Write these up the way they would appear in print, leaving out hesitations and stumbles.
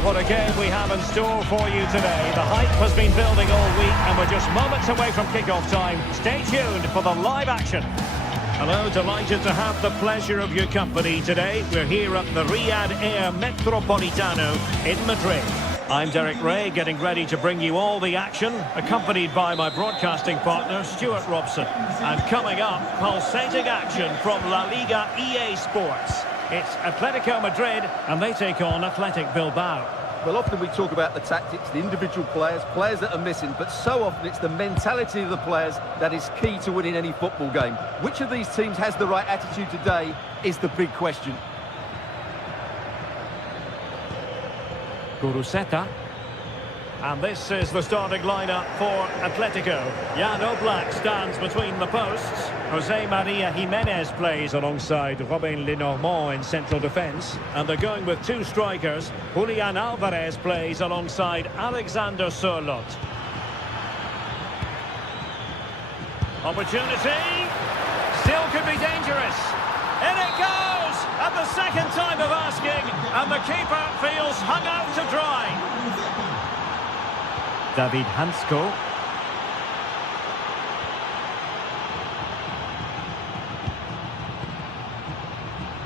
Well, what a game we have in store for you today. The hype has been building all week and we're just moments away from kickoff time. Stay tuned for the live action. Hello, delighted to have the pleasure of your company today. We're here at the Riyadh Air Metropolitano in Madrid. I'm Derek Ray, getting ready to bring you all the action, accompanied by my broadcasting partner, Stuart Robson. And coming up, pulsating action from La Liga EA Sports. It's Atletico Madrid, and they take on Athletic Bilbao. Well, often we talk about the tactics, the individual players that are missing, but so often it's the mentality of the players that is key to winning any football game. Which of these teams has the right attitude today is the big question. Guruseta. And this is the starting lineup for Atletico. Jan Oblak stands between the posts. Jose Maria Jimenez plays alongside Robin Lenormand in central defence. And they're going with two strikers. Julian Alvarez plays alongside Alexander Sørloth. Opportunity. Still could be dangerous. In it goes! At the second time of asking. And the keeper feels hung out to dry. David Hansko.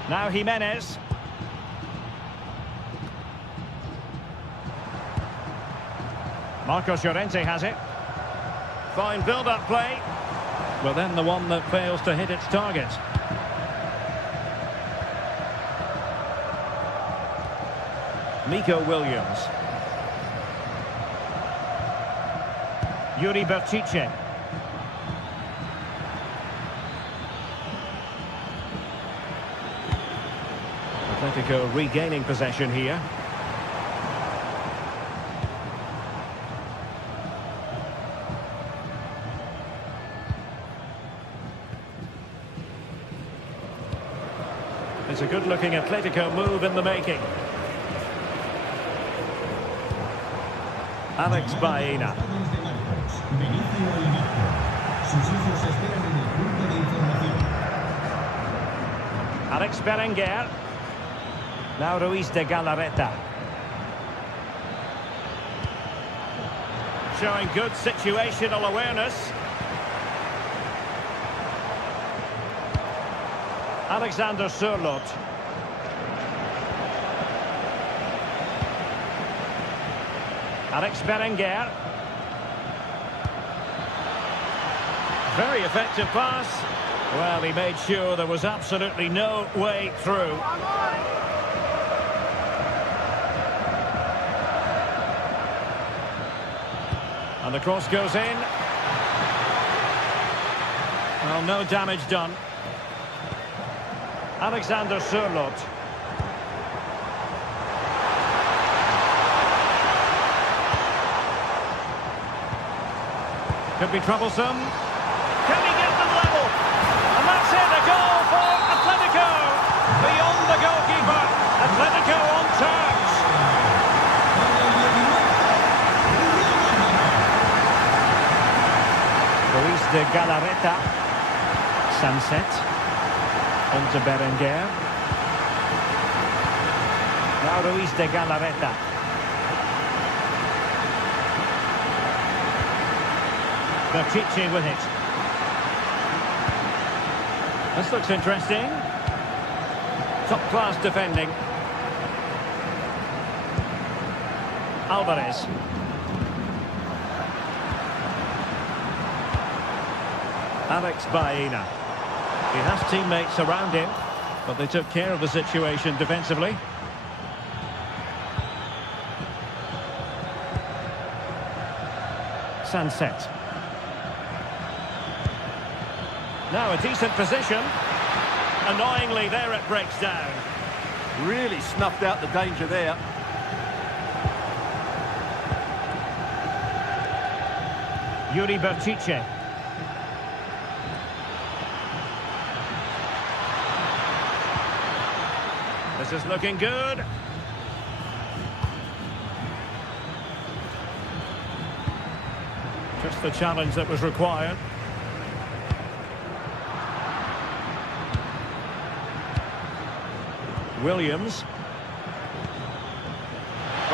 Now Jimenez. Marcos Llorente has it. Fine build-up play. Well, then the one that fails to hit its target. Nico Williams. Yuri Bertice. Atletico regaining possession here. It's a good-looking Atletico move in the making. Alex Baena. Alex Berenguer. Now Ruiz de Galarreta. Showing good situational awareness. Alexander Sørloth. Alex Berenguer. Very effective pass. Well, he made sure there was absolutely no way through. And the cross goes in. Well, no damage done. Alexander Sørloth. Could be troublesome. Can he get them level? And that's it, a goal for Atletico. Beyond the goalkeeper. Atletico on terms. Ruiz de Galarreta. Sunset. On to Berenguer. Now Ruiz de Galarreta. Bertice with it. This looks interesting. Top-class defending. Alvarez. Alex Baena. He has teammates around him, but they took care of the situation defensively. Sunset. Now a decent position. Annoyingly, there it breaks down. Really snuffed out the danger there. Yuri Bertice. This is looking good. Just the challenge that was required. Williams.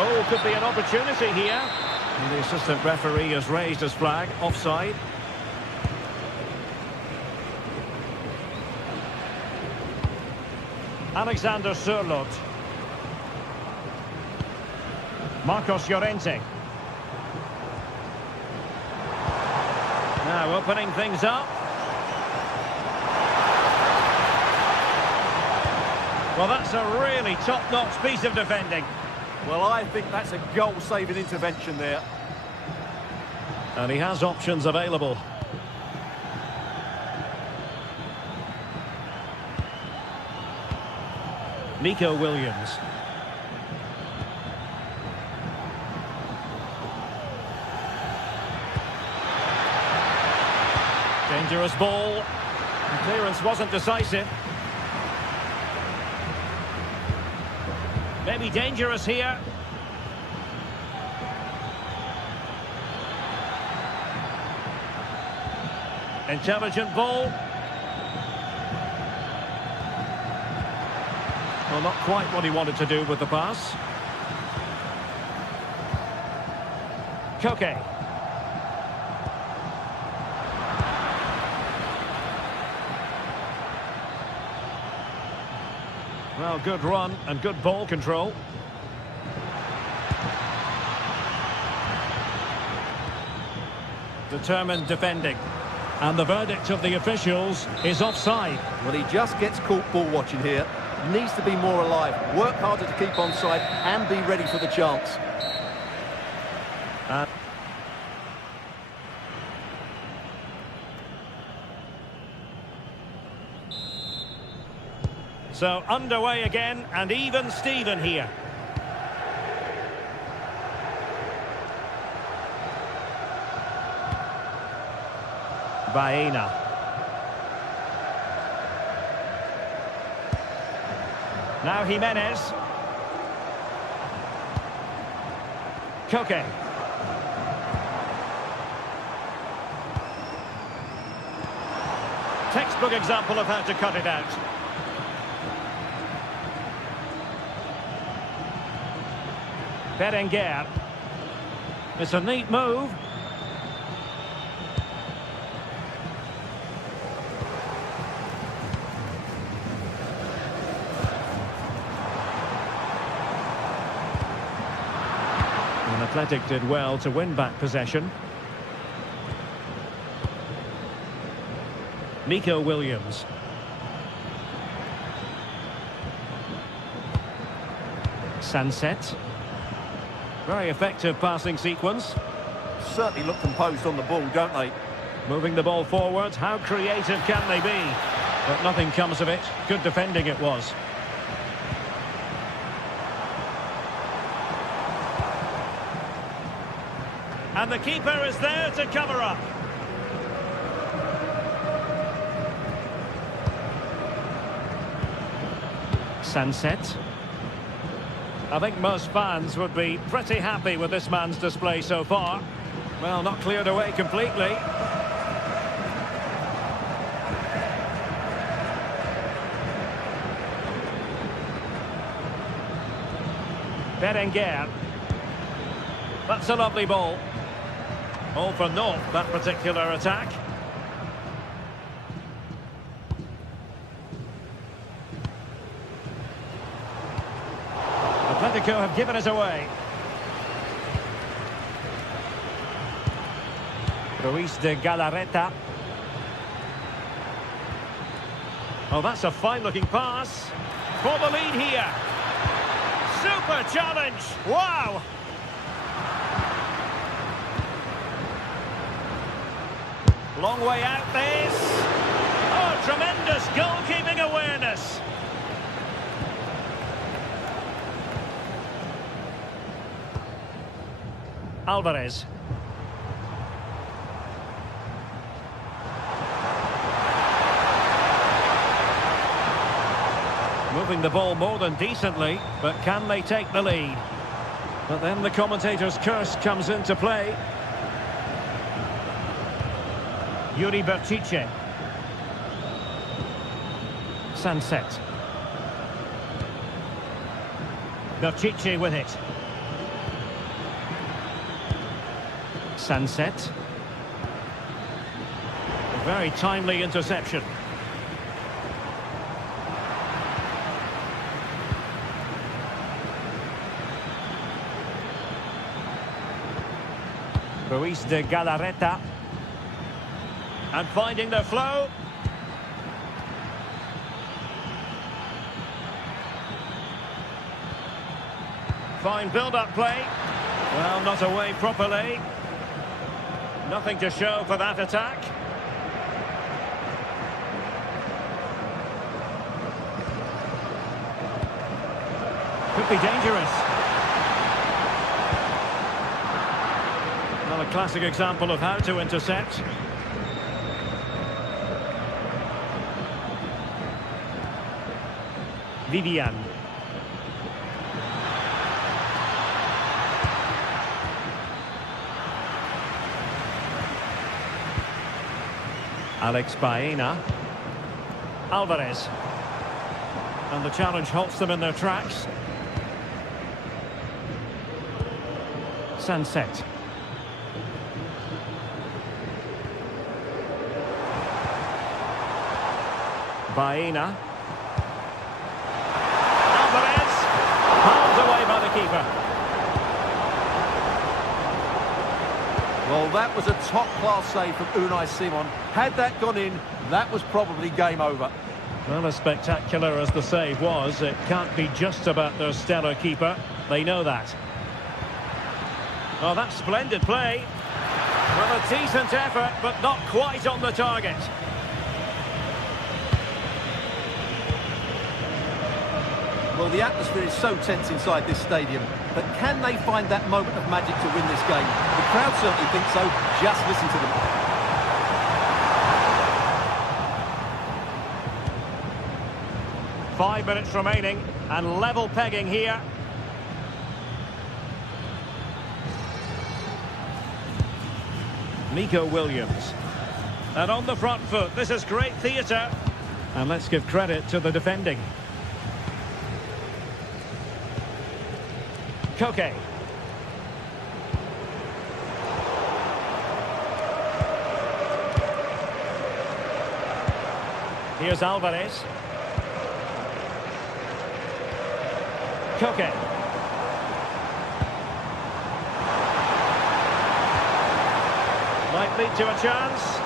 Oh, could be an opportunity here. And the assistant referee has raised his flag. Offside. Alexander Sørloth. Marcos Llorente. Now opening things up. Well, that's a really top-notch piece of defending. Well, I think that's a goal-saving intervention there. And he has options available. Nico Williams. Dangerous ball. The clearance wasn't decisive. Maybe dangerous here. Intelligent ball. Well, not quite what he wanted to do with the pass. Koke. Well, good run and good ball control. Determined defending. And the verdict of the officials is offside. Well, he just gets caught ball watching here. Needs to be more alive, work harder to keep onside and be ready for the chance. So underway again, and even Steven here. Baena. Now Jimenez. Koke. Textbook example of how to cut it out. Berenguer. It's a neat move. And Athletic did well to win back possession. Nico Williams. Sunset. Very effective passing sequence. Certainly look composed on the ball, don't they? Moving the ball forward. How creative can they be? But nothing comes of it. Good defending it was. And the keeper is there to cover up. Sunset. I think most fans would be pretty happy with this man's display so far. Well, not cleared away completely. Berenguer. That's a lovely ball. All for naught, that particular attack. Atletico have given us away. Ruiz de Galarreta. Oh, that's a fine-looking pass. For the lead here. Super challenge. Wow. Long way out this. Oh, tremendous goalkeeping awareness. Alvarez. Moving the ball more than decently, but can they take the lead? But then the commentator's curse comes into play. Yuri Berchiche. Sunset. Berchiche with it. Sunset. A very timely interception. Ruiz de Galarreta. And finding the flow. Fine build-up play. Well, not away properly. Nothing to show for that attack. Could be dangerous. Well, a classic example of how to intercept. Vivian. Alex Baena. Alvarez. And the challenge halts them in their tracks. Sunset. Baena. Alvarez. Palmed away by the keeper. Well, that was a top-class save from Unai Simon. Had that gone in, that was probably game over. Well, as spectacular as the save was, it can't be just about their stellar keeper. They know that. Oh, that's splendid play. Well, a decent effort, but not quite on the target. Well, the atmosphere is so tense inside this stadium, but can they find that moment of magic to win this game? The crowd certainly think so. Just listen to them. Five minutes remaining, and level pegging here. Nico Williams. And on the front foot, this is great theatre. And let's give credit to the defending. Koke. Here's Alvarez. Koke. Might lead to a chance.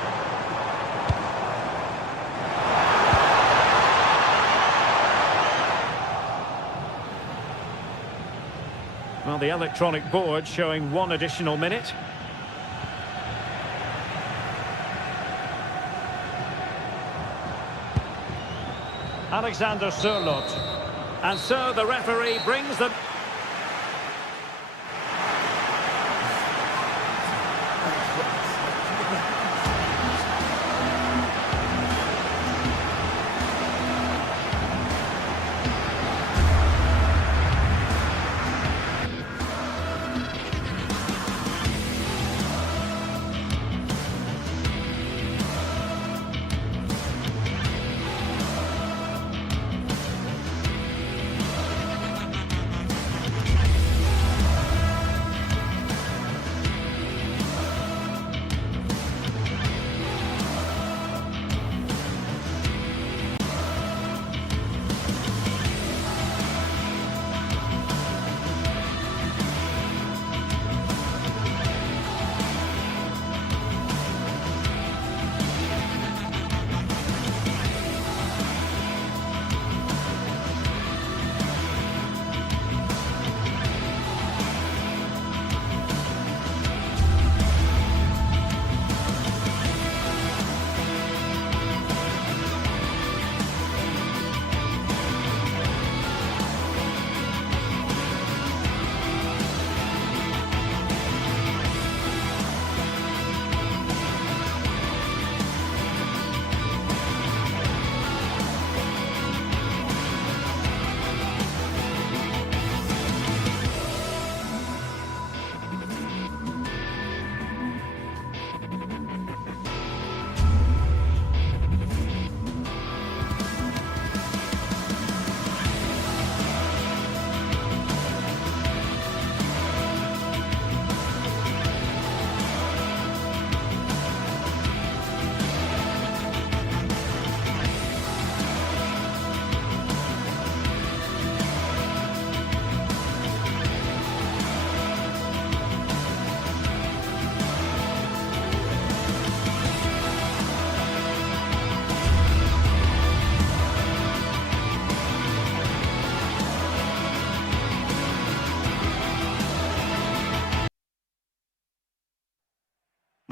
Well, the electronic board showing one additional minute. Alexander Sørloth. And so the referee brings them...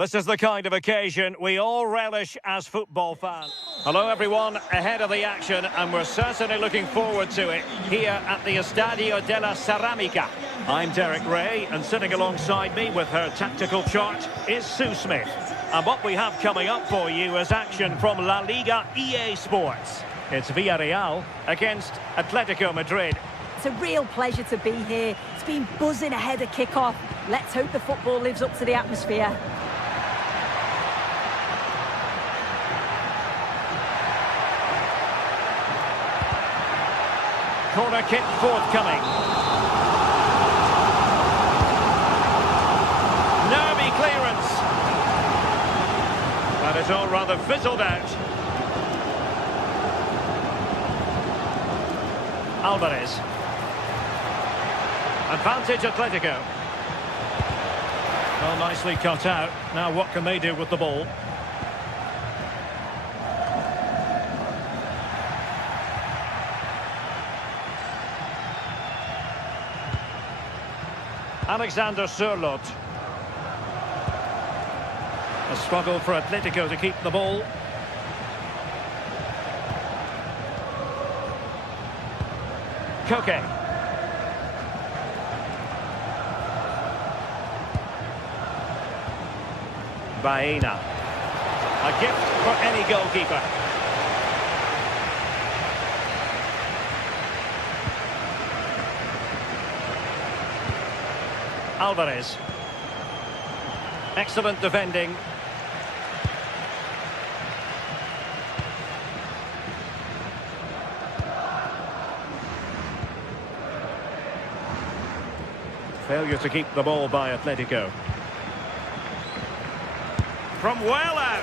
This is the kind of occasion we all relish as football fans. Hello everyone, ahead of the action, and we're certainly looking forward to it here at the Estadio de la Ceramica. I'm Derek Ray, and sitting alongside me with her tactical chart is Sue Smith. And what we have coming up for you is action from La Liga EA Sports. It's Villarreal against Atletico Madrid. It's a real pleasure to be here. It's been buzzing ahead of kick-off. Let's hope the football lives up to the atmosphere. Corner kick forthcoming. Nervy clearance. That is all rather fizzled out. Alvarez. Advantage Atletico. Well, nicely cut out. Now what can they do with the ball? Alexander Sørloth. A struggle for Atletico to keep the ball. Koke. Baena. A gift for any goalkeeper. Alvarez. Excellent defending. Failure to keep the ball by Atletico. From well out.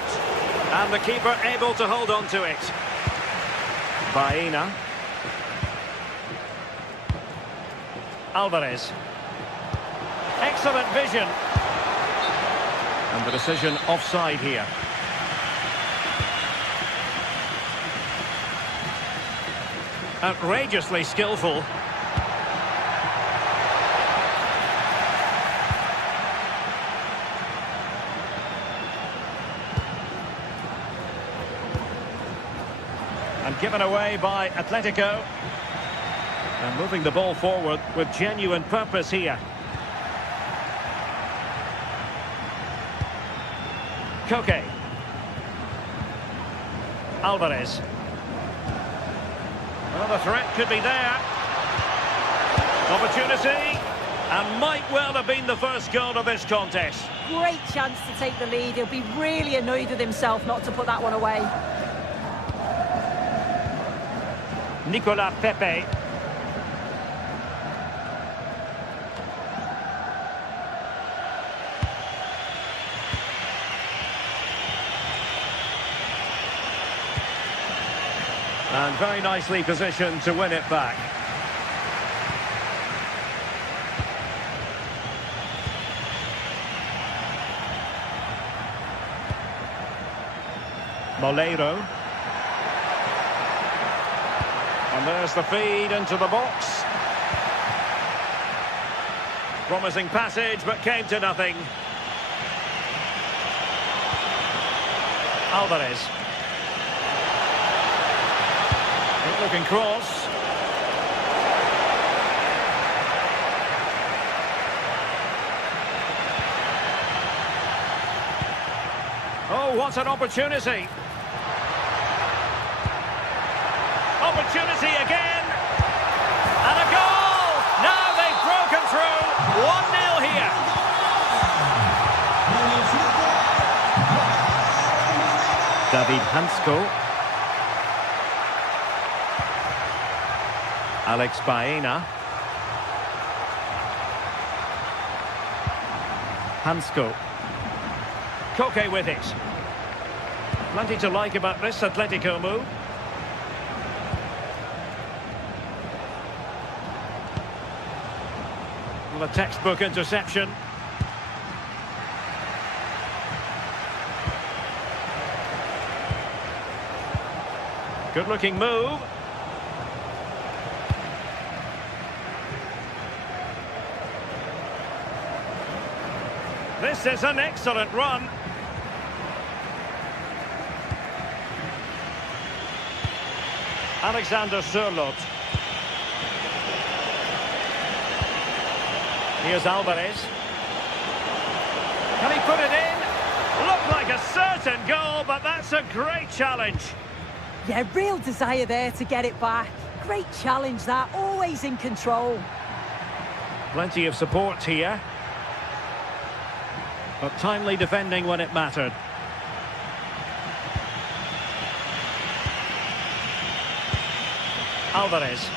And the keeper able to hold on to it. Baena. Alvarez. Excellent vision. And the decision offside here. Outrageously skillful. And given away by Atletico. And moving the ball forward with genuine purpose here. Koke. Alvarez. Well, the threat could be there. Opportunity. And might well have been the first goal of this contest. Great chance to take the lead. He'll be really annoyed with himself not to put that one away. Nicolas Pepe. And very nicely positioned to win it back. Moleiro. And there's the feed into the box. Promising passage, but came to nothing. Alvarez. Looking cross. Oh, what an opportunity. Opportunity again. And a goal. Now they've broken through. 1-0 here. David Hansko. Alex Baena. Hansko. Koke with it. Plenty to like about this Atletico move. Well, a textbook interception. Good-looking move. This is an excellent run. Alexander Sørloth. Here's Alvarez. Can he put it in? Looked like a certain goal, but that's a great challenge. Yeah, real desire there to get it back. Great challenge that, always in control. Plenty of support here. But timely defending when it mattered. Alvarez.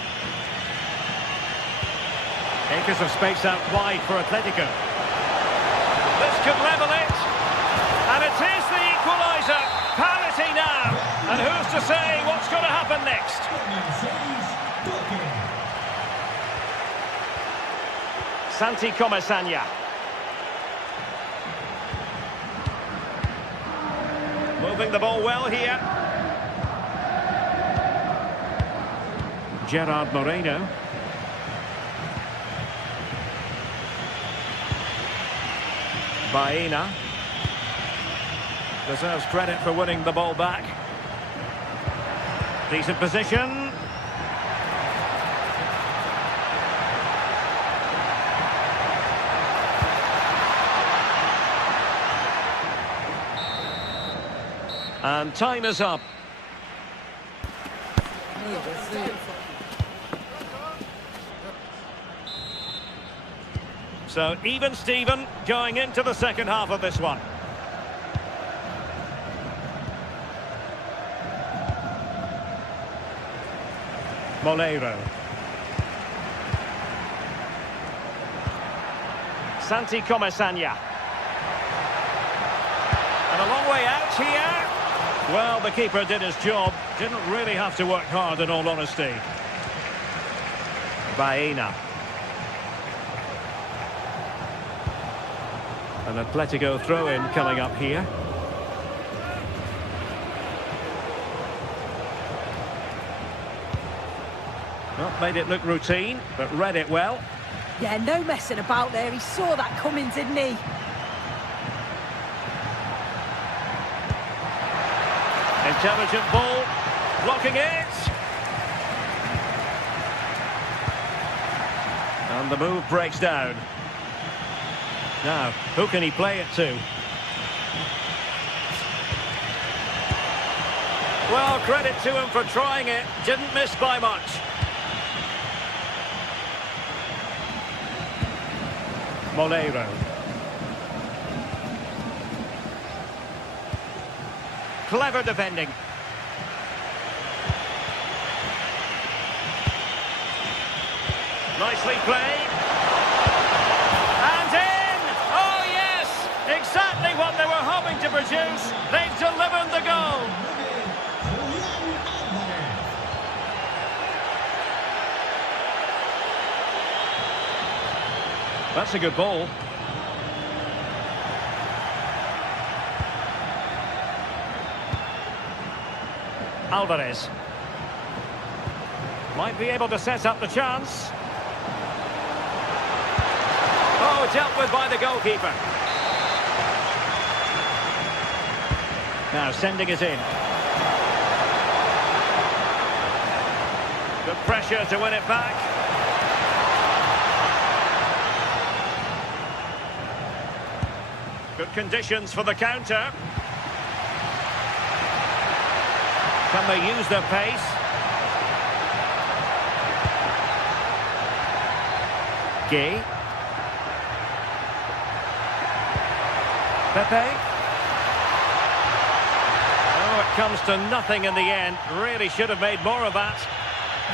Acres of space out wide for Atletico. This could level it. And it is the equaliser. Parity now. And who's to say what's going to happen next? Santi Comesaña. Moving the ball well here. Gerard Moreno. Baena. Deserves credit for winning the ball back. Decent position. And time is up. So even Steven going into the second half of this one. Molero. Santi Comesaña. And a long way out here. Well, the keeper did his job. Didn't really have to work hard, in all honesty. Baena. An Atletico throw-in coming up here. Well, made it look routine, but read it well. Yeah, no messing about there. He saw that coming, didn't he? Intelligent ball, blocking it. And the move breaks down. Now, who can he play it to? Well, credit to him for trying it. Didn't miss by much. Molero. Clever defending. Nicely played. And in! Oh, yes! Exactly what they were hoping to produce. They've delivered the goal. That's a good ball. Alvarez. Might be able to set up the chance. Oh, dealt with by the goalkeeper. Now sending it in. Good pressure to win it back. Good conditions for the counter. Can they use their pace? Gay. Pepe. Oh, it comes to nothing in the end. Really should have made more of that.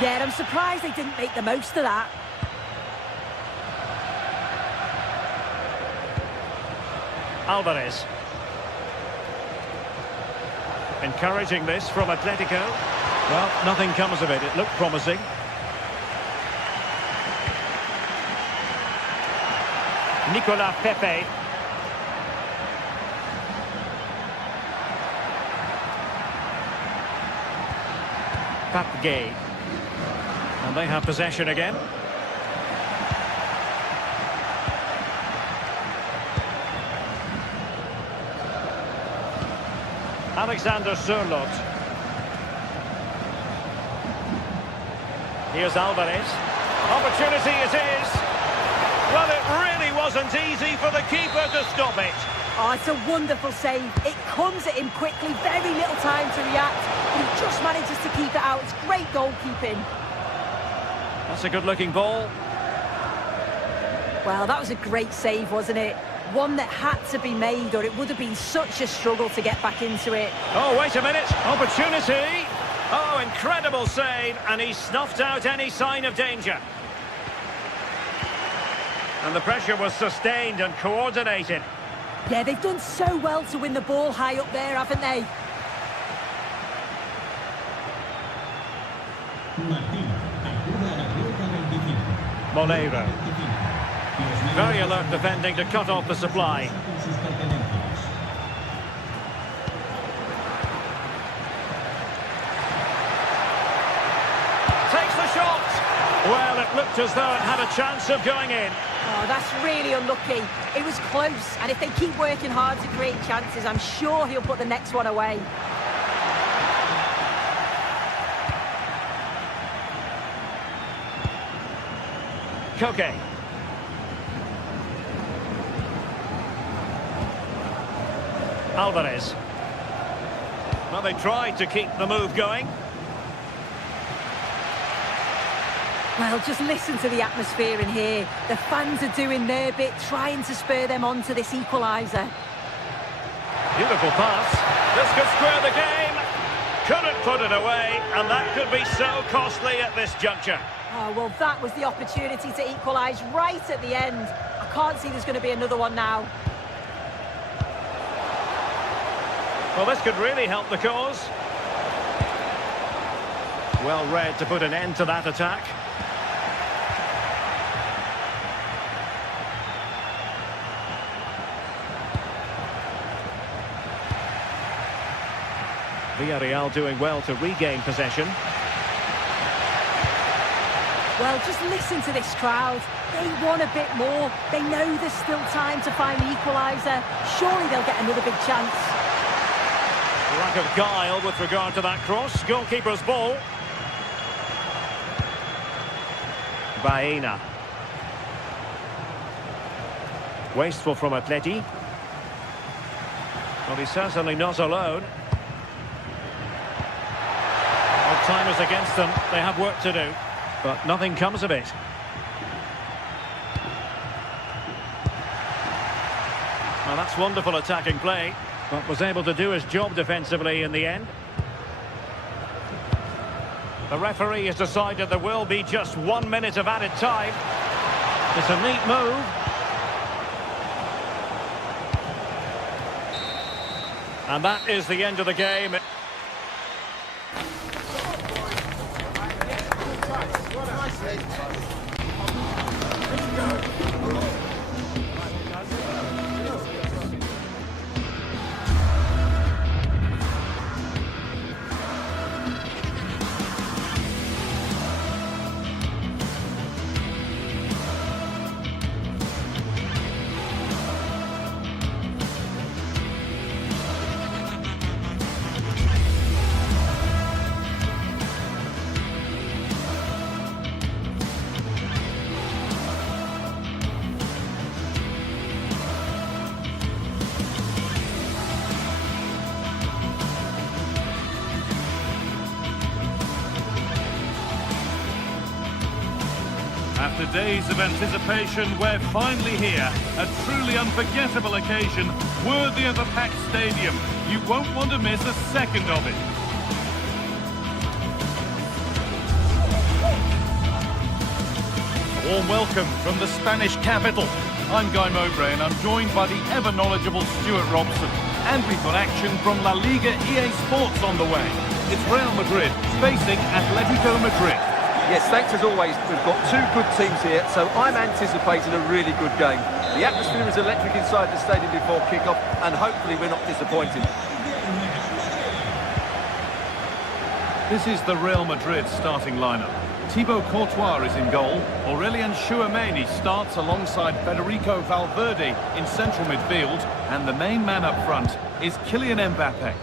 Yeah, I'm surprised they didn't make the most of that. Alvarez. Encouraging this from Atletico. Well, nothing comes of it. It looked promising. Nicolas Pepe. Gay. And they have possession again. Alexander Sørloth. Here's Alvarez. Opportunity it is. Well, it really wasn't easy for the keeper to stop it. Oh, it's a wonderful save. It comes at him quickly, very little time to react. But he just manages to keep it out. It's great goalkeeping. That's a good-looking ball. Well, that was a great save, wasn't it? One that had to be made, or it would have been such a struggle to get back into it. Oh, wait a minute. Opportunity. Oh, incredible save. And he snuffed out any sign of danger. And the pressure was sustained and coordinated. Yeah, they've done so well to win the ball high up there, haven't they? Moleiro. Very alert defending to cut off the supply. Takes the shot. Well, it looked as though it had a chance of going in. Oh, that's really unlucky. It was close, and if they keep working hard to create chances, I'm sure he'll put the next one away. Koke. Alvarez. Well, they tried to keep the move going. Well, just listen to the atmosphere in here. The fans are doing their bit, trying to spur them on to this equaliser. Beautiful pass. This could square the game. Couldn't put it away, and that could be so costly at this juncture. Oh, well, that was the opportunity to equalise right at the end. I can't see there's going to be another one now. Well, this could really help the cause. Well read to put an end to that attack. Villarreal doing well to regain possession. Well, just listen to this crowd. They want a bit more. They know there's still time to find the equaliser. Surely they'll get another big chance. Lack of guile with regard to that cross. Goalkeeper's ball. Baena. Wasteful from Atleti. Well, he's certainly not alone. Well, time is against them. They have work to do. But nothing comes of it. Well, that's wonderful attacking play, but was able to do his job defensively in the end. The referee has decided there will be just 1 minute of added time. It's a neat move. And that is the end of the game. After days of anticipation, we're finally here. A truly unforgettable occasion, worthy of a packed stadium. You won't want to miss a second of it. A warm welcome from the Spanish capital. I'm Guy Mowbray and I'm joined by the ever-knowledgeable Stuart Robson. And we've got action from La Liga GTSports on the way. It's Real Madrid facing Atletico Madrid. Yes, thanks as always. We've got two good teams here, so I'm anticipating a really good game. The atmosphere is electric inside the stadium before kick-off, and hopefully we're not disappointed. This is the Real Madrid starting lineup. Thibaut Courtois is in goal. Aurelien Tchouameni starts alongside Federico Valverde in central midfield, and the main man up front is Kylian Mbappe.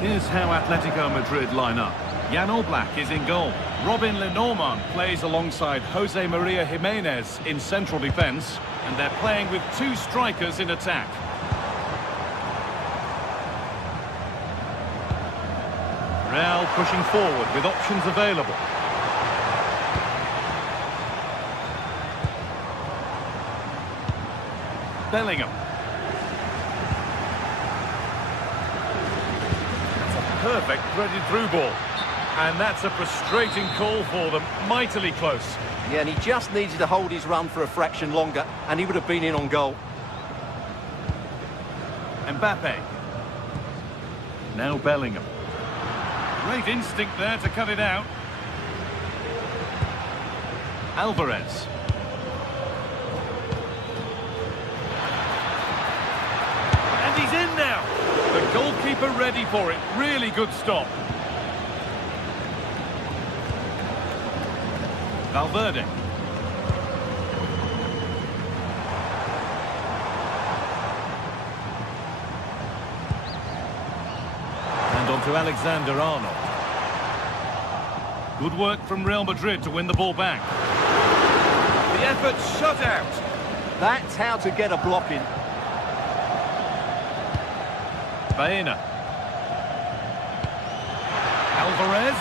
Here's how Atletico Madrid line up. Jan Oblak is in goal. Robin Lenormand plays alongside Jose Maria Jimenez in central defence, and they're playing with two strikers in attack. Real pushing forward with options available. Bellingham. That's a perfect threaded through ball. And that's a frustrating call for them. Mightily close. Yeah, and he just needed to hold his run for a fraction longer, and he would have been in on goal. Mbappe. Now Bellingham. Great instinct there to cut it out. Alvarez. And he's in now. The goalkeeper ready for it. Really good stop. Valverde. And on to Alexander-Arnold. Good work from Real Madrid to win the ball back. The effort shut out. That's how to get a block in. Baena. Alvarez.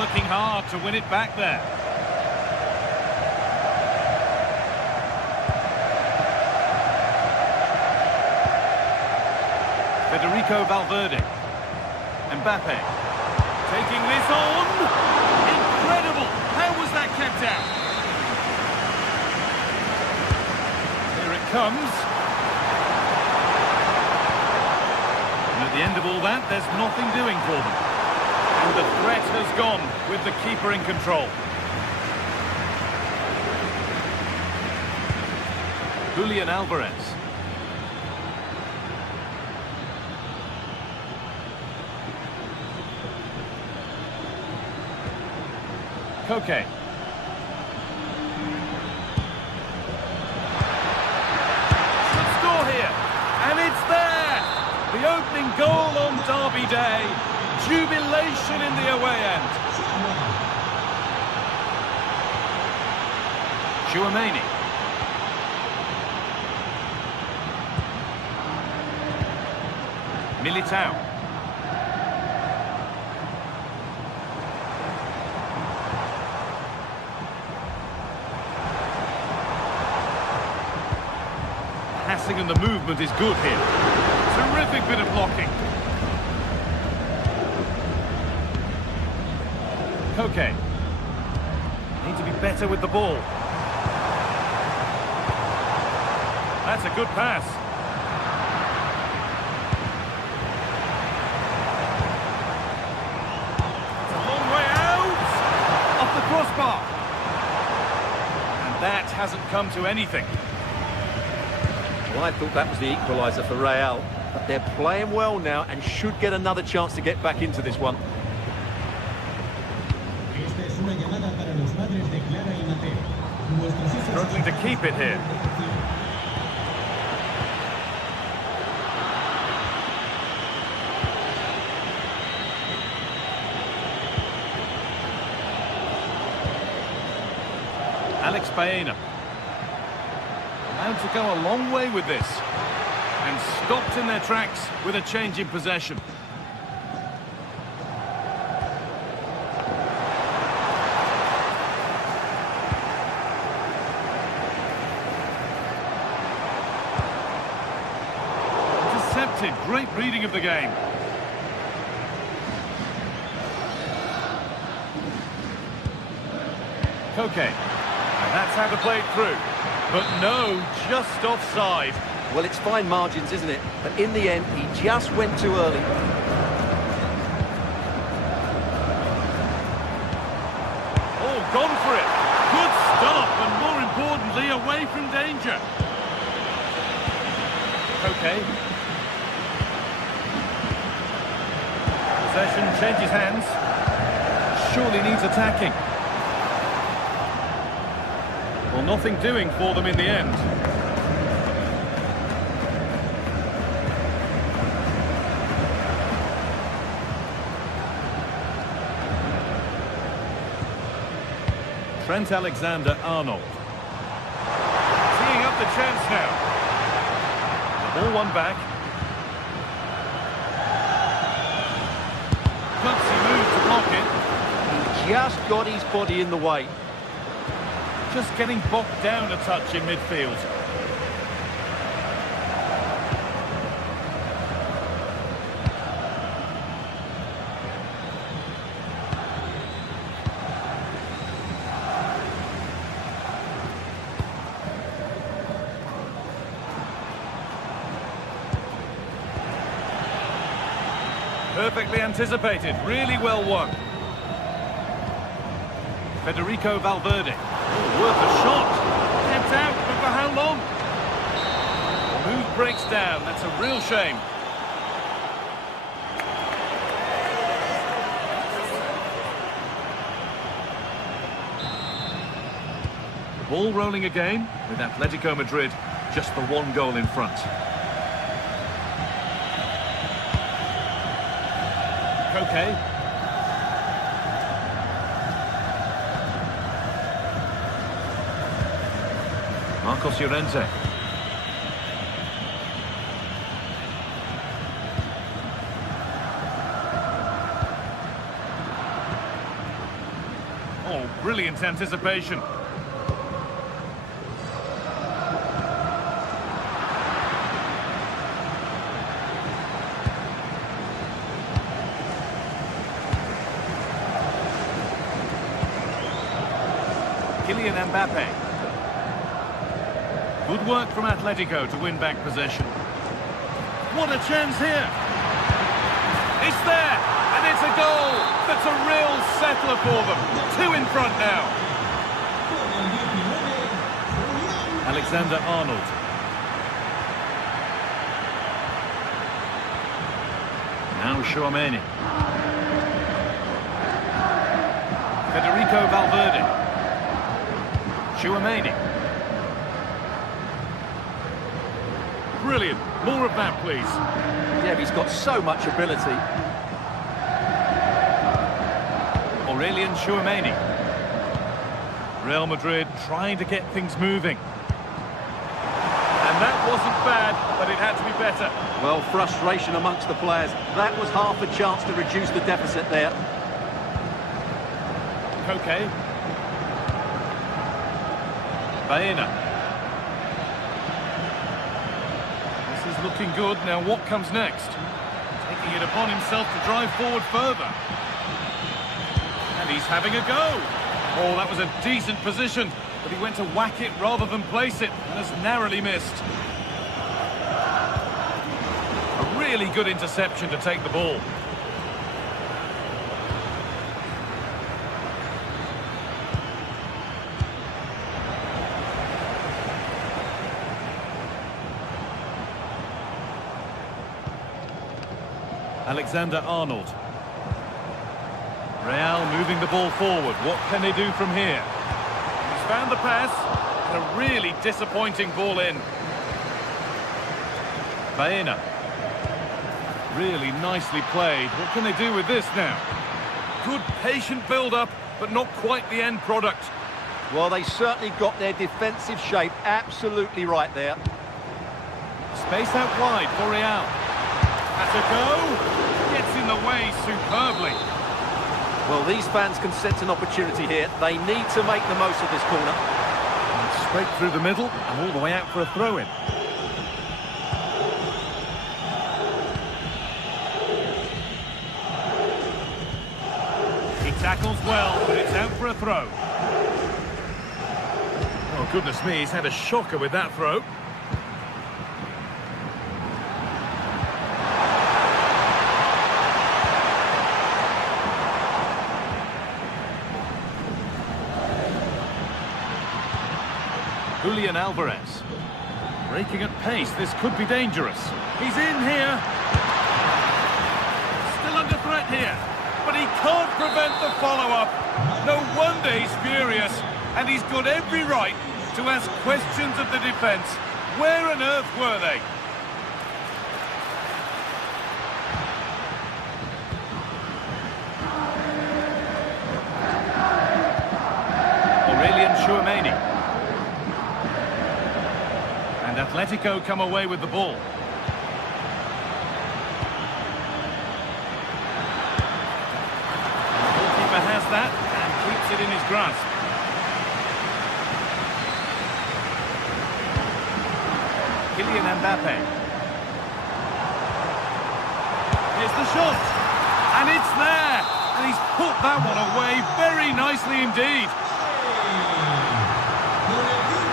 Working hard to win it back there. Federico Valverde. Mbappe. Taking this on. Incredible. How was that kept out? Here it comes. And at the end of all that, there's nothing doing for them. And the threat has gone with the keeper in control. Julian Alvarez. Koke. Should score here. And it's there. The opening goal on Derby Day. Jubilation in the away end. Chouameni. Militao. Passing and the movement is good here. Terrific bit of blocking. Koke. Need to be better with the ball. That's a good pass. It's a long way out. Off the crossbar. And that hasn't come to anything. Well, I thought that was the equaliser for Real, but they're playing well now and should get another chance to get back into this one. Struggling to keep it here. Alex Baena. Allowed to go a long way with this. And stopped in their tracks with a change in possession. Intercepted. Great reading of the game. Koke. And that's how to play it through. But no, just offside. Well, it's fine margins, isn't it? But in the end, he just went too early. Oh, gone for it. Good stop, and more importantly, away from danger. Okay. Possession changes hands. Surely needs attacking. Well, nothing doing for them in the end. Trent Alexander-Arnold. Teeing up the chance now. The ball won back. Gutsy move to block it. He just got his body in the way. Just getting bogged down a touch in midfield. Perfectly anticipated, really well won. Federico Valverde. Oh, worth a shot. Kept out, but for how long? The move breaks down, that's a real shame. The ball rolling again, with Atletico Madrid just the one goal in front. Okay. Marcos Llorente. Oh, brilliant anticipation. Kylian Mbappe. Good work from Atletico to win back possession. What a chance here! It's there, and it's a goal! That's a real settler for them. 2 in front now. Alexander-Arnold. Now Tchouaméni. Federico Valverde. Tchouaméni. Brilliant. More of that, please. Yeah, he's got so much ability. Aurelien Tchouaméni. Real Madrid trying to get things moving. And that wasn't bad, but it had to be better. Well, frustration amongst the players. That was half a chance to reduce the deficit there. Okay. Baena. This is looking good. Now what comes next? Taking it upon himself to drive forward further. And he's having a go. Oh, that was a decent position, but he went to whack it rather than place it, and has narrowly missed. A really good interception to take the ball. Alexander-Arnold. Real moving the ball forward. What can they do from here? He's found the pass. And a really disappointing ball in. Baena. Really nicely played. What can they do with this now? Good patient build-up, but not quite the end product. Well, they certainly got their defensive shape absolutely right there. Space out wide for Real. Has a go. Gets in the way superbly. Well, these fans can sense an opportunity here. They need to make the most of this corner. And straight through the middle and all the way out for a throw-in. He tackles well, but it's out for a throw. Oh, goodness me, he's had a shocker with that throw. Julian Alvarez. Breaking at pace, this could be dangerous. He's in here. Still under threat here. But he can't prevent the follow-up. No wonder he's furious. And he's got every right to ask questions of the defence. Where on earth were they? Chouameni. And Atletico come away with the ball. The goalkeeper has that and keeps it in his grasp. Kylian Mbappe. Here's the shot. And it's there. And he's put that one away very nicely indeed.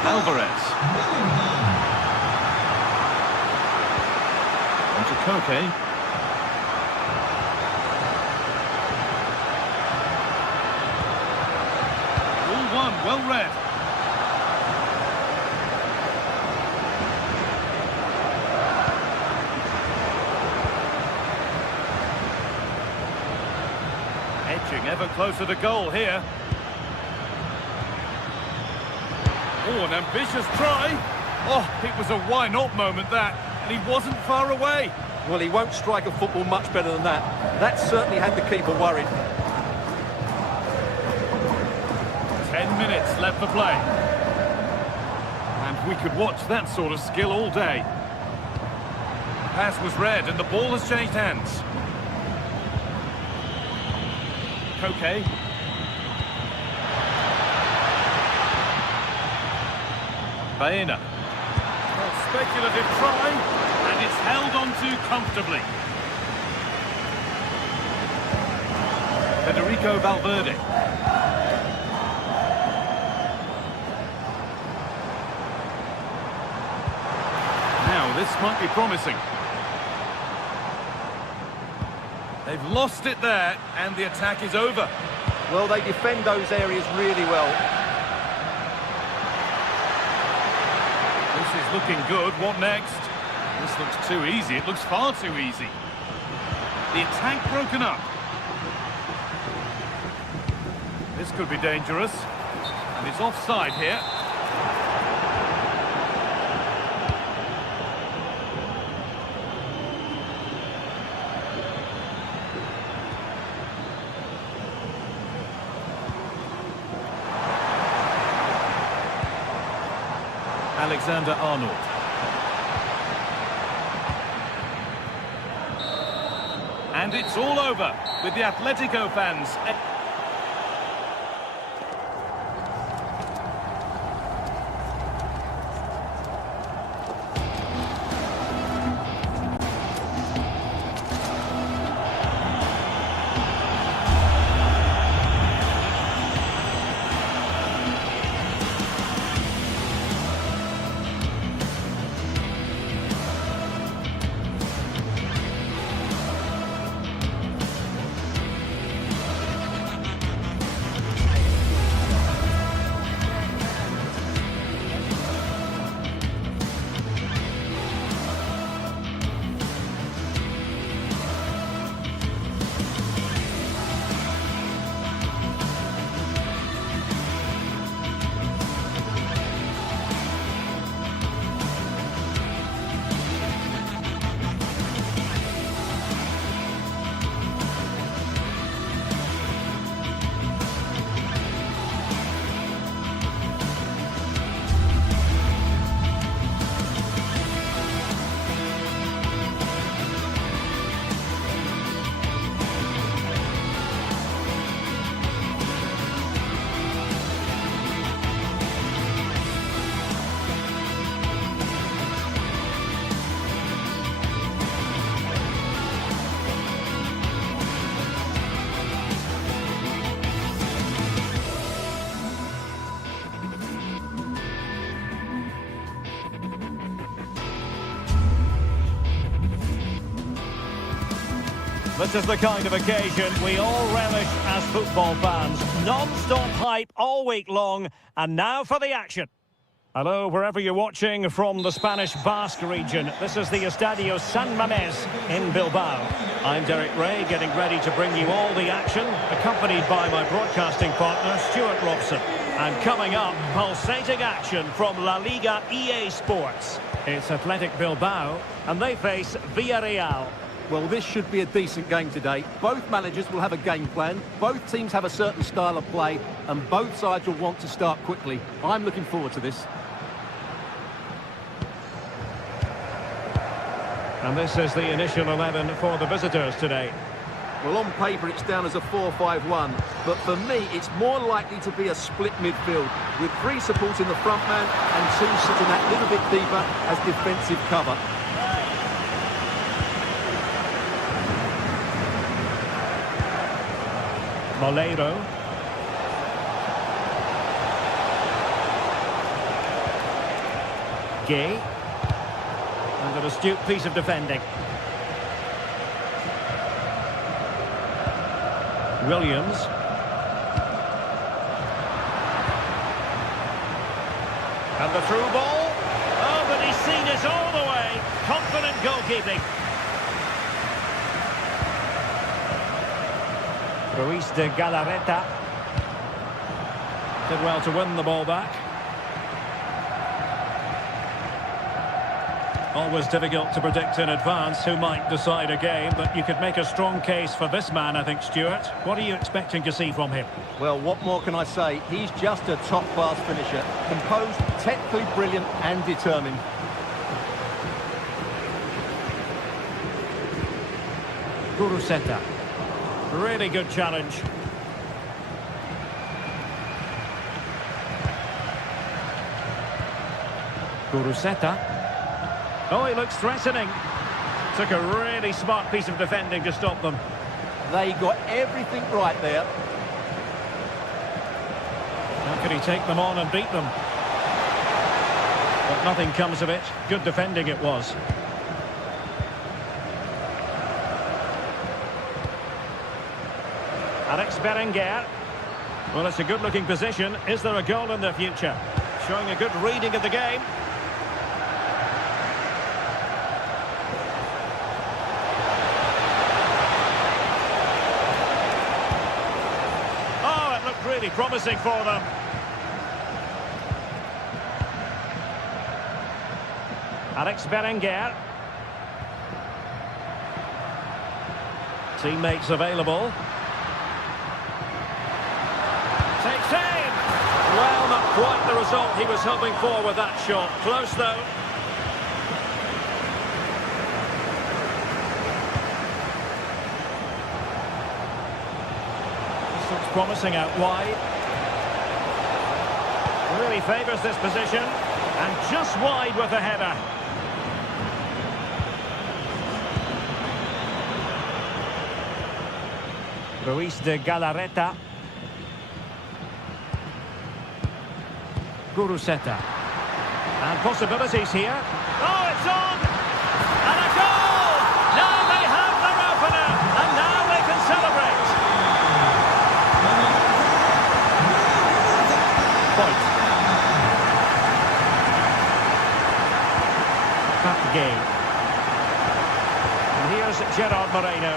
Alvarez. On to Koke. All one, well read. Edging ever closer to goal here. Oh, an ambitious try. Oh, it was a why-not moment, that. And he wasn't far away. Well, he won't strike a football much better than that. That certainly had the keeper worried. 10 minutes left for play. And we could watch that sort of skill all day. Pass was read and the ball has changed hands. Koke. Baena. Well, speculative try, and it's held on to comfortably. Federico Valverde. Now, this might be promising. They've lost it there, and the attack is over. Well, they defend those areas really well. This is looking good. What next? This looks too easy. It looks far too easy. The attack broken up. This could be dangerous. And it's offside here. Alexander-Arnold. And it's all over with the Atletico fans. This is the kind of occasion we all relish as football fans. Non-stop hype all week long, and now for the action. Hello, wherever you're watching from the Spanish Basque region. This is the Estadio San Mamés in Bilbao. I'm Derek Ray, getting ready to bring you all the action, accompanied by my broadcasting partner, Stuart Robson. And coming up, pulsating action from La Liga EA Sports. It's Athletic Bilbao, and they face Villarreal. Well, this should be a decent game today. Both managers will have a game plan. Both teams have a certain style of play, and both sides will want to start quickly. I'm looking forward to this. And this is the initial 11 for the visitors today. Well, on paper, it's down as a 4-5-1, but for me, it's more likely to be a split midfield, with 3 supporting the front man and 2 sitting that little bit deeper as defensive cover. Moleiro. Gay. And an astute piece of defending. Williams. And the through ball. Oh, but he's seen it all the way. Confident goalkeeping. Ruiz de Galarreta. Did well to win the ball back. Always difficult to predict in advance who might decide a game, but you could make a strong case for this man, I think, Stuart. What are you expecting to see from him? Well, what more can I say? He's just a top-class finisher. Composed, technically brilliant and determined. Guruseta. Really good challenge. Guruseta. Oh, he looks threatening. Took a really smart piece of defending to stop them. They got everything right there. How could he take them on and beat them? But nothing comes of it. Good defending it was. Alex Berenguer. Well, it's a good-looking position. Is there a goal in the future? Showing a good reading of the game. Oh, it looked really promising for them. Alex Berenguer. Teammates available. Takes aim! Well, not quite the result he was hoping for with that shot. Close, though. This looks promising out wide. Really favours this position. And just wide with the header. Ruiz de Galarreta. Guruseta. And possibilities here. Oh, it's on! And a goal! Now they have their opener, and now they can celebrate. Point. Back game. And here's Gerard Moreno.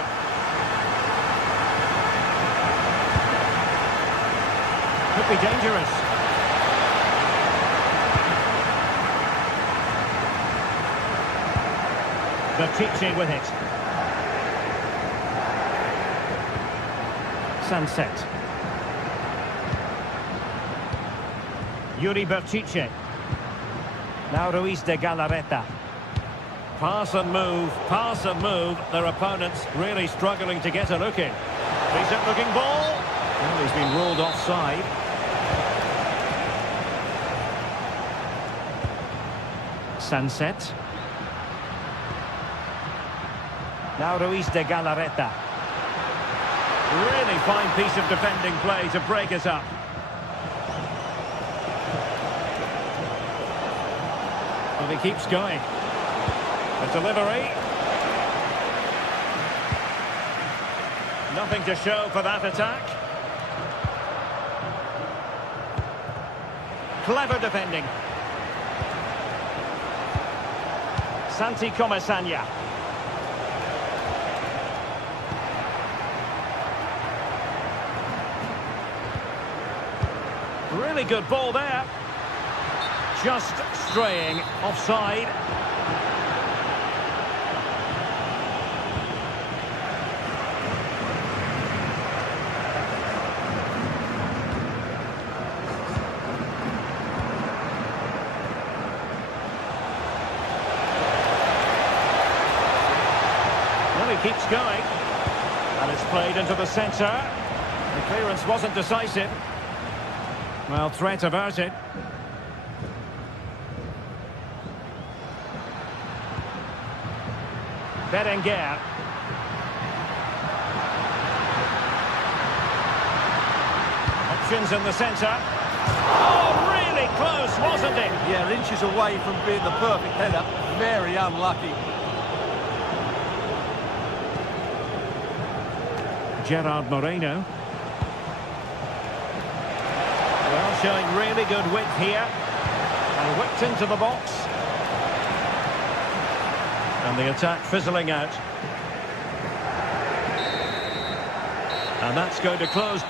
Could be dangerous. Bertice with it. Sunset. Yuri Bertice. Now Ruiz de Galarreta. Pass and move. Their opponents really struggling to get a look in. Decent looking ball. Well, he's been ruled offside. Sunset. Now Ruiz de Galarreta. Really fine piece of defending play to break us up. But he keeps going. The delivery. Nothing to show for that attack. Clever defending. Santi Comesaña. Really good ball there. Just straying offside. keeps going. And it's played into the centre. The clearance wasn't decisive. Well, threat averted. Berenguer. Options in the centre. Oh, really close, wasn't it? Yeah, inches away from being the perfect header. Very unlucky. Gerard Moreno. Well, showing really good width here. And whipped into the box. And the attack fizzling out. And that's going to close.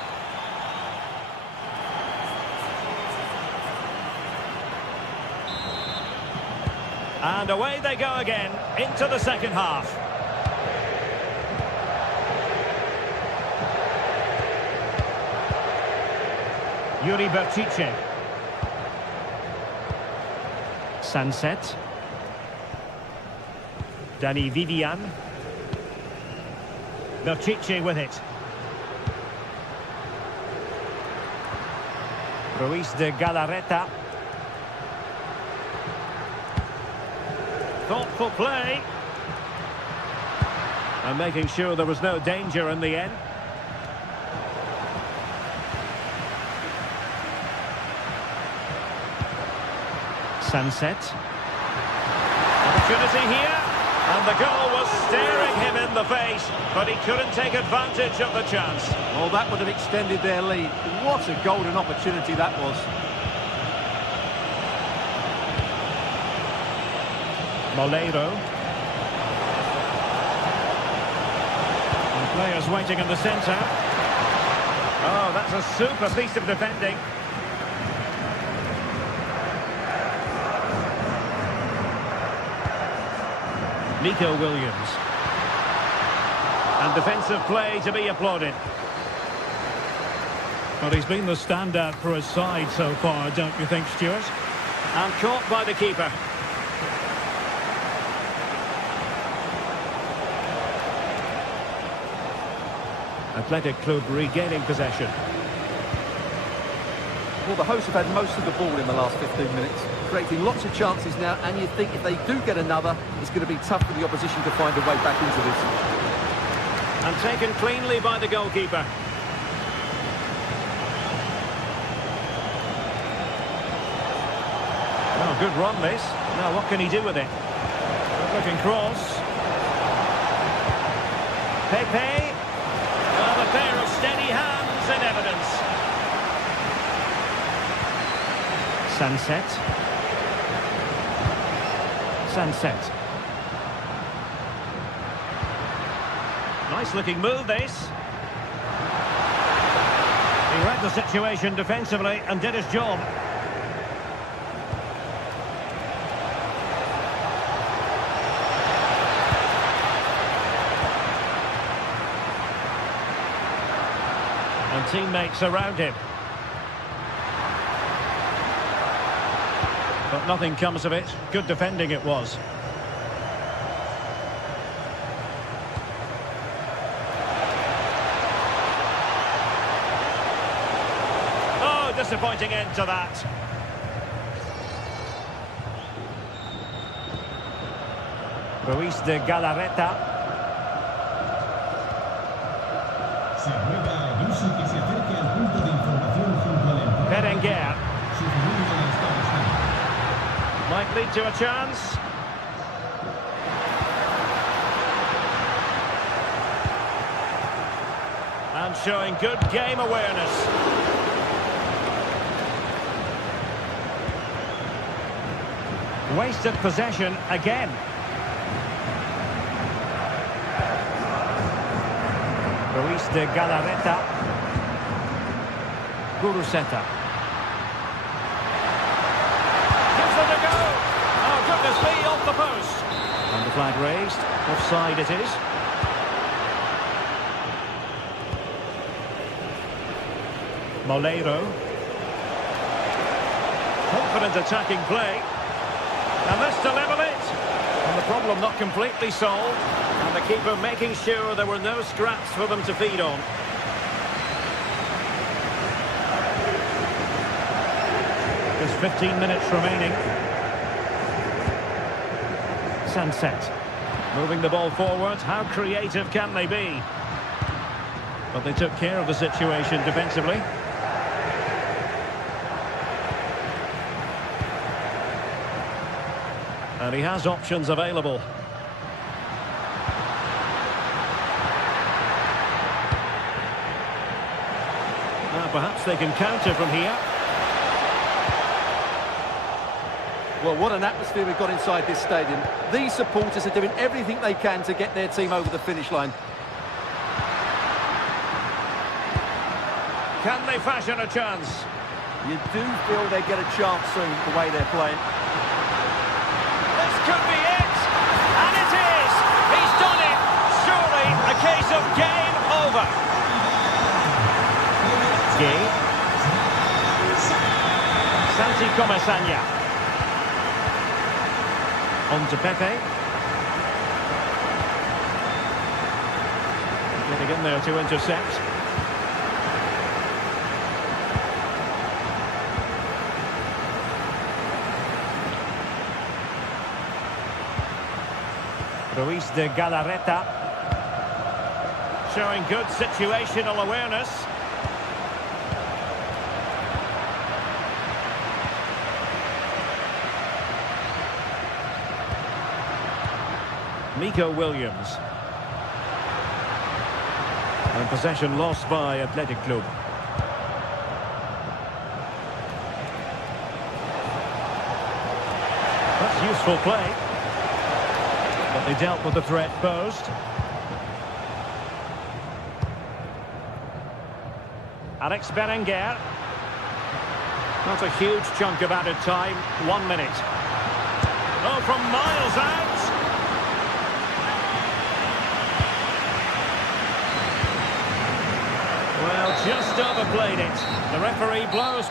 And away they go again, into the second half. Yuri Bertice. Sunset. Danny Vivian. Bertice with it. Ruiz de Galarreta. Thoughtful play. And making sure there was no danger in the end. Sunset. Opportunity here. And the goal was staring him in the face, but he couldn't take advantage of the chance. Well, that would have extended their lead. What a golden opportunity that was. Molero. And players waiting in the centre. Oh, that's a super piece of defending. Nico Williams. And defensive play to be applauded. Well, he's been the standout for his side so far, don't you think, Stuart? And caught by the keeper. Athletic Club regaining possession. Well, the hosts have had most of the ball in the last 15 minutes, creating lots of chances now, and you think if they do get another, it's going to be tough for the opposition to find a way back into this. And taken cleanly by the goalkeeper. Oh, good run this. Now what can he do with it? Looking cross. Pepe. Well, a pair of steady hands in evidence. Sunset. Sunset. Nice looking move this. He read the situation defensively and did his job. And teammates around him. But nothing comes of it. Good defending it was. Oh, disappointing end to that. Ruiz de Galarreta. Berenguer. Might lead to a chance. And showing good game awareness. Wasted possession again. Ruiz de Galarreta. Guruseta. Gives it a go. Oh, goodness me, off the post. And the flag raised. Offside it is. Molero. Confident attacking play. And this to level it. And the problem not completely solved. And the keeper making sure there were no scraps for them to feed on. There's 15 minutes remaining. Sunset. Moving the ball forward, how creative can they be? But they took care of the situation defensively. And he has options available. Perhaps they can counter from here. Well, what an atmosphere we've got inside this stadium. These supporters are doing everything they can to get their team over the finish line. Can they fashion a chance? You do feel they get a chance soon, the way they're playing. This could be it! And it is! He's done it! Surely a case of game over. Gay. Santi Comasagna. On to Pepe. Getting in there to intercept. Ruiz de Galarreta. Showing good situational awareness. Nico Williams. And possession lost by Athletic Club. That's useful play. But they dealt with the threat posed. Alex Berenguer. Not a huge chunk of added time. 1 minute. Oh, from miles out. Well, just overplayed it. The referee blows.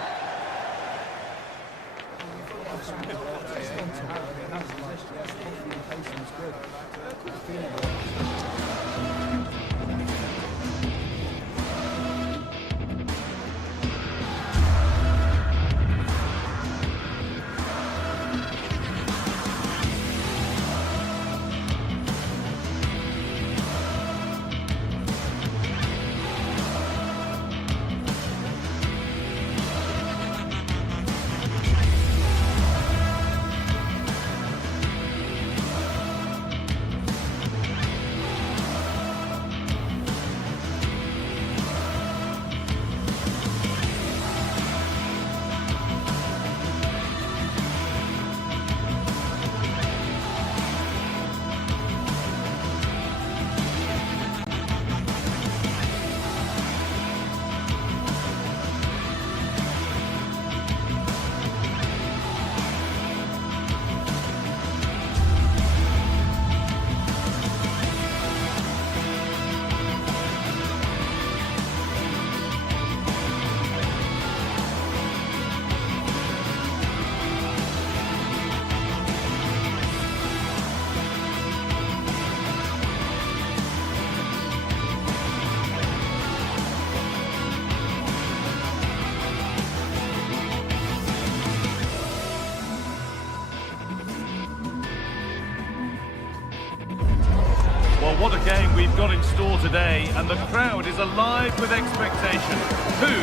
What a game we've got in store today, and the crowd is alive with expectation. Who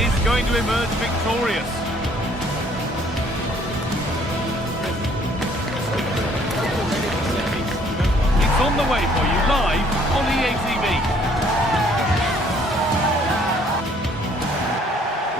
is going to emerge victorious? It's on the way for you live on EA TV.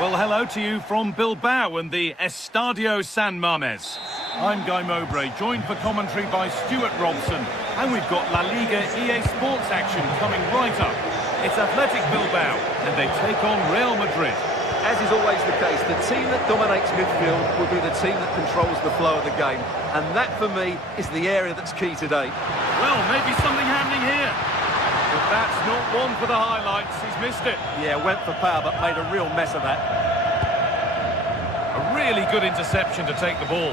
Well, hello to you from Bilbao and the Estadio San Mamés. I'm Guy Mowbray, joined for commentary by Stuart Robson. And we've got La Liga EA Sports action coming right up. It's Athletic Bilbao, and they take on Real Madrid. As is always the case, the team that dominates midfield will be the team that controls the flow of the game. And that, for me, is the area that's key today. Well, maybe something happening here. But that's not one for the highlights. He's missed it. Yeah, went for power, but made a real mess of that. A really good interception to take the ball.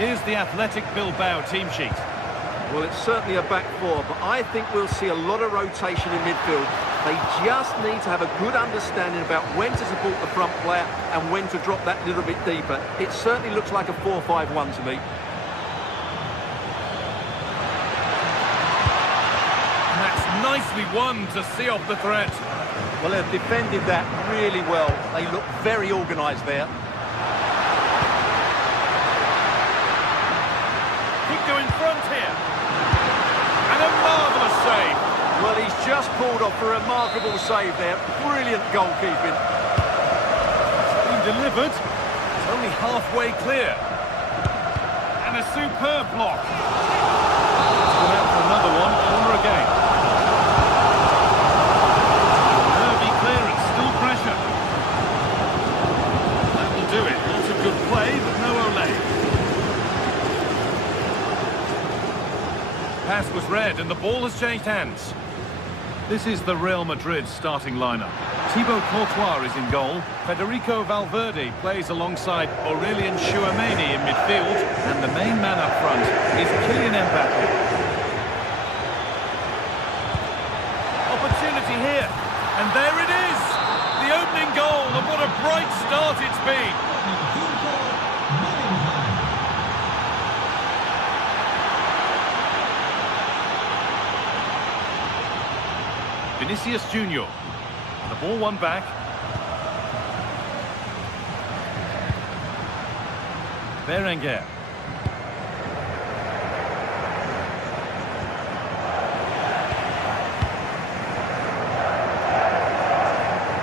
Here's the Athletic Bilbao team sheet. Well, it's certainly a back four, but I think we'll see a lot of rotation in midfield. They just need to have a good understanding about when to support the front player and when to drop that little bit deeper. It certainly looks like a 4-5-1 to me. And that's nicely won to see off the threat. Well, they've defended that really well. They look very organised there. Could go in front here. And a marvellous save. Well, he's just pulled off a remarkable save there. Brilliant goalkeeping. It's been delivered. It's only halfway clear. And a superb block. It's gone out for another one. Corner again. Nervy clearance. Still pressure. That'll do it. Lots of good play, but no Olay. Pass was read and the ball has changed hands. This is the Real Madrid starting lineup. Thibaut Courtois is in goal. Federico Valverde plays alongside Aurelien Chouameni in midfield. And the main man up front is Kylian Mbappe. Opportunity here. And there it is! The opening goal, and what a bright start it's been. Vinicius Junior. The ball won back. Berenguer.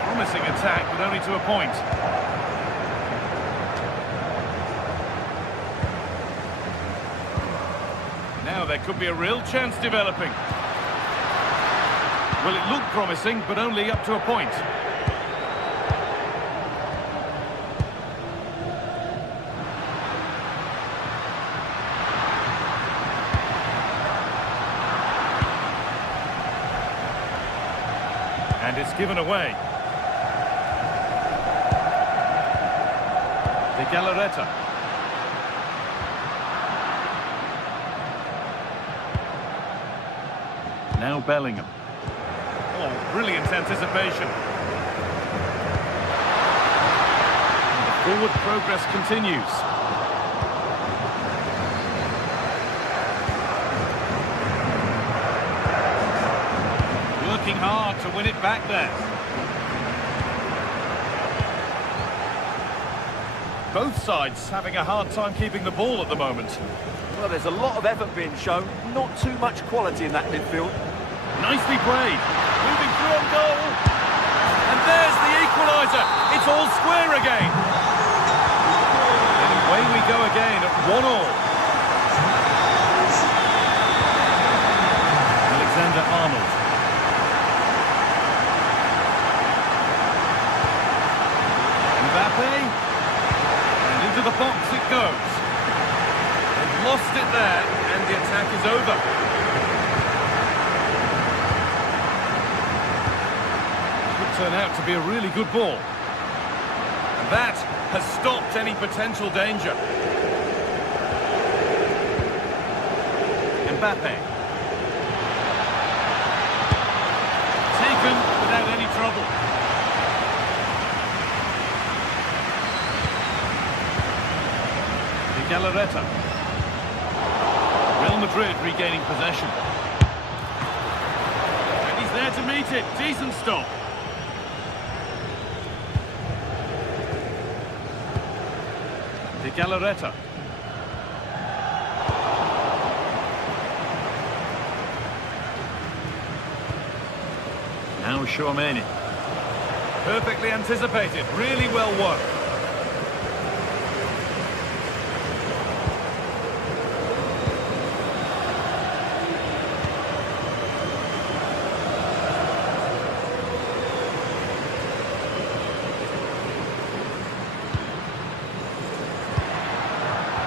Promising attack, but only to a point. Now there could be a real chance developing. Well, it looked promising, but only up to a point. And it's given away. De Galarreta. Now Bellingham. Oh, brilliant anticipation. And the forward progress continues. Working hard to win it back there. Both sides having a hard time keeping the ball at the moment. Well, there's a lot of effort being shown, not too much quality in that midfield. Nicely played. Moving through on goal. And there's the equaliser. It's all square again. And away we go again at 1-1. Alexander-Arnold. Mbappe. And into the box it goes. They've lost it there, and the attack is over. Turn out to be a really good ball. And that has stopped any potential danger. Mbappe. Taken without any trouble. De Galarreta. Real Madrid regaining possession. And he's there to meet it. Decent stop. De Galarreta. Now Chouameni. Perfectly anticipated, really well worked.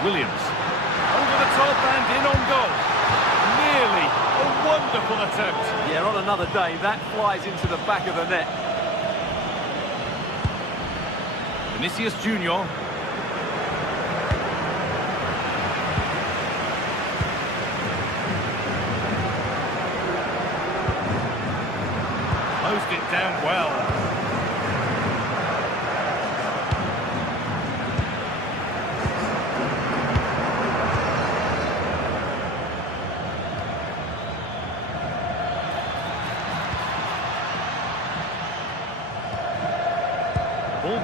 Williams. Over the top and in on goal. Nearly a wonderful attempt. Yeah, on another day, that flies into the back of the net. Vinicius Junior.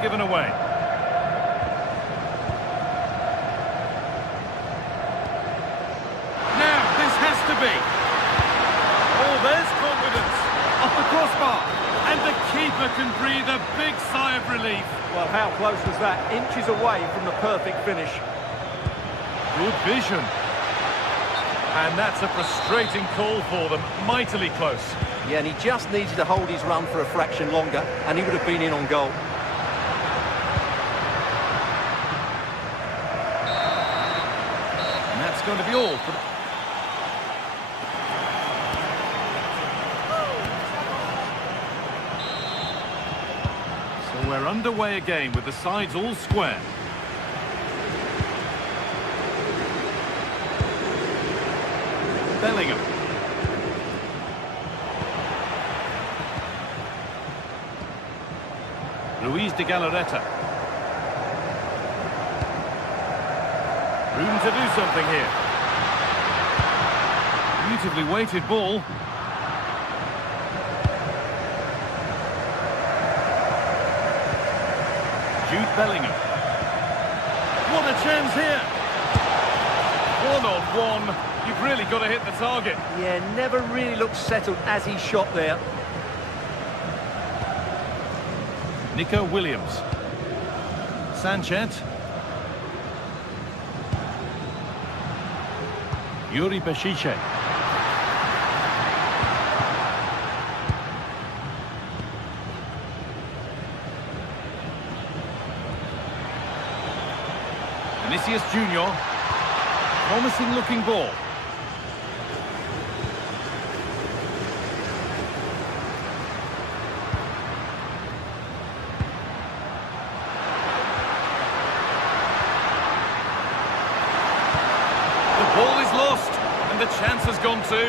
given away. Now, this has to be. Oh, there's confidence. Off the crossbar. And the keeper can breathe a big sigh of relief. Well, how close was that? Inches away from the perfect finish. Good vision. And that's a frustrating call for them. Mightily close. Yeah, and he just needed to hold his run for a fraction longer, and he would have been in on goal. And that's going to be all for... So we're underway again with the sides all square. Bellingham. Luis de Galarreta. Room to do something here. Beautifully weighted ball. Jude Bellingham. What a chance here. One-on-one. You've really got to hit the target. Yeah, never really looked settled as he shot there. Nico Williams. Sanchez. Yuri Beshiche. Vinicius Junior. Promising looking ball. Ball is lost, and the chance has gone too.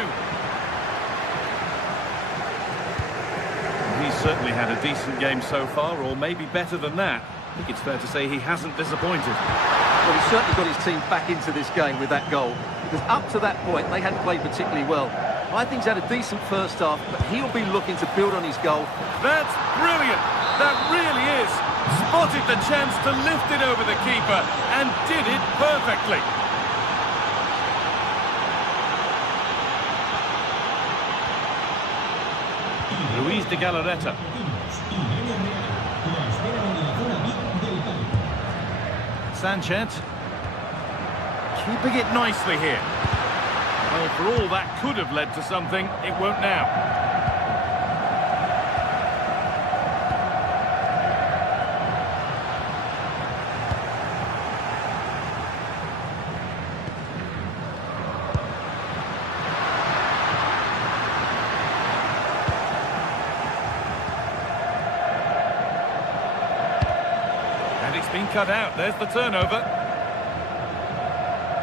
He's certainly had a decent game so far, or maybe better than that. I think it's fair to say he hasn't disappointed. Well, he's certainly got his team back into this game with that goal, because up to that point, they hadn't played particularly well. I think he's had a decent first half, but he'll be looking to build on his goal. That's brilliant! That really is! Spotted the chance to lift it over the keeper, and did it perfectly. Luis de Galarreta. Sanchez. Keeping it nicely here. Well, for all that could have led to something, it won't now. It's been cut out. There's the turnover.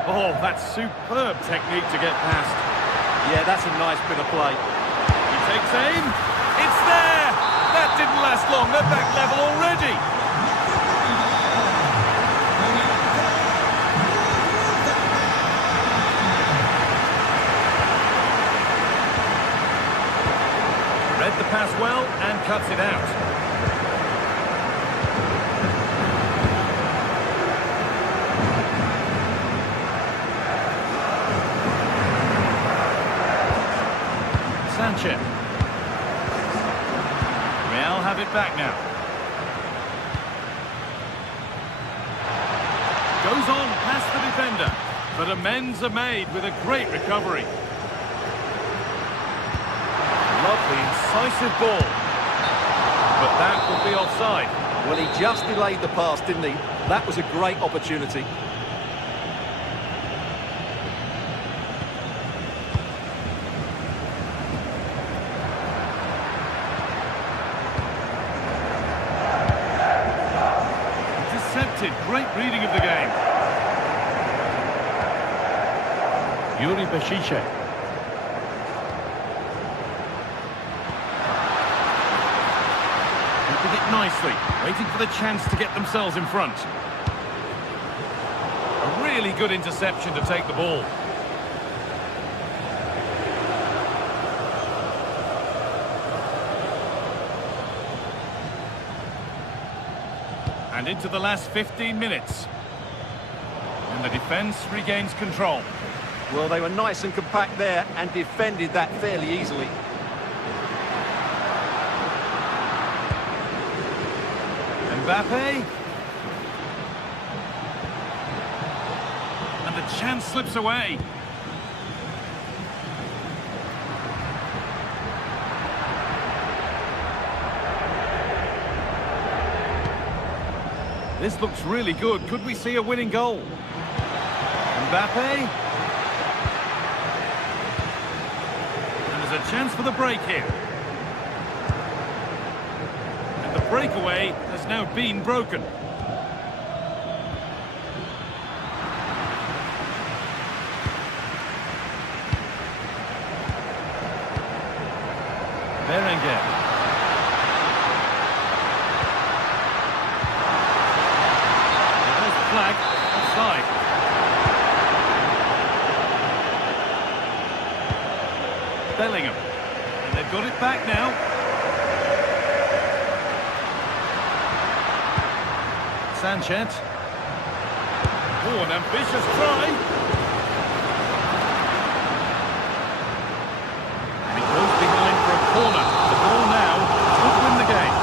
Oh, that's superb technique to get past. Yeah, that's a nice bit of play. He takes aim. It's there. That didn't last long. They're back level already. Read the pass well and cuts it out. Sanchez. Real have it back now. Goes on past the defender, but amends are made with a great recovery. Lovely, incisive ball. But that will be offside. Well, he just delayed the pass, didn't he? That was a great opportunity. Great reading of the game. Yuri Beshiche. Keeping it nicely, waiting for the chance to get themselves in front. A really good interception to take the ball. And into the last 15 minutes. And the defence regains control. Well, they were nice and compact there and defended that fairly easily. Mbappe. And the chance slips away. This looks really good. Could we see a winning goal? Mbappe. And there's a chance for the break here. And the breakaway has now been broken. Berenguer. Flag offside. Bellingham. And they've got it back now. Sanchez. Oh, an ambitious try. And he goes behind for a corner. The ball now could win the game.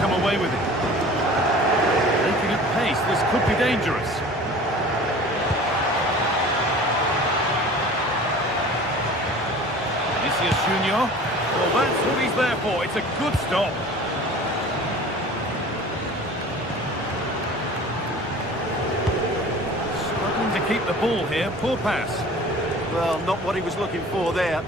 Come away with it. Taking at pace, this could be dangerous. Vinicius Junior. Well, that's what he's there for. It's a good stop. Struggling to keep the ball here. Poor pass. Well, not what he was looking for there.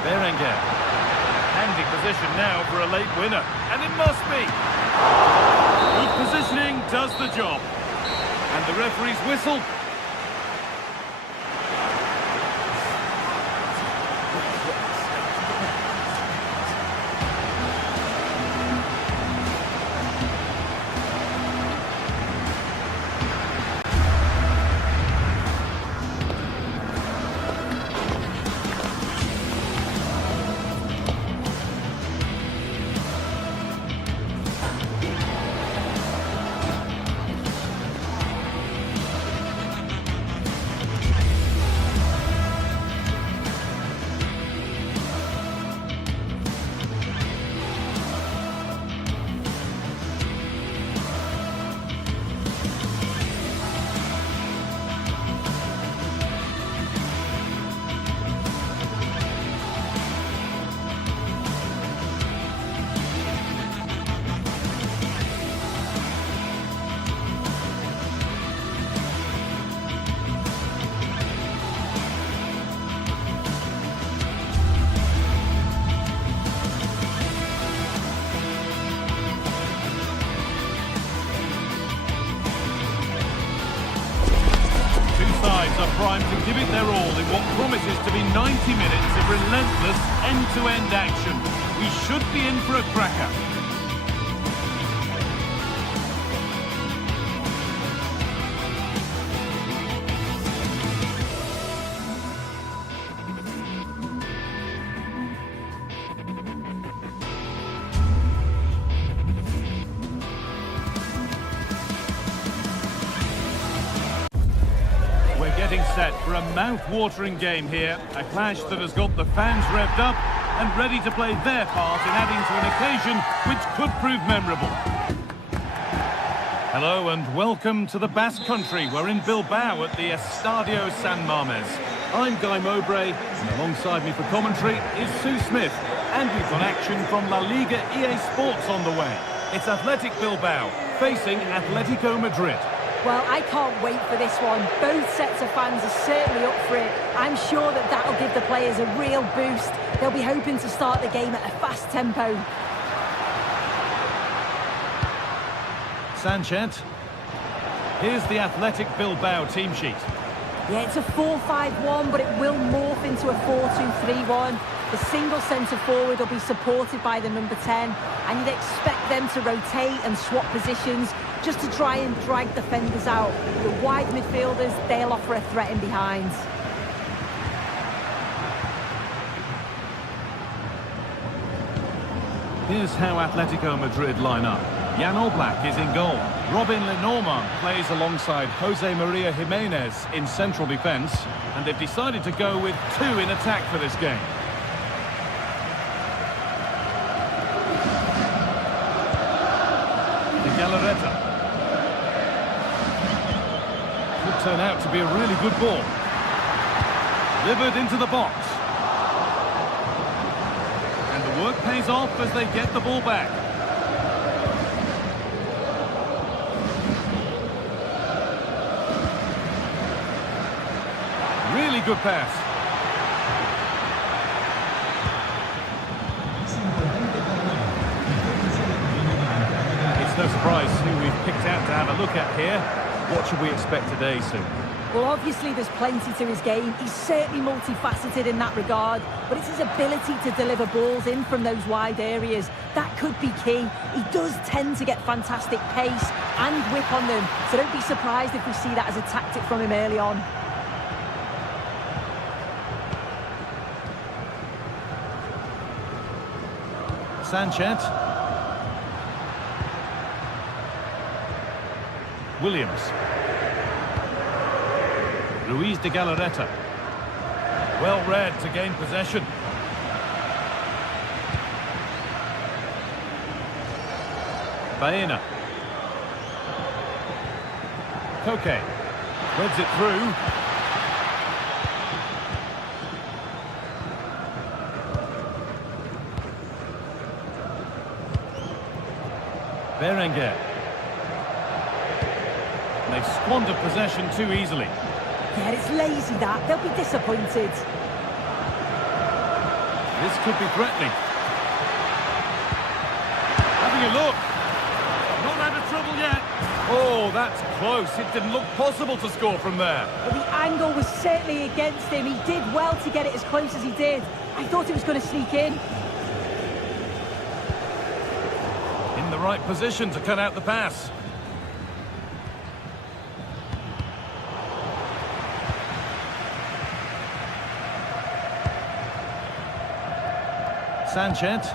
Berenguer. Handy position now for a late winner. And it must be. Good positioning does the job. And the referee's whistle. Are primed to give it their all in what promises to be 90 minutes of relentless end-to-end action. We should be in for a cracker. Getting set for a mouth-watering game here, a clash that has got the fans revved up and ready to play their part in adding to an occasion which could prove memorable. Hello and welcome to the Basque Country. We're in Bilbao at the Estadio San Mamés. I'm Guy Mowbray, and alongside me for commentary is Sue Smith. And we've got action from La Liga EA Sports on the way. It's Athletic Bilbao facing Atletico Madrid. Well, I can't wait for this one. Both sets of fans are certainly up for it. I'm sure that that'll give the players a real boost. They'll be hoping to start the game at a fast tempo. Sanchez. Here's the Athletic Bilbao team sheet. Yeah, it's a 4-5-1, but it will morph into a 4-2-3-1. The single centre-forward will be supported by the number 10, and you'd expect them to rotate and swap positions just to try and drag defenders out. The wide midfielders, they'll offer a threat in behind. Here's how Atletico Madrid line up. Jan Oblak is in goal. Robin Lenormand plays alongside Jose Maria Jimenez in central defence. And they've decided to go with two in attack for this game. De Galarreta. Could turn out to be a really good ball. Delivered into the box. And the work pays off as they get the ball back. Really good pass. It's no surprise who we've picked out to have a look at here. What should we expect today, Sue? Well, obviously there's plenty to his game. He's certainly multifaceted in that regard, but it's his ability to deliver balls in from those wide areas. That could be key. He does tend to get fantastic pace and whip on them, so don't be surprised if we see that as a tactic from him early on. Sanchez. Williams. Luis de Galarreta. Well read to gain possession. Baena. Koke. Threads it through. Berenguer. And they've squandered possession too easily. Yeah, it's lazy that. They'll be disappointed. This could be threatening. Having a look. Not out of trouble yet. Oh, that's close. It didn't look possible to score from there. But the angle was certainly against him. He did well to get it as close as he did. I thought it was going to sneak in. In the right position to cut out the pass. Sanchez.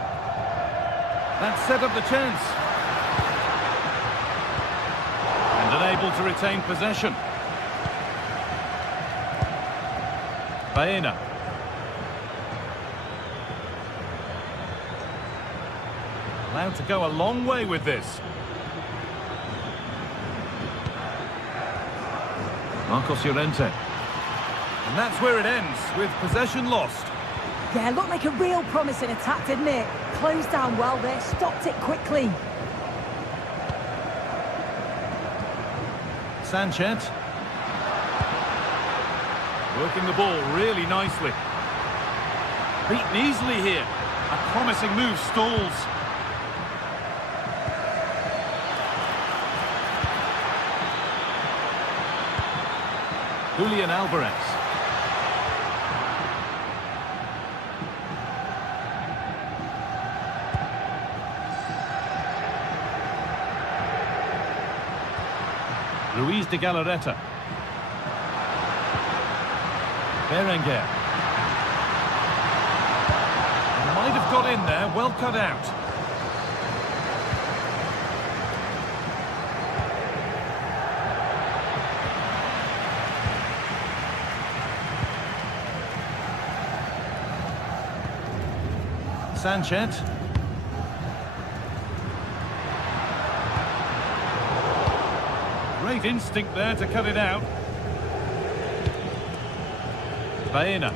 That set up the chance. And unable to retain possession. Baena. Allowed to go a long way with this. Marcos Llorente. And that's where it ends, with possession lost. Yeah, looked like a real promising attack, didn't it? Closed down well there, stopped it quickly. Sanchez. Working the ball really nicely. Beaten easily here. A promising move stalls. Julian Alvarez. Luis de Galarreta. Berenguer. Might have got in there, well cut out. Sanchez. Great instinct there to cut it out. Baena.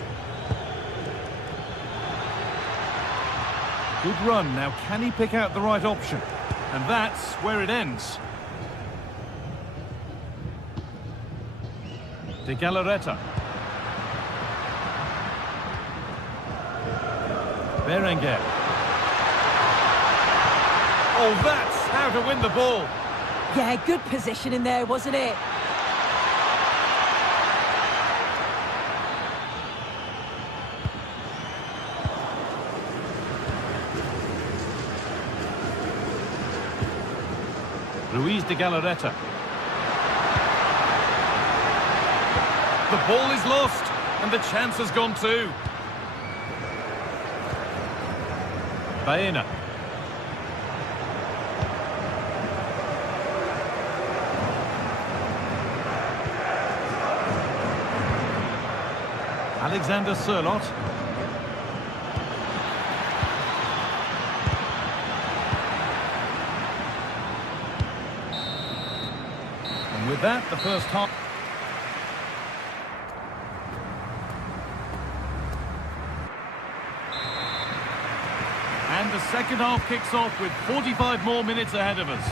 Good run. Now, can he pick out the right option? And that's where it ends. De Galarreta. Berenguer. Oh, that's how to win the ball. Yeah, good position in there, wasn't it? Luis de Galarreta. The ball is lost, and the chance has gone too. Baena. Alexander Sørloth. And with that, the first half. And the second half kicks off with 45 more minutes ahead of us.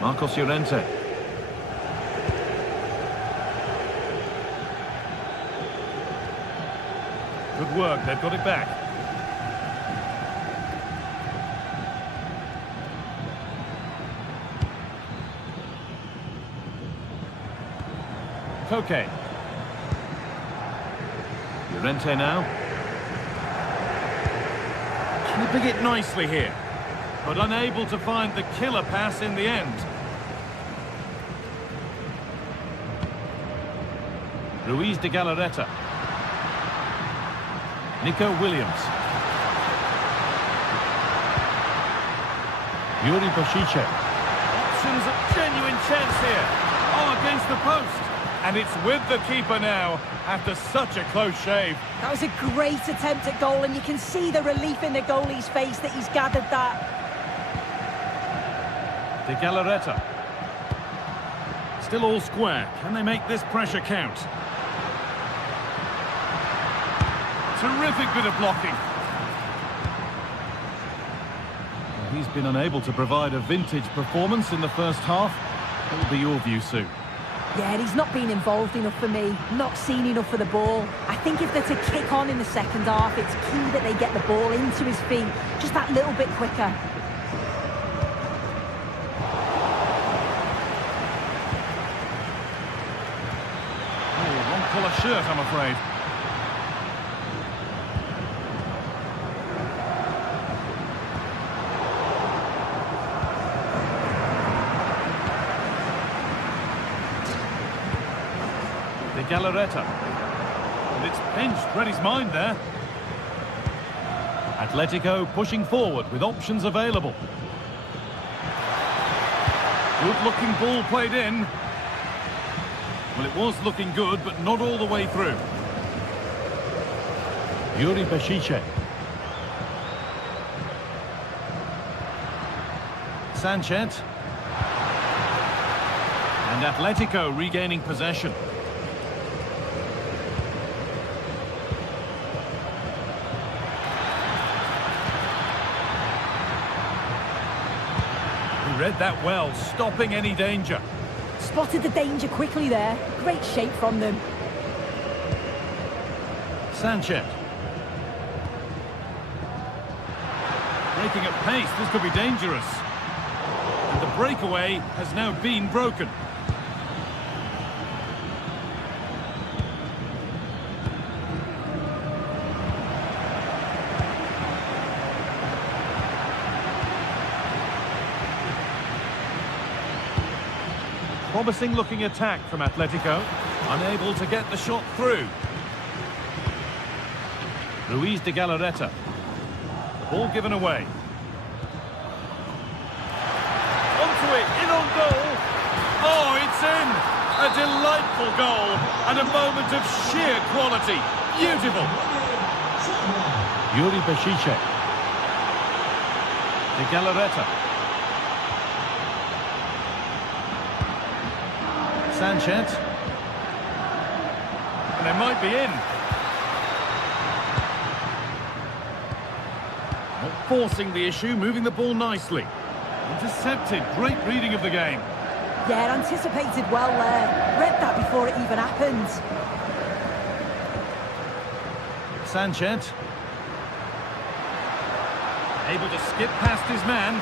Marcos Llorente. Good work, they've got it back. Koke. Llorente now. Keeping it nicely here, but unable to find the killer pass in the end. Luis de Galarreta. Nico Williams. Yuri Bashicek. Options a genuine chance here. Oh, against the post. And it's with the keeper now after such a close shave. That was a great attempt at goal, and you can see the relief in the goalie's face that he's gathered that. De Galarreta. Still all square. Can they make this pressure count? Terrific bit of blocking. Well, he's been unable to provide a vintage performance in the first half. What will be your view, Sue? Yeah, he's not been involved enough for me, not seen enough for the ball. I think if they're to kick on in the second half, it's key that they get the ball into his feet just that little bit quicker. Oh, wrong colour shirt, I'm afraid. De Galarreta. And it's pinched, read his mind there. Atletico pushing forward with options available. Good looking ball played in. Well, it was looking good, but not all the way through. Yuri Bashicek. Sanchez. And Atletico regaining possession. Read that well, stopping any danger. Spotted the danger quickly there. Great shape from them. Sanchez. Breaking at pace, this could be dangerous. And the breakaway has now been broken. Promising looking attack from Atletico, unable to get the shot through. Luis de Galarreta. Ball given away. Onto it, in on goal. Oh, it's in! A delightful goal and a moment of sheer quality. Beautiful. Yuri Bashicek. De Galarreta. Sanchez. And they might be in. Not forcing the issue, moving the ball nicely. Intercepted, great reading of the game. Yeah, anticipated well there. Read that before it even happened. Sanchez. Able to skip past his man.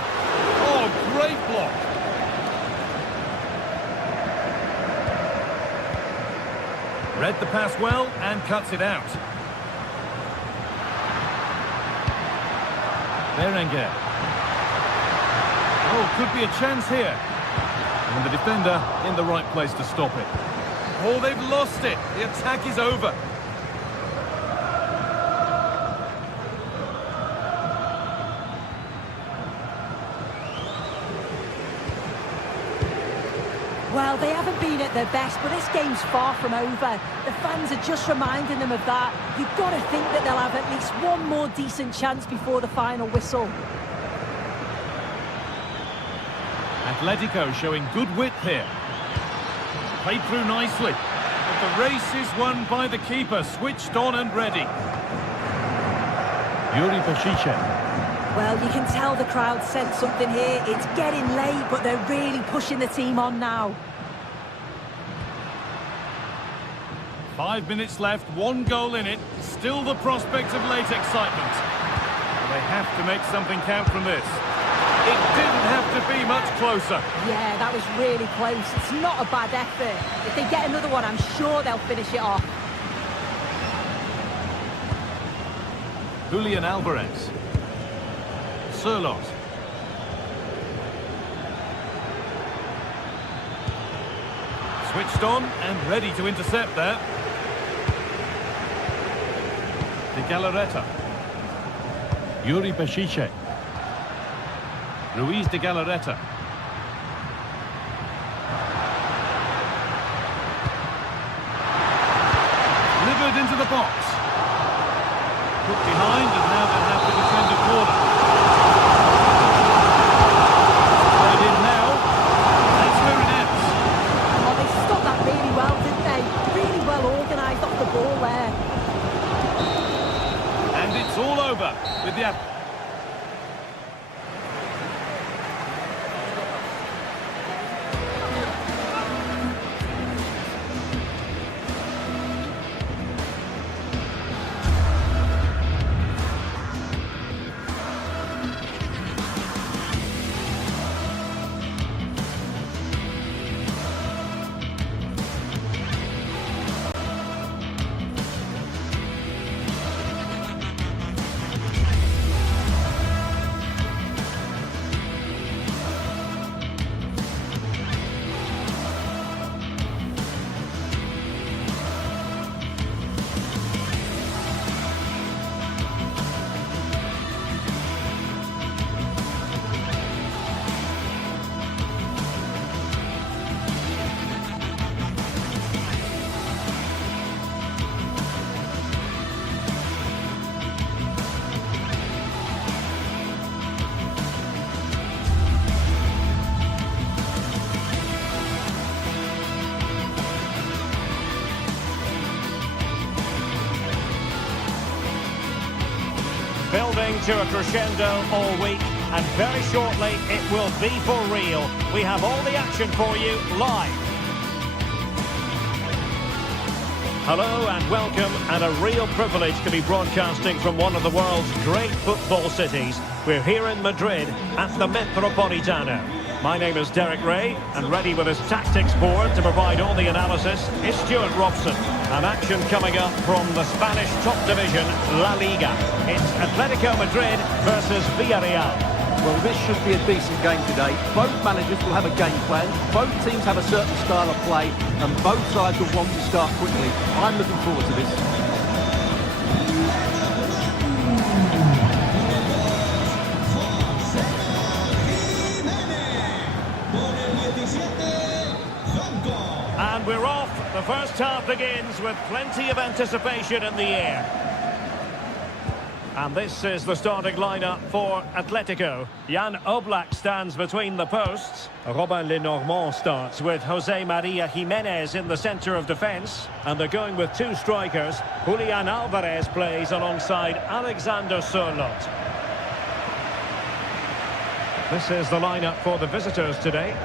Oh, great block. Read the pass well and cuts it out. Berenguer. Oh, could be a chance here. And the defender in the right place to stop it. Oh, they've lost it. The attack is over. Well, they haven't been at their best, but this game's far from over. The fans are just reminding them of that. You've got to think that they'll have at least one more decent chance before the final whistle. Atletico showing good width here. Played through nicely. But the race is won by the keeper, switched on and ready. Yuri Pasice. Well, you can tell the crowd sense something here. It's getting late, but they're really pushing the team on now. 5 minutes left, 1 goal in it. Still the prospect of late excitement. Well, they have to make something count from this. It didn't have to be much closer. Yeah, that was really close. It's not a bad effort. If they get another one, I'm sure they'll finish it off. Julian Alvarez. Sirlot. Switched on and ready to intercept there. De Galarreta. Yuri Pasice. Luis de Galarreta. Delivered into the box. Put behind and now they'll have to defend a corner. Played in now. That's where it ends. Oh, they stopped that really well, didn't they? Really well organised off the ball there. And it's all over with the... Building to a crescendo all week, and very shortly it will be for real. We have all the action for you live. Hello and welcome, and a real privilege to be broadcasting from one of the world's great football cities. We're here in Madrid at the Metropolitano. My name is Derek Ray, and ready with his tactics board to provide all the analysis is Stuart Robson. And action coming up from the Spanish top division, La Liga. It's Atletico Madrid versus Villarreal. Well, this should be a decent game today. Both managers will have a game plan. Both teams have a certain style of play, and both sides will want to start quickly. I'm looking forward to this. And we're off. The first half begins with plenty of anticipation in the air. And this is the starting lineup for Atletico. Jan Oblak stands between the posts. Robin Lenormand starts with Jose Maria Jimenez in the centre of defence. And they're going with two strikers. Julian Alvarez plays alongside Alexander Sørloth. This is the lineup for the visitors today.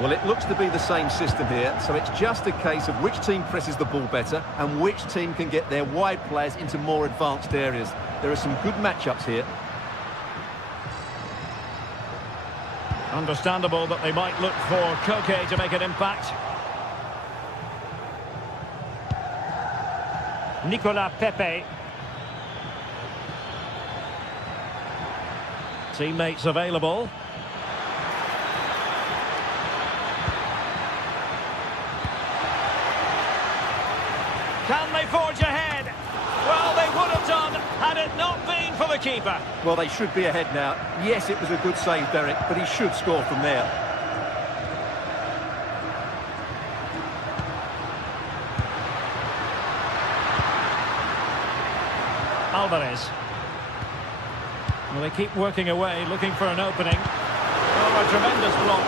Well, it looks to be the same system here, so it's just a case of which team presses the ball better and which team can get their wide players into more advanced areas. There are some good matchups here. Understandable that they might look for Koke to make an impact. Nicolas Pepe. Teammates available. Can they forge ahead? Well, they would have done had it not been for the keeper. Well, they should be ahead now. Yes, it was a good save, Derek, but he should score from there. Alvarez. Well, they keep working away, looking for an opening. Oh, a tremendous block.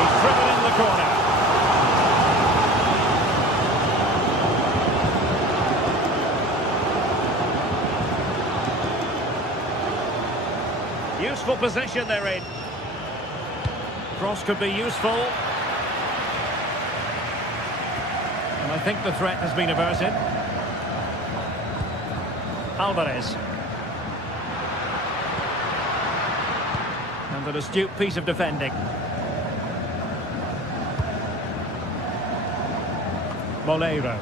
He's driven in the corner. Useful position they're in. Cross could be useful. And I think the threat has been averted. Alvarez. And an astute piece of defending. Moleiro.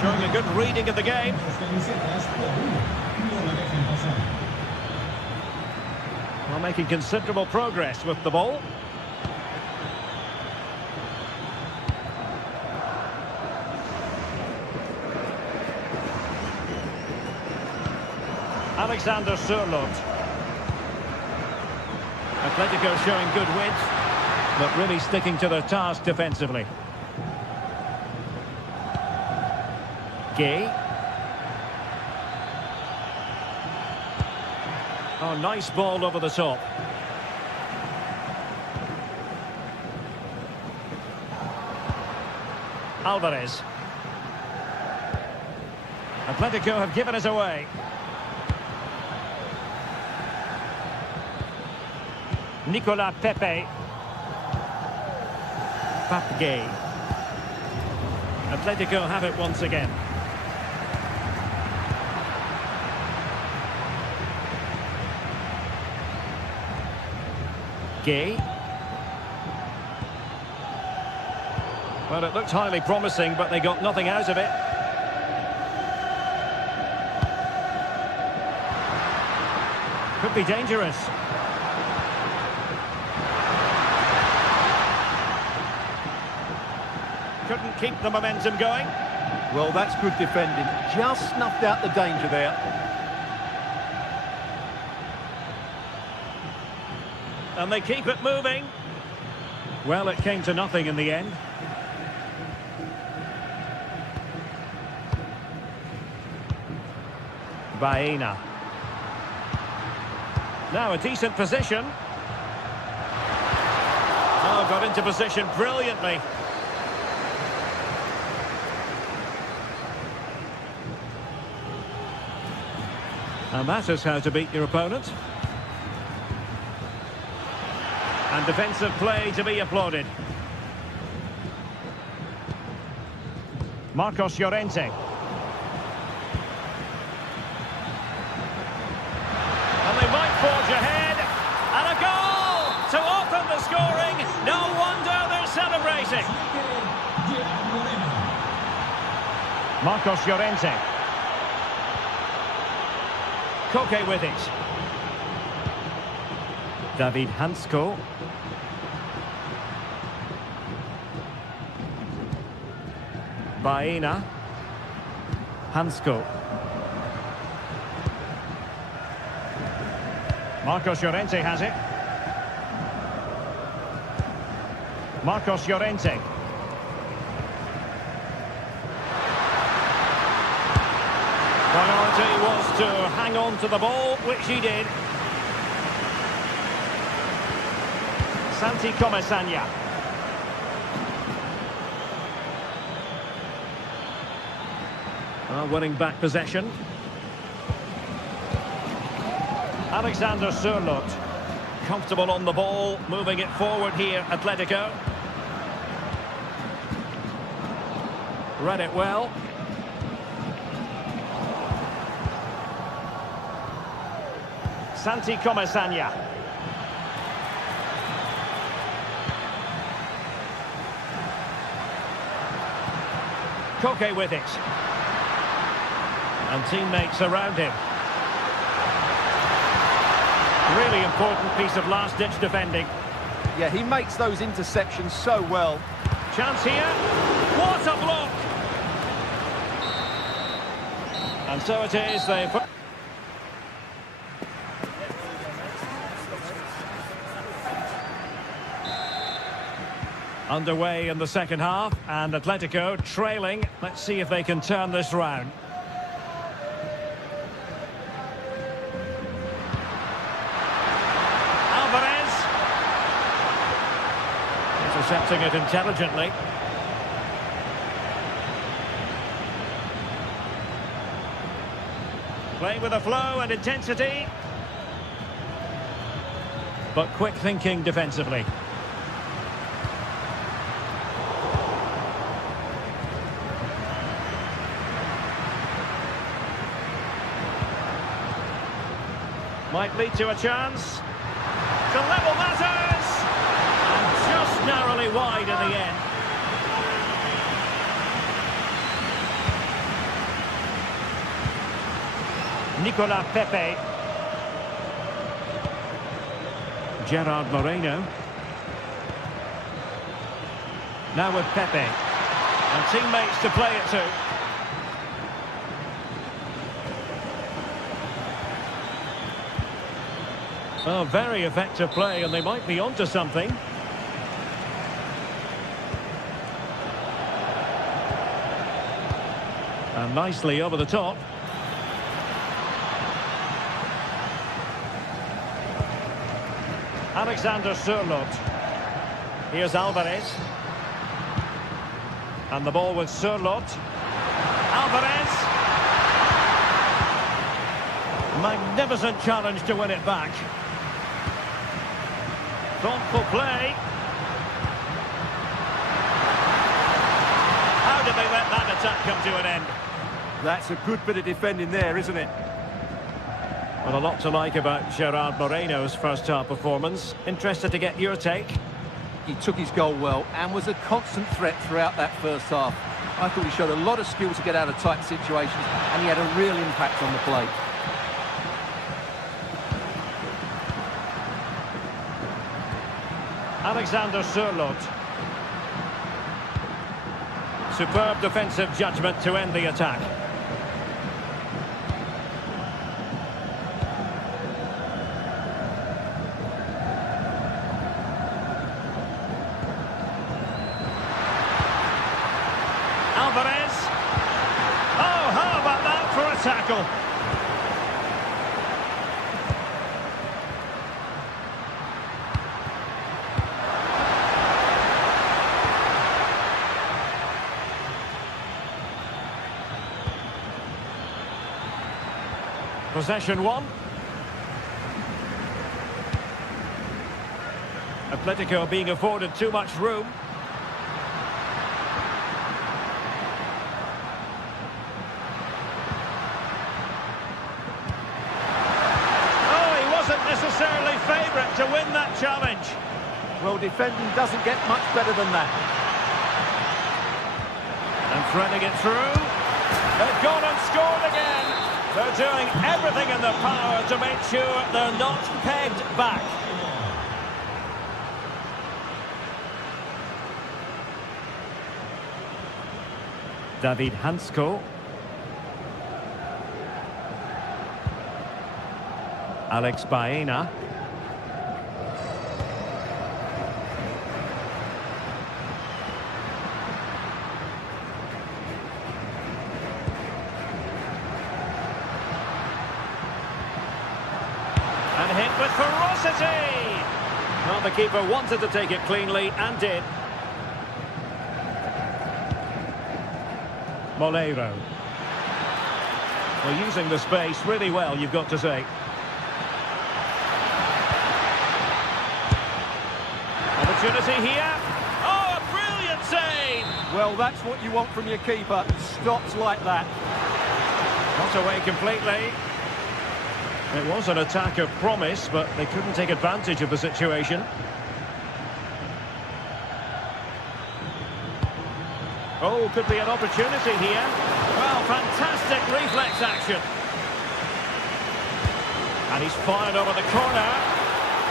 Showing a good reading of the game. Well, making considerable progress with the ball. Alexander Sørloth. Atletico showing good width, but really sticking to their task defensively. Gay. Oh, nice ball over the top. Alvarez. Atletico have given us away. Nicolas Pepe. Papgay. Atletico have it once again. Gay. Well, it looked highly promising, but they got nothing out of it. Could be dangerous. Couldn't keep the momentum going. Well, that's good defending. Just snuffed out the danger there. And they keep it moving. Well, it came to nothing in the end. Baena. Now a decent position. Oh, got into position brilliantly. And that is how to beat your opponent. And defensive play to be applauded. Marcos Llorente. And they might forge ahead. And a goal to open the scoring. No wonder they're celebrating. Marcos Llorente. Koke with it. David Hansko. Baena. Hansko. Marcos Llorente has it. Marcos Llorente. Priority was to hang on to the ball, which he did. Santi Comesaña. Winning back possession. Alexander Sørloth. Comfortable on the ball, moving it forward here, Atletico. Read it well. Santi Comesaña. Koke with it. And teammates around him. Really important piece of last-ditch defending. Yeah, he makes those interceptions so well. Chance here. What a block! And so it is. They put... Underway in the second half, and Atletico trailing. Let's see if they can turn this round. Alvarez. Intercepting it intelligently. Playing with a flow and intensity. But quick thinking defensively. Might lead to a chance. To level matters! And just narrowly wide in the end. Nicolas Pepe. Gerard Moreno. Now with Pepe. And teammates to play it to. Oh, very effective play, and they might be onto something. And nicely over the top. Alexander Sørloth. Here's Alvarez. And the ball with Sørloth. Alvarez. Magnificent challenge to win it back. Thoughtful play. How did they let that attack come to an end? That's a good bit of defending there, isn't it? Well, a lot to like about Gerard Moreno's first-half performance. Interested to get your take? He took his goal well and was a constant threat throughout that first half. I thought he showed a lot of skill to get out of tight situations, and he had a real impact on the play. Alexander Sørloth. Superb defensive judgment to end the attack. Alvarez. Oh, how about that for a tackle? Possession one. Atletico being afforded too much room. Oh, he wasn't necessarily favourite to win that challenge. Well, defending doesn't get much better than that. And threading it through. They've gone and scored again. They're doing everything in their power to make sure they're not pegged back. David Hansko. Alex Baena. And hit with ferocity! Well, the keeper wanted to take it cleanly and did. Moleiro. Well, using the space really well, you've got to say. Opportunity here. Oh, a brilliant save! Well, that's what you want from your keeper. Stops like that. Not away completely. It was an attack of promise, but they couldn't take advantage of the situation. Oh, could be an opportunity here. Well, fantastic reflex action. And he's fired over the corner.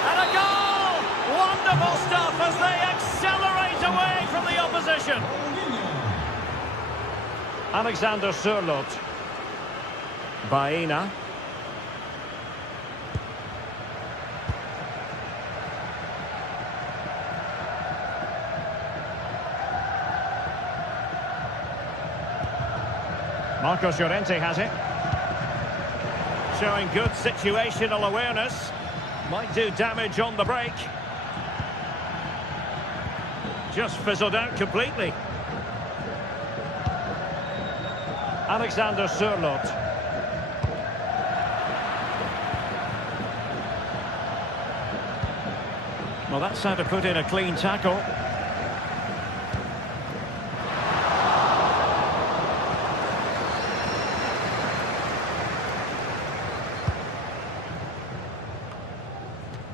And a goal! Wonderful stuff as they accelerate away from the opposition. Alexander Sørloth. Baena. Marcos Llorente has it. Showing good situational awareness. Might do damage on the break. Just fizzled out completely. Alexander Sørloth. Well, that's how to put in a clean tackle.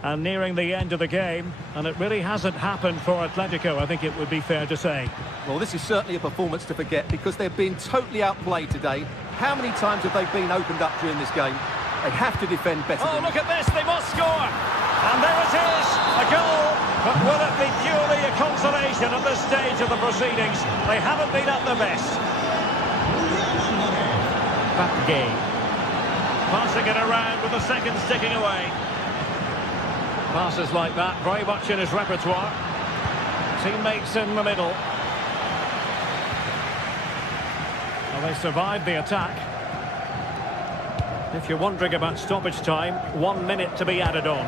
And nearing the end of the game, and it really hasn't happened for Atletico, I think it would be fair to say. Well, this is certainly a performance to forget because they've been totally outplayed today. How many times have they been opened up during this game? They have to defend better. Oh, look at this, they must score! And there it is, a goal! But will it be purely a consolation at this stage of the proceedings? They haven't been at their best. Back game. Passing it around with the second sticking away. Passes like that, very much in his repertoire. Teammates in the middle. Well, they survived the attack. If you're wondering about stoppage time, 1 minute to be added on.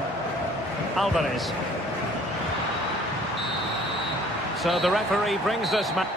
Alvarez. So the referee brings this match.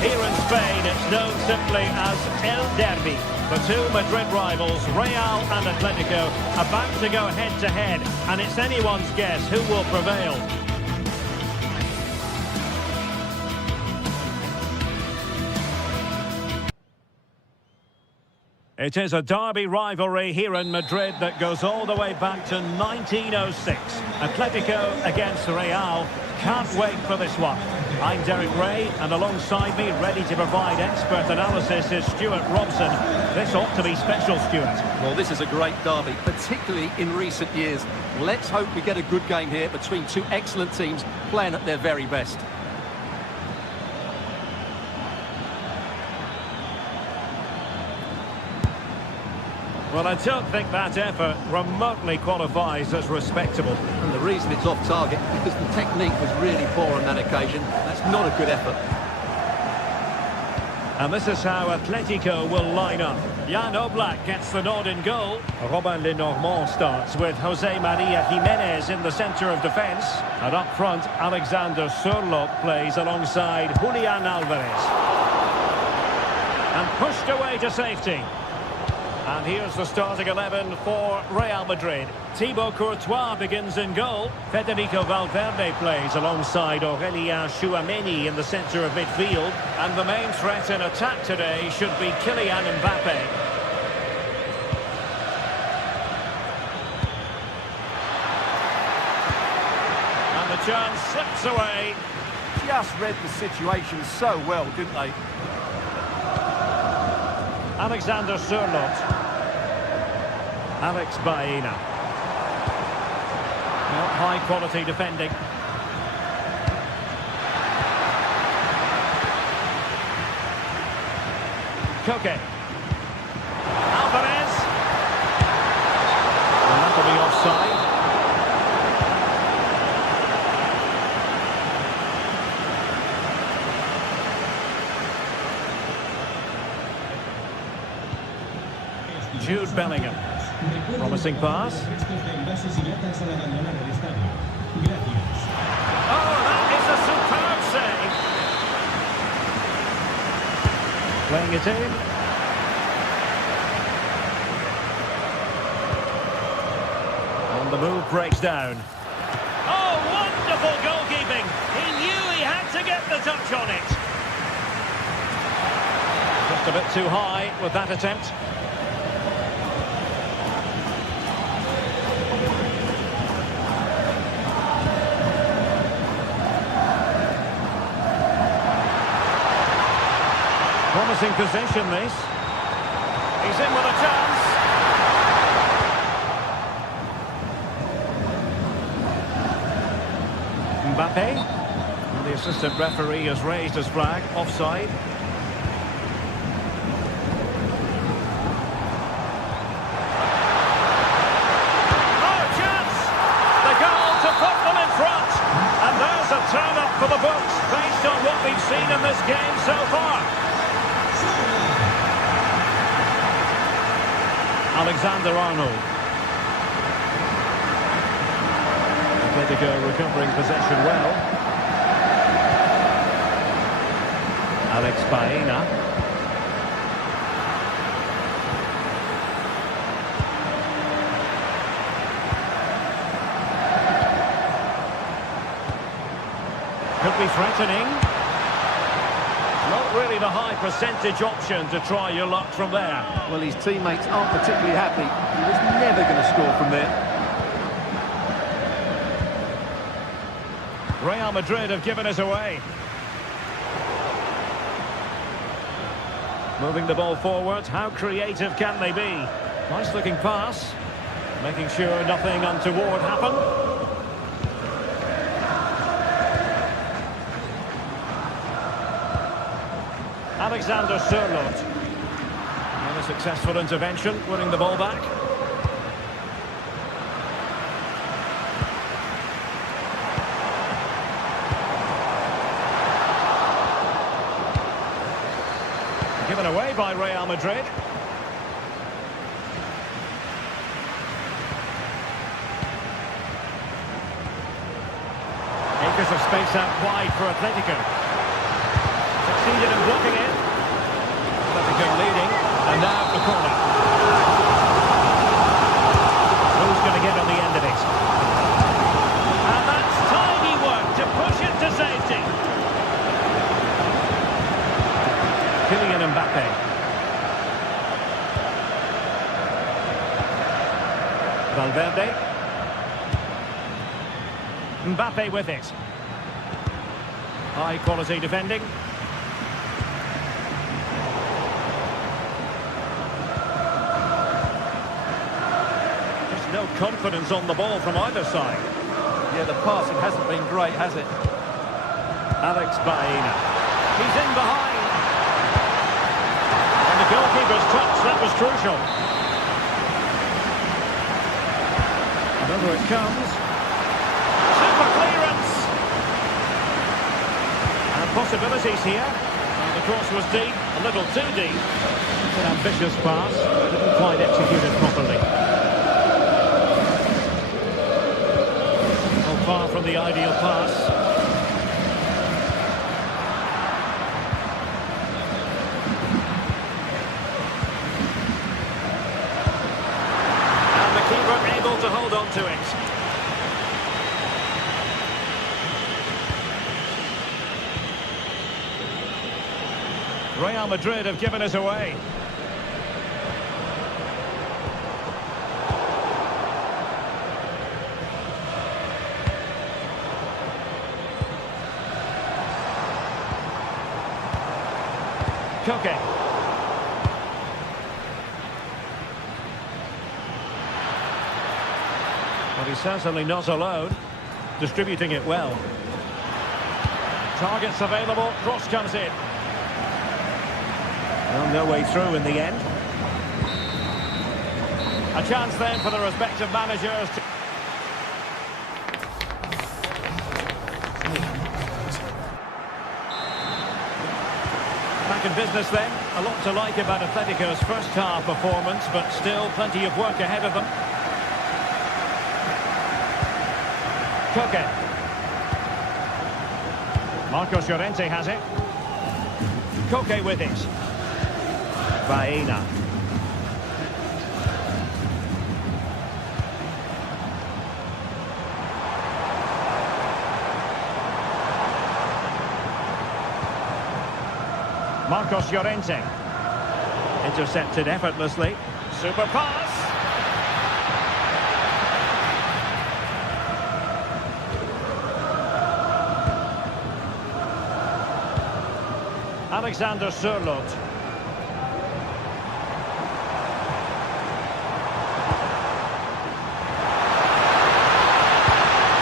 Here in Spain, it's known simply as El Derby. The two Madrid rivals, Real and Atletico, about to go head-to-head, and it's anyone's guess who will prevail. It is a derby rivalry here in Madrid that goes all the way back to 1906. Atletico against Real. Can't wait for this one. I'm Derek Ray, and alongside me, ready to provide expert analysis, is Stuart Robson. This ought to be special, Stuart. Well, this is a great derby, particularly in recent years. Let's hope we get a good game here between two excellent teams playing at their very best. Well, I don't think that effort remotely qualifies as respectable. And the reason it's off target is because the technique was really poor on that occasion. That's not a good effort. And this is how Atletico will line up. Jan Oblak gets the nod in goal. Robin Lenormand starts with Jose Maria Jimenez in the centre of defence. And up front, Alexander Sørloth plays alongside Julian Alvarez. And pushed away to safety. And here's the starting 11 for Real Madrid. Thibaut Courtois begins in goal. Federico Valverde plays alongside Aurélien Tchouameni in the centre of midfield. And the main threat in attack today should be Kylian Mbappe. And the chance slips away. Just read the situation so well, didn't they? Alexander Sørloth. Alex Baena. Well, high quality defending. Koke. Alvarez. And that'll be offside. Jude Bellingham. Promising pass. Oh, that is a superb save. Playing it in. And the move breaks down. Oh, wonderful goalkeeping. He knew he had to get the touch on it. Just a bit too high with that attempt. Promising possession, this. He's in with a chance. Mbappe. And the assistant referee has raised his flag. Offside. Oh, chance! The goal to put them in front. And there's a turn-up for the books based on what we've seen in this game so far. Alexander-Arnold. Atletico recovering possession well. Alex Baena. Could be threatening. Not really the high percentage option to try your luck from there. Well, his teammates aren't particularly happy. He was never going to score from there. Real Madrid have given it away. Moving the ball forward. How creative can they be? Nice looking pass. Making sure nothing untoward happened. Alexander Sørloth. And a successful intervention, winning the ball back. Given away by Real Madrid. Acres of space out wide for Atletico. Succeeded in blocking it. Atletico leading, and now the corner. Who's going to get on the end of it? And that's tidy work to push it to safety. Kylian Mbappe. Valverde. Mbappe with it. High quality defending. No confidence on the ball from either side. Yeah, the passing hasn't been great, has it? Alex Baena. He's in behind. And the goalkeeper's touch, that was crucial. And over it comes. Super clearance. And possibilities here. And the cross was deep, a little too deep. It's an ambitious pass, didn't quite execute it properly. Far from the ideal pass. hold on to it. Real Madrid have given us away. Koke. But he's certainly not alone. Distributing it well. Targets available. Cross comes in. Well, no way through in the end. A chance then for the respective managers to... Back in business then. A lot to like about Atletico's first half performance, but still plenty of work ahead of them. Koke. Marcos Llorente has it. Koke with it. Baena. Marcos Llorente. Intercepted effortlessly. Super pass. Alexander Sørloth.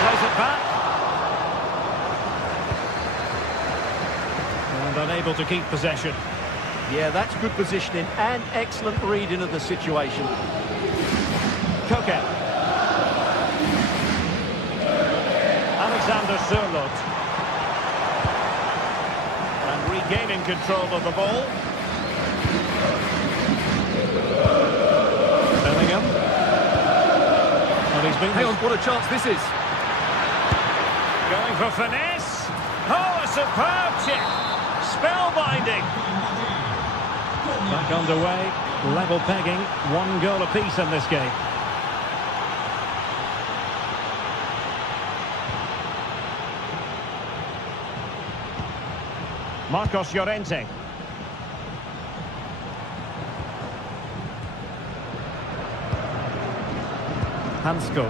Plays it back. And unable to keep possession. Yeah, that's good positioning and excellent reading of the situation. Koke. Alexander Sørloth. Regaining control of the ball. Bellingham. Well, he's been... Hang on, what a chance this is. Going for finesse. Oh, a superb chip. Spellbinding. Back underway. Level pegging. 1 goal apiece in this game. Marcos Llorente. Hansko.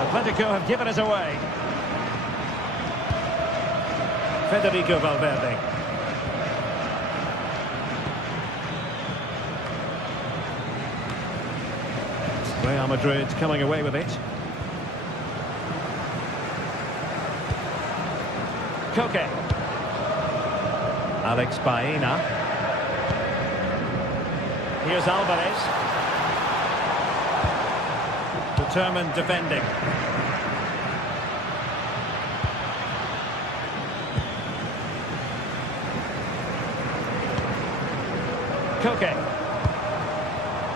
Atletico have given us away. Federico Valverde. Real Madrid coming away with it. Koke. Alex Baena. Here's Alvarez. Determined defending. Koke.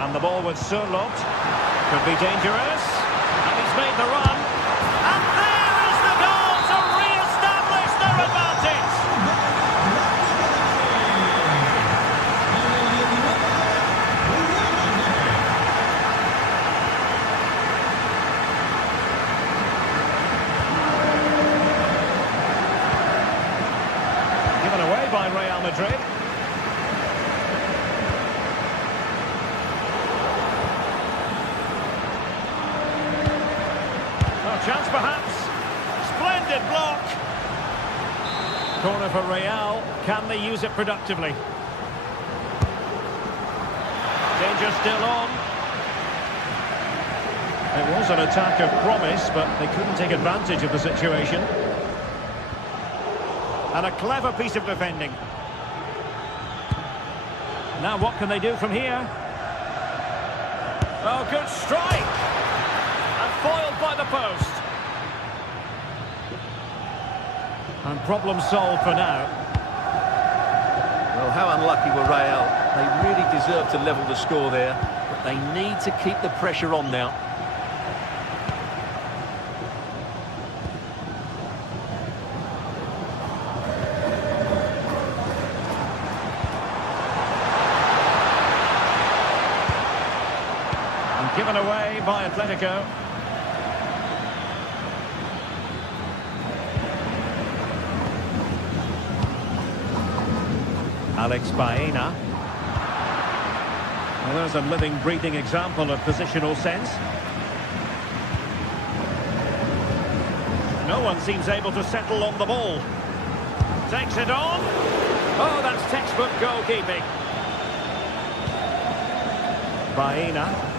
And the ball with Sørloth. Could be dangerous. And he's made the run. And there is the goal to re-establish their advantage. Given away by Real Madrid. Chance perhaps. Splendid block. Corner for Real. Can they use it productively? Danger still on. It was an attack of promise, but they couldn't take advantage of the situation. And a clever piece of defending. Now what can they do from here? Oh, good strike! And foiled by the post. And problem solved for now. Well, how unlucky were Real. They really deserve to level the score there, but they need to keep the pressure on now. given away by Atletico. Alex Baena. Well, there's a living, breathing example of positional sense. No one seems able to settle on the ball. Takes it on. Oh, that's textbook goalkeeping. Baena.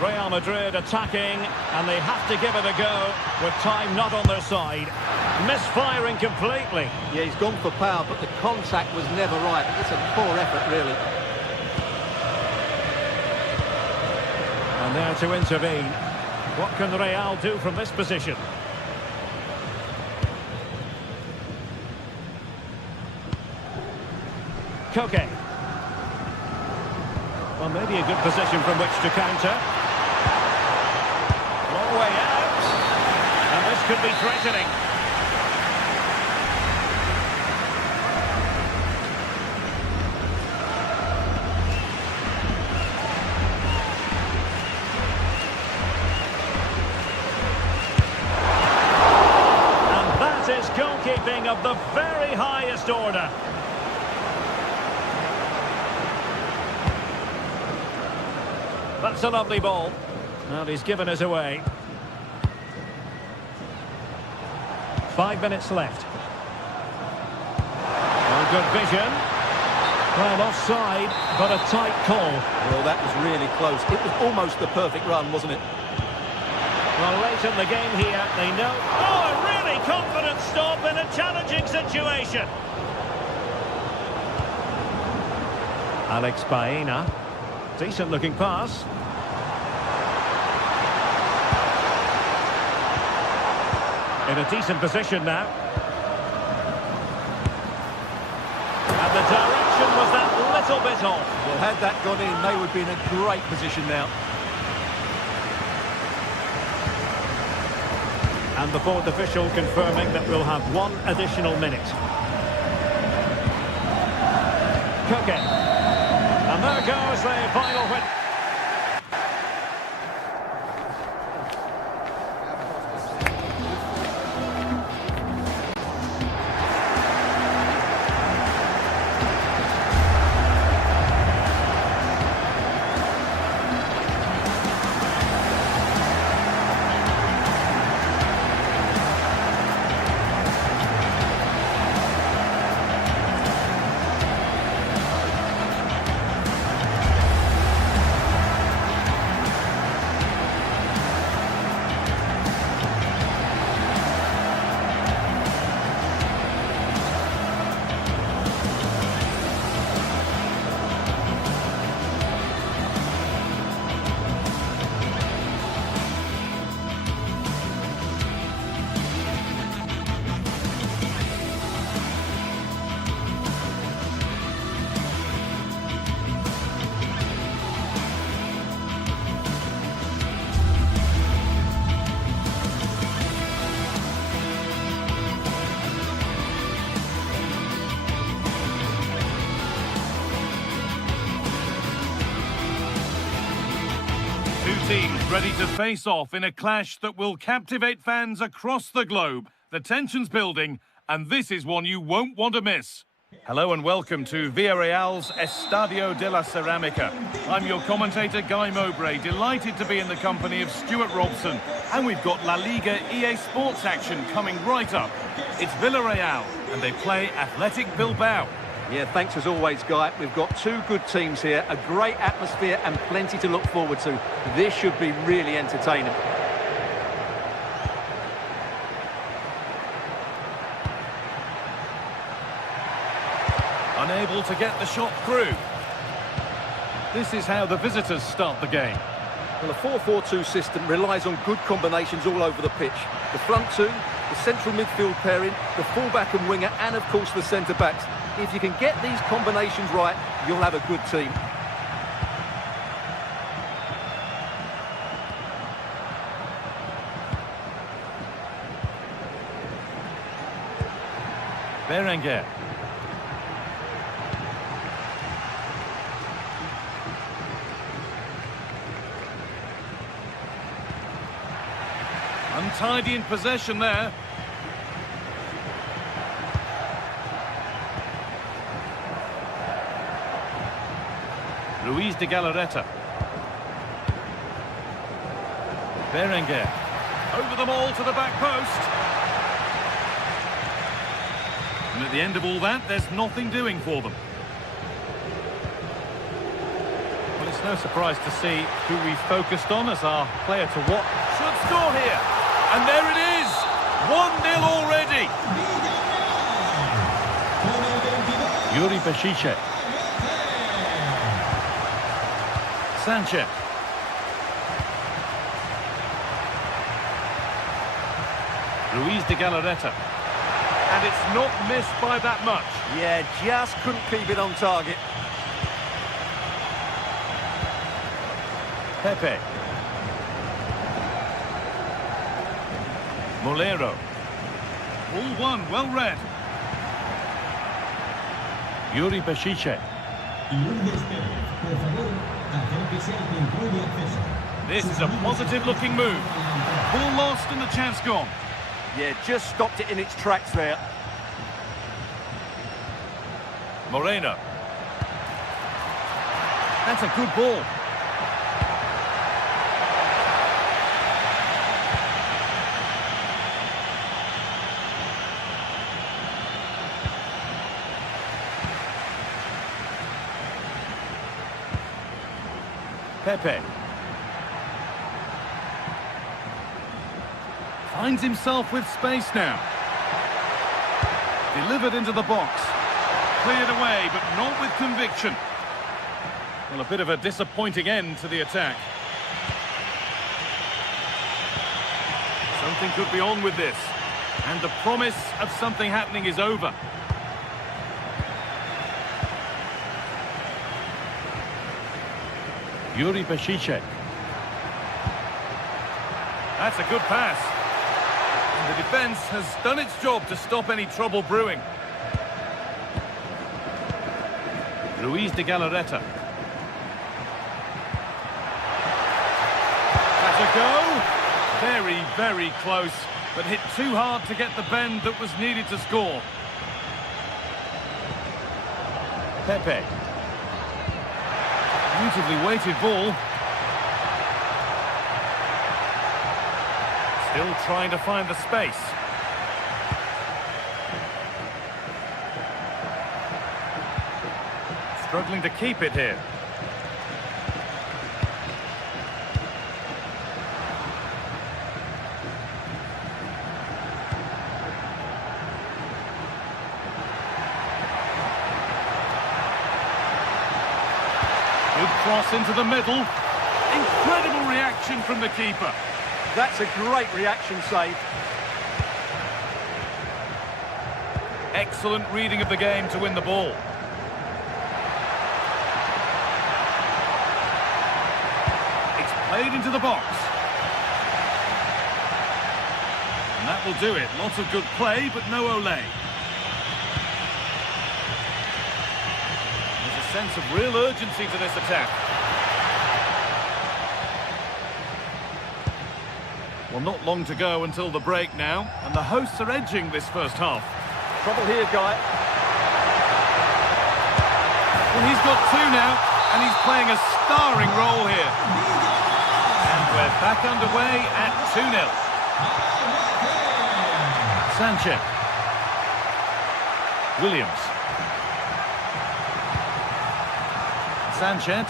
Real Madrid attacking, and they have to give it a go with time not on their side. Misfiring completely. Yeah, he's gone for power, but the contact was never right. It's a poor effort, really. And there to intervene. What can Real do from this position? Koke. Well, maybe a good position from which to counter. Long way out. And this could be threatening. And that is goalkeeping of the very highest order. That's a lovely ball. And he's given us away. 5 minutes left. Oh, good vision. Well, offside, but a tight call. Well, that was really close. It was almost the perfect run, wasn't it? Well, late in the game here, they know... Oh, a really confident stop in a challenging situation. Alex Baena. Decent looking pass. In a decent position now. And the direction was that little bit off. Well, had that gone in, they would be in a great position now. And the fourth official confirming that we'll have 1 additional minute. Koke. And there goes the final win. Teams ready to face off in a clash that will captivate fans across the globe. The tension's building, and this is one you won't want to miss. Hello and welcome to Villarreal's Estadio de la Ceramica. I'm your commentator, Guy Mowbray, delighted to be in the company of Stuart Robson. And we've got La Liga EA Sports action coming right up. It's Villarreal, and they play Athletic Bilbao. Yeah, thanks as always, Guy. We've got 2 good teams here, a great atmosphere and plenty to look forward to. This should be really entertaining. Unable to get the shot through. This is how the visitors start the game. Well, a 4-4-2 system relies on good combinations all over the pitch. The front 2, the central midfield pairing, the fullback and winger, and of course the centre-backs. If you can get these combinations right, you'll have a good team. Berenguer. tidy in possession there. Ruiz de Galarreta. Berenguer. Over them all to the back post. And at the end of all that, there's nothing doing for them. Well, it's no surprise to see who we focused on as our player to watch. Should score here. And there it is. 1-0 already. Yuri Bešiček. Sanchez. Ruiz de Galarreta. And it's not missed by that much. Yeah, just couldn't keep it on target. Pepe. Molero. All one, well read. Yuri Bešiček. This is a positive-looking move. Ball lost and the chance gone. Yeah, just stopped it in its tracks there. Moreno. That's a good ball. Pepe. Finds himself with space now. Delivered into the box. Cleared away, but not with conviction. Well, a bit of a disappointing end to the attack. Something could be on with this. And the promise of something happening is over. Yuri Bešiček. That's a good pass. And the defence has done its job to stop any trouble brewing. Ruiz de Galarreta. That's a go. Very, very close, but hit too hard to get the bend that was needed to score. Pepe. Beautifully weighted ball. Still trying to find the space. Struggling to keep it here. Good cross into the middle. Incredible reaction from the keeper. That's a great reaction save. Excellent reading of the game to win the ball. It's played into the box. And that will do it. Lots of good play, but no Olé. There's a sense of real urgency to this attack. Well, not long to go until the break now, and the hosts are edging this first half. Trouble here, Guy. Well, he's got two now, and he's playing a starring role here. And we're back underway at 2-0. Sanchez. Williams. Sanchez.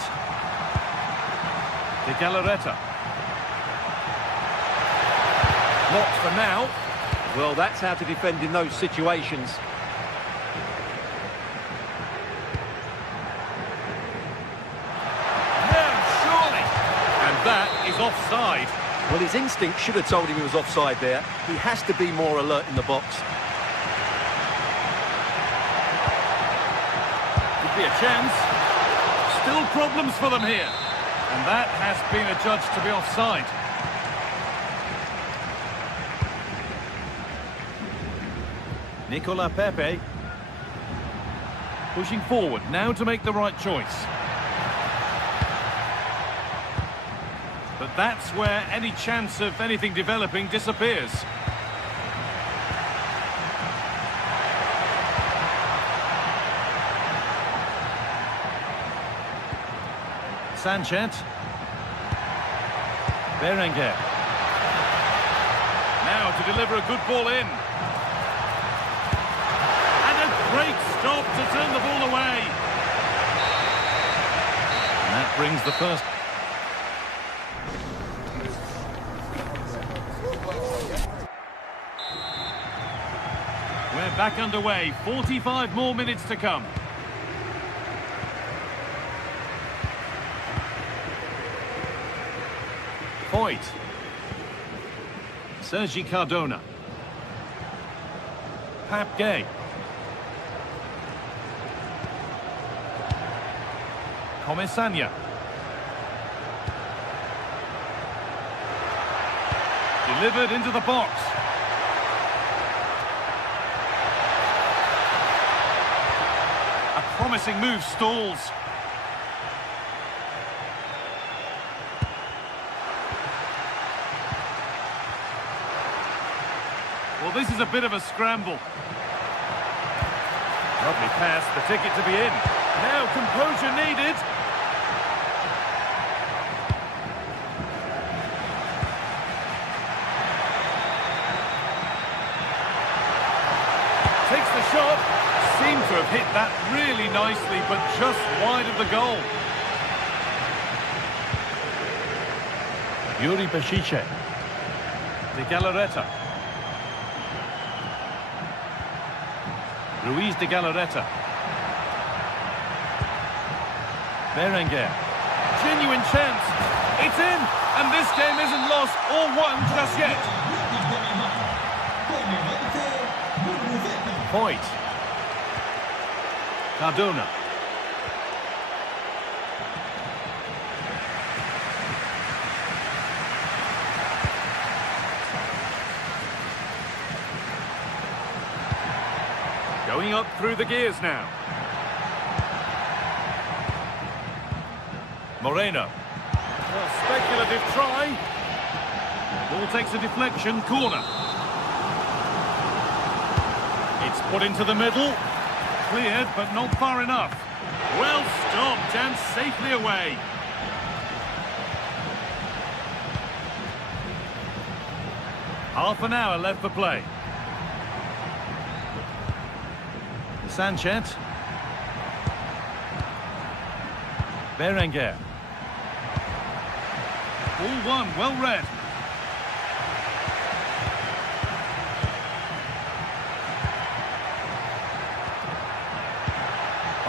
De Galarreta. Locked for now. Well, that's how to defend in those situations. No, surely. And that is offside. Well, his instinct should have told him he was offside there. He has to be more alert in the box. Could be a chance. Still problems for them here. And that has been adjudged to be offside. Nicola Pepe. Pushing forward now to make the right choice. But that's where any chance of anything developing disappears. Sanchez. Berenguer. Now to deliver a good ball in. And a great stop to turn the ball away. And that brings the first. We're back underway. 45 more minutes to come. Voigt. Sergi Cardona. Pap Gay. Comesaña. Delivered into the box. A promising move stalls. Well, this is a bit of a scramble. Lovely pass, the ticket to be in. Now composure needed. Takes the shot. Seemed to have hit that really nicely, but just wide of the goal. Yuri Peshice. De Galarreta. Ruiz de Galarreta. Berenguer. Genuine chance. It's in, and this game isn't lost or won just yet. Voigt. Cardona. Going up through the gears now. Moreno. Well, speculative try. Ball takes a deflection, corner. It's put into the middle. Cleared, but not far enough. Well stopped and safely away. Half an hour left for play. Sanchez. Berenguer. All one, well read.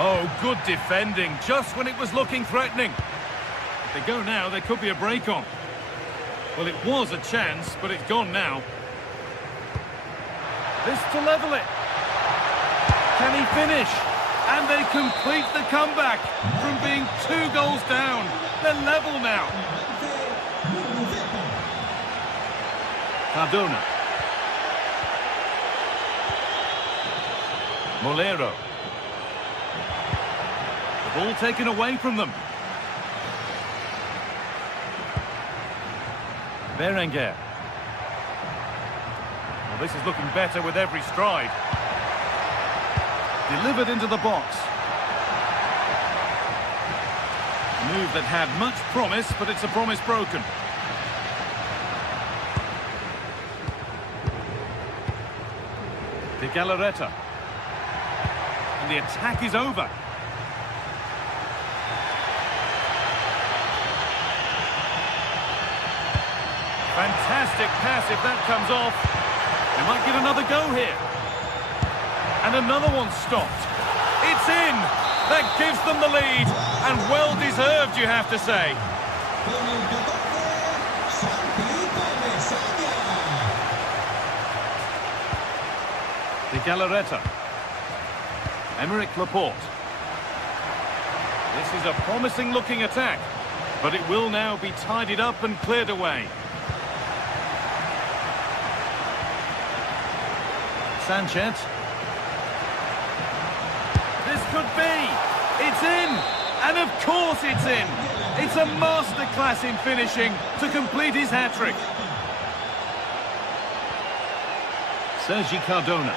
Oh, good defending, just when it was looking threatening. If they go now, there could be a break on. Well, it was a chance, but it's gone now. This to level it. Can he finish? And they complete the comeback from being 2 goals down. They're level now. Cardona. Molero. The ball taken away from them. Berenguer. Well, this is looking better with every stride. Delivered into the box. Move that had much promise, but it's a promise broken. De Galarreta. And the attack is over. Fantastic pass if that comes off. They might get another go here. And another one stopped. It's in! That gives them the lead. And well deserved, you have to say. De Galarreta. Emerick Laporte. This is a promising looking attack, but it will now be tidied up and cleared away. Sanchez. This could be. It's in. And of course it's in. It's a masterclass in finishing to complete his hat-trick. Sergi Cardona.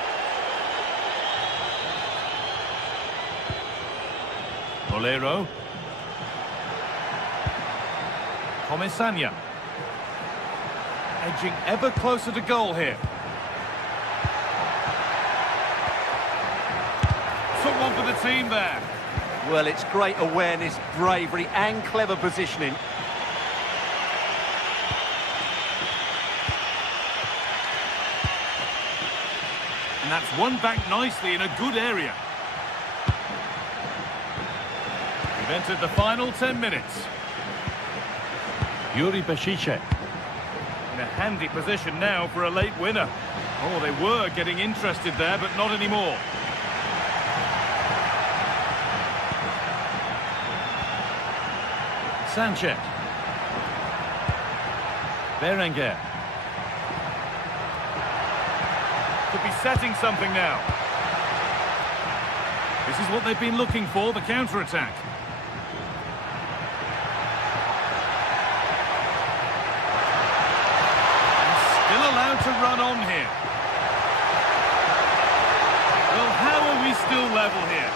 Bolero. Comesaña. Edging ever closer to goal here. Took one for the team there. Well, it's great awareness, bravery and clever positioning. And that's won back nicely in a good area. We've entered the final 10 minutes. Yuri Bešiček. In a handy position now for a late winner. Oh, they were getting interested there, but not anymore. Sanchez. Berenguer. Could be setting something now. This is what they've been looking for, the counter-attack. And still allowed to run on here. Well, how are we still level here?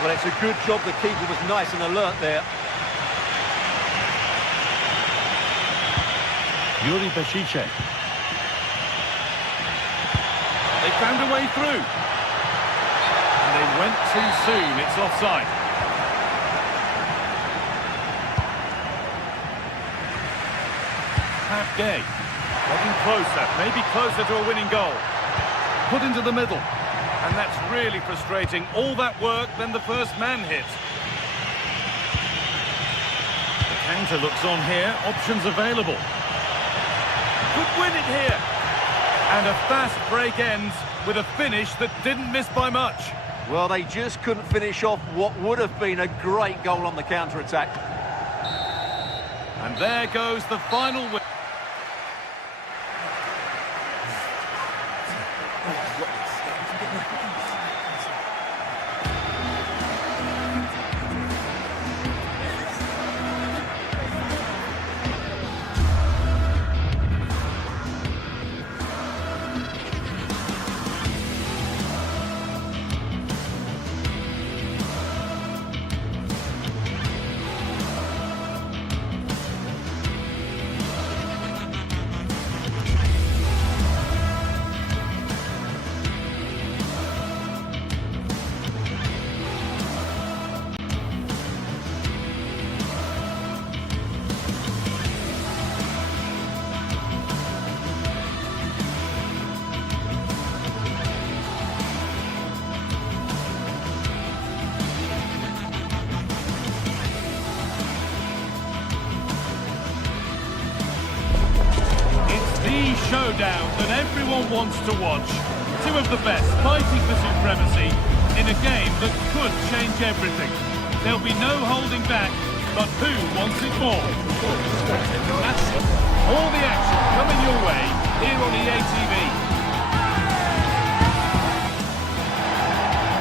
Well, it's a good job the keeper was nice and alert there. Yuri Bešiček. They found a way through. And they went too soon. It's offside. Pat Gay. Getting closer. Maybe closer to a winning goal. Put into the middle. And that's really frustrating. All that work, then the first man hit. The counter looks on here. Options available. Could win it here. And a fast break ends with a finish that didn't miss by much. Well, they just couldn't finish off what would have been a great goal on the counter-attack. And there goes the final win. Showdown that everyone wants to watch. Two of the best fighting for supremacy in a game that could change everything. There'll be no holding back, but who wants it more? All the action coming your way here on EA TV.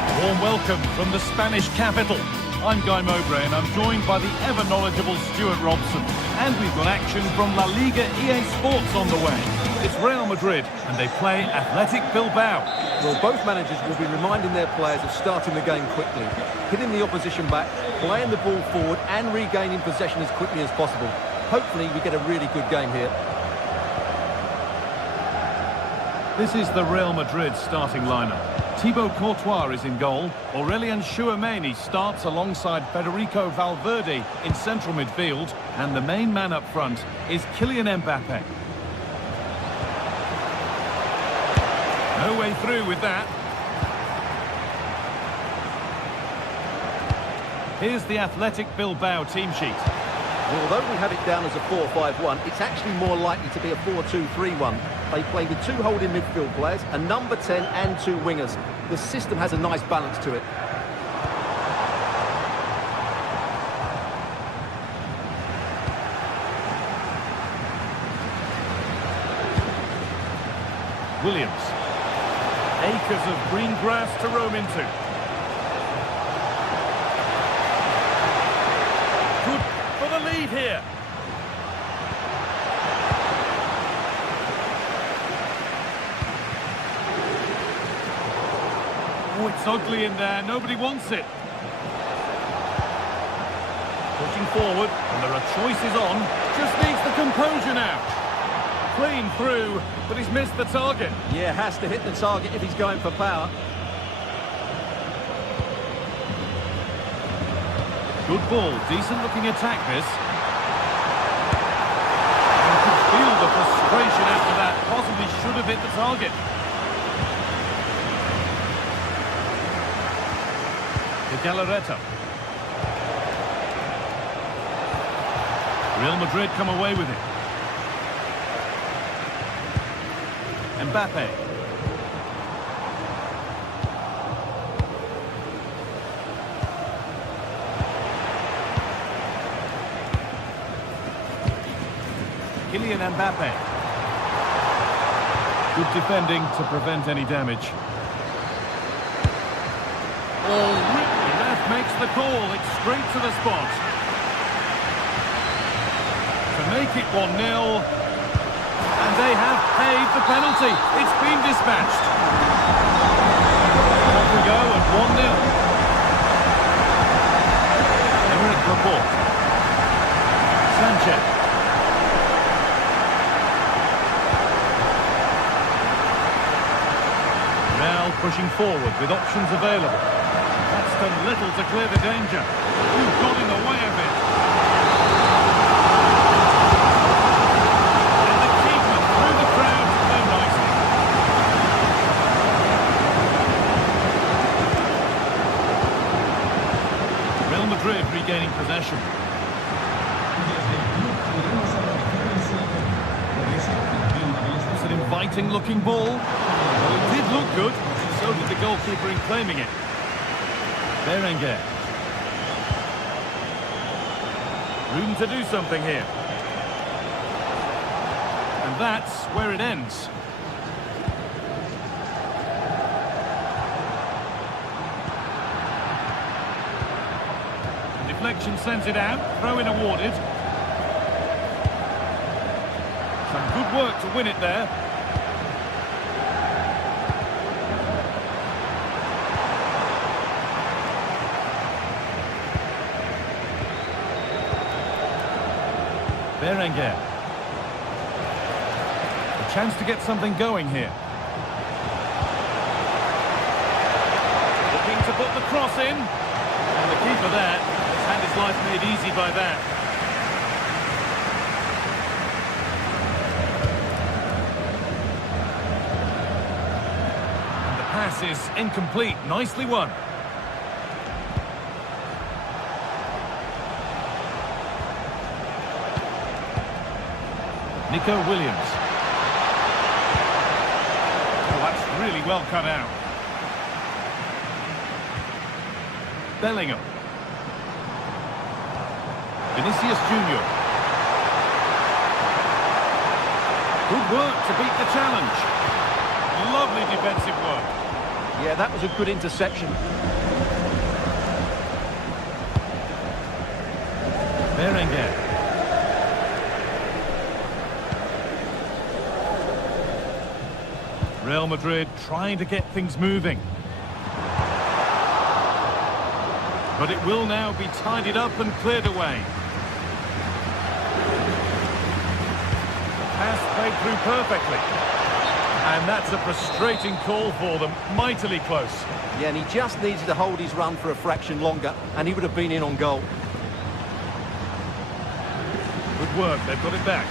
A warm welcome from the Spanish capital. I'm Guy Mowbray and I'm joined by the ever-knowledgeable Stuart Robson. And we've got action from La Liga EA Sports on the way. It's Real Madrid and they play Athletic Bilbao. Well, both managers will be reminding their players of starting the game quickly, hitting the opposition back, playing the ball forward and regaining possession as quickly as possible. Hopefully we get a really good game here. This is the Real Madrid starting lineup. Thibaut Courtois is in goal. Aurélien Tchouameni starts alongside Federico Valverde in central midfield. And the main man up front is Kylian Mbappe. No way through with that. Here's the Athletic Bilbao team sheet. Well, although we have it down as a 4-5-1, it's actually more likely to be a 4-2-3-1. They play with two holding midfield players, a number 10 and two wingers. The system has a nice balance to it. Williams. Acres of green grass to roam into. here. Oh, it's ugly in there. Nobody wants it. Pushing forward, and there are choices on. Just needs the composure now. Clean through, but he's missed the target. Yeah, has to hit the target if he's going for power. Good ball, decent looking attack this. You could feel the frustration after that. Possibly should have hit the target. De Galarreta. Real Madrid come away with it. Mbappe. Kylian Mbappe. Good defending to prevent any damage. The ref makes the call. It's straight to the spot. To make it 1-0. And they have paid the penalty. It's been dispatched. Off we go at 1-0. Emerick Laporte. Sanchez. Now pushing forward with options available. That's done little to clear the danger. You've got in the way of it. Madrid regaining possession. It's an inviting looking ball. Well, it did look good, so did the goalkeeper in claiming it. Berenguer. Room to do something here. And that's where it ends. Deflection sends it out, throw-in awarded. Some good work to win it there. Berenguer. A chance to get something going here. Looking to put the cross in. And the keeper there has had his life made easy by that. And the pass is incomplete. Nicely won. Nico Williams. Oh, that's really well cut out. Bellingham. Vinicius Junior. Good work to beat the challenge. Lovely defensive work. Yeah, that was a good interception. Berenguer. Real Madrid trying to get things moving. But it will now be tidied up and cleared away. The pass played through perfectly. And that's a frustrating call for them. Mightily close. Yeah, and he just needed to hold his run for a fraction longer, and he would have been in on goal. Good work, they've got it back.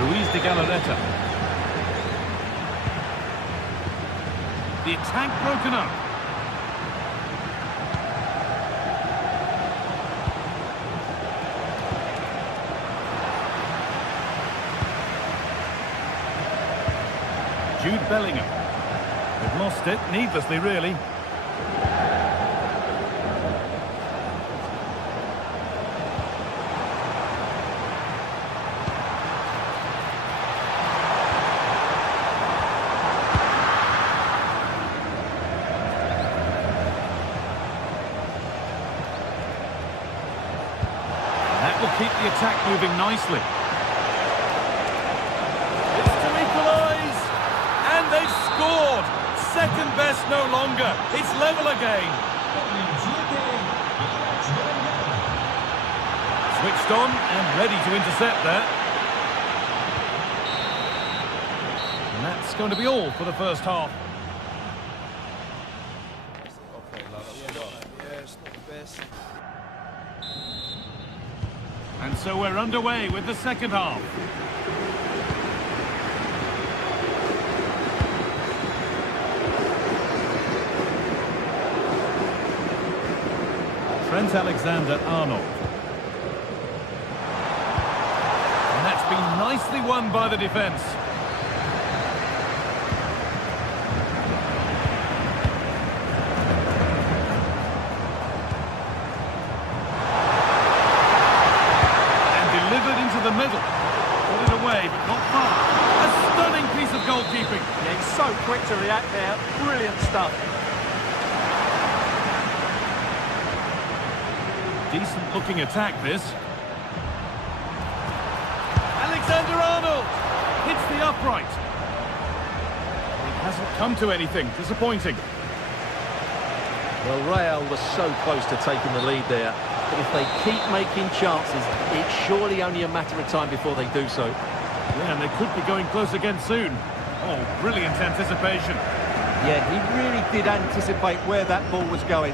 Luis de Galarreta. The attack broken up. Jude Bellingham. They've lost it, needlessly really. attack moving nicely. It's to equalise! And they've scored! Second best no longer. It's level again. Switched on and ready to intercept there. And that's going to be all for the first half. And so we're underway with the second half. Trent Alexander-Arnold. And that's been nicely won by the defence. The middle. Put it away, but not far. A stunning piece of goalkeeping. Yeah, he's so quick to react there. Brilliant stuff. Decent looking attack, this. Alexander-Arnold hits the upright. It hasn't come to anything. Disappointing. Well, Real was so close to taking the lead there. But if they keep making chances, it's surely only a matter of time before they do so. Yeah, and they could be going close again soon. Oh, brilliant anticipation. Yeah, he really did anticipate where that ball was going.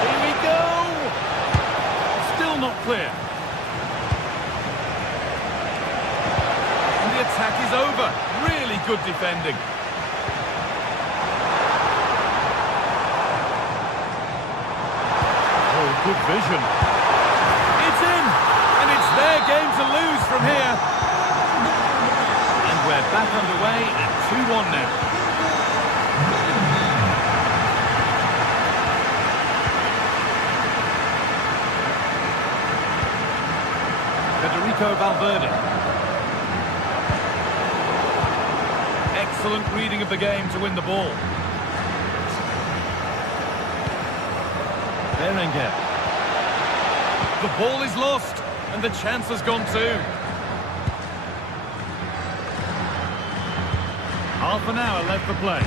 Here we go! Still not clear. And the attack is over. Really good defending. Good vision. It's in! And it's their game to lose from here. And we're back underway at 2-1 now. Federico Valverde. Excellent reading of the game to win the ball. Berenguer. The ball is lost, and the chance has gone too. Half an hour left to play.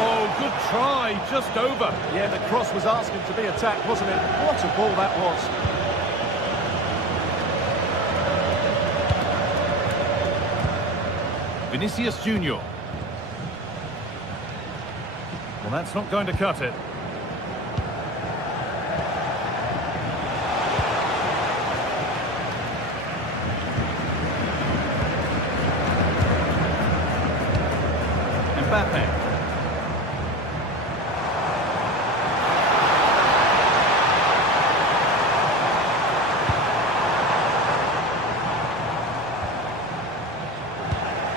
Oh, good try, just over. Yeah, the cross was asking to be attacked, wasn't it? What a ball that was. Vinicius Junior. Well, that's not going to cut it. Mbappe.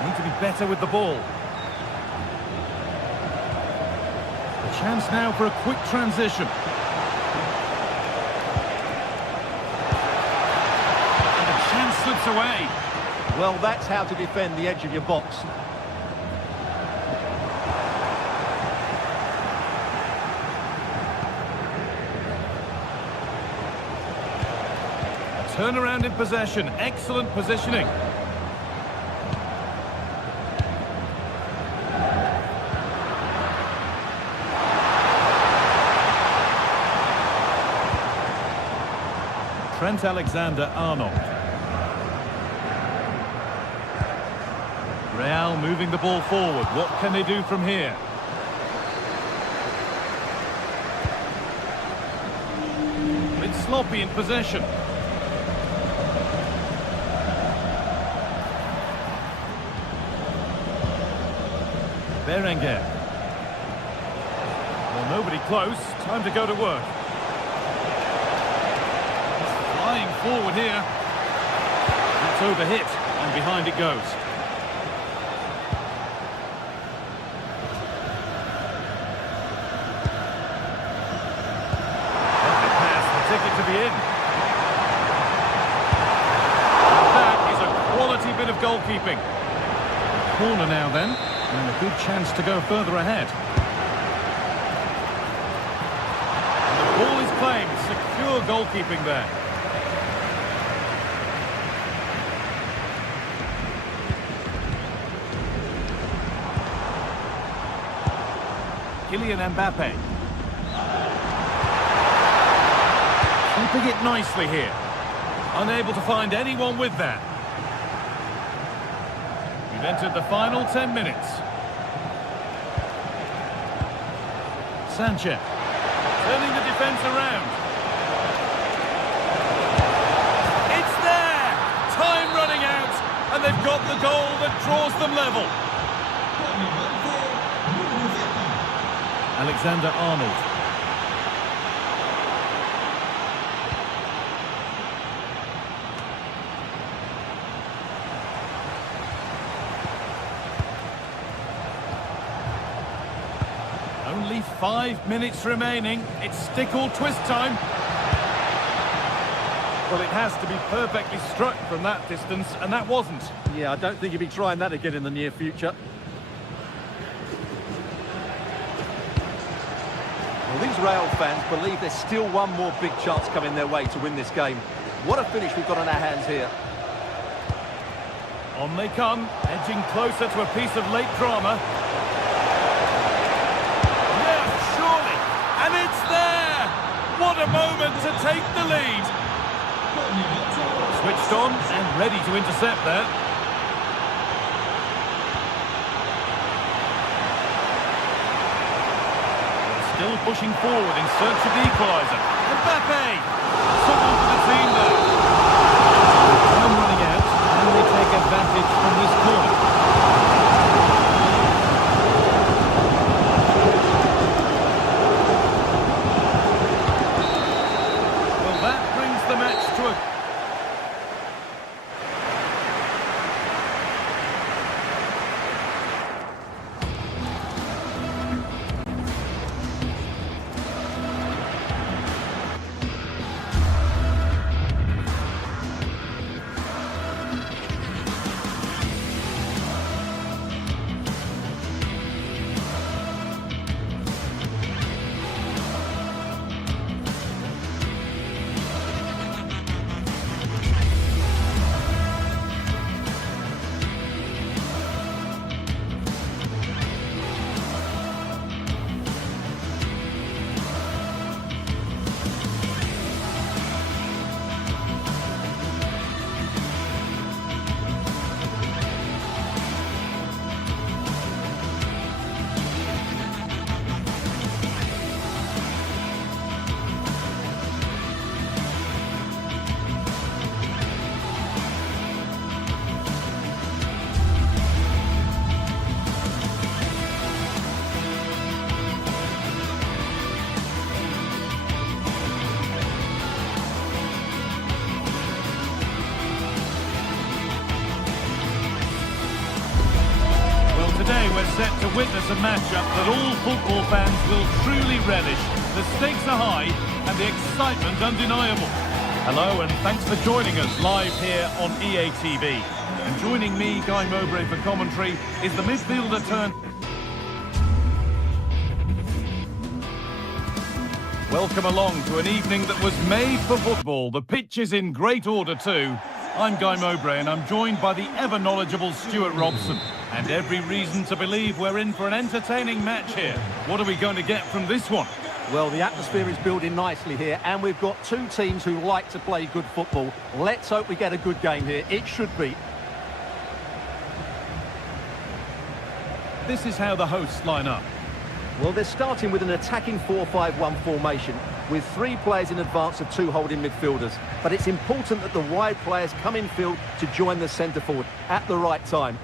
Need to be better with the ball. A chance now for a quick transition. And the chance slips away. Well, that's how to defend the edge of your box. A turnaround in possession. Excellent positioning. Trent Alexander-Arnold. Real moving the ball forward. What can they do from here? A bit sloppy in possession. Berenguer. Well, nobody close. Time to go to work. Flying forward here. It's overhit, and behind it goes. Lovely pass, the ticket to be in. That is a quality goalkeeping. Corner now then, and a good chance to go further ahead. And the ball is claimed, secure goalkeeping there. Kylian Mbappe. Keeping it nicely here. Unable to find anyone with that. We've entered the final 10 minutes. Sanchez. Turning the defence around. It's there! Time running out, and they've got the goal that draws them level. Alexander-Arnold. Only 5 minutes remaining. It's stick or twist time. Well, it has to be perfectly struck from that distance, and that wasn't. Yeah, I don't think he'll be trying that again in the near future. Well, these Real fans believe there's still one more big chance coming their way to win this game. What a finish we've got on our hands here. On they come, edging closer to a piece of late drama. Yes, surely! And it's there! What a moment to take the lead! Switched on and ready to intercept there. Still pushing forward in search of the equaliser. Mbappe! Trouble for the team there. Time running out, and they take advantage from this corner. Well, that brings the match to a... Today we're set to witness a matchup that all football fans will truly relish. The stakes are high and the excitement undeniable. Hello and thanks for joining us live here on EA TV. And joining me, Guy Mowbray, for commentary is the midfielder turned... Welcome along to an evening that was made for football. The pitch is in great order too. I'm Guy Mowbray and I'm joined by the ever-knowledgeable Stuart Robson. And every reason to believe we're in for an entertaining match here. What are we going to get from this one? Well, the atmosphere is building nicely here, and we've got two teams who like to play good football. Let's hope we get a good game here. It should be. This is how the hosts line up. Well, they're starting with an attacking 4-5-1 formation, with 3 players in advance of 2 holding midfielders. But it's important that the wide players come in field to join the centre forward at the right time.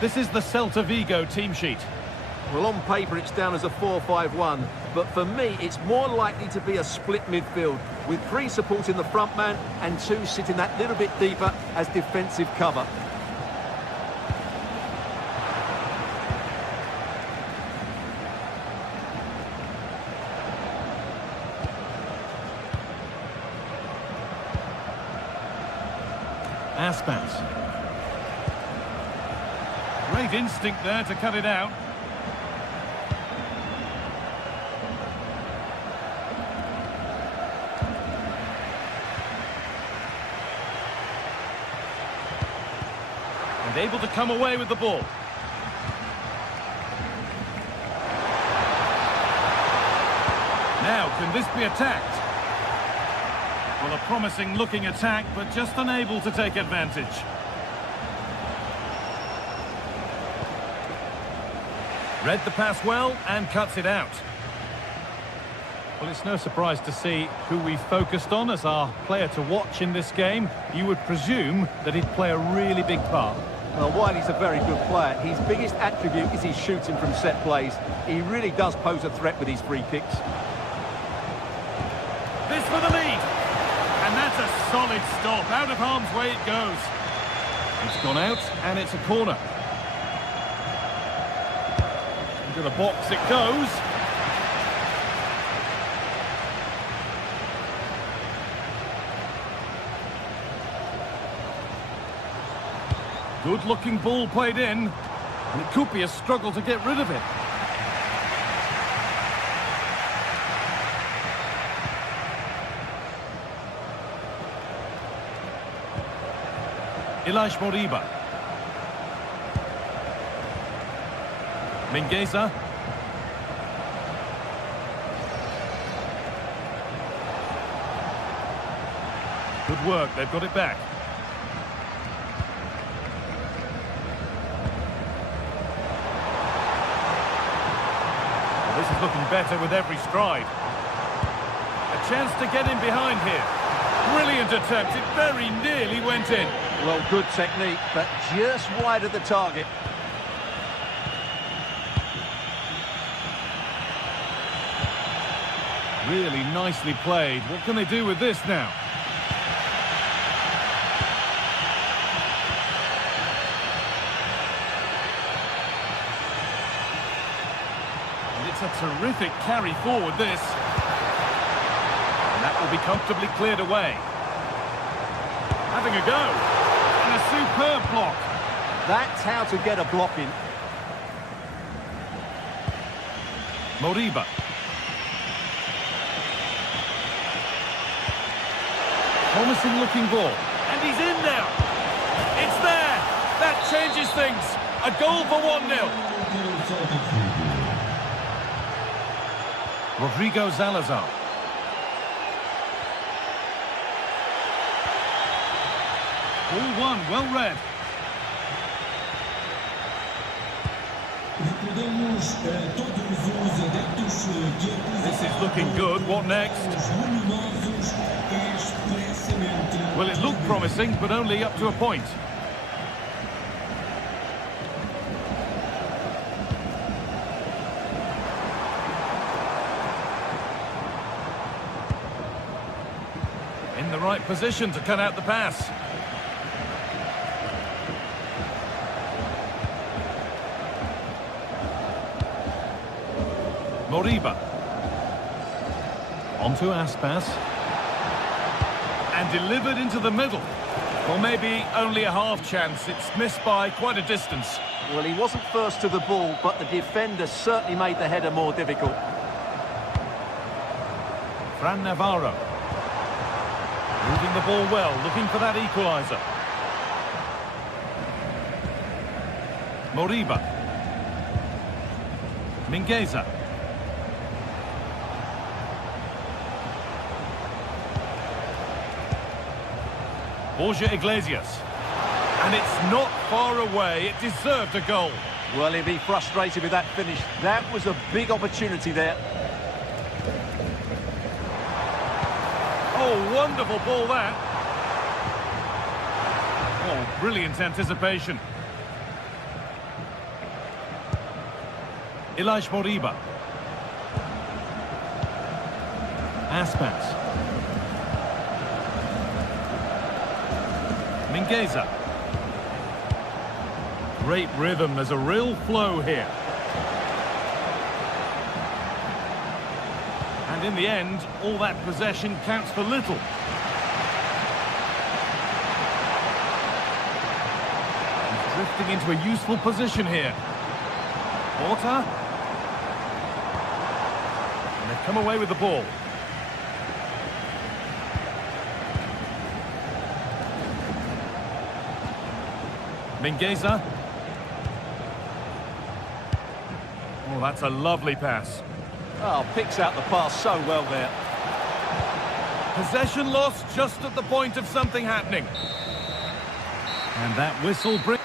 This is the Celta Vigo team sheet. Well, on paper it's down as a 4-5-1, but for me it's more likely to be a split midfield, with 3 supporting the front man and 2 sitting that little bit deeper as defensive cover. Aspas. Great instinct there to cut it out. And able to come away with the ball. Now, can this be attacked? Well, a promising looking attack, but just unable to take advantage. Read the pass well and cuts it out. Well, it's no surprise to see who we focused on as our player to watch in this game. You would presume that he'd play a really big part. Well, while he's a very good player, his biggest attribute is his shooting from set plays. He really does pose a threat with his free kicks. This for the lead. And that's a solid stop. Out of harm's way it goes. It's gone out, and it's a corner. Into the box it goes. Good-looking ball played in. And it could be a struggle to get rid of it. Ilaix Moriba. Mingueza. Good work, they've got it back. Well, this is looking better with every stride. A chance to get in behind here. Brilliant attempt, it very nearly went in. Well, good technique, but just wide of the target. Really nicely played. What can they do with this now? And it's a terrific carry forward, this. And that will be comfortably cleared away. Having a go. And a superb block. That's how to get a block in. Moriba. Promising looking ball. And he's in now. It's there. That changes things. A goal for 1-0. Rodrigo Salazar. All one, well read. This is looking good. What next? Well, it looked promising, but only up to a point. In the right position to cut out the pass. Moriba. Onto Aspas. And delivered into the middle. Or maybe only a half chance. It's missed by quite a distance. Well, he wasn't first to the ball, but the defender certainly made the header more difficult. Fran Navarro. Moving the ball well, looking for that equaliser. Moriba. Mingueza. Borja Iglesias. And it's not far away. It deserved a goal. Well, he'll be frustrated with that finish. That was a big opportunity there. Oh, wonderful ball that. Oh, brilliant anticipation. Ilaix Moriba. Aspas. Mingueza. Great rhythm, there's a real flow here. And in the end, all that possession counts for little. drifting into a useful position here. Porter. And they've come away with the ball. Mingueza. Oh, that's a lovely pass. Oh, picks out the pass so well there. Possession lost just at the point of something happening. And that whistle brings...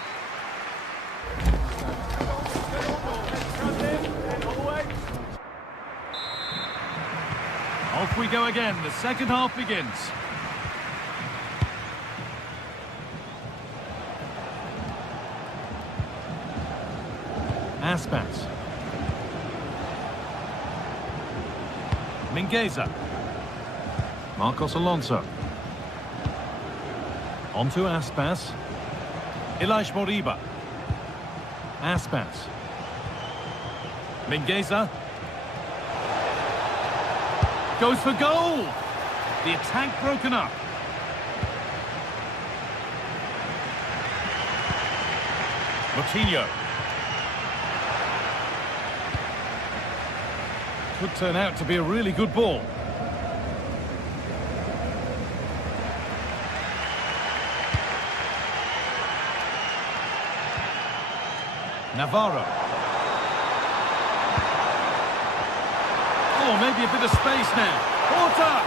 Off we go again. The second half begins. Aspas. Mingueza. Marcos Alonso. On to Aspas. Ilaix Moriba. Aspas. Mingueza. Goes for goal! The attack broken up. Moutinho. Could turn out to be a really good ball. Navarro. Oh, maybe a bit of space now. Porter!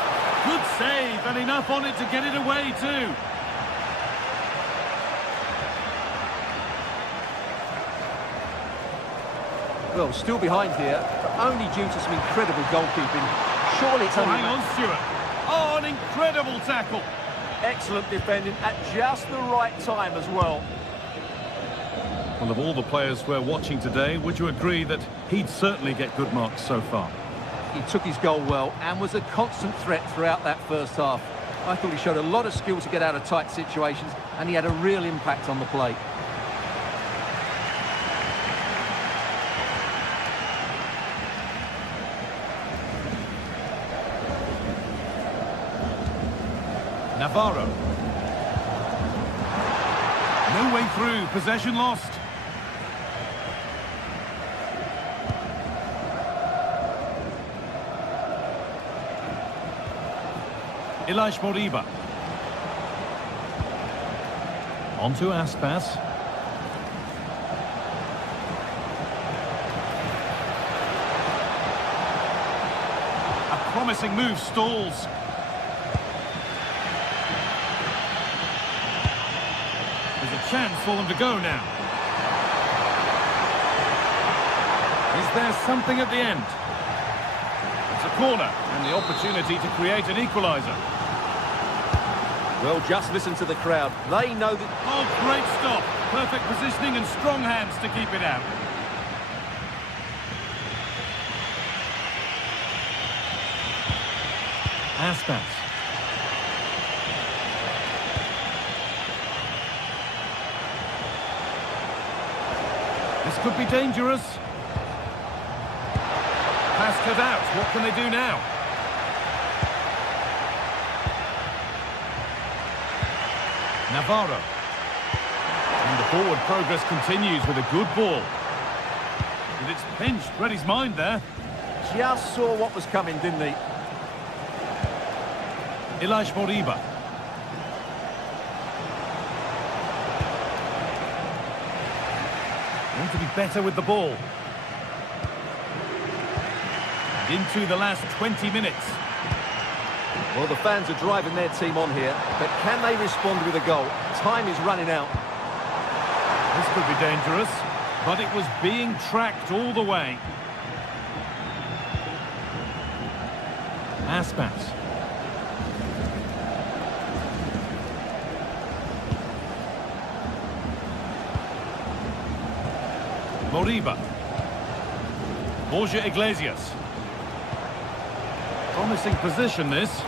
Good save, and enough on it to get it away too. Well, still behind here, but only due to some incredible goalkeeping. Surely it's only... Hang on, Stuart. Oh, an incredible tackle. Excellent defending at just the right time as well. Well, of all the players we're watching today, would you agree that he'd certainly get good marks so far? He took his goal well and was a constant threat throughout that first half. I thought he showed a lot of skill to get out of tight situations, and he had a real impact on the play. Navarro. No way through, possession lost. Ilaix Moriba. On to Aspas. A promising move stalls. There's a chance for them to go now. Is there something at the end? It's a corner and the opportunity to create an equaliser. Well, just listen to the crowd. They know that... Oh, great stop. Perfect positioning and strong hands to keep it out. Aspas. This could be dangerous. Pass cut out. What can they do now? Navarro. And the forward progress continues with a good ball. And it's pinched. Read his mind there. Just saw what was coming, didn't he? Ilaix Moriba. Want to be better with the ball. And into the last 20 minutes. Well, the fans are driving their team on here, but can they respond with a goal? Time is running out. This could be dangerous, but it was being tracked all the way. Aspas. Moriba. Borja Iglesias. Promising position, this.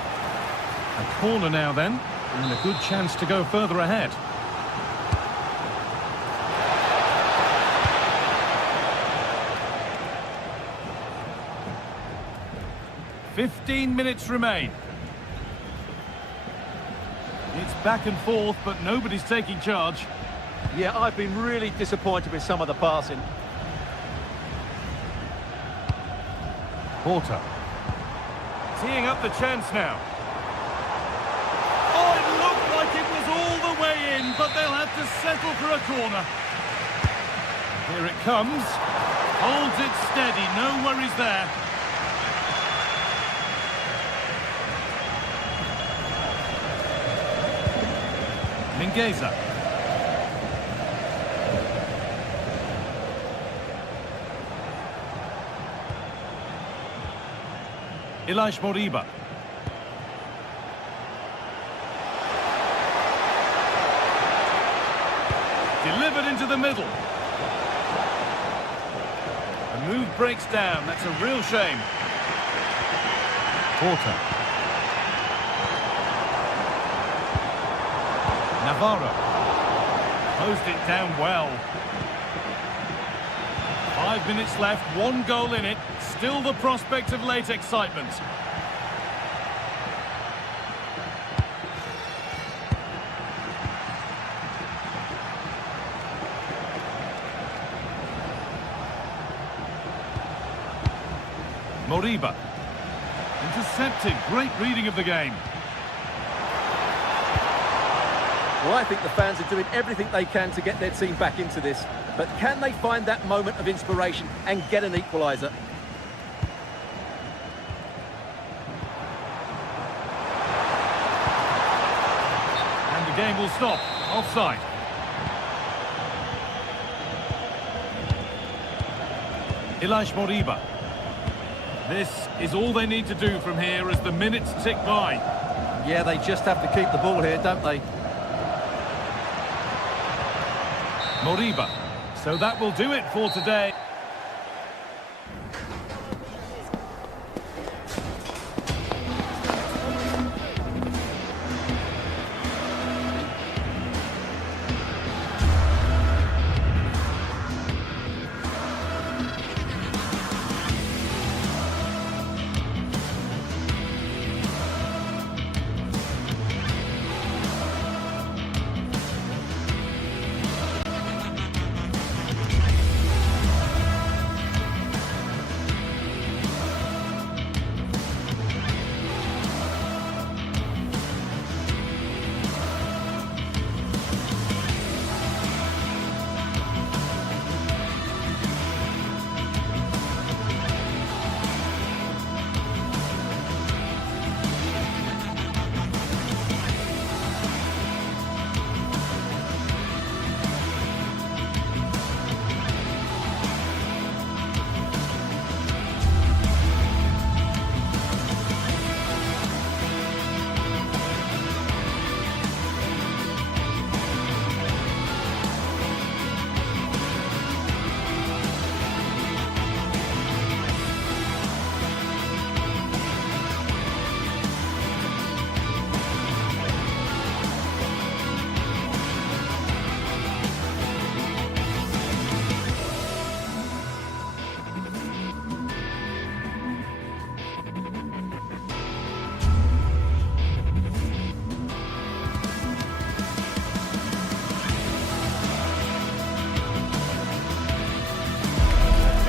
A corner now then, and a good chance to go further ahead. "15 minutes remain. It's back and forth, but nobody's taking charge. Yeah, I've been really disappointed with some of the passing. Porter. Teeing up the chance now. Oh, it looked like it was all the way in, but they'll have to settle for a corner. Here it comes. Holds it steady, no worries there. Mingueza. Ilaix Moriba. Delivered into the middle. The move breaks down. That's a real shame. Porter. Navarro. Closed it down well. 5 minutes left, 1 goal in it. Still the prospect of late excitement. Moriba. Intercepted. Great reading of the game. Well, I think the fans are doing everything they can to get their team back into this. But can they find that moment of inspiration and get an equaliser? And the game will stop. Offside. Ilaix Moriba. This is all they need to do from here as the minutes tick by. Yeah, they just have to keep the ball here, don't they? Moriba. So that will do it for today.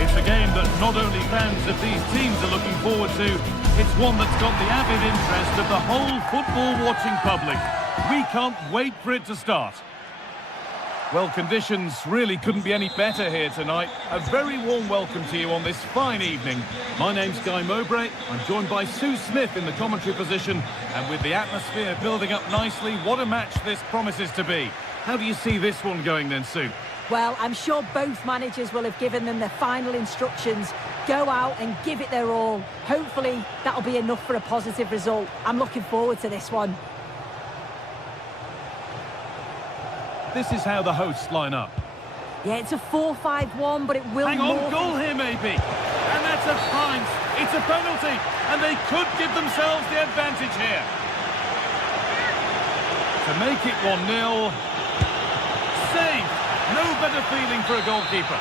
It's a game that not only fans of these teams are looking forward to, it's one that's got the avid interest of the whole football-watching public. We can't wait for it to start. Well, conditions really couldn't be any better here tonight. A very warm welcome to you on this fine evening. My name's Guy Mowbray. I'm joined by Sue Smith in the commentary position. And with the atmosphere building up nicely, what a match this promises to be. How do you see this one going then, Sue? Well, I'm sure both managers will have given them their final instructions. Go out and give it their all. Hopefully, that'll be enough for a positive result. I'm looking forward to this one. This is how the hosts line up. Yeah, it's a 4-5-1, but it will... Hang on, goal here maybe. And that's a fine. It's a penalty. And they could give themselves the advantage here. To make it 1-0. Saved. No better feeling for a goalkeeper.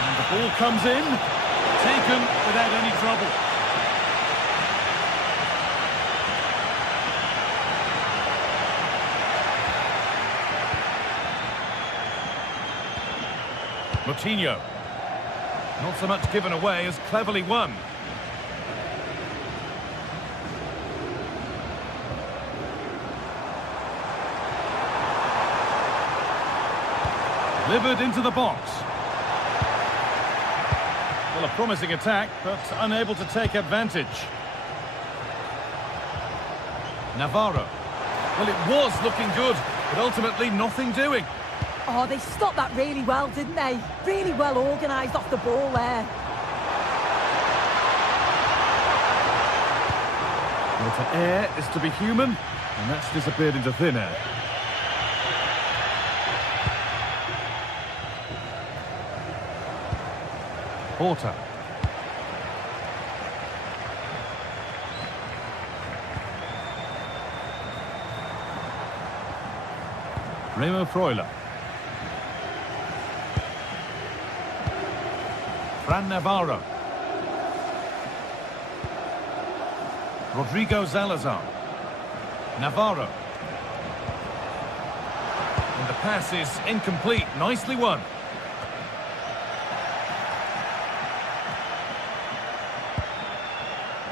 And the ball comes in. Taken without any trouble. Moutinho. Not so much given away as cleverly won. Delivered into the box. Well, a promising attack, but unable to take advantage. Navarro. Well, it was looking good, but ultimately nothing doing. Oh, they stopped that really well, didn't they? Really well organised off the ball there. Well, to err is to be human, and that's disappeared into thin air. Porter. Remo Freuler. Fran Navarro. Rodrigo Salazar. Navarro. And the pass is incomplete. Nicely won.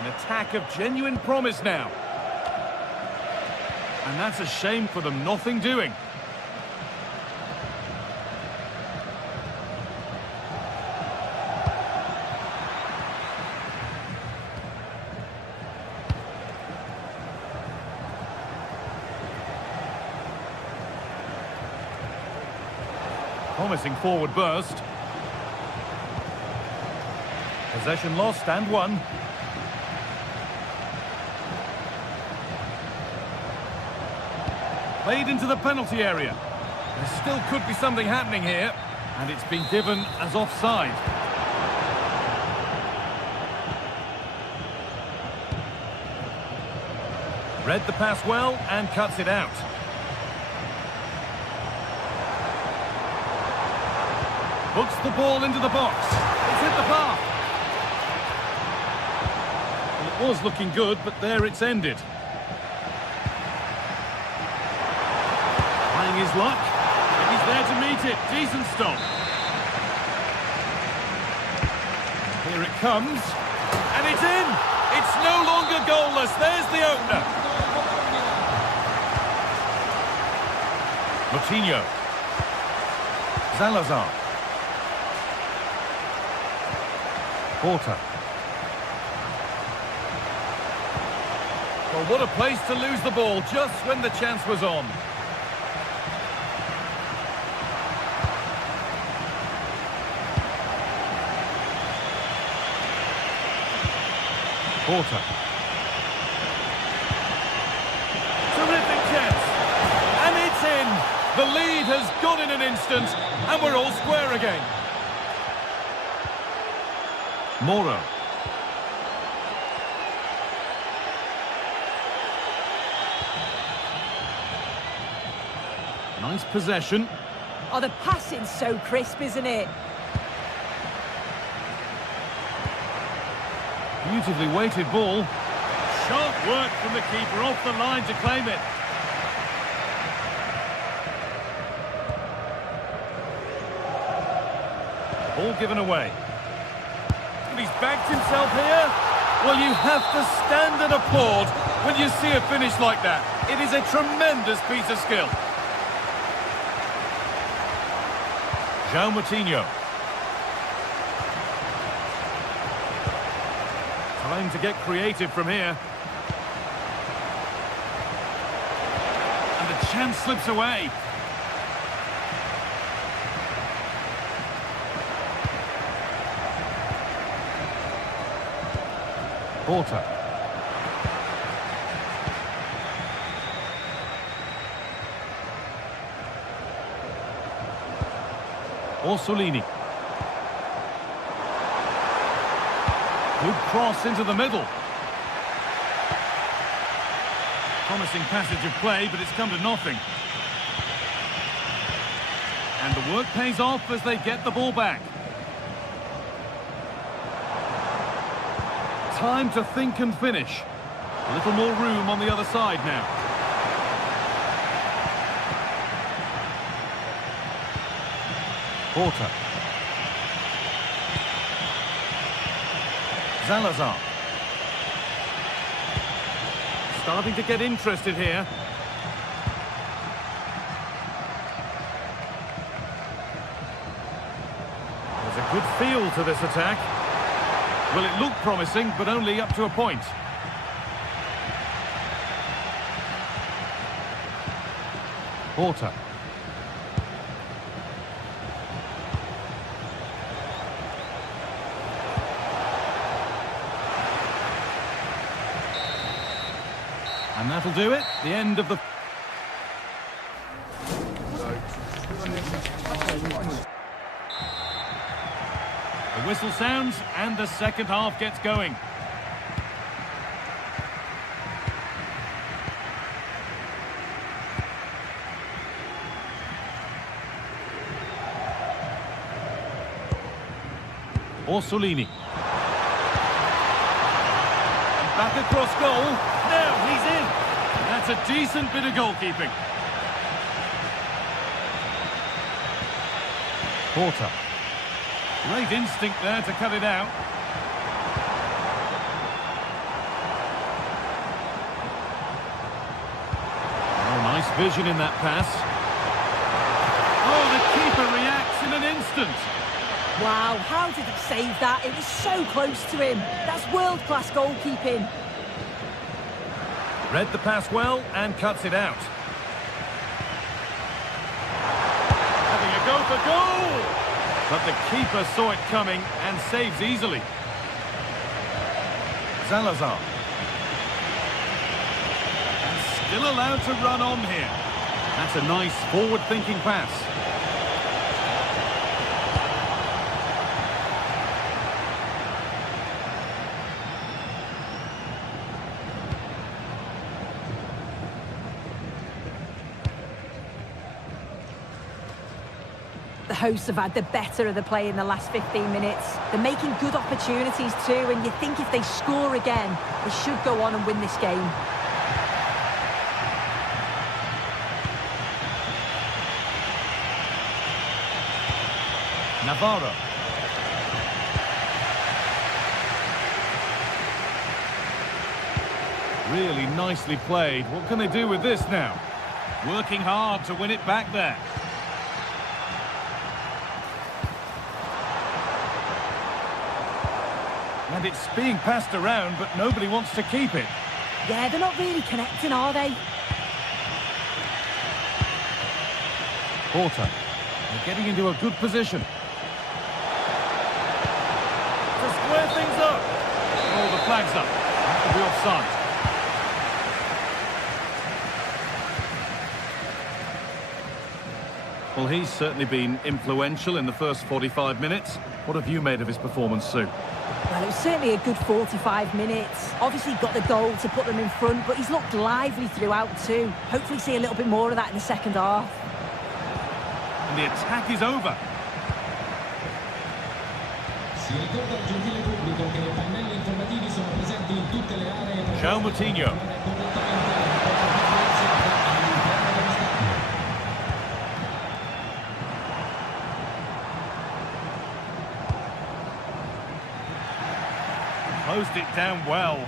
An attack of genuine promise now. And that's a shame for them, nothing doing. Promising forward burst. Possession lost and won. Played into the penalty area. There still could be something happening here, and it's been given as offside. Read the pass well and cuts it out. Hooks the ball into the box. It's hit the bar. It was looking good, but there it's ended. Trying his luck. And he's there to meet it. Decent stop. Here it comes. And it's in. It's no longer goalless. There's the opener. Moutinho. Salazar. Porter. Well, what a place to lose the ball just when the chance was on. Porter. Terrific chance. And it's in. The lead has gone in an instant, and we're all square again. Moro. Nice possession. Oh, the passing's so crisp, isn't it? Beautifully weighted ball. Sharp work from the keeper off the line to claim it. Ball given away. He's backed himself here. Well, you have to stand and applaud when you see a finish like that. It is a tremendous piece of skill. João Moutinho. Time to get creative from here. And the chance slips away. Porter. Orsolini. Good cross into the middle. Promising passage of play, but it's come to nothing. And the work pays off as they get the ball back. Time to think and finish. A little more room on the other side now. Porter. Salazar. Starting to get interested here. There's a good feel to this attack. Well, it looked promising, but only up to a point. Porter. And that'll do it. The end of the... The whistle sounds and the second half gets going. Orsolini. Back across goal. Now he's in. That's a decent bit of goalkeeping. Porter. Great instinct there to cut it out. Oh, nice vision in that pass. Oh, the keeper reacts in an instant. Wow, how did he save that? It was so close to him. That's world-class goalkeeping. Read the pass well and cuts it out. Having a go for goal! But the keeper saw it coming and saves easily. Salazar. And still allowed to run on here. That's a nice forward-thinking pass. The hosts have had the better of the play in the last 15 minutes. They're making good opportunities too, and you think if they score again, they should go on and win this game. Navarro. Really nicely played. What can they do with this now? Working hard to win it back there. And it's being passed around, but nobody wants to keep it. Yeah, they're not really connecting, are they? Porter. They're getting into a good position. To square things up. Oh, the flag's up. That will be offside. Well, he's certainly been influential in the first 45 minutes. What have you made of his performance, Sue? Well, it was certainly a good 45 minutes. Obviously got the goal to put them in front, but he's looked lively throughout too. Hopefully see a little bit more of that in the second half. And the attack is over. Si ricorda al gentile pubblico che i pannelli informativi sono presenti in tutte le aree. João Moutinho. Closed it down well.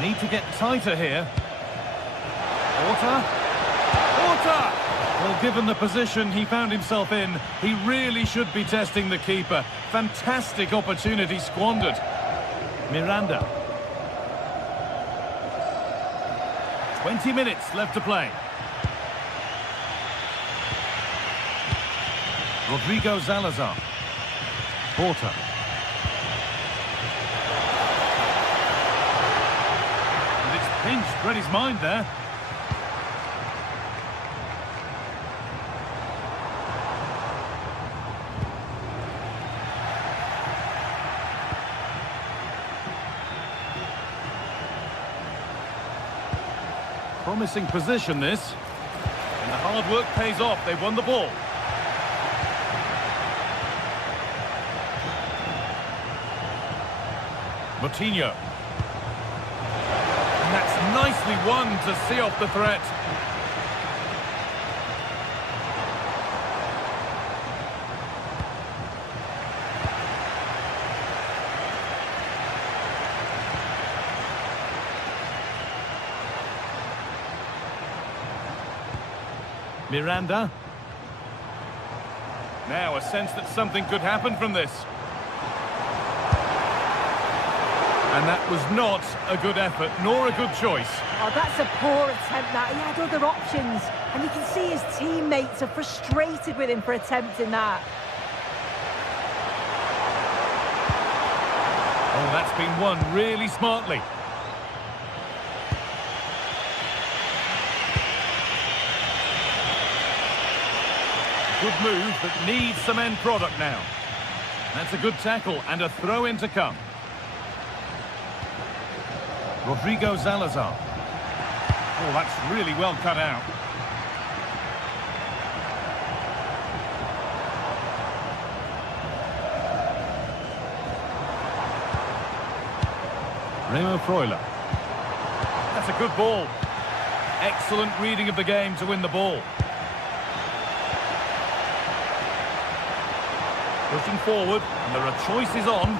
Need to get tighter here. Porter. Porter! Well, given the position he found himself in, he really should be testing the keeper. Fantastic opportunity squandered. Miranda. 20 minutes left to play. Rodrigo Salazar. Porter. And it's pinched, read his mind there. Promising position, this. And the hard work pays off. They've won the ball. Moutinho. And that's nicely won to see off the threat. Miranda. Now a sense that something could happen from this. And that was not a good effort, nor a good choice. Oh, that's a poor attempt, that. He had other options. And you can see his teammates are frustrated with him for attempting that. Oh, that's been won really smartly. Good move, but needs some end product now. That's a good tackle and a throw-in to come. Rodrigo Salazar. Oh, that's really well cut out. Remo Freuler. That's a good ball. Excellent reading of the game to win the ball. Pushing forward, and there are choices on.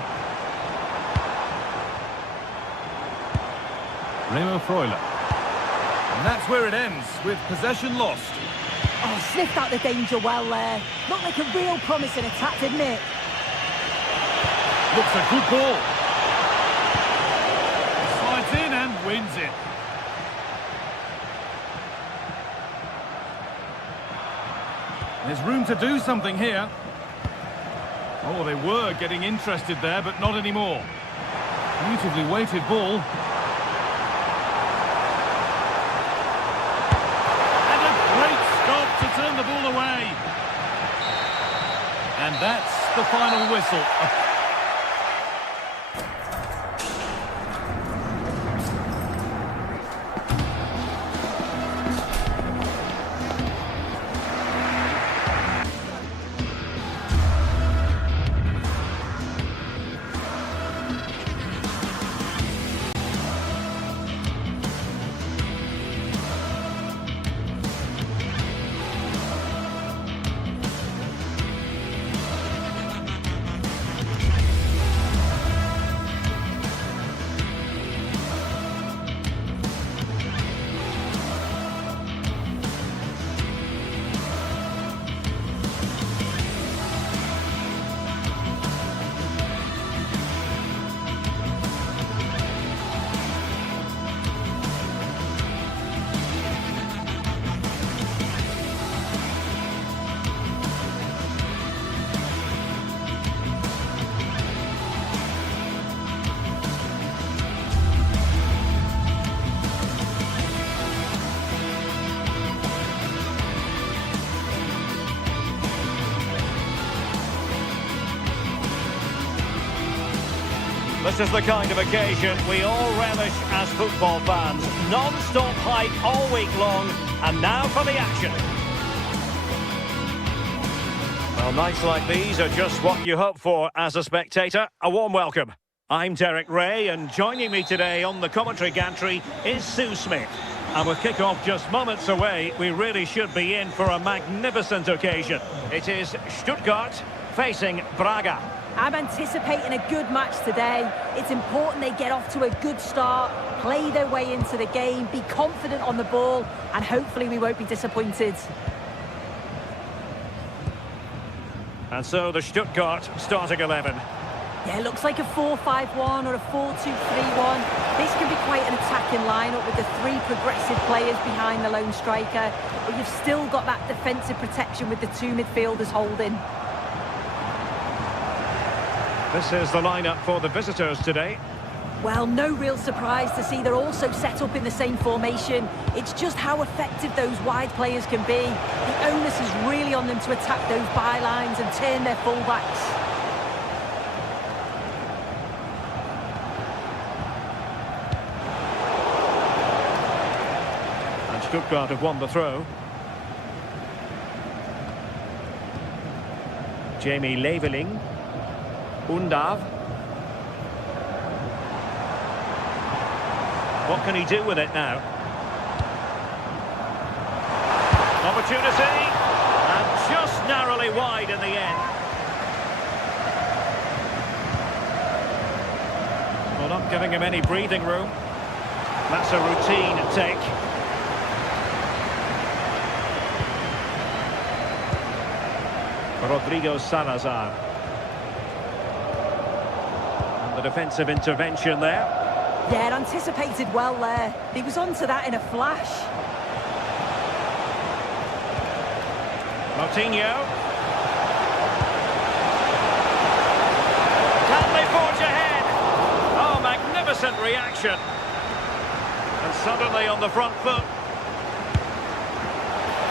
Remo Freuler. And that's where it ends, with possession lost. Oh, sniffed out the danger well there. Looked like a real promising attack, didn't it? Looks a good ball. Slides in and wins it. There's room to do something here. Oh, they were getting interested there, but not anymore. Beautifully weighted ball. And a great stop to turn the ball away. And that's the final whistle. This is the kind of occasion we all relish as football fans. Non-stop hype all week long, and now for the action. Well, nights like these are just what you hope for as a spectator. A warm welcome. I'm Derek Ray, and joining me today on the commentary gantry is Sue Smith. And with kick-off just moments away, we really should be in for a magnificent occasion. It is Stuttgart facing Braga. I'm anticipating a good match today. It's important they get off to a good start, play their way into the game, be confident on the ball, and hopefully we won't be disappointed. And so the Stuttgart starting 11. Yeah, it looks like a 4-5-1 or a 4-2-3-1. This can be quite an attacking lineup with the three progressive players behind the lone striker, but you've still got that defensive protection with the two midfielders holding. This is the lineup for the visitors today. Well, no real surprise to see they're also set up in the same formation. It's just how effective those wide players can be. The onus is really on them to attack those bylines and turn their fullbacks. And Stuttgart have won the throw. Jamie Leveling. Undav. What can he do with it now? Opportunity, and just narrowly wide in the end. Well, not giving him any breathing room. That's a routine take. Rodrigo Salazar. And the defensive intervention there. Yeah, anticipated well there. He was onto that in a flash. Moutinho. Can they forge ahead? Oh, magnificent reaction. And suddenly on the front foot.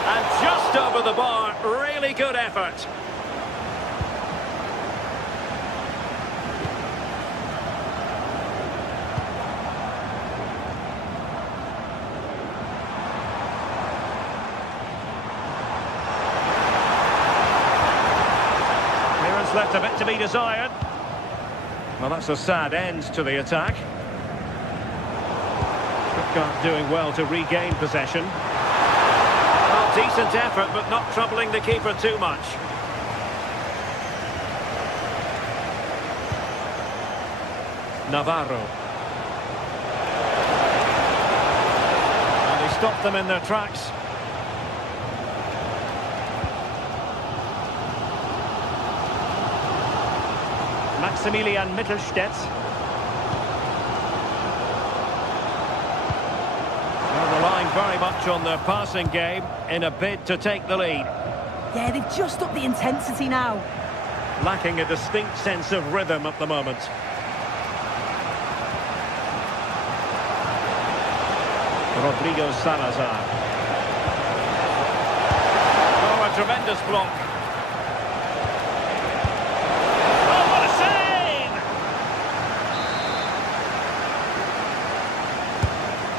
And just over the bar, really good effort. Left a bit to be desired. Well, that's a sad end to the attack. Stuttgart doing well to regain possession. Well, decent effort, but not troubling the keeper too much. Navarro. And he stopped them in their tracks. Maximilian Mittelstädt. Well, relying very much on their passing game in a bid to take the lead. Yeah, they've just upped the intensity now. Lacking a distinct sense of rhythm at the moment. Rodrigo Salazar. Oh, a tremendous block.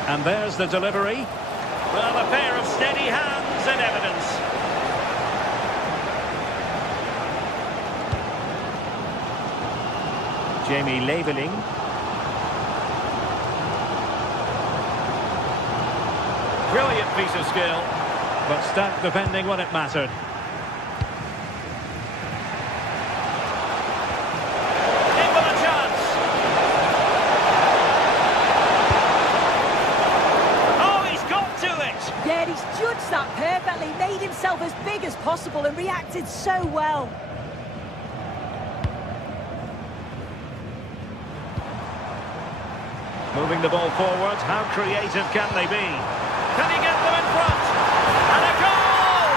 And there's the delivery. Well, a pair of steady hands in evidence. Jamie Leveling. Brilliant piece of skill, but stout defending when it mattered. That perfectly, made himself as big as possible and reacted so well. Moving the ball forward, how creative can they be? Can he get them in front? And a goal!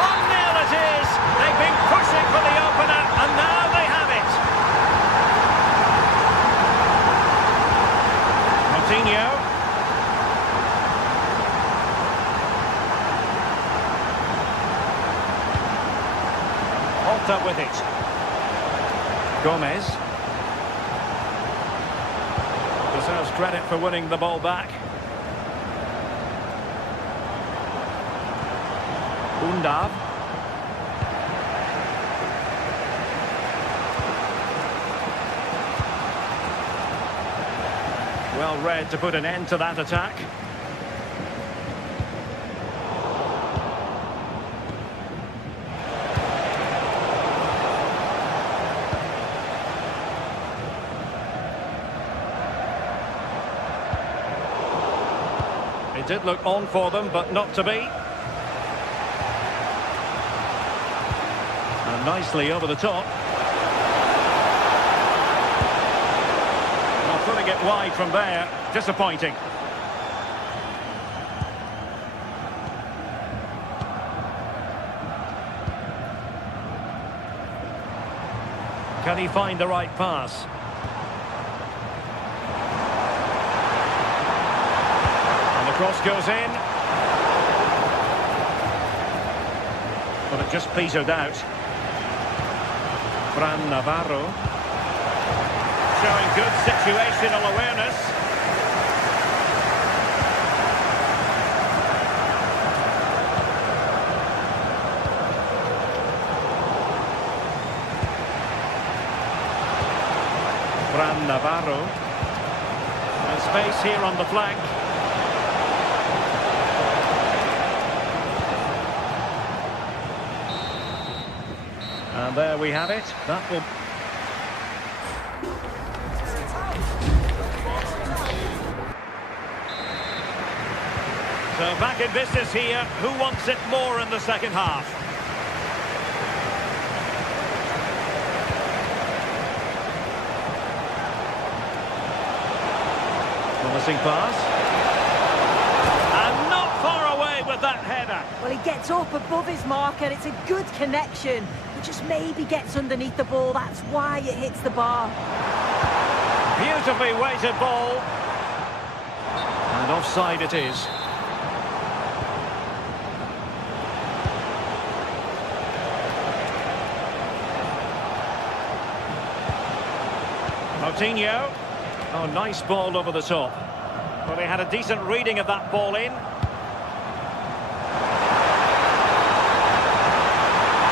1-0 it is! They've been pushing for the opener, and now they have it! Moutinho. Up with it. Gomez deserves credit for winning the ball back. Undav. Well read to put an end to that attack. It did look on for them, but not to be. And nicely over the top. Well, putting it wide from there, disappointing. Can he find the right pass? Cross goes in. But it just petered out. Fran Navarro. Showing good situational awareness. Fran Navarro. space here on the flank. And there we have it. That will... So back in business here. Who wants it more in the second half? Promising pass. And not far away with that header. Well, he gets up above his marker. It's a good connection. He just maybe gets underneath the ball. That's why it hits the bar. Beautifully weighted ball. And offside it is. Coutinho. Oh, nice ball over the top. Well, they had a decent reading of that ball in.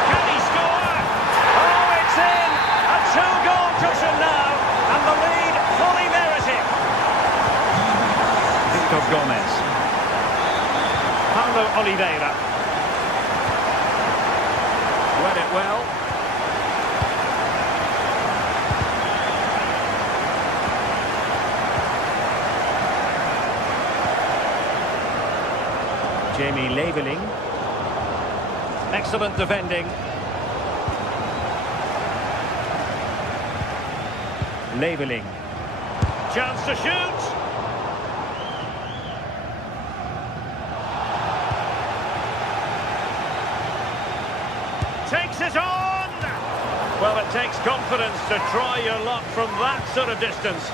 Can he score? Oh, it's in! A two-goal cushion now, and the lead fully merited. Victor Gomez. Paulo Oliveira. Read it well. Jamie Leveling. Excellent defending. Leveling. Chance to shoot. Takes it on. Well, it takes confidence to try your luck from that sort of distance.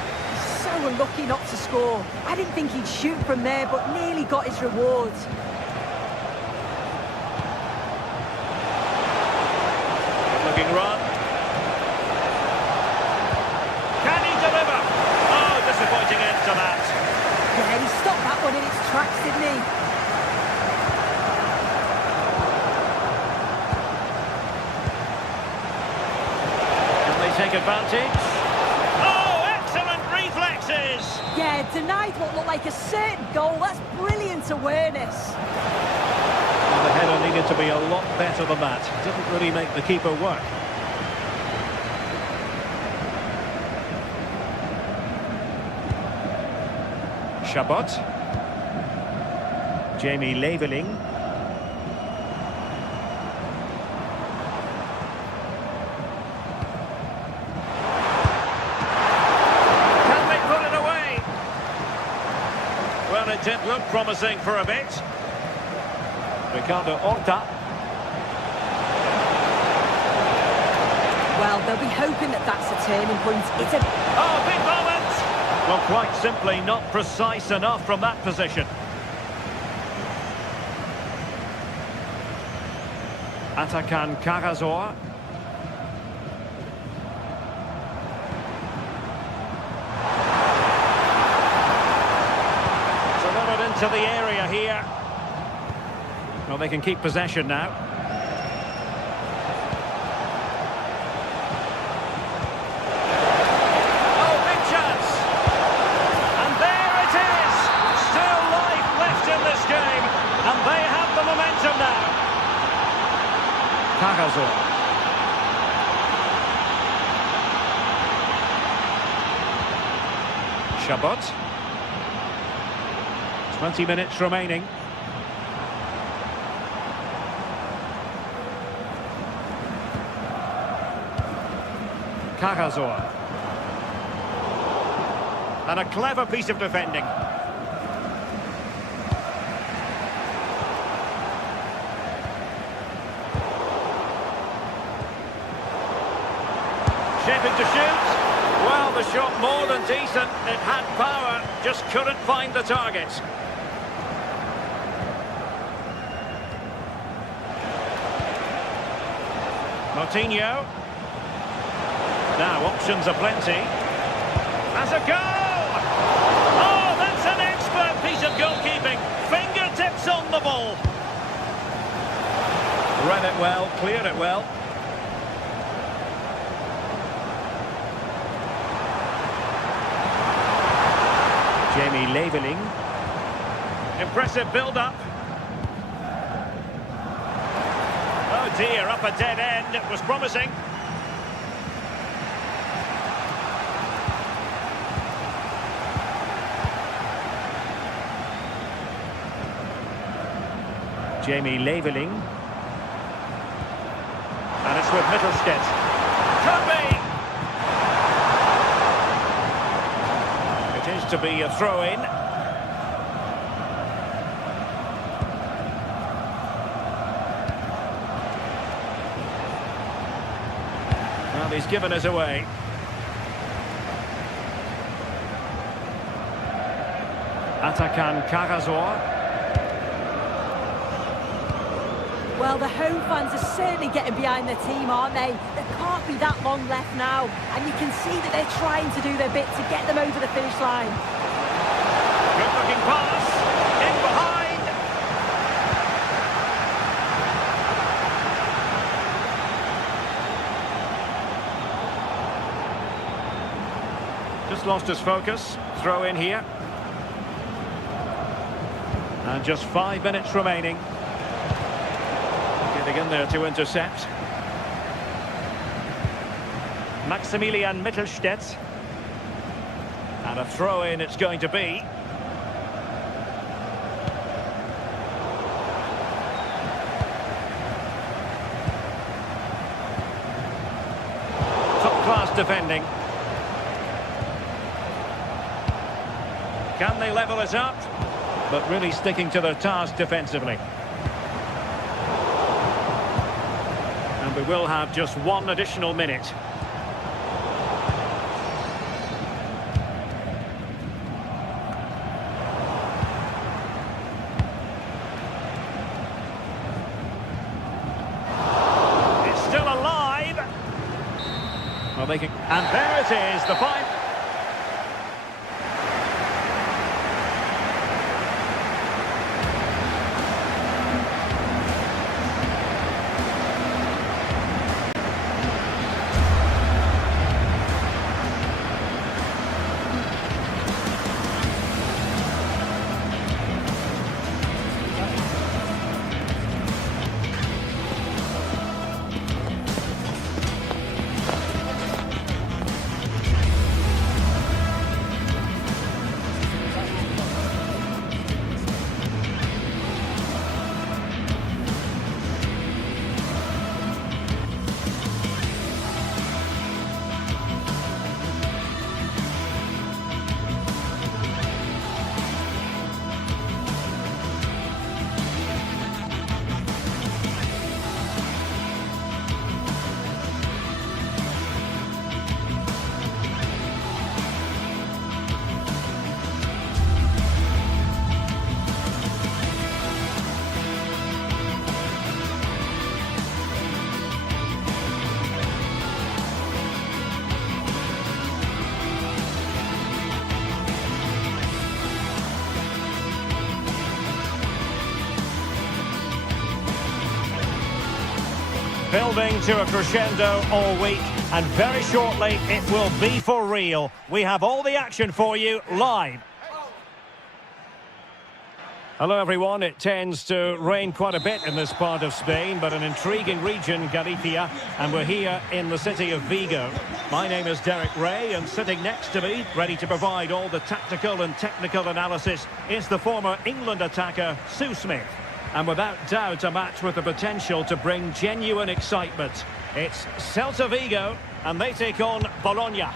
So unlucky not to score. I didn't think he'd shoot from there, but nearly got his reward. Looking run. Can he deliver? Oh, disappointing end to that. Yeah, he stopped that one in its tracks, didn't he? Can they take advantage? Oh, excellent reflexes! Yeah, denied what looked like a certain goal. That's brilliant awareness. The header needed to be a lot better than that. Didn't really make the keeper work. Chabot. Jamie Leveling. Can they put it away? Well, it did look promising for a bit. Ricardo Horta. Well, they'll be hoping that that's a turning point. It's a... Oh, big moment! Well, quite simply not precise enough from that position. Atakan Karazor. Delivered into the area here. Well, they can keep possession now. Oh, big chance! And there it is! Still life left in this game, and they have the momentum now. Karazor. Chabot. 20 minutes remaining. Karazor. And a clever piece of defending. Shaping to shoot. Well, the shot more than decent. It had power, just couldn't find the target. Coutinho. Now, options are plenty. Has a goal! Oh, that's an expert piece of goalkeeping. Fingertips on the ball. Read it well, cleared it well. Jamie Leveling. Impressive build-up. Oh dear, up a dead end. It was promising. Jamie Leveling. And it's with Mittelstedt. Could be! It is to be a throw-in. Well, he's given us away. Atakan Karazor. Well, the home fans are certainly getting behind their team, aren't they? There can't be that long left now. And you can see that they're trying to do their bit to get them over the finish line. Good-looking pass. In behind. Just lost his focus. Throw in here. And just 5 minutes remaining. Getting in there to intercept. Maximilian Mittelstedt. And a throw-in it's going to be. Top-class defending. Can they level it up? But really sticking to their task defensively. And we will have just 1 additional minute. It's still alive. Well, they can... And there it is, the final. Building to a crescendo all week, and very shortly it will be for real. We have all the action for you live. Hello everyone, it tends to rain quite a bit in this part of Spain, but an intriguing region, Galicia, and we're here in the city of Vigo. My name is Derek Ray, and sitting next to me, ready to provide all the tactical and technical analysis, is the former England attacker, Sue Smith. And without doubt, a match with the potential to bring genuine excitement. It's Celta Vigo, and they take on Bologna.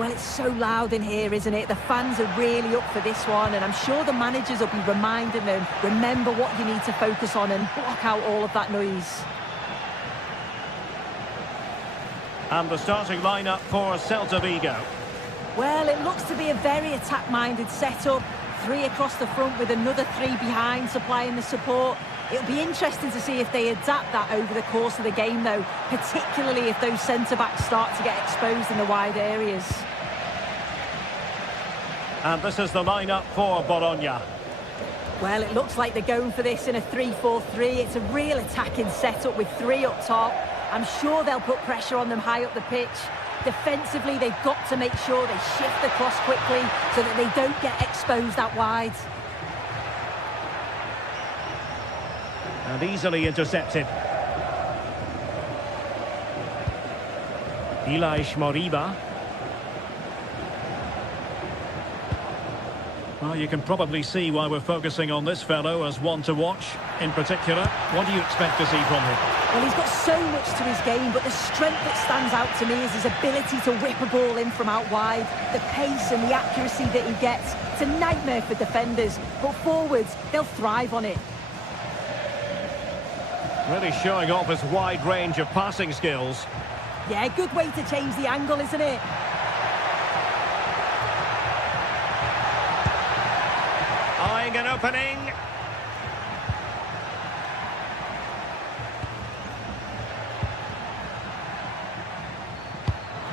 Well, it's so loud in here, isn't it? The fans are really up for this one, and I'm sure the managers will be reminding them, remember what you need to focus on and block out all of that noise. And the starting lineup for Celta Vigo. Well, it looks to be a very attack-minded setup. 3 across the front with another 3 behind supplying the support. It'll be interesting to see if they adapt that over the course of the game, though, particularly if those centre-backs start to get exposed in the wide areas. And this is the lineup for Bologna. Well, it looks like they're going for this in a 3-4-3. It's a real attacking setup with 3 up top. I'm sure they'll put pressure on them high up the pitch. Defensively, they've got to make sure they shift the cross quickly so that they don't get exposed out wide. And easily intercepted. Ilaix Moriba. Well, you can probably see why we're focusing on this fellow as one to watch. In particular, what do you expect to see from him? Well, he's got so much to his game, but the strength that stands out to me is his ability to whip a ball in from out wide. The pace and the accuracy that he gets. It's a nightmare for defenders, but forwards, they'll thrive on it. Really showing off his wide range of passing skills. Yeah, good way to change the angle, isn't it? Eyeing an opening.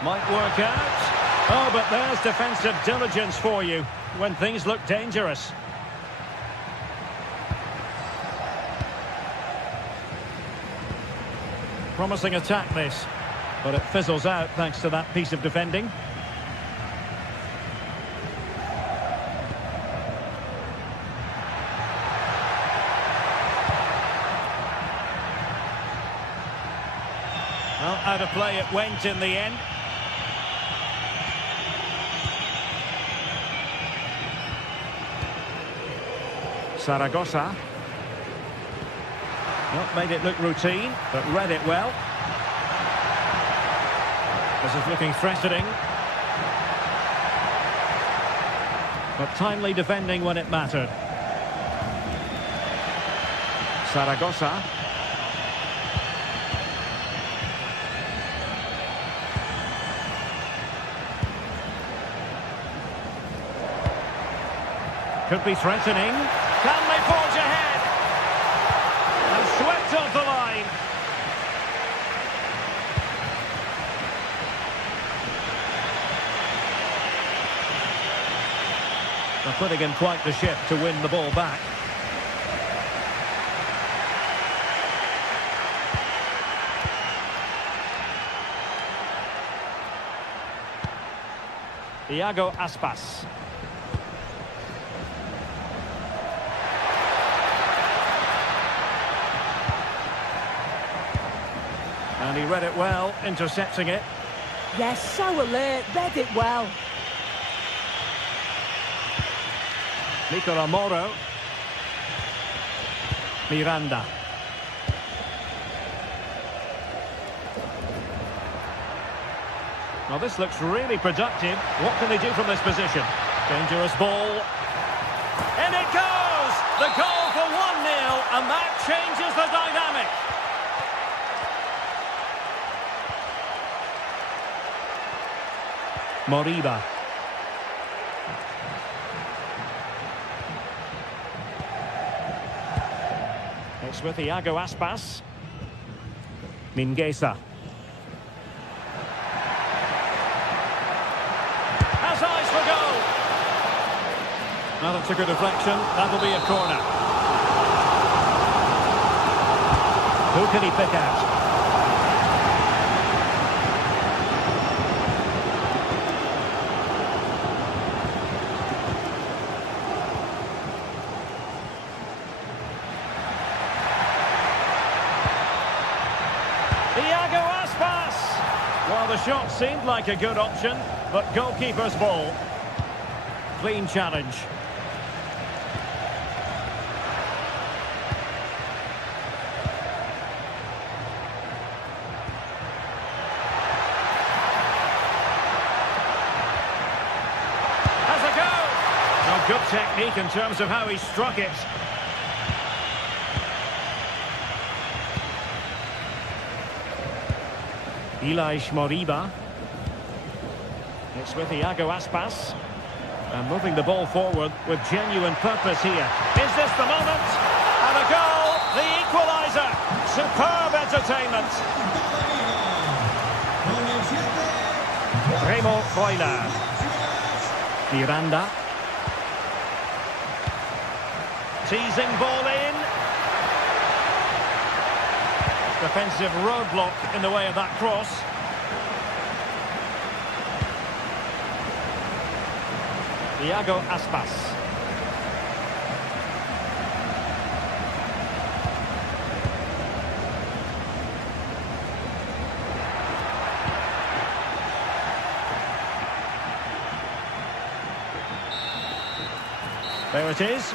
Might work out. Oh, but there's defensive diligence for you when things look dangerous. Promising attack this, but it fizzles out thanks to that piece of defending. Well, out of play it went in the end. Zaragoza. Not made it look routine, but read it well. This is looking threatening. But timely defending when it mattered. Zaragoza. Could be threatening. Can they forge ahead? And swept off the line. They're putting in quite the shift to win the ball back. Iago Aspas. And he read it well, intercepting it. Yes, so alert, read it well. Nicola Moro. Miranda. Well, this looks really productive. What can they do from this position? Dangerous ball. In it goes! The goal for 1-0, and that changes the dynamic. Moriba. It's with Iago Aspas. Mingueza. Has eyes for goal. Now that's a good deflection. That'll be a corner. Who can he pick out? Iago Aspas! Well, the shot seemed like a good option, but goalkeeper's ball. Clean challenge. Has a go! Well, good technique in terms of how he struck it. Ilaix Moriba. It's with Iago Aspas. And moving the ball forward with genuine purpose here. Is this the moment? And a goal! The equaliser! Superb entertainment! Remo Freuler. Miranda. Teasing ball in. Defensive roadblock in the way of that cross. Iago Aspas. There it is.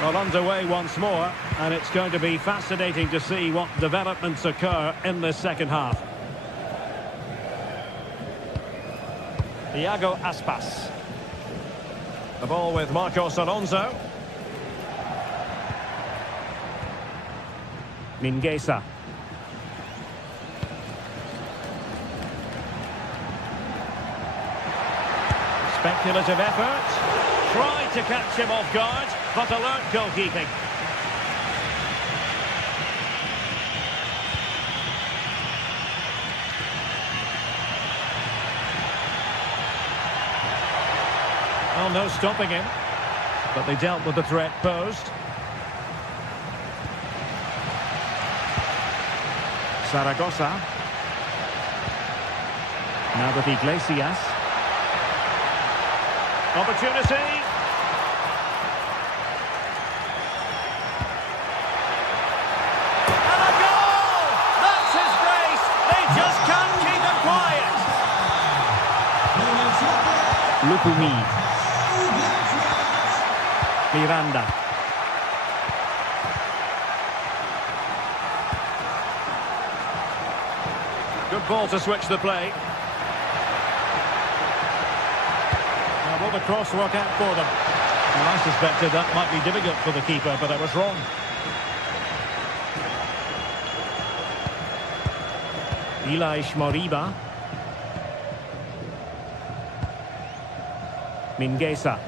Well, underway once more, and it's going to be fascinating to see what developments occur in the second half. Iago Aspas. The ball with Marcos Alonso. Mingueza. Speculative effort. Tried to catch him off guard, but alert goalkeeping. Well, no stopping him, but they dealt with the threat posed. Zaragoza. Now with Iglesias. Opportunity. And a goal! That's his grace. They just can't keep him quiet. Lupumi. Miranda. Good ball to switch the play. Will the cross work out for them? Well, I suspected that might be difficult for the keeper, but I was wrong. Ilaix Moriba. Mingueza.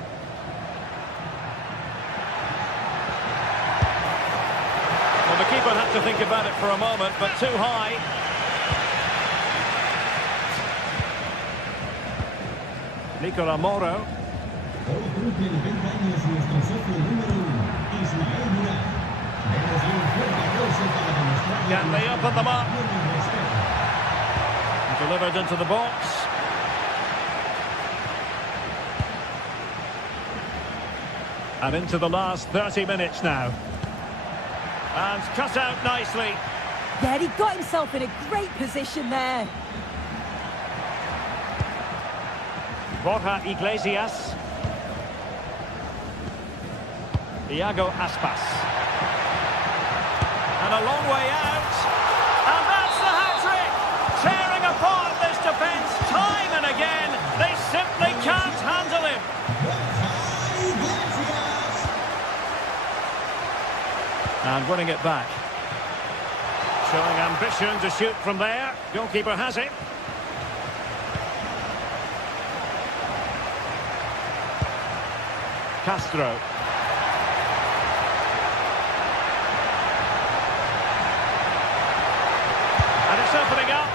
Well, the keeper had to think about it for a moment, but too high. Nicola Moro. Can they open them up? Delivered into the box. And into the last 30 minutes now. And cut out nicely. Yeah, he got himself in a great position there. Borja Iglesias. Iago Aspas. And a long way out. And that's the hat-trick! Tearing apart this defence time and again. They simply can't handle him. And winning it back. Showing ambition to shoot from there. Goalkeeper has it. Castro. And it's opening up.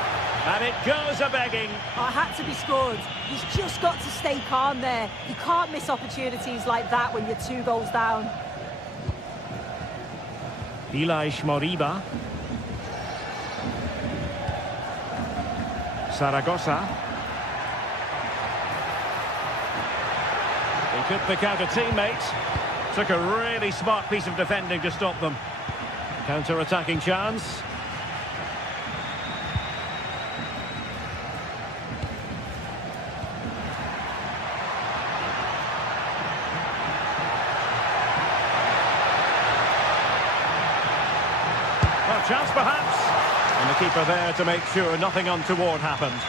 And it goes a-begging. I had to be scored. He's just got to stay calm there. You can't miss opportunities like that when you're 2 goals down. Ilaix Moriba. Zaragoza. He could pick out a teammate. Took a really smart piece of defending to stop them. Counter-attacking chance. Well, chance perhaps. And the keeper there to make sure nothing untoward happened.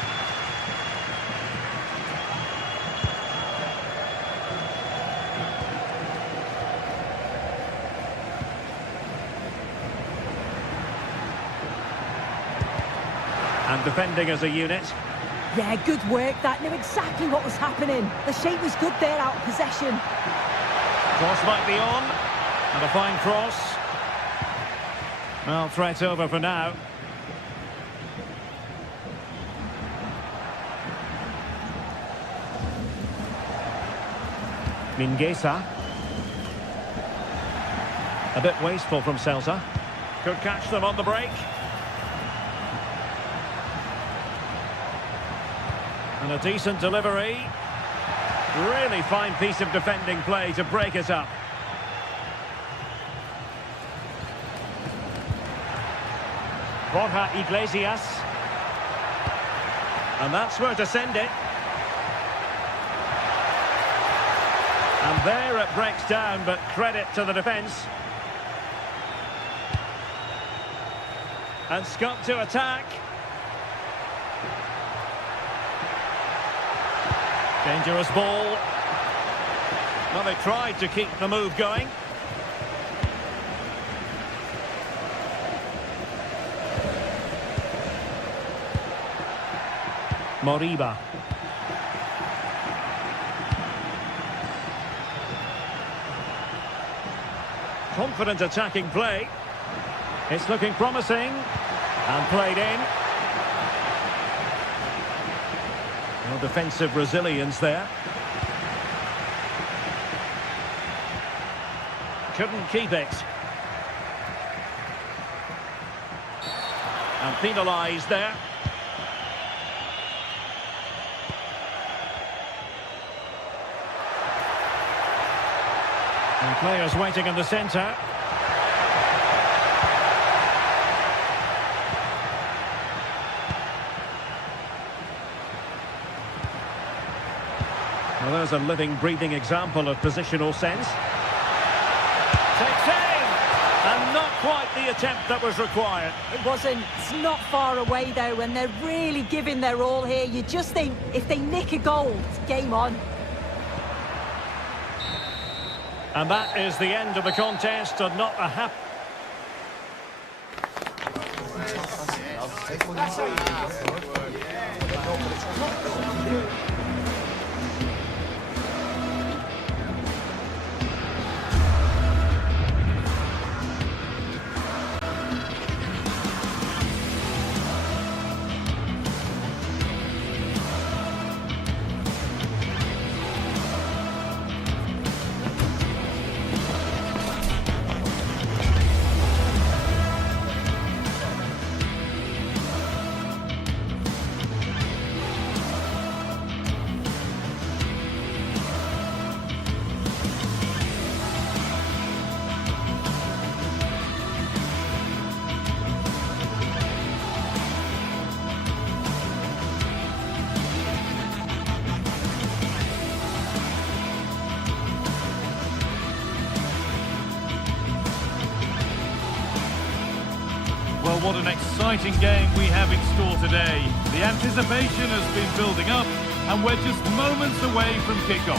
And defending as a unit. Yeah, good work. That knew exactly what was happening. The shape was good there out of possession. Cross might be on. And a fine cross. Well, threat over for now. Mingueza. A bit wasteful from Celta. Could catch them on the break. And a decent delivery. Really fine piece of defending play to break it up. Borja Iglesias. And that's where to send it. And there it breaks down, but credit to the defence. And Scott to attack. Dangerous ball. Well, they tried to keep the move going. Moriba. Confident attacking play. It's looking promising. And played in. No defensive resilience there. Couldn't keep it. And penalised there. And players waiting in the centre. Well, there's a living, breathing example of positional sense. Takes aim! And not quite the attempt that was required. It wasn't. It's not far away, though, and they're really giving their all here. You just think, if they nick a goal, it's game on. And that is the end of the contest, and not a happy... Well, what an exciting game we have in store today. The anticipation has been building up, and we're just moments away from kickoff.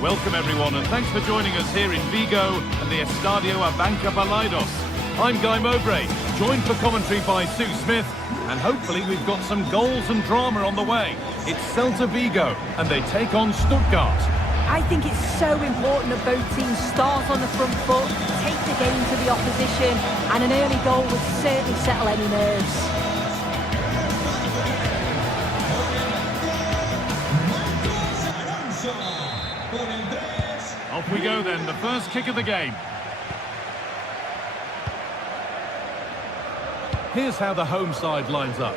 Welcome everyone, and thanks for joining us here in Vigo and the Estadio Abanca Balaidos. I'm Guy Mowbray, joined for commentary by Sue Smith, and hopefully we've got some goals and drama on the way. It's Celta Vigo, and they take on Stuttgart. I think it's so important that both teams start on the front foot, take the game to the opposition, and an early goal would certainly settle any nerves. Off we go then, the first kick of the game. Here's how the home side lines up.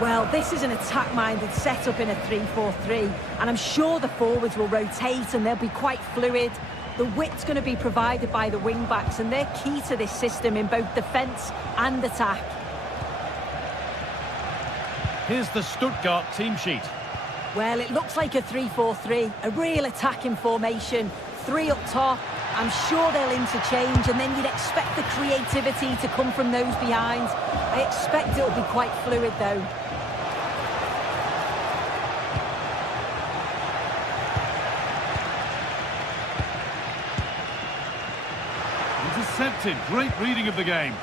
Well, this is an attack-minded setup in a 3-4-3, and I'm sure the forwards will rotate and they'll be quite fluid. The width's going to be provided by the wing-backs, and they're key to this system in both defence and attack. Here's the Stuttgart team sheet. Well, it looks like a 3-4-3, a real attacking formation. 3 up top. I'm sure they'll interchange, and then you'd expect the creativity to come from those behind. I expect it'll be quite fluid, though. Intercepted, great reading of the game.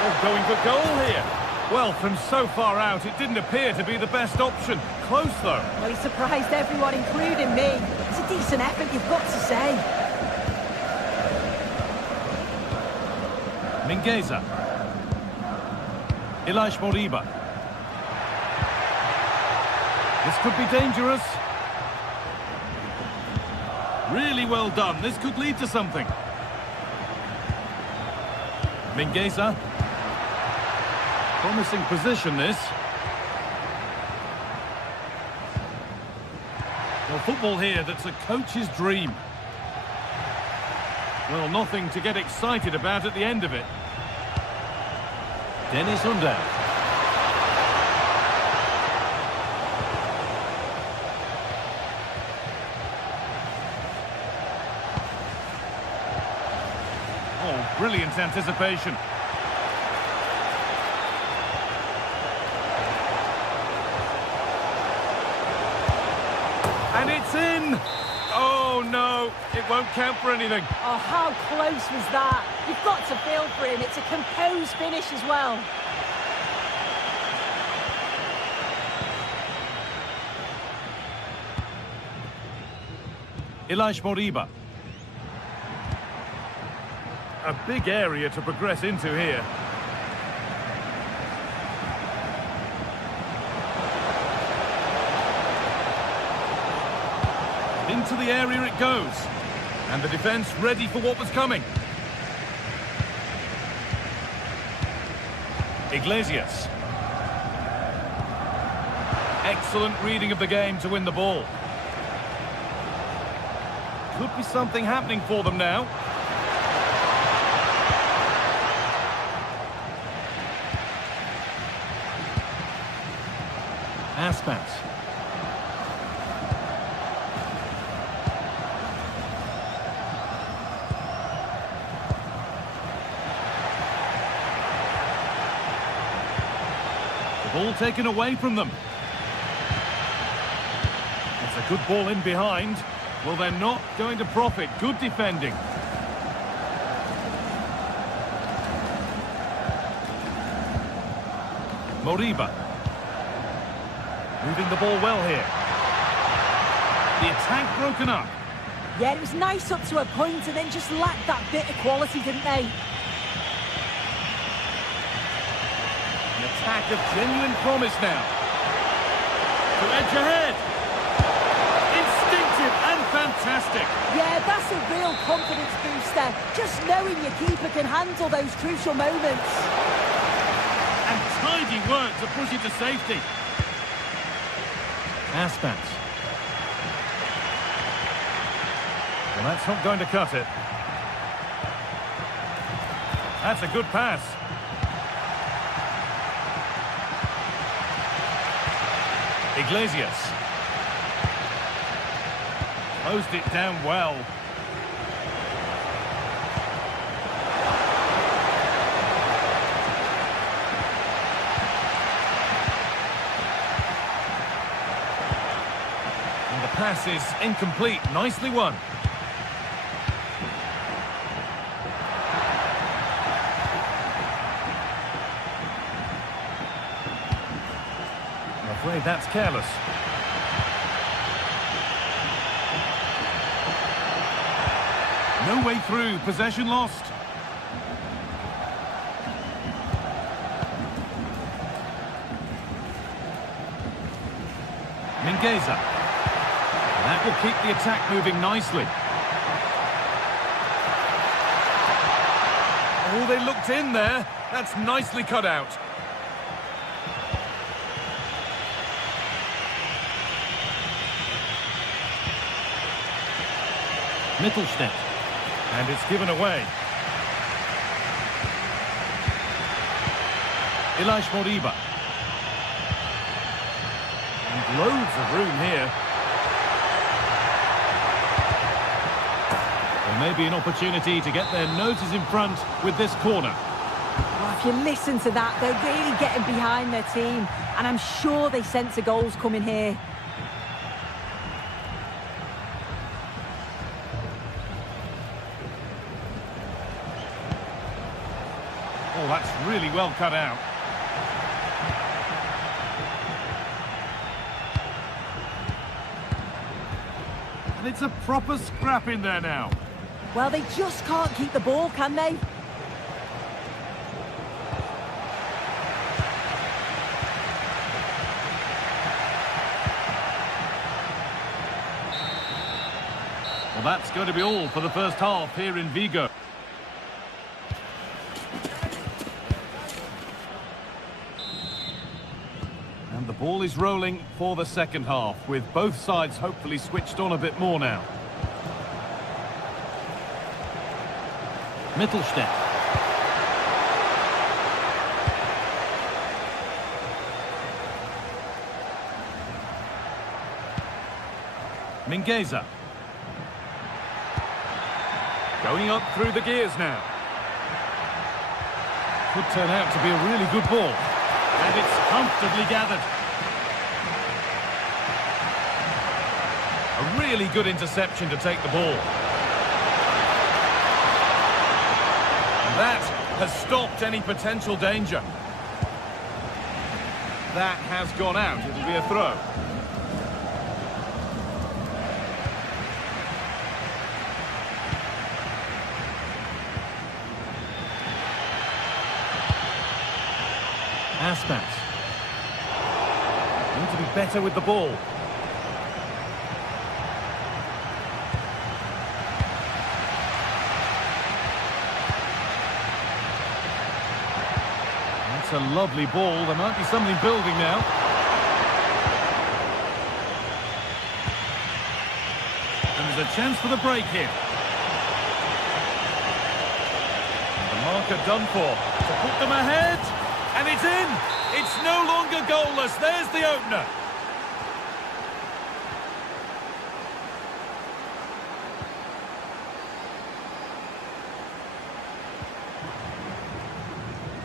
Oh, going for goal here. Well, from so far out, it didn't appear to be the best option. Close, though. Well, he surprised everyone, including me. It's a decent effort, you've got to say. Mingueza. Ilaix Moriba. This could be dangerous. Really well done. This could lead to something. Mingueza. Promising position, this. Well, football here, that's a coach's dream. Well, nothing to get excited about at the end of it. Dennis Under. Oh, brilliant anticipation. And it's in! Oh, no, it won't count for anything. Oh, how close was that? You've got to feel for him. It's a composed finish as well. Ilaix Moriba. A big area to progress into here. Into the area it goes. And the defence ready for what was coming. Iglesias. Excellent reading of the game to win the ball. Could be something happening for them now. Aspas. The ball taken away from them. It's a good ball in behind. Well, they're not going to profit. Good defending. Moriba. Moving the ball well here. The attack broken up. Yeah, it was nice up to a point and then just lacked that bit of quality, didn't they? An attack of genuine promise now. To edge ahead. Instinctive and fantastic. Yeah, that's a real confidence booster. Just knowing your keeper can handle those crucial moments. And tidy work to push it to safety. Aspas. Well, that's not going to cut it. That's a good pass. Iglesias. Closed it down well. And the pass is incomplete. Nicely won. I'm afraid that's careless. No way through, possession lost. Mingueza. That will keep the attack moving nicely. Oh, they looked in there. That's nicely cut out. Mittelstädt. And it's given away. Ilaix Moriba. And loads of room here. There may be an opportunity to get their noses in front with this corner. Well, if you listen to that, they're really getting behind their team. And I'm sure they sense a goal's coming here. Oh, that's really well cut out. And it's a proper scrap in there now. Well, they just can't keep the ball, can they? that's going to be all for the first half here in Vigo. And the ball is rolling for the second half, with both sides hopefully switched on a bit more now. Mittelstädt. Mingueza. Going up through the gears now. Could turn out to be a really good ball. And it's comfortably gathered. A really good interception to take the ball. And that has stopped any potential danger. That has gone out. It'll be a throw. Aspas. Need to be better with the ball. That's a lovely ball. There might be something building now. And there's a chance for the break here. The marker done for to put them ahead. And it's in! It's no longer goalless. There's the opener.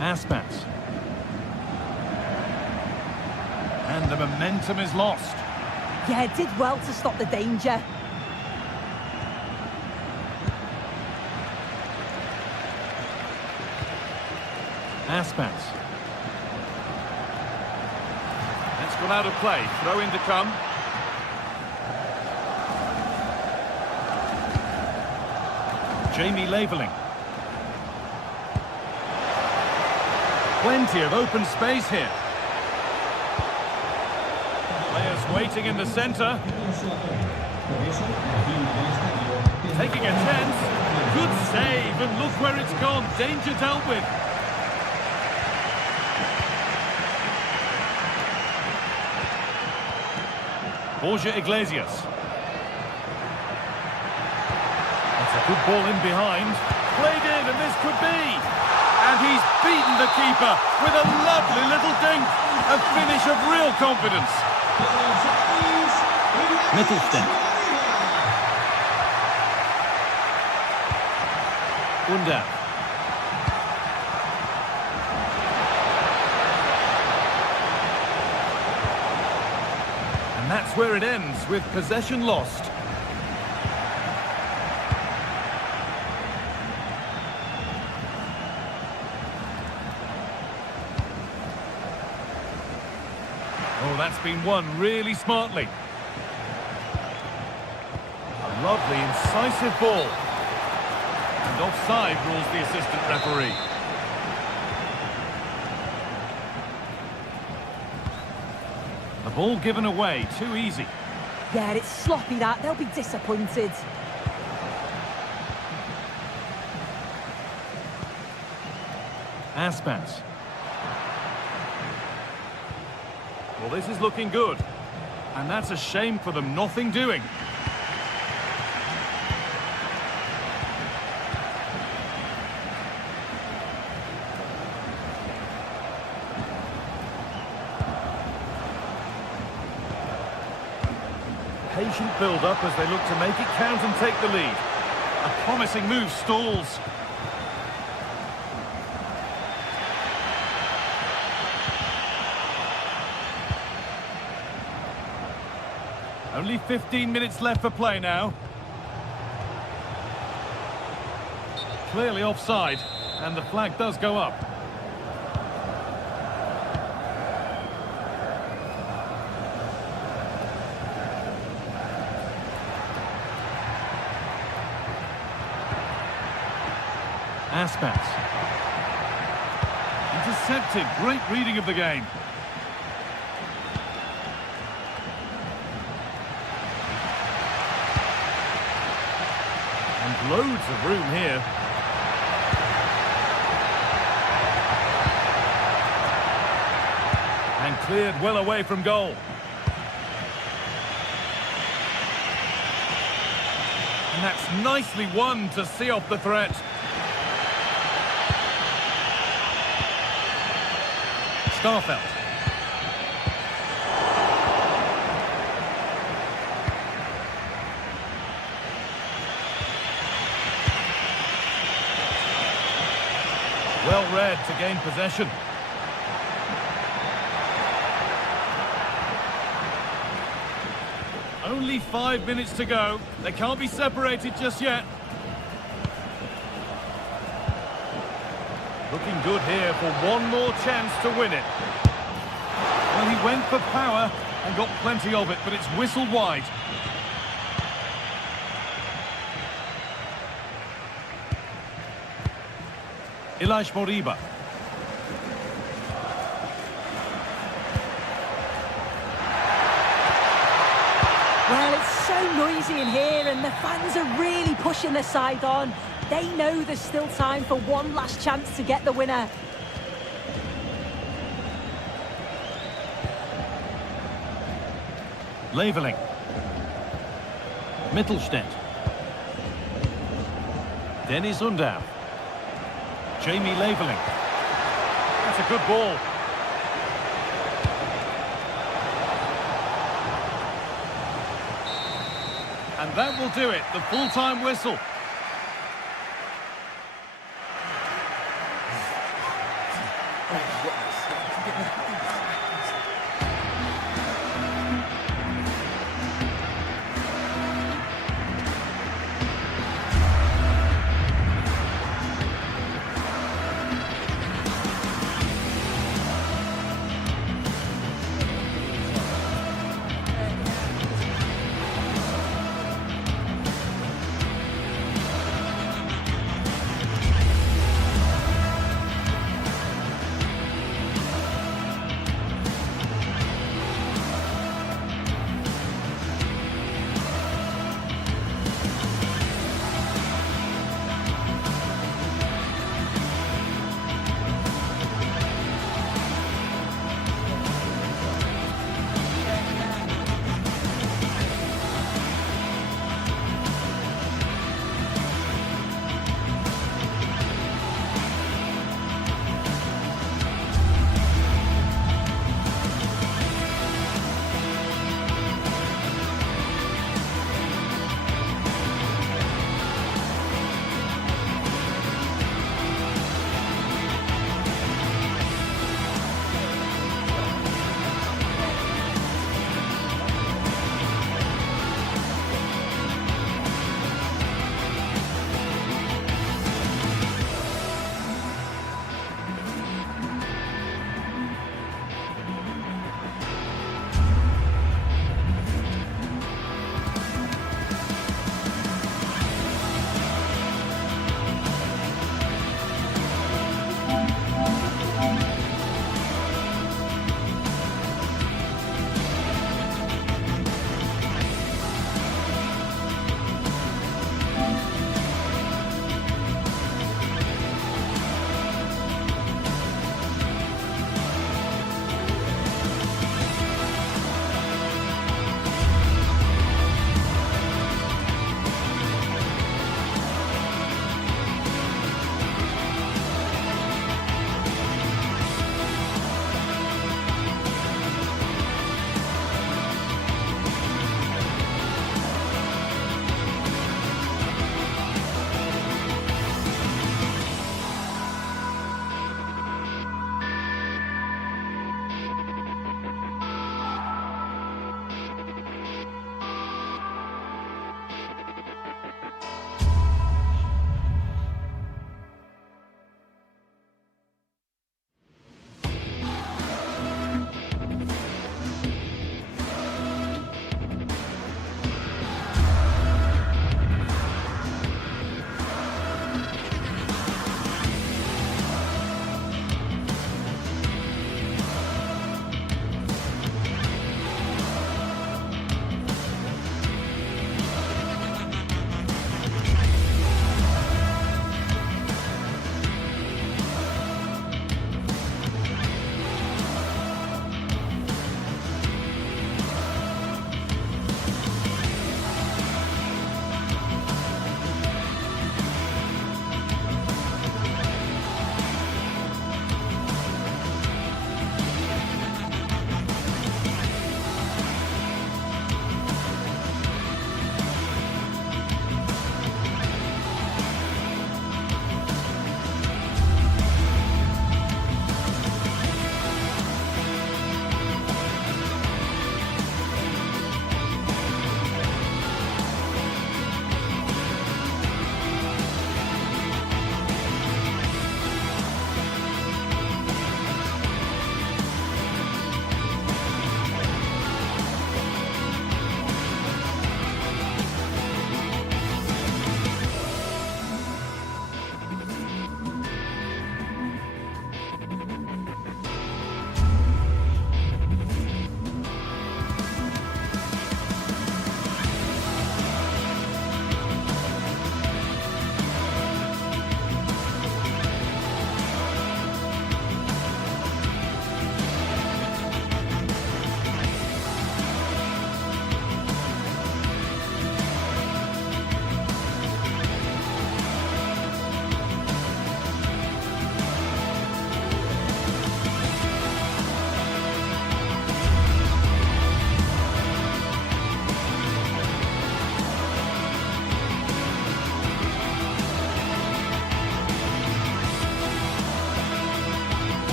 Aspas. And the momentum is lost. Yeah, it did well to stop the danger. Aspas. Gone out of play. Throw in to come. Jamie Laveling. Plenty of open space here. Players waiting in the centre. Taking a chance. Good save, and look where it's gone. Danger dealt with. Borja Iglesias. That's a good ball in behind. Played in, and this could be. And he's beaten the keeper with a lovely little dink. A finish of real confidence. Mittelstädt. Under. And that's where it ends, with possession lost. Oh, that's been won really smartly. A lovely, incisive ball. And offside rules the assistant referee. The ball given away, too easy. Yeah, it's sloppy that. They'll be disappointed. Aspas. Well, this is looking good. And that's a shame for them. Nothing doing. Patient build-up as they look to make it count and take the lead. A promising move stalls. Only 15 minutes left for play now. Clearly offside, and the flag does go up. Aspas. Intercepted. Great reading of the game. Loads of room here. And cleared well away from goal. And that's nicely won to see off the threat. Starfelt. Well read to gain possession. Only 5 minutes to go. They can't be separated just yet. Looking good here for one more chance to win it. Well, he went for power and got plenty of it, but it's whistled wide. Ilaix Moriba. Well, it's so noisy in here and the fans are really pushing their side on. They know there's still time for one last chance to get the winner. Leveling. Mittelstedt. Dennis Undav. Jamie Leveling. That's a good ball. And that will do it, the full-time whistle.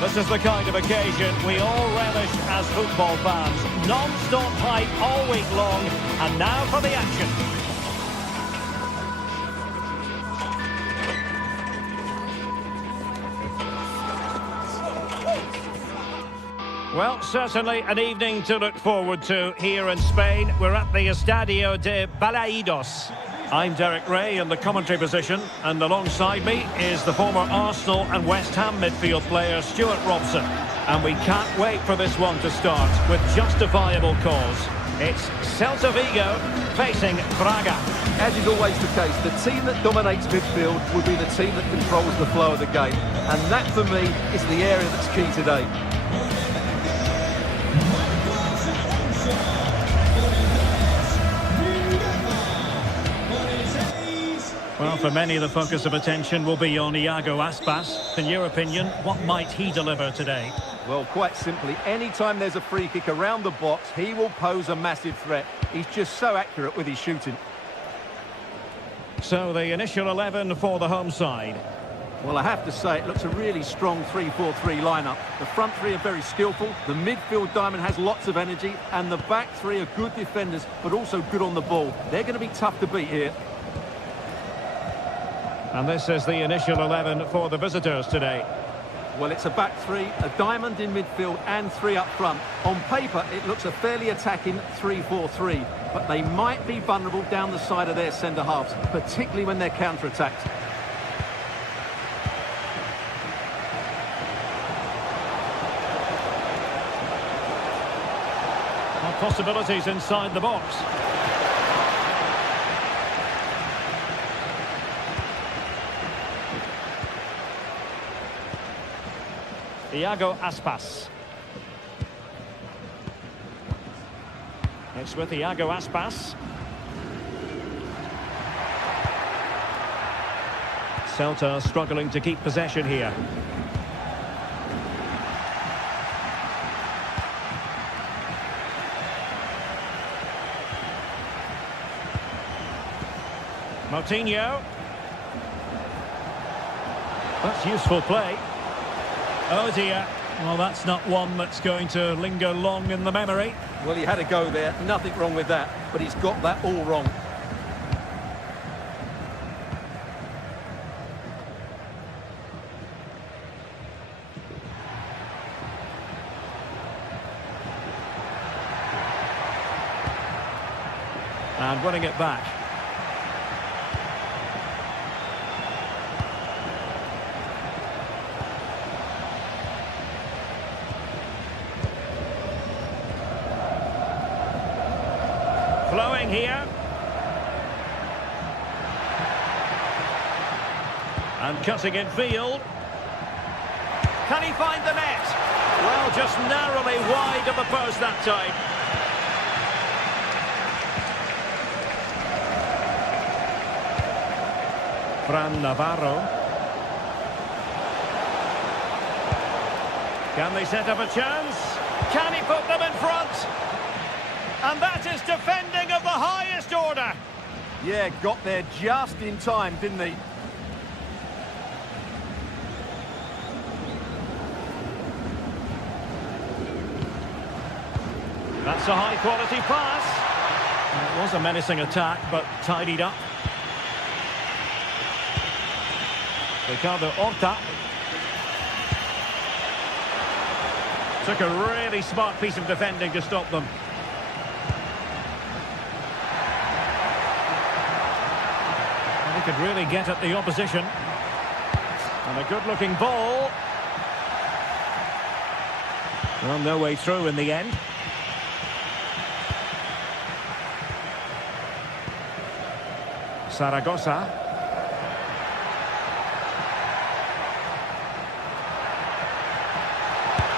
This is the kind of occasion we all relish as football fans. Non-stop hype all week long, and now for the action. Well, certainly an evening to look forward to here in Spain. We're at the Estadio de Balaídos. I'm Derek Ray in the commentary position, and alongside me is the former Arsenal and West Ham midfield player Stuart Robson. And we can't wait for this one to start with justifiable cause. It's Celta Vigo facing Braga. As is always the case, the team that dominates midfield will be the team that controls the flow of the game. And that, for me, is the area that's key today. Well, for many, the focus of attention will be on Iago Aspas. In your opinion, what might he deliver today? Well, quite simply, anytime there's a free kick around the box, he will pose a massive threat. He's just so accurate with his shooting. So the initial 11 for the home side. Well, I have to say, it looks a really strong 3-4-3 lineup. The front three are very skillful, the midfield diamond has lots of energy, and the back three are good defenders, but also good on the ball. They're going to be tough to beat here. And this is the initial 11 for the visitors today. Well, it's a back three, a diamond in midfield and three up front. On paper, it looks a fairly attacking 3-4-3, but they might be vulnerable down the side of their centre-halves, particularly when they're counter-attacked. Possibilities inside the box. Iago Aspas. It's with Iago Aspas. Celta struggling to keep possession here. Moutinho. That's useful play. Oh dear. Well, that's not one that's going to linger long in the memory. Well, he had a go there. Nothing wrong with that. But he's got that all wrong. And winning it back. Flowing here. And cutting in field. Can he find the net? Well, just narrowly wide of the post that time. Fran Navarro. Can they set up a chance? Can he put them in front? And that is defending of the highest order. Yeah, got there just in time, didn't he? That's a high-quality pass. It was a menacing attack, but tidied up. Ricardo Horta. Took a really smart piece of defending to stop them. He could really get at the opposition. And a good-looking ball. Well, no way through in the end. Zaragoza.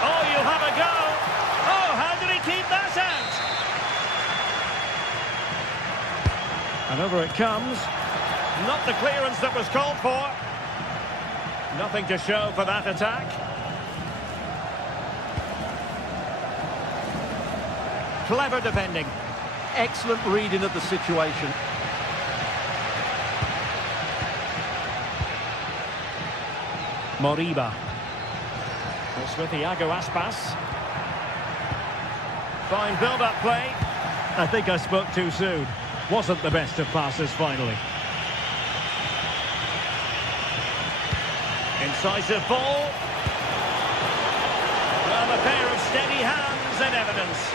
Oh, you'll have a go. Oh, how did he keep that out? And over it comes. Not the clearance that was called for. Nothing to show for that attack. Clever defending. Excellent reading of the situation. Moriba. It's with Iago Aspas. Fine build-up play. I think I spoke too soon. Wasn't the best of passes finally. Incisive ball. Well, a pair of steady hands in evidence.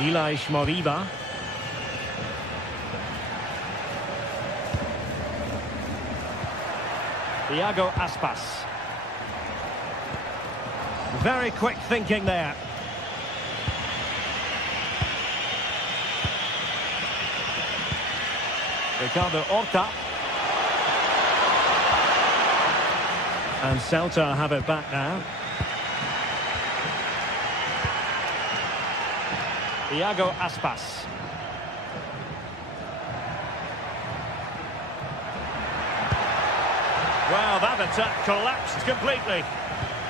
Ilaix Moriba. Iago Aspas. Very quick thinking there. Ricardo Horta. And Celta have it back now. Iago Aspas. Well, that attack collapsed completely.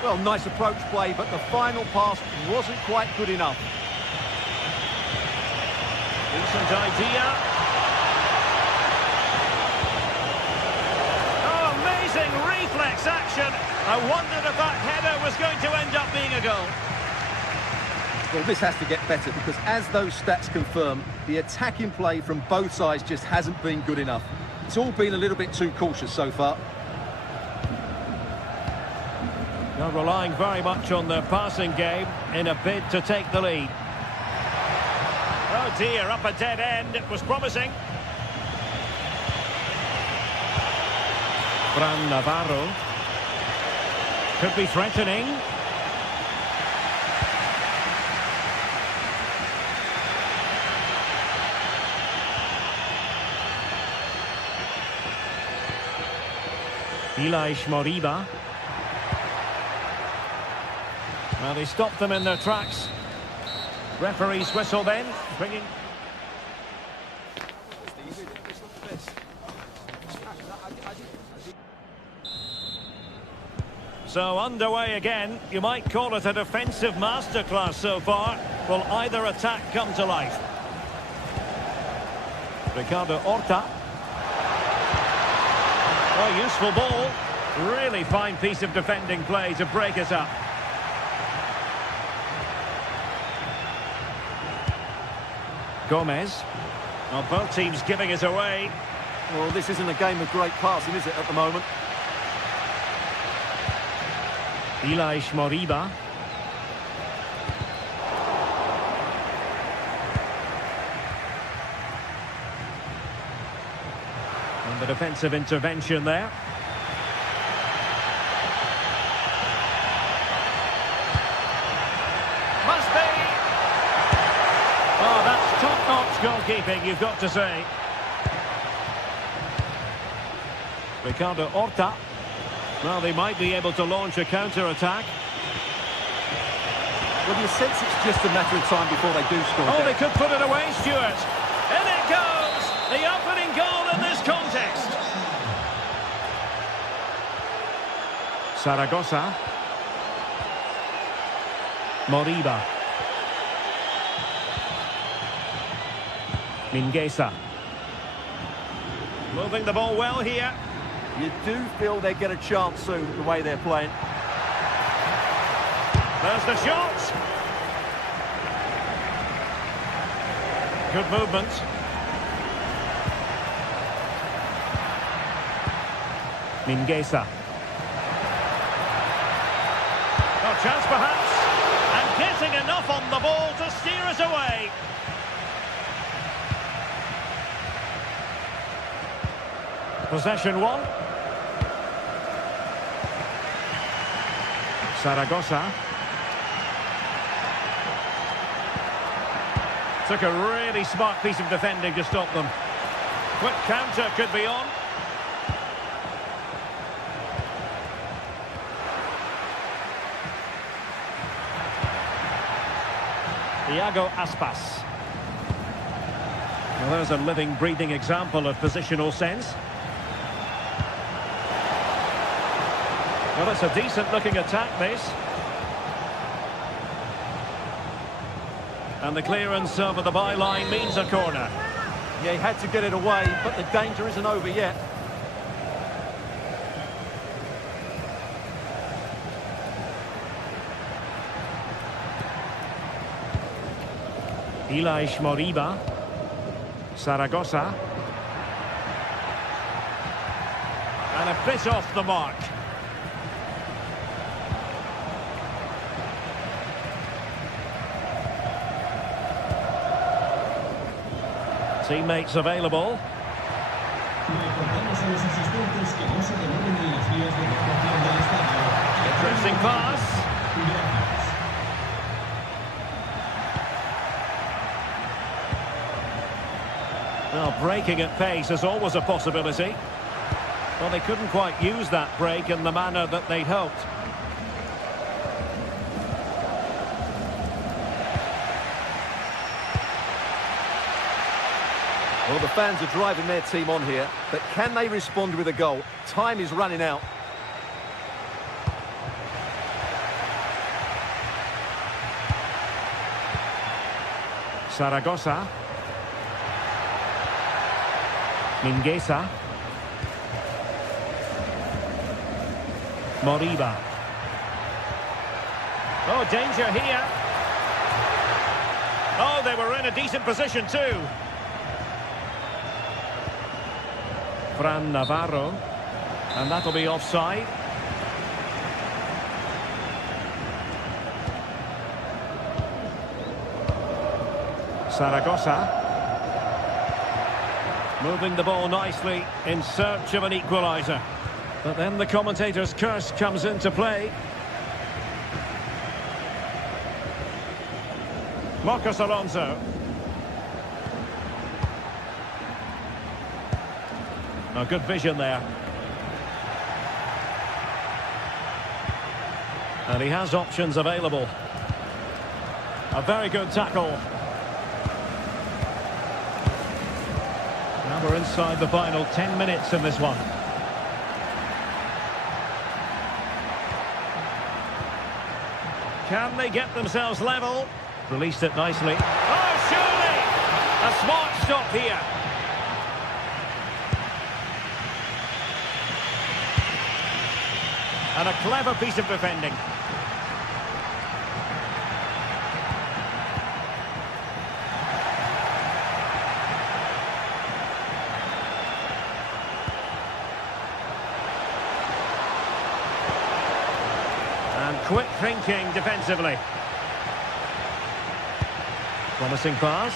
Well, nice approach play, but the final pass wasn't quite good enough. Decent idea. Oh, amazing reflex action. I wondered if that header was going to end up being a goal. Well, this has to get better because, as those stats confirm, the attacking play from both sides just hasn't been good enough. It's all been a little bit too cautious so far. They're relying very much on their passing game in a bid to take the lead. Oh dear, up a dead end. It was promising. Fran Navarro. Could be threatening. Ilaix Moriba. Well, they stopped them in their tracks. Referee's whistle then, bringing... So underway again. You might call it a defensive masterclass so far. Will either attack come to life? Ricardo Horta. Oh, useful ball. Really fine piece of defending play to break it up. Gomez. Well, both teams giving it away. Well, this isn't a game of great passing, is it, at the moment? Ilaix Moriba. And the defensive intervention there. Must be! Oh, that's top-notch goalkeeping, you've got to say. Ricardo Horta. Well, they might be able to launch a counter-attack. Well, you sense it's just a matter of time before they do score. Oh, they could put it away, Stuart. In it goes! The opening goal in this context. Zaragoza. Moriba. Mingueza. Moving the ball well here. You do feel they get a chance soon, the way they're playing. There's the shot. Good movement. Mingueza. No chance perhaps. And getting enough on the ball to steer us away. Possession one. Zaragoza. Took a really smart piece of defending to stop them. Quick counter could be on. Iago Aspas. Well, there's a living, breathing example of positional sense. Well, it's a decent-looking attack, this. And the clearance over the byline means a corner. Yeah, he had to get it away, but the danger isn't over yet. Elias Moriba. Zaragoza. And a bit off the mark. Teammates available. Recordamos a los asistentes que no se demorden en las vías de evacuación del estadio. Interesting pass. Gracias. Well, breaking at pace is always a possibility. Well, they couldn't quite use that break in the manner that they'd hoped. Well, the fans are driving their team on here, but can they respond with a goal? Time is running out. Zaragoza. Mingueza. Moriba. Oh, danger here. Oh, they were in a decent position too. Fran Navarro. And that'll be offside. Zaragoza. Moving the ball nicely in search of an equaliser. But then the commentator's curse comes into play. Marcos Alonso. Oh, good vision there. And he has options available. A very good tackle. Now we're inside the final 10 minutes in this one. Can they get themselves level? Released it nicely. Oh, surely! A smart stop here. And a clever piece of defending. And quick thinking defensively. Promising pass.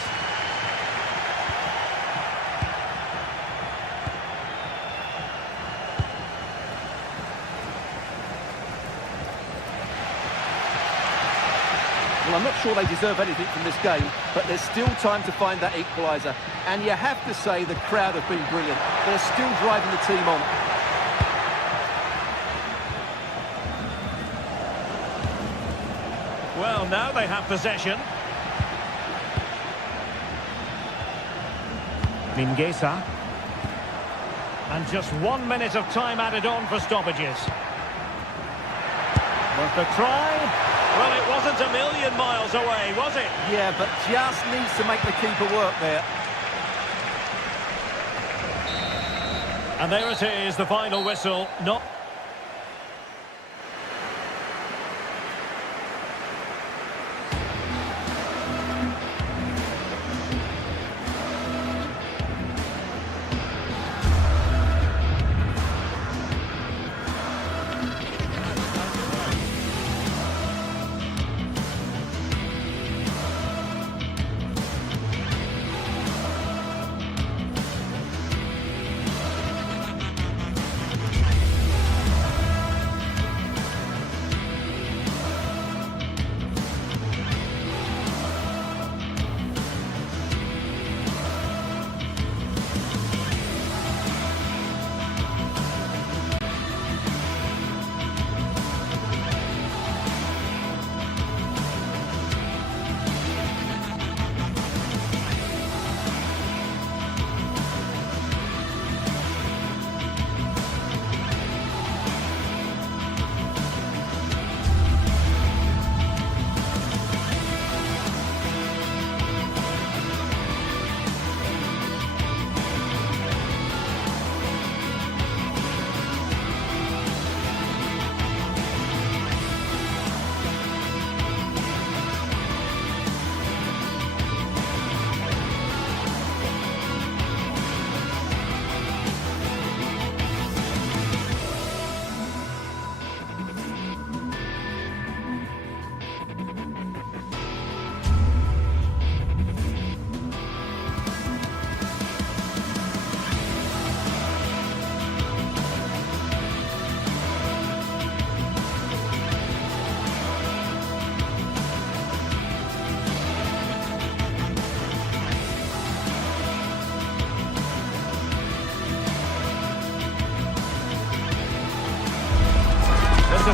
Well, I'm not sure they deserve anything from this game, but there's still time to find that equaliser. And you have to say the crowd have been brilliant. They're still driving the team on. Well, now they have possession. Mingueza. And just 1 minute of time added on for stoppages. Worth a try. Well, it wasn't a million miles away, was it? Yeah, but just needs to make the keeper work there. And there it is, the final whistle. Not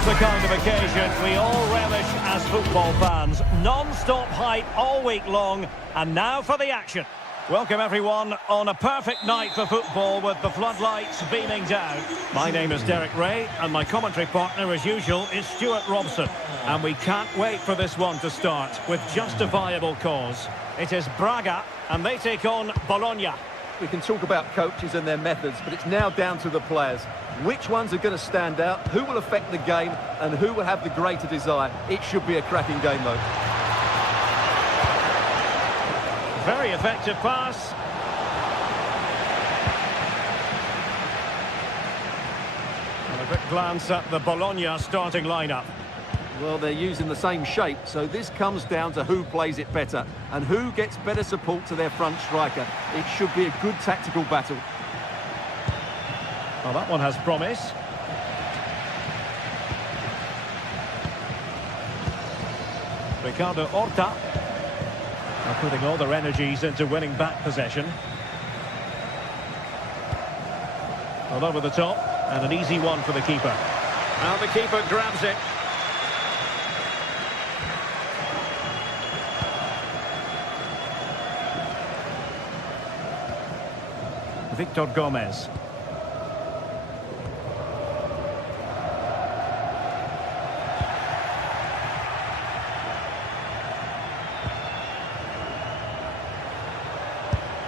is the kind of occasion we all relish as football fans. Non-stop hype all week long, and now for the action. Welcome everyone on a perfect night for football with the floodlights beaming down. My name is Derek Ray and my commentary partner as usual is Stuart Robson. And we can't wait for this one to start with justifiable cause. It is Braga and they take on Bologna. We can talk about coaches and their methods, but it's now down to the players. Which ones are going to stand out, who will affect the game and who will have the greater desire. It should be a cracking game though. Very effective pass. And a quick glance at the Bologna starting lineup. Well, they're using the same shape, so this comes down to who plays it better and who gets better support to their front striker. It should be a good tactical battle. Well, that one has promise. Ricardo Horta are putting all their energies into winning back possession. Well, over the top, and an easy one for the keeper. Now the keeper grabs it. Victor Gomez.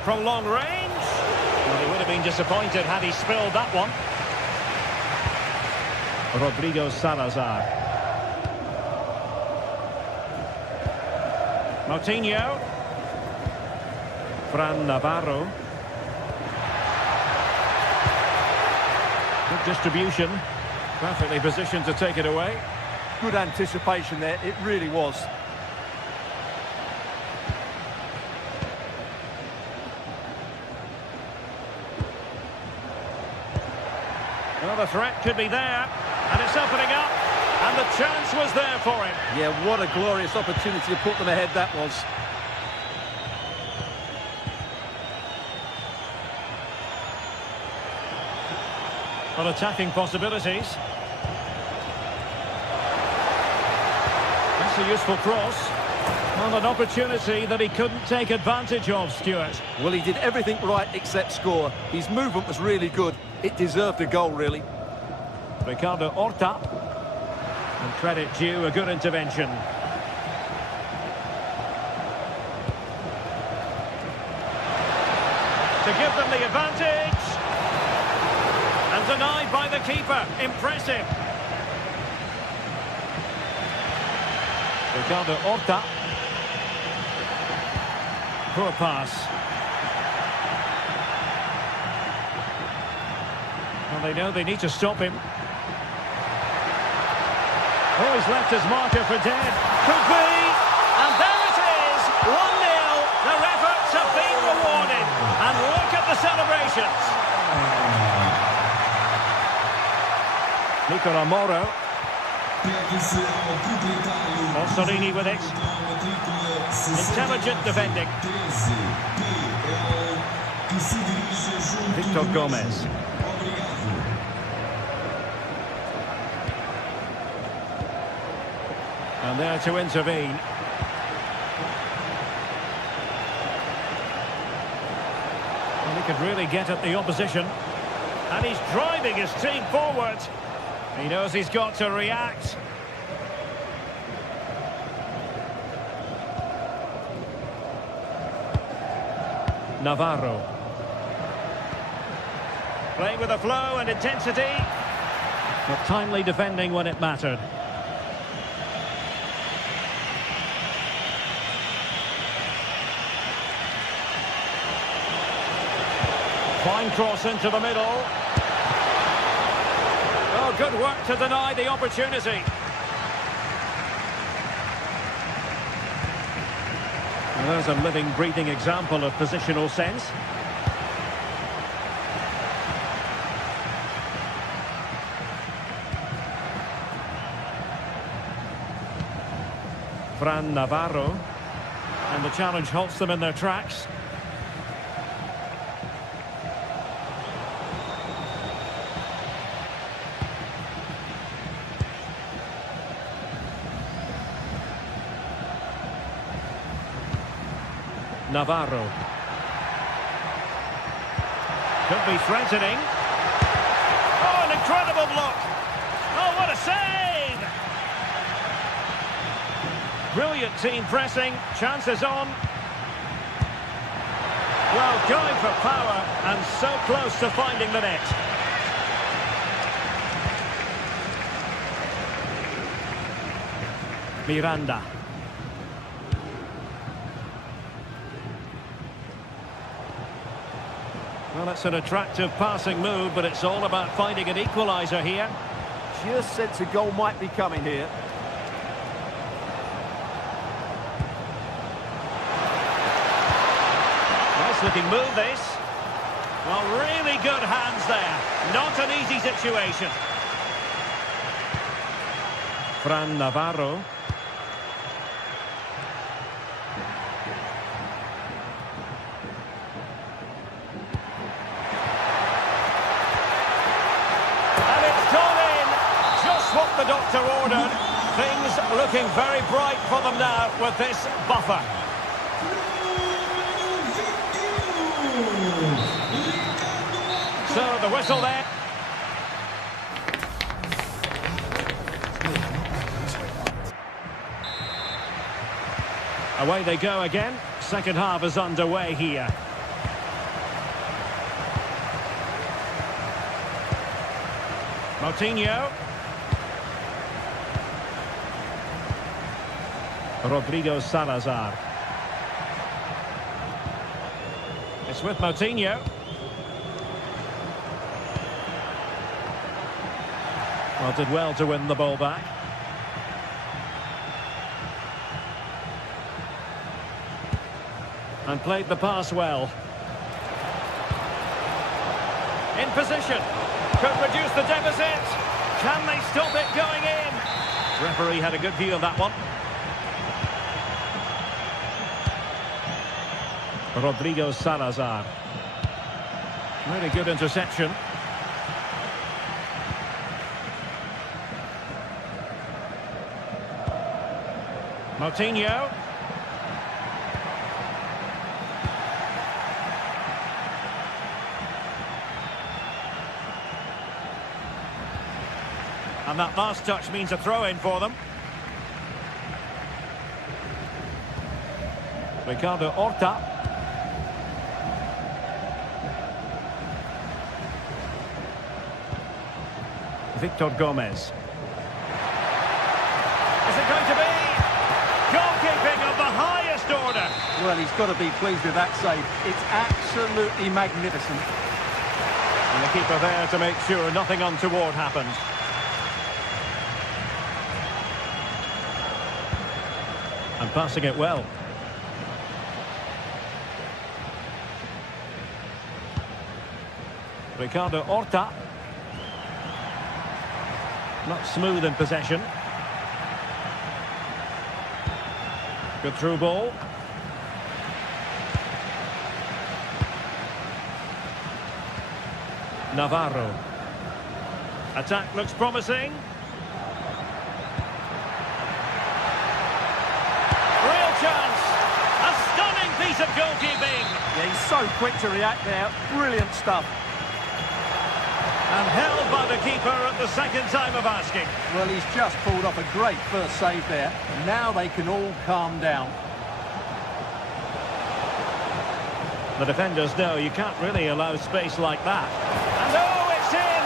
From long range. Well, he would have been disappointed had he spilled that one. Rodrigo Salazar. Moutinho. Fran Navarro. Good distribution. Perfectly positioned to take it away. Good anticipation there, it really was. Well, the threat could be there, and it's opening up, and the chance was there for him. Yeah, what a glorious opportunity to put them ahead that was. Well, attacking possibilities. That's a useful cross. Well, an opportunity that he couldn't take advantage of, Stuart. Well, he did everything right except score. His movement was really good. It deserved a goal, really. Ricardo Horta. And credit due, a good intervention. To give them the advantage. And denied by the keeper. Impressive. Ricardo Horta. Poor pass. Well, they know they need to stop him. Oh, he's left his marker for dead. Could be. And there it is. 1-0. Their efforts have been rewarded. And look at the celebrations. Nicola Moro. Mussolini with it. Intelligent defending. Victor Gomez. And there to intervene. Well, he could really get at the opposition. And he's driving his team forward. He knows he's got to react. Navarro. Playing with a flow and intensity. But timely defending when it mattered. Fine cross into the middle. Oh, good work to deny the opportunity. Well, there's a living, breathing example of positional sense. Fran Navarro. And the challenge halts them in their tracks. Navarro. Could be threatening. Oh, an incredible block. Oh, what a save! Brilliant team pressing. Chances on. Well, going for power and so close to finding the net. Miranda. Well, it's an attractive passing move, but it's all about finding an equaliser here. Just sense a goal might be coming here. Nice looking move, this. Well, really good hands there. Not an easy situation. Fran Navarro. And it's gone in. Just what the doctor ordered. Things looking very bright for them now with this buffer. So the whistle there. Away they go again. Second half is underway here. Moutinho. Rodrigo Salazar. It's with Moutinho. Well, did well to win the ball back. And played the pass well. In position. Could reduce the deficit. Can they stop it going in? Referee had a good view of that one. Rodrigo Salazar. Really good interception. Moutinho. And that last touch means a throw-in for them. Ricardo Horta. Victor Gomez. Is it going to be? Goalkeeping of the highest order. Well, he's got to be pleased with that save. It's absolutely magnificent. And the keeper there to make sure nothing untoward happened. And passing it well. Ricardo Horta. Not smooth in possession. Good through ball. Navarro. Attack looks promising. Real chance. A stunning piece of goalkeeping. Yeah, he's so quick to react there. Brilliant stuff. And held by the keeper at the second time of asking. Well, he's just pulled off a great first save there. Now they can all calm down. The defenders know you can't really allow space like that. And oh, it's in!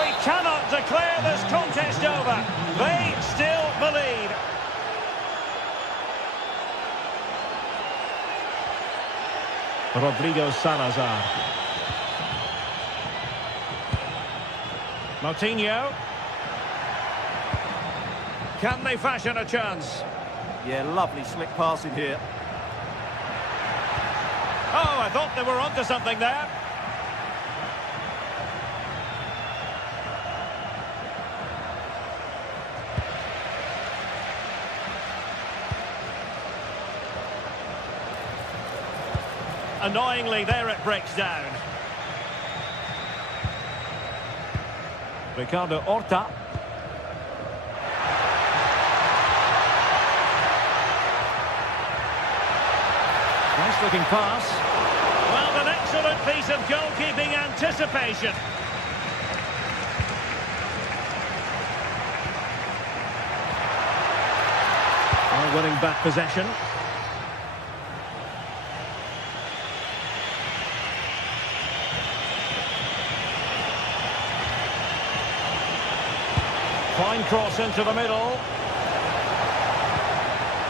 We cannot declare this contest over. They still believe. Rodrigo Salazar. Moutinho. Can they fashion a chance? Yeah, lovely slick passing here. Oh, I thought they were onto something there. Annoyingly, there it breaks down. Ricardo Horta. Nice looking pass. Well, an excellent piece of goalkeeping anticipation. Well, winning back possession. Fine cross into the middle.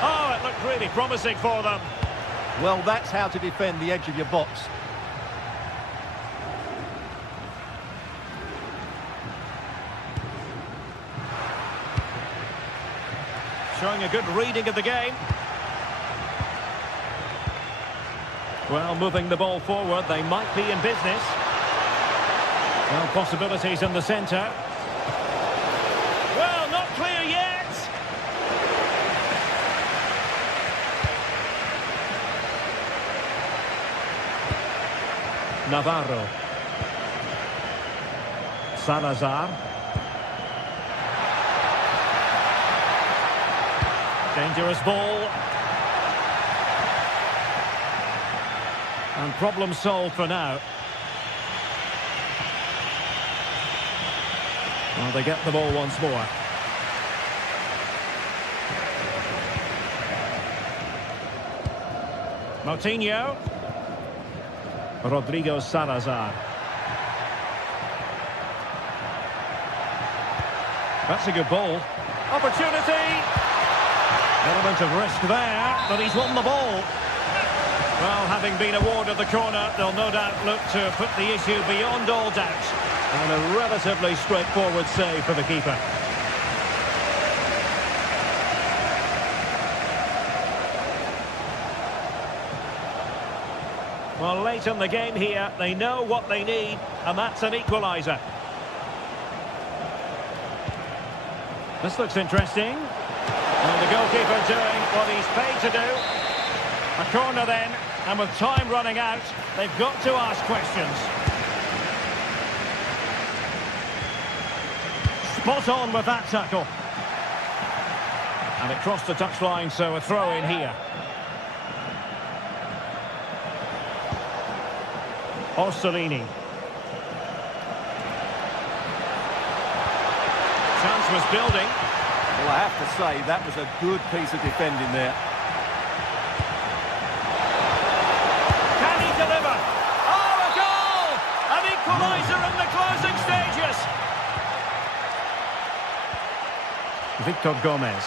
Oh, it looked really promising for them. Well, that's how to defend the edge of your box. Showing a good reading of the game. Well, moving the ball forward, they might be in business. Well, possibilities in the centre. Well, not clear yet. Navarro. Salazar. Dangerous ball. And problem solved for now. Well, they get the ball once more. Moutinho. Rodrigo Salazar. That's a good ball. Opportunity. Element of risk there, but he's won the ball. Well, having been awarded the corner, they'll no doubt look to put the issue beyond all doubt. And a relatively straightforward save for the keeper. Well, late in the game here, they know what they need, and that's an equaliser. This looks interesting. And the goalkeeper doing what he's paid to do. A corner then, and with time running out, they've got to ask questions. Spot on with that tackle. And it crossed the touchline, so a throw in here. Orsolini. Chance was building. Well, I have to say, that was a good piece of defending there. Can he deliver? Oh, a goal! An equaliser in the closing stages. Victor Gomez.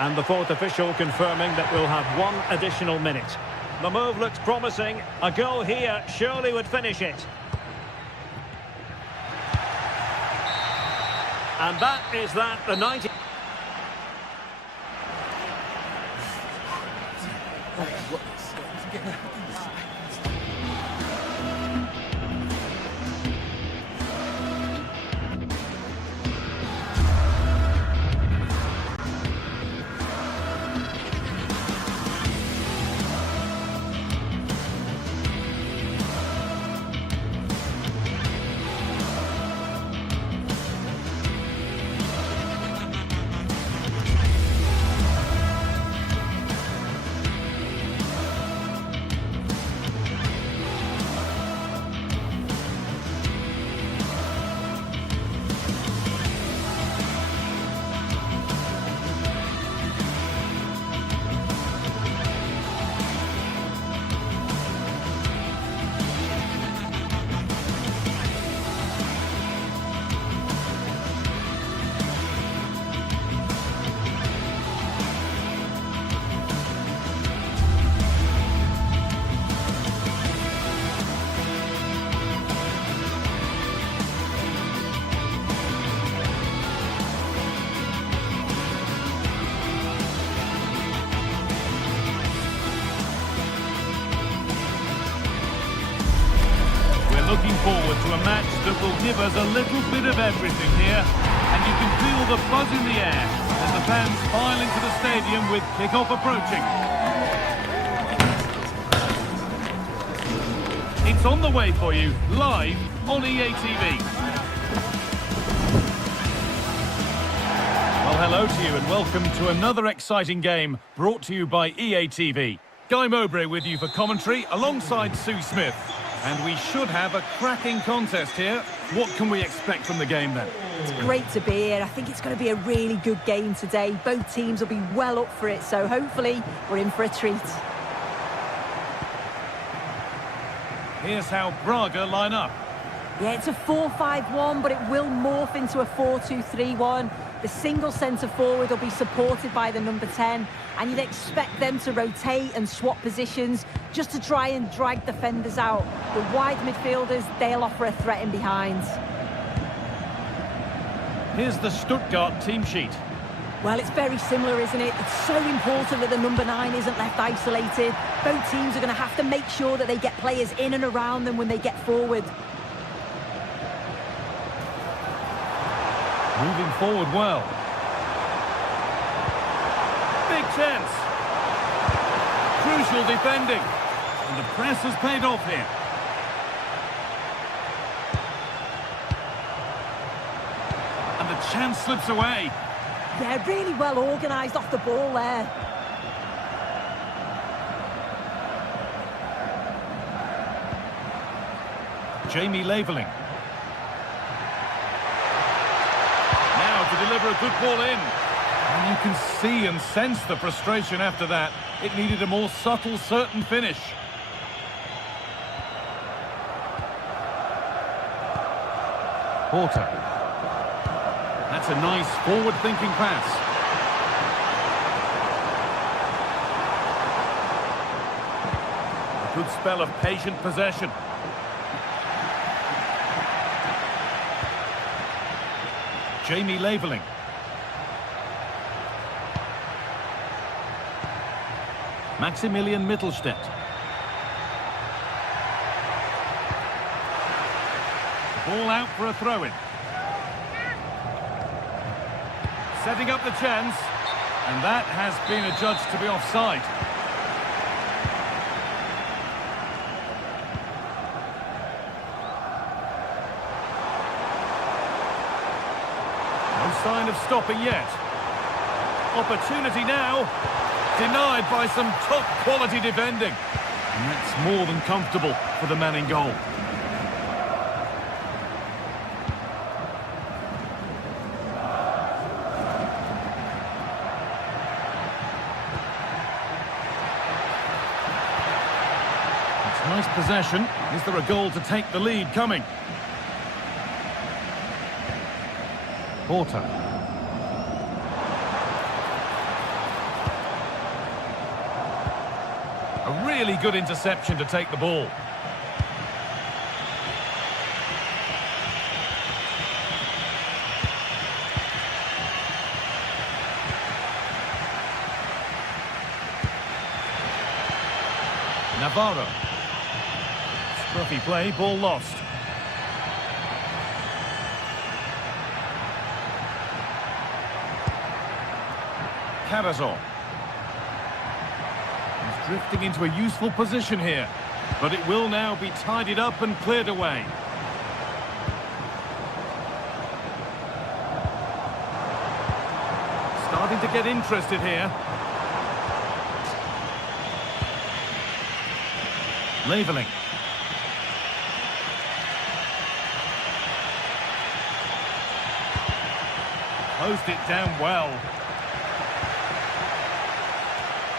And the fourth official confirming that we'll have one additional minute. The move looks promising. A goal here surely would finish it. And that is that, the 90... Looking forward to a match that will give us a little bit of everything here. And you can feel the buzz in the air as the fans file into the stadium with kick-off approaching. It's on the way for you, live on EA TV. Well, hello to you and welcome to another exciting game brought to you by EA TV. Guy Mowbray with you for commentary alongside Sue Smith. And we should have a cracking contest here. What can we expect from the game then? It's great to be here. I think it's going to be a really good game today. Both teams will be well up for it, so hopefully we're in for a treat. Here's how Braga line up. Yeah, it's a 4-5-1, but it will morph into a 4-2-3-1. The single centre-forward will be supported by the number 10, and you'd expect them to rotate and swap positions just to try and drag defenders out. The wide midfielders, they'll offer a threat in behind. Here's the Stuttgart team sheet. Well, it's very similar, isn't it? It's so important that the number 9 isn't left isolated. Both teams are going to have to make sure that they get players in and around them when they get forward. Moving forward well. Big chance. Crucial defending. And the press has paid off here. And the chance slips away. Yeah, really well organised off the ball there. Jamie Laveling. To deliver a good ball in. And you can see and sense the frustration after that. It needed a more subtle, certain finish. Porter. That's a nice forward-thinking pass. A good spell of patient possession. Jamie Laveling. Maximilian Mittelstädt. Ball out for a throw-in. Setting up the chance. And that has been adjudged to be offside. Sign of stopping yet. Opportunity now. Denied by some top quality defending. And that's more than comfortable for the man in goal. It's nice possession. Is there a goal to take the lead coming? Porter. A really good interception to take the ball. Navarro. Scruffy play, ball lost. Carrazor. He's drifting into a useful position here, but it will now be tidied up and cleared away. Starting to get interested here. Laveling. Closed it down well.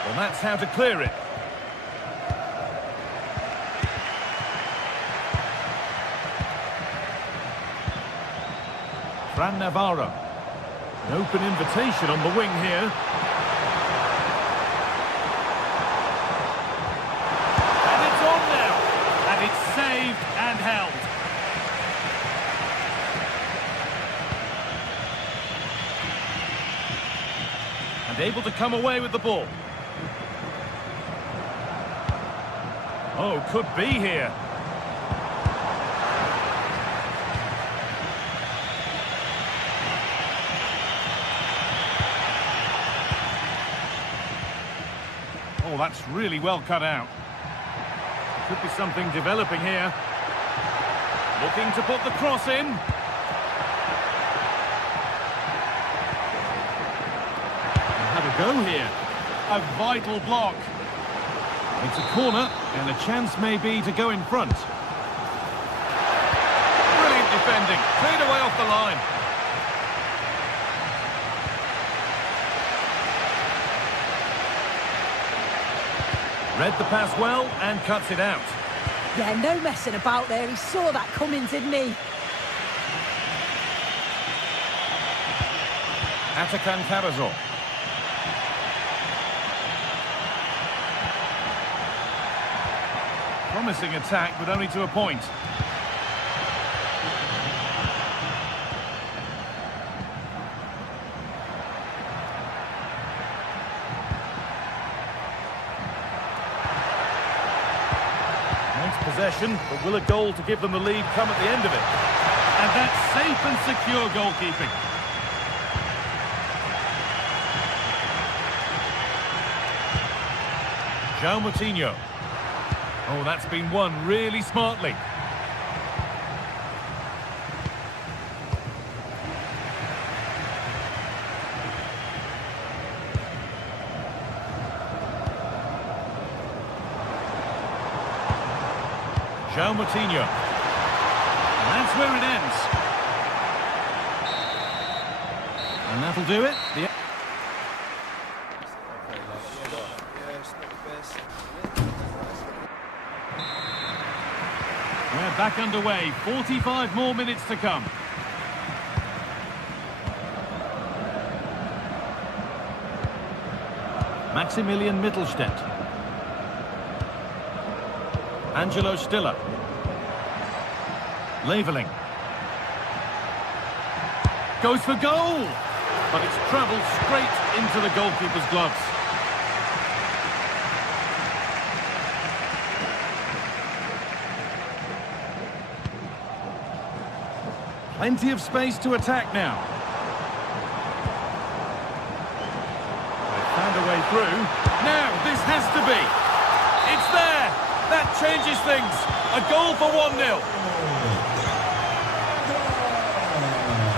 Well, that's how to clear it. Fran Navarro. An open invitation on the wing here. And it's on now. And it's saved and held. And able to come away with the ball. Oh, could be here. Oh, that's really well cut out. Could be something developing here. Looking to put the cross in. go here. A vital block. It's a corner, and a chance may be to go in front. Brilliant defending. Cleared away off the line. Read the pass well and cuts it out. Yeah, no messing about there. He saw that coming, didn't he? Atakan Karasor. Promising attack, but only to a point. Possession, but will a goal to give them the lead come at the end of it? And that's safe and secure goalkeeping. João Moutinho. Oh, that's been won really smartly. João Moutinho. And that's where it ends. And that'll do it. We're back underway. 45 more minutes to come. Maximilian Mittelstädt. Angelo Stiller. Leveling. Goes for goal! But it's travelled straight into the goalkeeper's gloves. Plenty of space to attack now. They've found a way through. Now, this has to be. It's there! That changes things. A goal for 1-0.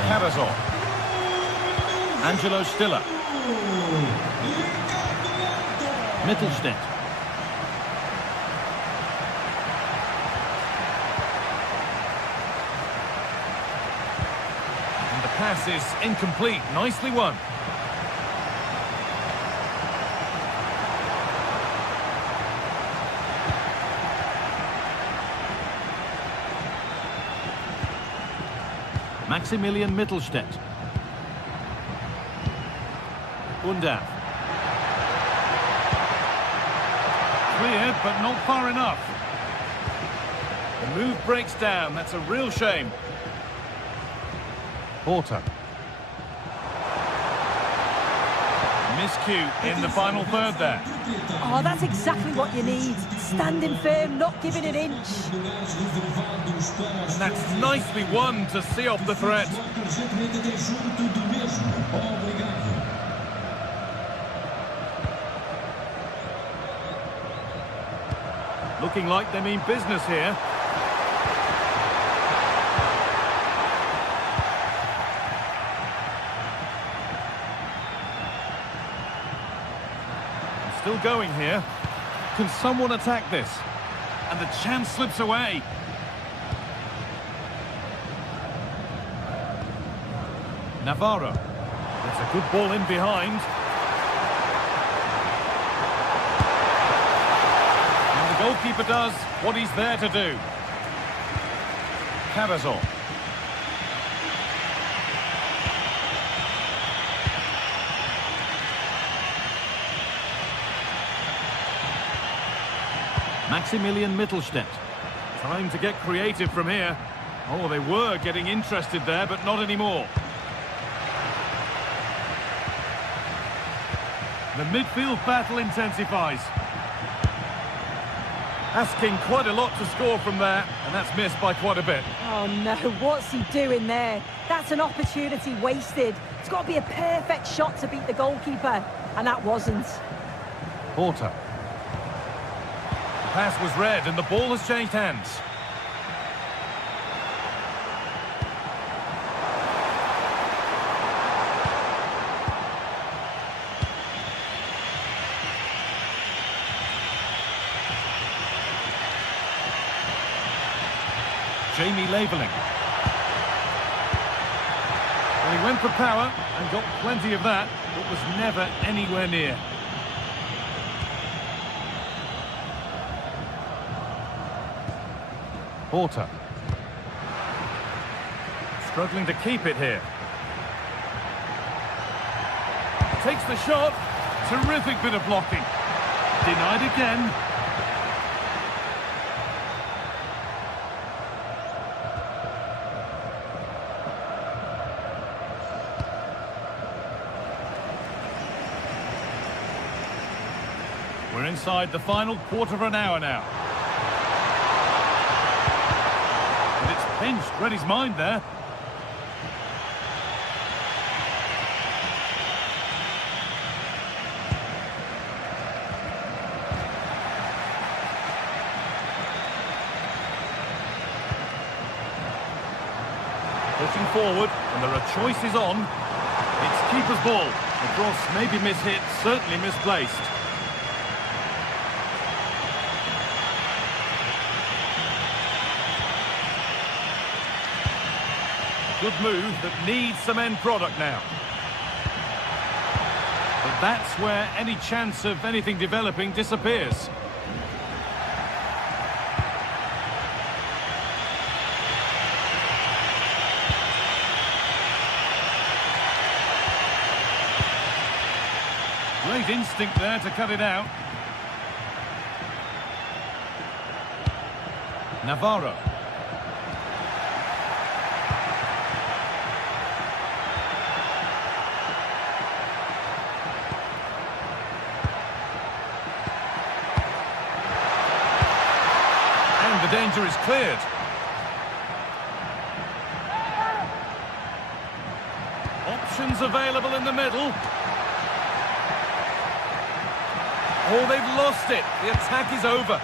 Karasor. Angelo Stiller. Mittelstädt. And the pass is incomplete. Nicely won. Maximilian Mittelstädt. Undav. Cleared, but not far enough. The move breaks down. That's a real shame. Porter. Miscue in the final third there. Oh, that's exactly what you need. Standing firm, not giving an inch. And that's nicely won to see off the threat. Looking like they mean business here. Still going here. Can someone attack this? And the chance slips away. Navarro. That's a good ball in behind. And the goalkeeper does what he's there to do. Karasor. Maximilian Mittelstädt. Time to get creative from here. Oh, they were getting interested there, but not anymore. The midfield battle intensifies. Asking quite a lot to score from there, and that's missed by quite a bit. Oh no, what's he doing there? That's an opportunity wasted. It's got to be a perfect shot to beat the goalkeeper, and that wasn't. Porter. The pass was read, and the ball has changed hands. Jamie labelling. Well, he went for power and got plenty of that, but was never anywhere near. Porter. Struggling to keep it here. Takes the shot. Terrific bit of blocking. Denied again. We're inside the final quarter of an hour now. And it's pinched, read his mind there. Pushing forward, and there are choices on. It's keeper's ball. The cross may be mishit, certainly misplaced. Good move that needs some end product now. But that's where any chance of anything developing disappears. Great instinct there to cut it out. Navarro. And the danger is cleared. Options available in the middle. Oh, they've lost it. The attack is over.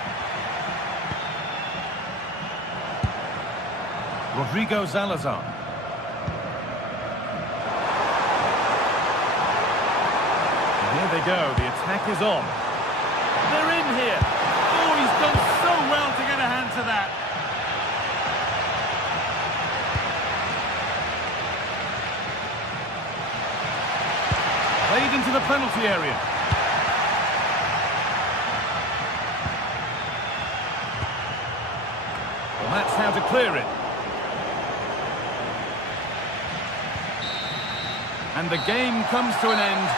Rodrigo Salazar. And here they go. The attack is on. They're in here. Oh, he's done so well to get a hand to that. Played into the penalty area. That's how to clear it. And the game comes to an end.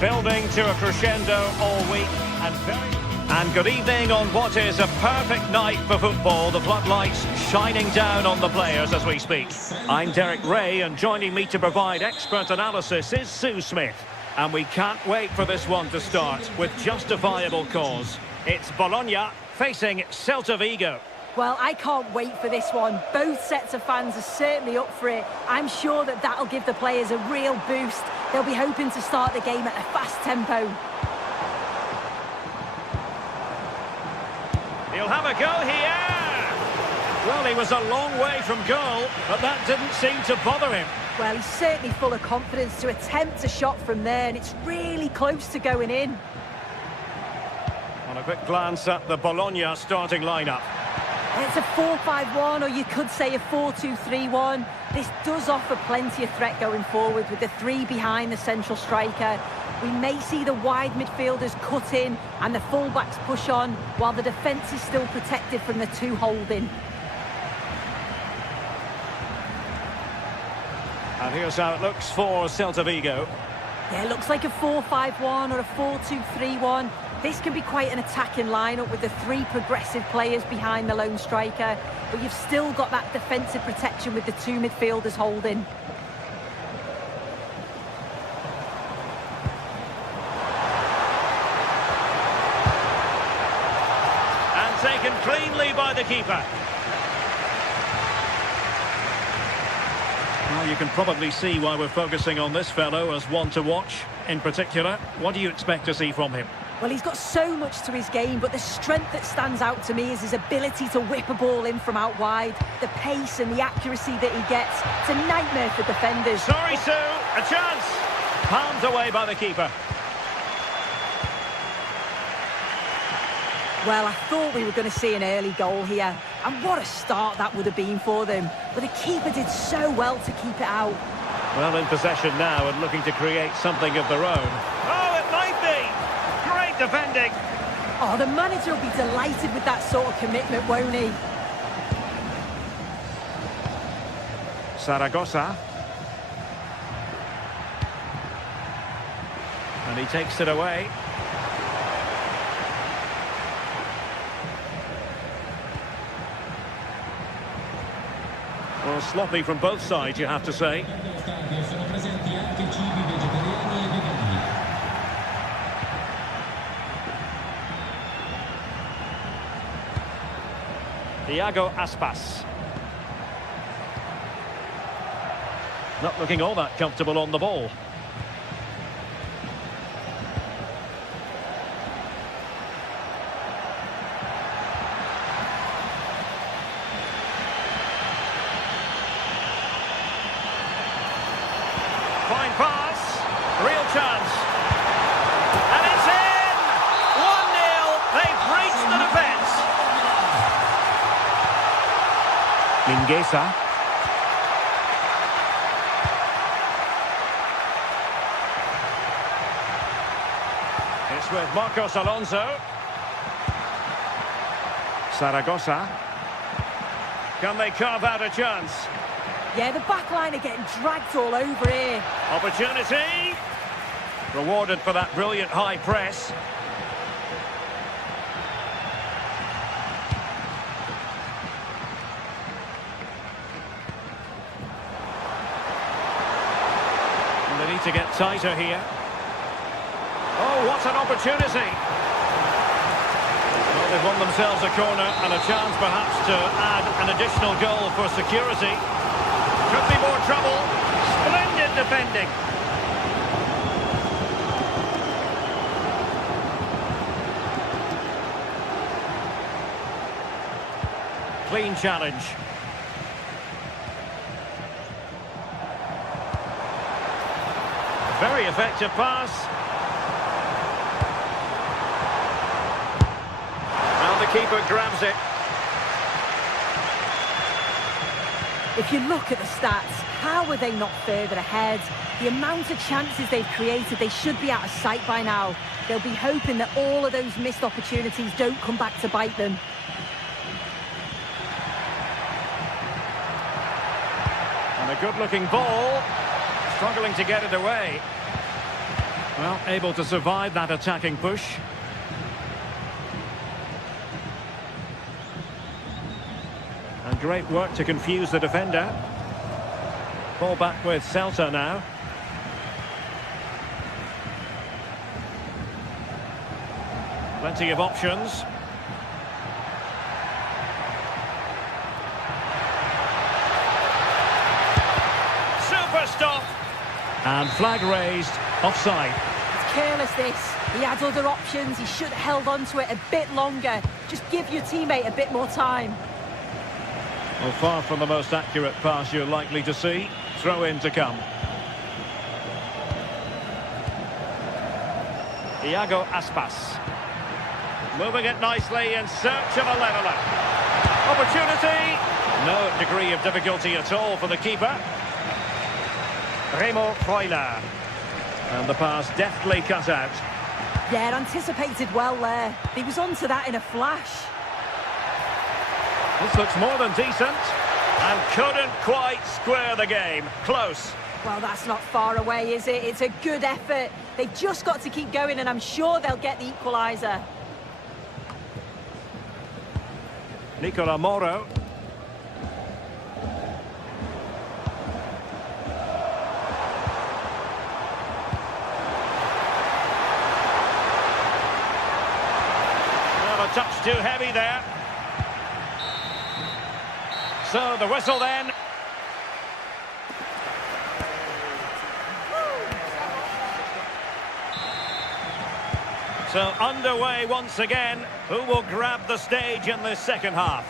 Building to a crescendo all week and good evening on what is a perfect night for football. The floodlights shining down on the players as we speak. I'm Derek Ray, and joining me to provide expert analysis is Sue Smith. And we can't wait for this one to start with justifiable cause. It's Bologna facing Celta Vigo. Well, I can't wait for this one. Both sets of fans are certainly up for it. I'm sure that that'll give the players a real boost. They'll be hoping to start the game at a fast tempo. He'll have a go here. Well, he was a long way from goal, but that didn't seem to bother him. Well, he's certainly full of confidence to attempt a shot from there, and it's really close to going in. On a quick glance at the Bologna starting lineup. It's a 4-5-1, or you could say a 4-2-3-1. This does offer plenty of threat going forward with the three behind the central striker. We may see the wide midfielders cut in and the fullbacks push on, while the defence is still protected from the two holding. And here's how it looks for Celta Vigo. Yeah, it looks like a 4-5-1 or a 4-2-3-1. This can be quite an attacking lineup with the three progressive players behind the lone striker, but you've still got that defensive protection with the two midfielders holding. And taken cleanly by the keeper. Well, you can probably see why we're focusing on this fellow as one to watch. In particular, what do you expect to see from him? Well, he's got so much to his game, but the strength that stands out to me is his ability to whip a ball in from out wide, the pace and the accuracy that he gets. It's a nightmare for defenders. Sorry, Sue, a chance. Palmed away by the keeper. Well, I thought we were going to see an early goal here, and what a start that would have been for them. But the keeper did so well to keep it out. Well, in possession now and looking to create something of their own. Oh, it might be. Great defending. Oh, the manager will be delighted with that sort of commitment, won't he? Zaragoza. And he takes it away. Well, sloppy from both sides, you have to say. Sono presenti anche cibi vegetariani e vegani. Iago Aspas. Not looking all that comfortable on the ball. Fine pass, real chance, and it's in! 1-0, they've breached the defence. Mingueza. It's with Marcos Alonso. Zaragoza. Can they carve out a chance? Yeah, the back line are getting dragged all over here. Opportunity. Rewarded for that brilliant high press. And they need to get tighter here. Oh, what an opportunity. Well, they've won themselves a corner and a chance perhaps to add an additional goal for security. Could be more trouble. Splendid defending. Clean challenge. Very effective pass. Well, the keeper grabs it. If you look at the stats, how are they not further ahead? The amount of chances they've created, they should be out of sight by now. They'll be hoping that all of those missed opportunities don't come back to bite them. And a good-looking ball. Struggling to get it away. Well, able to survive that attacking push. And great work to confuse the defender. Ball back with Celta now. Plenty of options. Super stop. And flag raised, offside. It's careless, this. He had other options. He should have held on to it a bit longer. Just give your teammate a bit more time. Well, far from the most accurate pass you're likely to see. Throw in to come. Iago Aspas. Moving it nicely in search of a leveller. Opportunity. No degree of difficulty at all for the keeper. Remo Freuler. And the pass deftly cut out. Yeah, anticipated well there. He was onto that in a flash. This looks more than decent. And couldn't quite square the game. Close. Well, that's not far away, is it? It's a good effort. They've just got to keep going, and I'm sure they'll get the equaliser. Nicola Moro. Well, a touch too heavy there. So the whistle then. So underway once again. Who will grab the stage in this second half?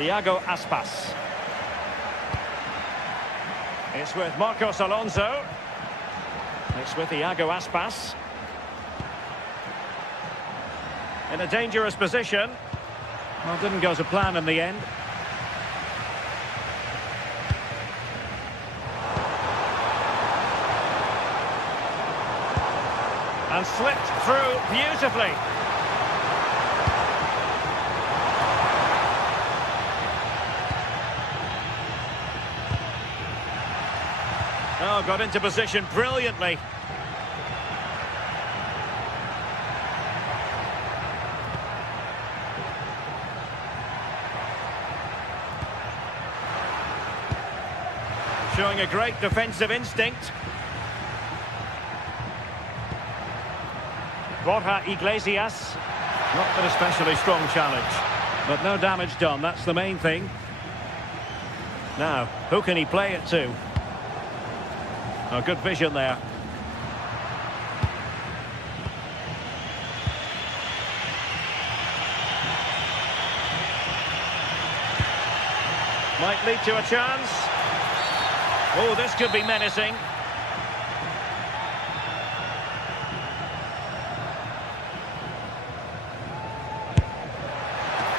Iago Aspas. It's with Marcos Alonso. It's with Iago Aspas. In a dangerous position. Well, didn't go to plan in the end. And slipped through beautifully. Oh, got into position brilliantly. Showing a great defensive instinct. Borja Iglesias. Not an especially strong challenge. But no damage done, that's the main thing. Now, who can he play it to? Oh, good vision there. Might lead to a chance. Oh, this could be menacing.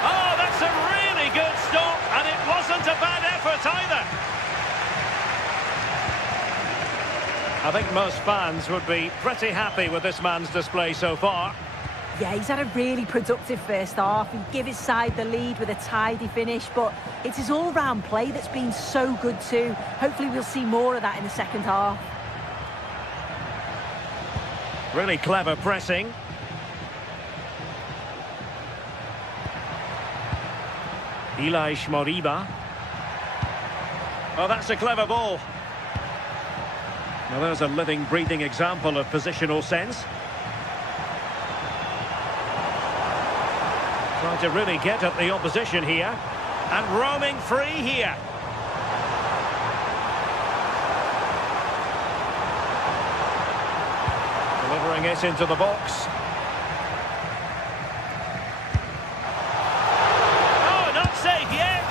Oh, that's a really good stop, and it wasn't a bad effort either. I think most fans would be pretty happy with this man's display so far. Yeah, he's had a really productive first half. He gave his side the lead with a tidy finish, but it's his all-round play that's been so good too. Hopefully we'll see more of that in the second half. Really clever pressing. Elias Moriba. Oh, that's a clever ball. Now there's a living, breathing example of positional sense. Trying to really get at the opposition here. And roaming free here. Delivering it into the box. Oh, not safe yet.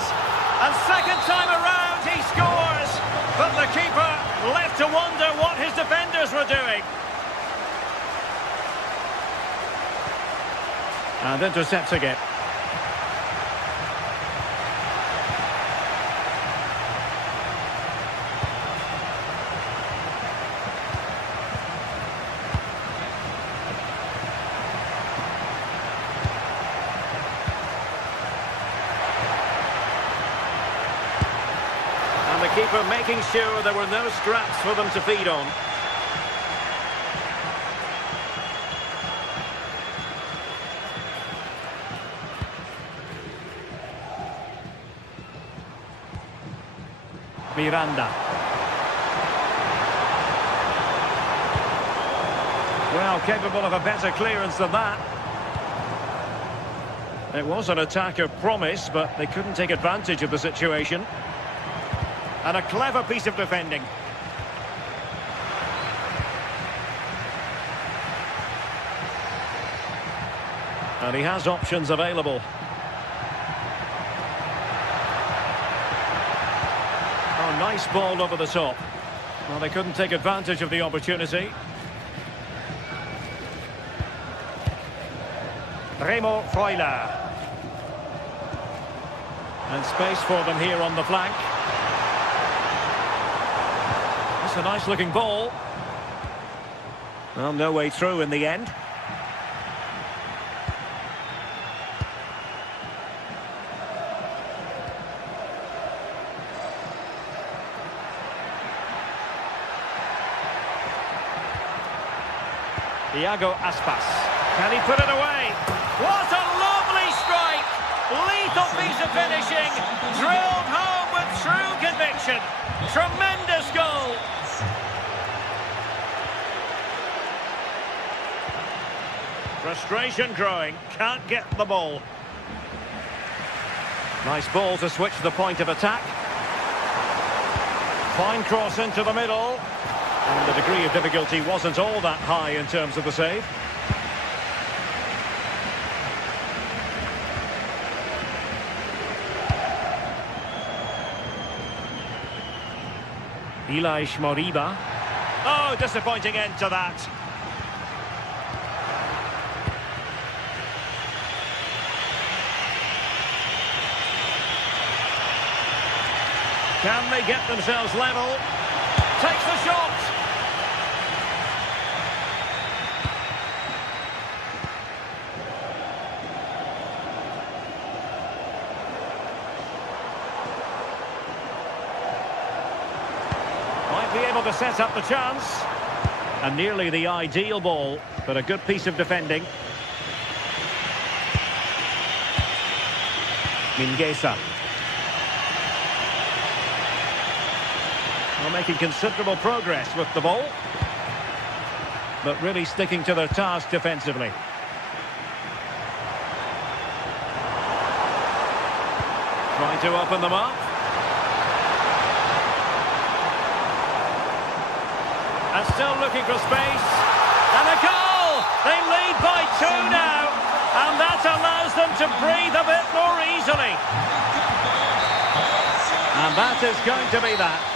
And second time around he scores. But the keeper left to wonder what his defenders were doing. And intercepting it. And the keeper making sure there were no scraps for them to feed on. Miranda. Well, capable of a better clearance than that. It was an attack of promise, but they couldn't take advantage of the situation. And a clever piece of defending. And he has options available. Oh, nice ball over the top. Well, they couldn't take advantage of the opportunity. Remo Freuler. And space for them here on the flank. That's a nice looking ball. Well, no way through in the end. Iago Aspas. Can he put it away? What a lovely strike! Lethal piece of finishing. Drilled home with true conviction. Tremendous goal. Frustration growing. Can't get the ball. Nice ball to switch the point of attack. Fine cross into the middle. And the degree of difficulty wasn't all that high in terms of the save. Elias Moriba. Oh, disappointing end to that. Can they get themselves level? Takes the shot. Might be able to set up the chance. And nearly the ideal ball, but a good piece of defending. Mingueza. Well, making considerable progress with the ball. But really sticking to their task defensively. Trying to open them up. And still looking for space. And a goal! They lead by 2 now. And that allows them to breathe a bit more easily. And that is going to be that.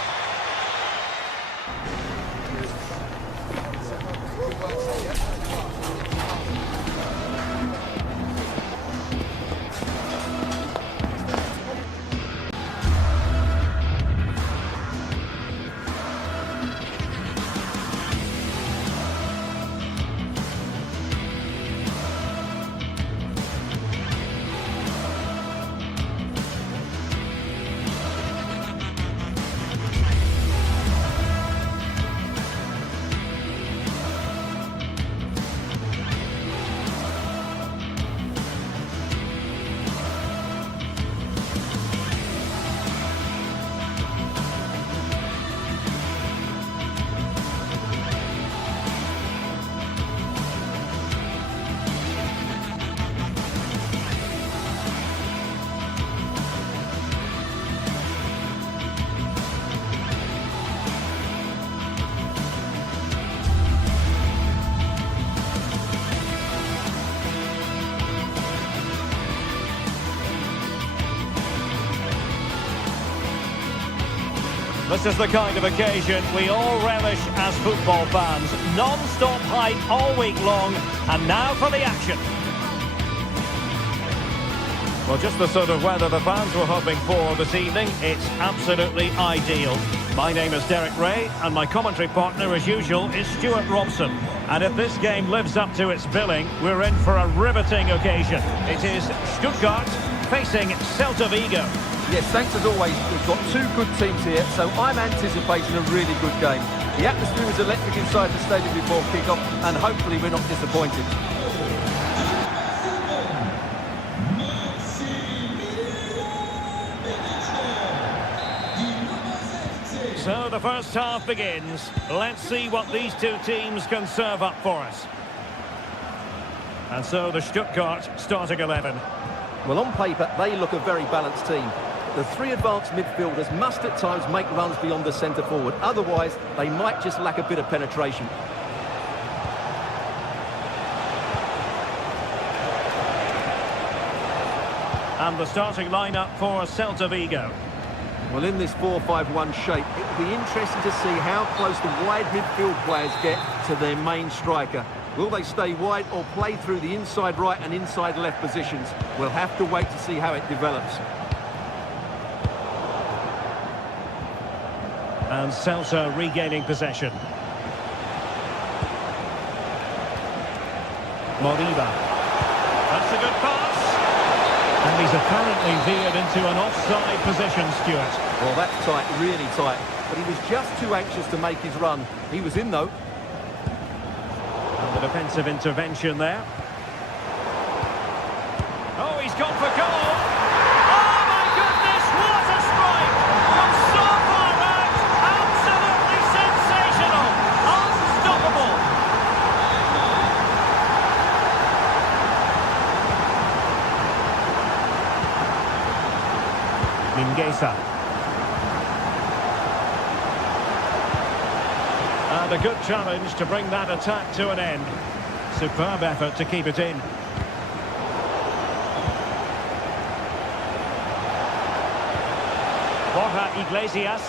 This is the kind of occasion we all relish as football fans. Non-stop hype all week long, and now for the action. Well, just the sort of weather the fans were hoping for this evening. It's absolutely ideal. My name is Derek Ray, and my commentary partner, as usual, is Stuart Robson. And if this game lives up to its billing, we're in for a riveting occasion. It is Stuttgart facing Celta Vigo. Yes, thanks as always. We've got 2 good teams here, so I'm anticipating a really good game. The atmosphere is electric inside the stadium before kick-off, and hopefully we're not disappointed. So the first half begins. Let's see what these two teams can serve up for us. And so the Stuttgart starting 11. Well, on paper, they look a very balanced team. The three advanced midfielders must at times make runs beyond the centre forward. Otherwise, they might just lack a bit of penetration. And the starting lineup for Celta Vigo. Well, in this 4-5-1 shape, it will be interesting to see how close the wide midfield players get to their main striker. Will they stay wide or play through the inside right and inside left positions? We'll have to wait to see how it develops. And Celta regaining possession. Moriba. That's a good pass. And he's apparently veered into an offside position, Stuart. Well, that's tight, really tight. But he was just too anxious to make his run. He was in, though. And the defensive intervention there. Oh, he's gone for goal. Oh, my goodness, what a strike! From so far out, absolutely sensational. Unstoppable. Mingueza. And a good challenge to bring that attack to an end. Superb effort to keep it in. Borja Iglesias.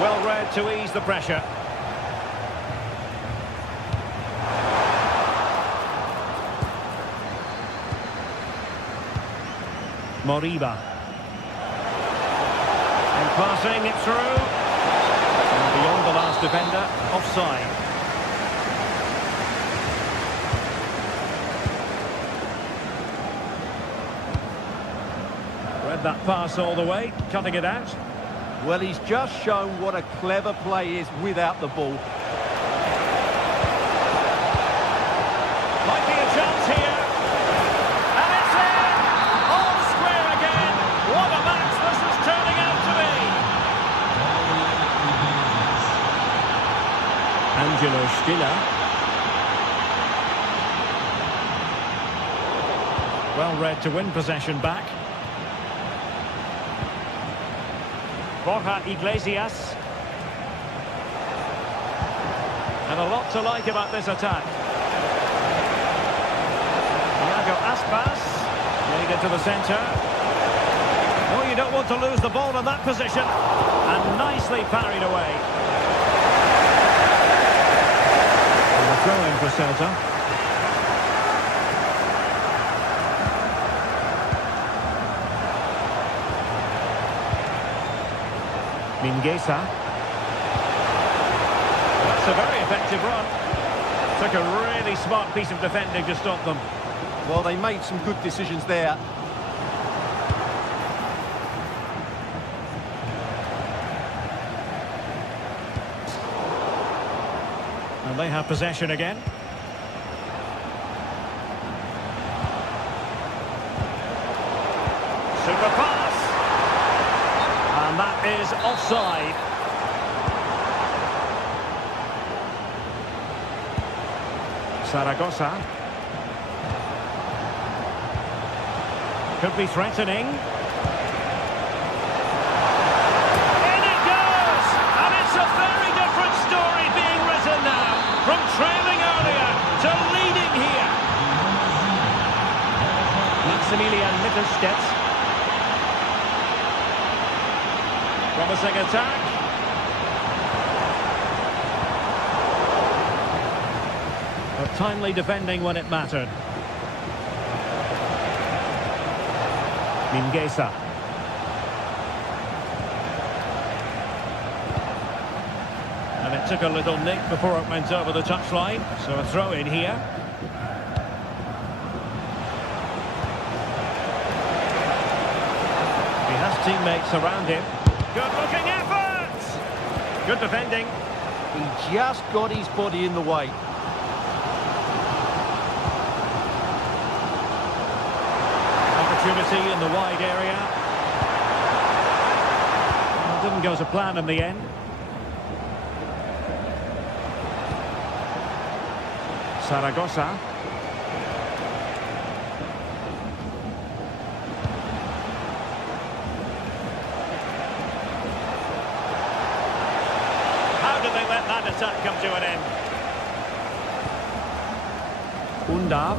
Well read to ease the pressure. Moriba. And passing it through. And beyond the last defender, offside. Read that pass all the way, cutting it out. Well, he's just shown what a clever play is without the ball. Might be a chance here. And it's in! All square again. What a match this is turning out to be. Angelo Stiller. Well read to win possession back. Borja Iglesias. And a lot to like about this attack. Thiago Aspas. Played into the centre. Oh, you don't want to lose the ball in that position. And nicely parried away. And the throw-in for Celta. Mingueza. That's a very effective run. Took a really smart piece of defending to stop them. Well, they made some good decisions there. And they have possession again. Super pass. And that is offside. Zaragoza. Could be threatening. In it goes! And it's a very different story being written now. From trailing earlier to leading here. Maximilian Mittelstädt. Promising attack. But timely defending when it mattered. Mingueza. And it took a little nick before it went over the touchline. So a throw in here. He has teammates around him. Good looking effort! Good defending. He just got his body in the way. opportunity in the wide area. Well, didn't go to plan in the end. Zaragoza. How did they let that attack come to an end? Undav.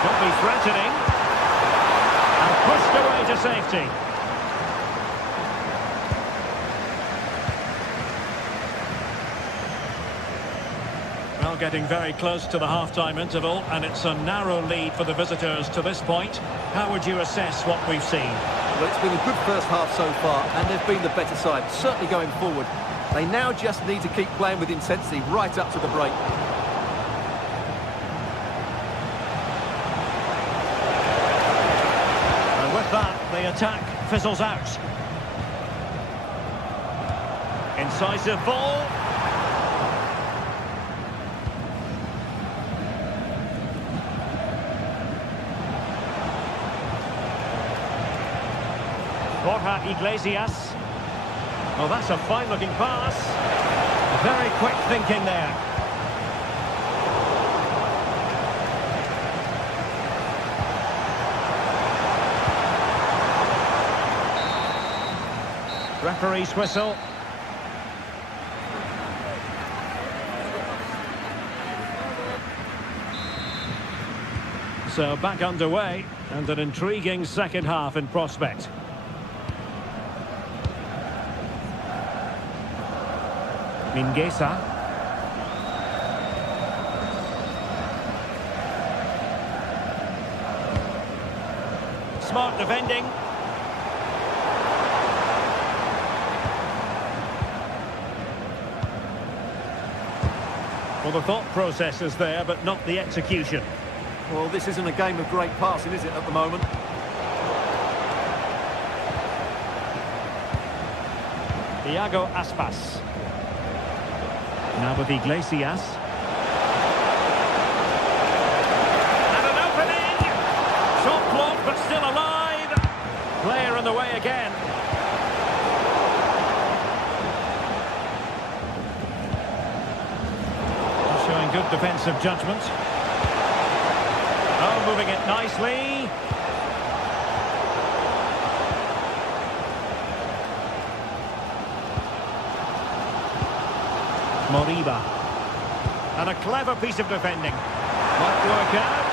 Could be threatening. And pushed away to safety. Well, getting very close to the half-time interval, and it's a narrow lead for the visitors to this point. How would you assess what we've seen? Well, it's been a good first half so far, and they've been the better side, certainly going forward. They now just need to keep playing with intensity right up to the break. And with that, the attack fizzles out. Incisive ball. Borja Iglesias. Well, that's a fine-looking pass. Very quick thinking there. Referee's whistle. So back underway, and an intriguing second half in prospect. Mingueza. Smart defending. Well, the thought process is there, but not the execution. Well, this isn't a game of great passing, is it, at the moment? Iago Aspas. Now with Iglesias. And an opening. Shot blocked, but still alive. Player in the way again. Showing good defensive judgment. Oh, moving it nicely. Moriba. And a clever piece of defending. Might work out.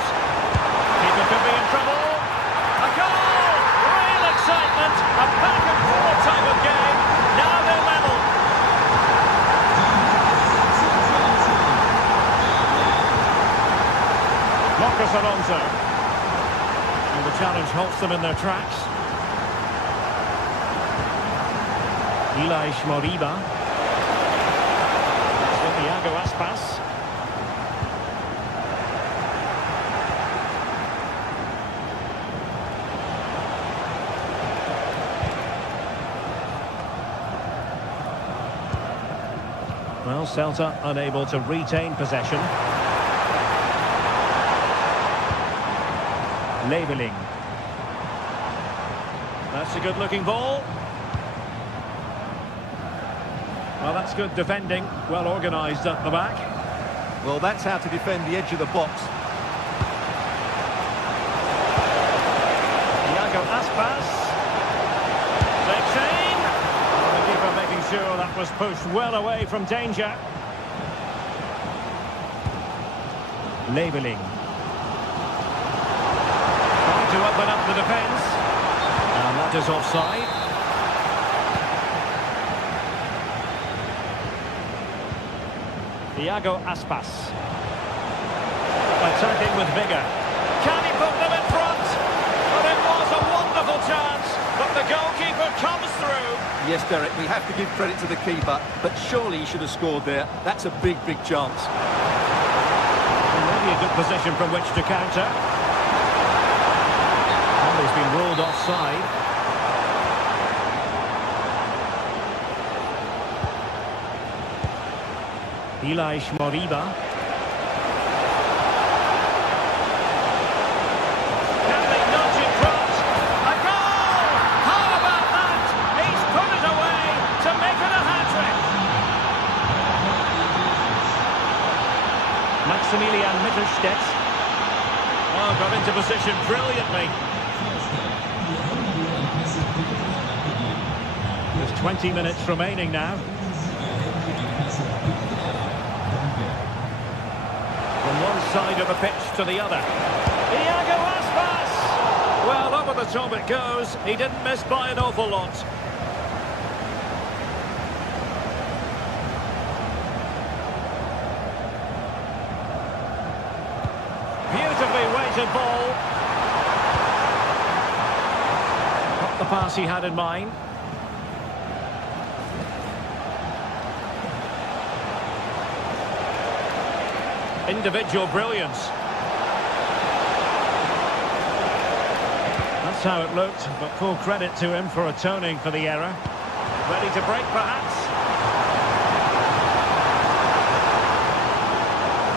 Keeper could be in trouble. A goal! Real excitement. A back and forward type of game. Now they're level. Marcos Alonso. And the challenge halts them in their tracks. Ilaix Moriba. Iago Aspas. Well, Celta unable to retain possession. Labelling. That's a good-looking ball. Well, that's good defending, well organised at the back. Well, that's how to defend the edge of the box. Iago Aspas. Takes aim. The keeper making sure that was pushed well away from danger. Labelling. Trying to open up the defence. And that is offside. Iago Aspas. Attacking with vigour. Can he put them in front? But it was a wonderful chance. But the goalkeeper comes through. Yes, Derek, we have to give credit to the keeper, but surely he should have scored there. That's a big, big chance. Maybe a good position from which to counter. Well, he's been ruled offside. Ilaix Moriba. Busquets. Oh, got into position brilliantly. There's 20 minutes remaining now. From one side of the pitch to the other. Iago Aspas! Well, over the top it goes. He didn't miss by an awful lot. Beautifully weighted ball. Not the pass he had in mind. Individual brilliance. That's how it looked, but full credit to him for atoning for the error. Ready to break, perhaps?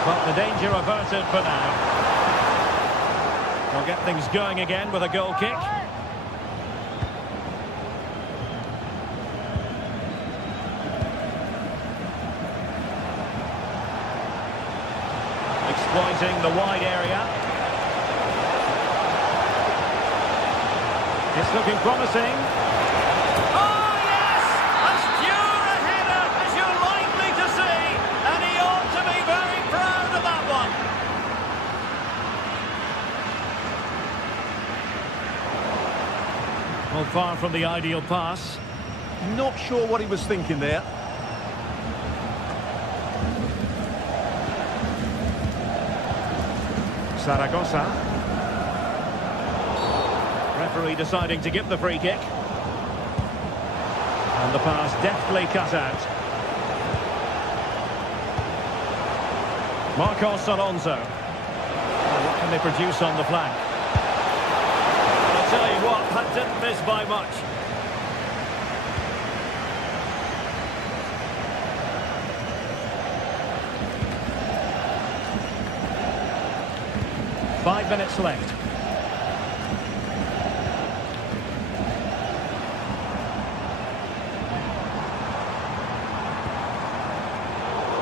But the danger averted for now. They'll get things going again with a goal kick. Exploiting the wide area. It's looking promising. Oh, yes! As pure a header as you're likely to see. And he ought to be very proud of that one. Well, far from the ideal pass. Not sure what he was thinking there. Zaragoza. Referee deciding to give the free kick. And the pass deftly cut out. Marcos Alonso. What can they produce on the flank? I'll tell you what, that didn't miss by much. Five minutes left.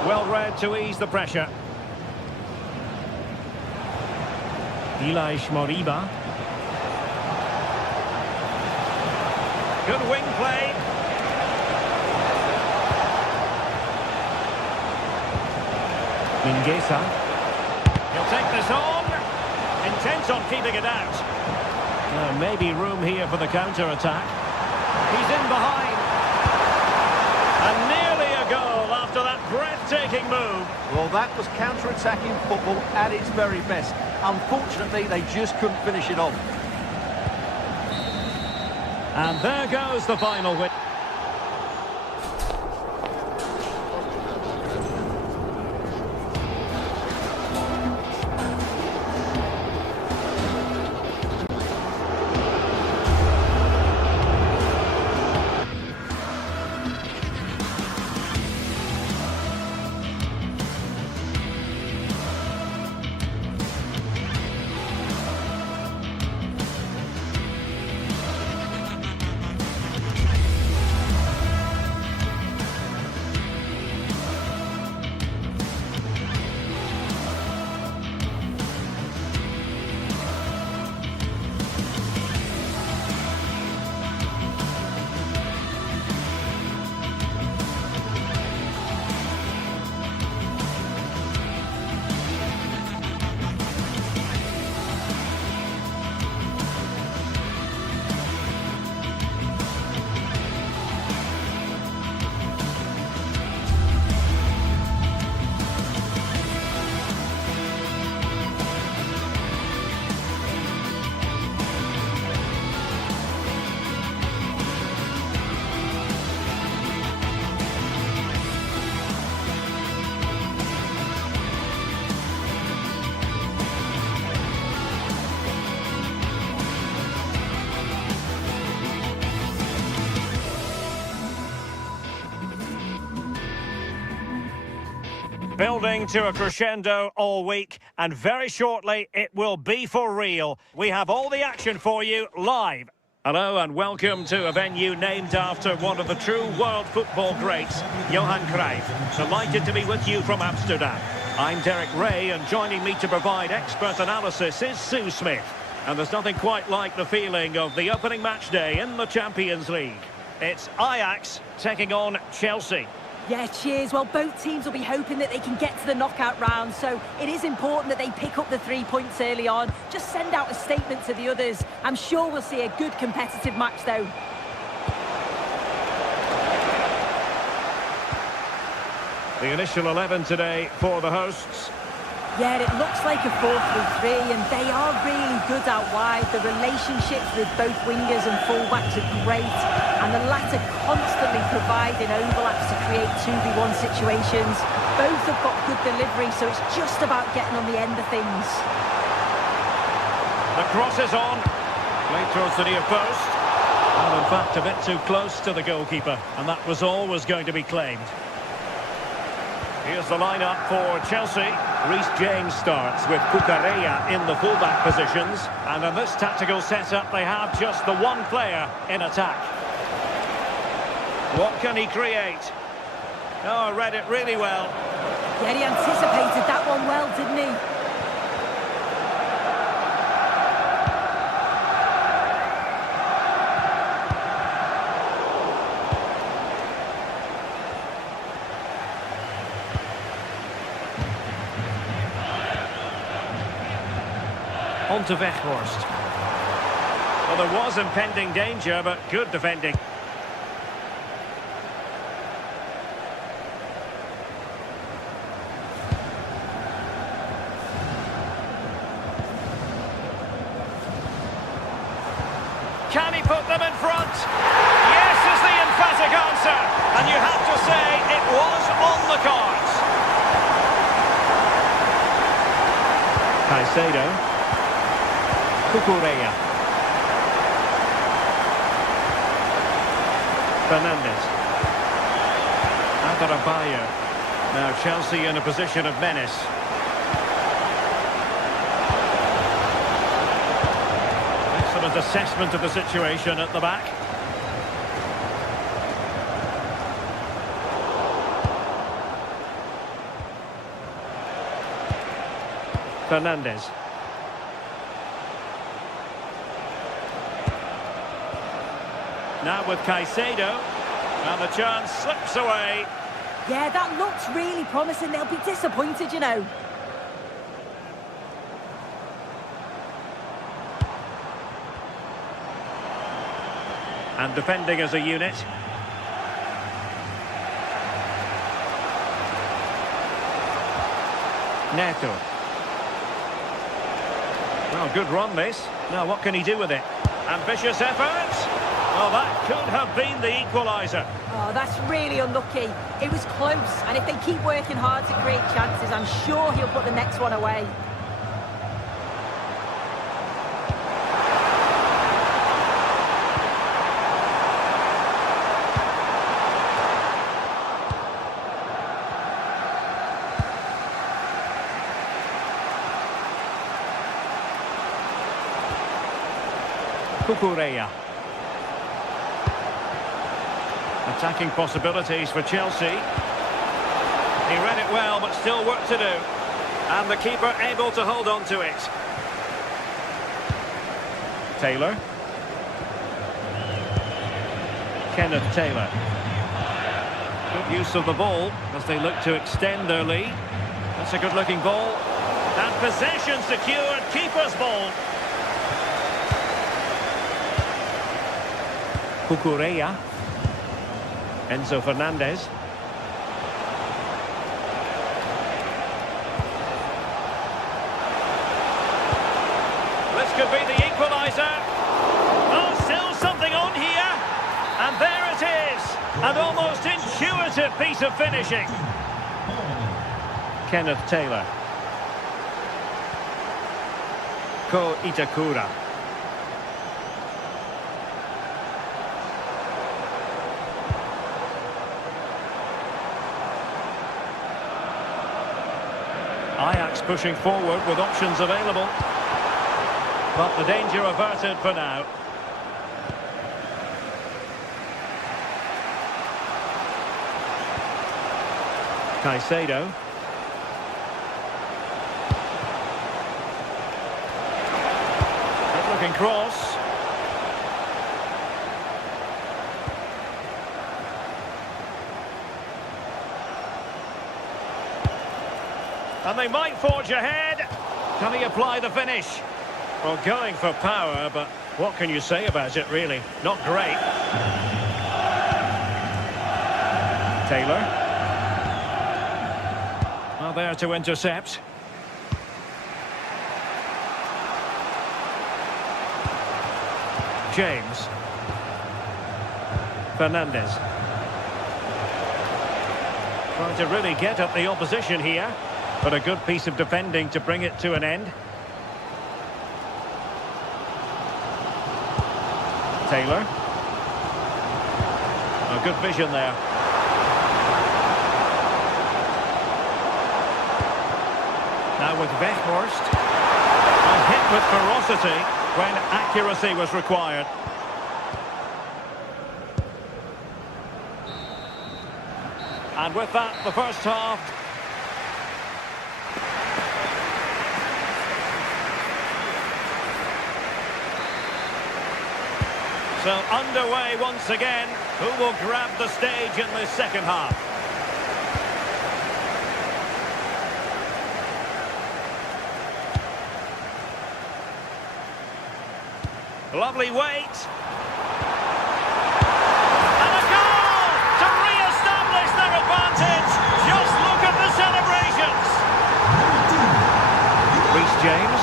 Well read to ease the pressure. Ilaix Moriba. Good wing play. Mingueza. He'll take this on. Intent on keeping it out. Maybe room here for the counter-attack. He's in behind. And nearly a goal after that breathtaking move. Well, that was counter-attacking football at its very best. Unfortunately, they just couldn't finish it off. And there goes the final win. Building to a crescendo all week, and very shortly it will be for real. We have all the action for you live. Hello and welcome to a venue named after one of the true world football greats, Johan Cruyff. Delighted to be with you from Amsterdam. I'm Derek Ray, and joining me to provide expert analysis is Sue Smith. And there's nothing quite like the feeling of the opening match day in the Champions League. It's Ajax taking on Chelsea. Yeah, cheers. Well, both teams will be hoping that they can get to the knockout round, so it is important that they pick up the 3 points early on. Just send out a statement to the others. I'm sure we'll see a good competitive match, though. The initial 11 today for the hosts. Yeah, it looks like a 4-3-3, and they are really good out wide. The relationships with both wingers and fullbacks are great, and the latter constantly providing overlaps to create 2v1 situations. Both have got good delivery, so it's just about getting on the end of things. The cross is on. Played towards the near post. And in fact, a bit too close to the goalkeeper, and that was always going to be claimed. Here's the lineup for Chelsea. Reece James starts with Cucurella in the fullback positions. And in this tactical setup, they have just the one player in attack. What can he create? Oh, read it really well. Yeah, he anticipated that one well, didn't he? On to Weghorst. Well, there was impending danger, but good defending. Can he put them in front? Yes is the emphatic answer. And you have to say it was on the cards. Caicedo. Cucurella. Fernandes. Adarabioyo. Now Chelsea in a position of menace. Excellent assessment of the situation at the back. Fernandes. Now with Caicedo, and the chance slips away. Yeah, that looks really promising. They'll be disappointed, you know. And defending as a unit. Neto. Oh, good run this. Now what can he do with it? Ambitious effort. Well, that could have been the equaliser. Oh, that's really unlucky. It was close, and if they keep working hard to create chances, I'm sure he'll put the next one away. Cucurella. Attacking possibilities for Chelsea. He read it well, but still work to do. And the keeper able to hold on to it. Taylor. Kenneth Taylor. Good use of the ball as they look to extend their lead. That's a good-looking ball. And possession secured. Keeper's ball. Cucurella. Enzo Fernandez. This could be the equaliser. Oh, still something on here. And there it is. An almost intuitive piece of finishing. Kenneth Taylor. Ko Itakura. Ajax pushing forward with options available. But the danger averted for now. Caicedo. Looking cross. And they might forge ahead. Can he apply the finish? Well, going for power, but what can you say about it, really? Not great. Taylor. Well, there to intercept. James. Fernandez. Trying to really get at the opposition here. But a good piece of defending to bring it to an end. Taylor. A good vision there. Now with Weghorst. A hit with ferocity when accuracy was required. And with that, the first half. So underway once again. Who will grab the stage in this second half? Lovely wait. And a goal to re-establish their advantage. Just look at the celebrations. Reece James.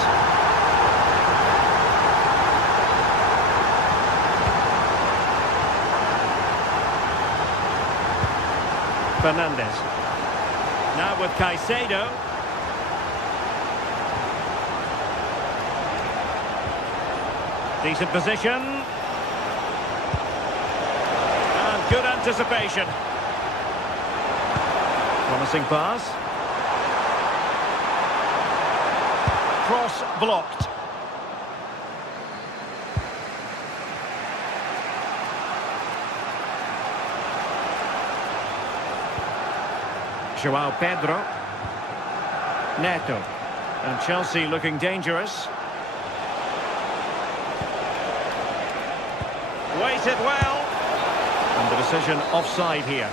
Fernandez. Now with Caicedo. Decent position. And good anticipation. Promising pass. Cross blocked. Joao Pedro. Neto. And Chelsea looking dangerous. Waited well. And the decision offside here.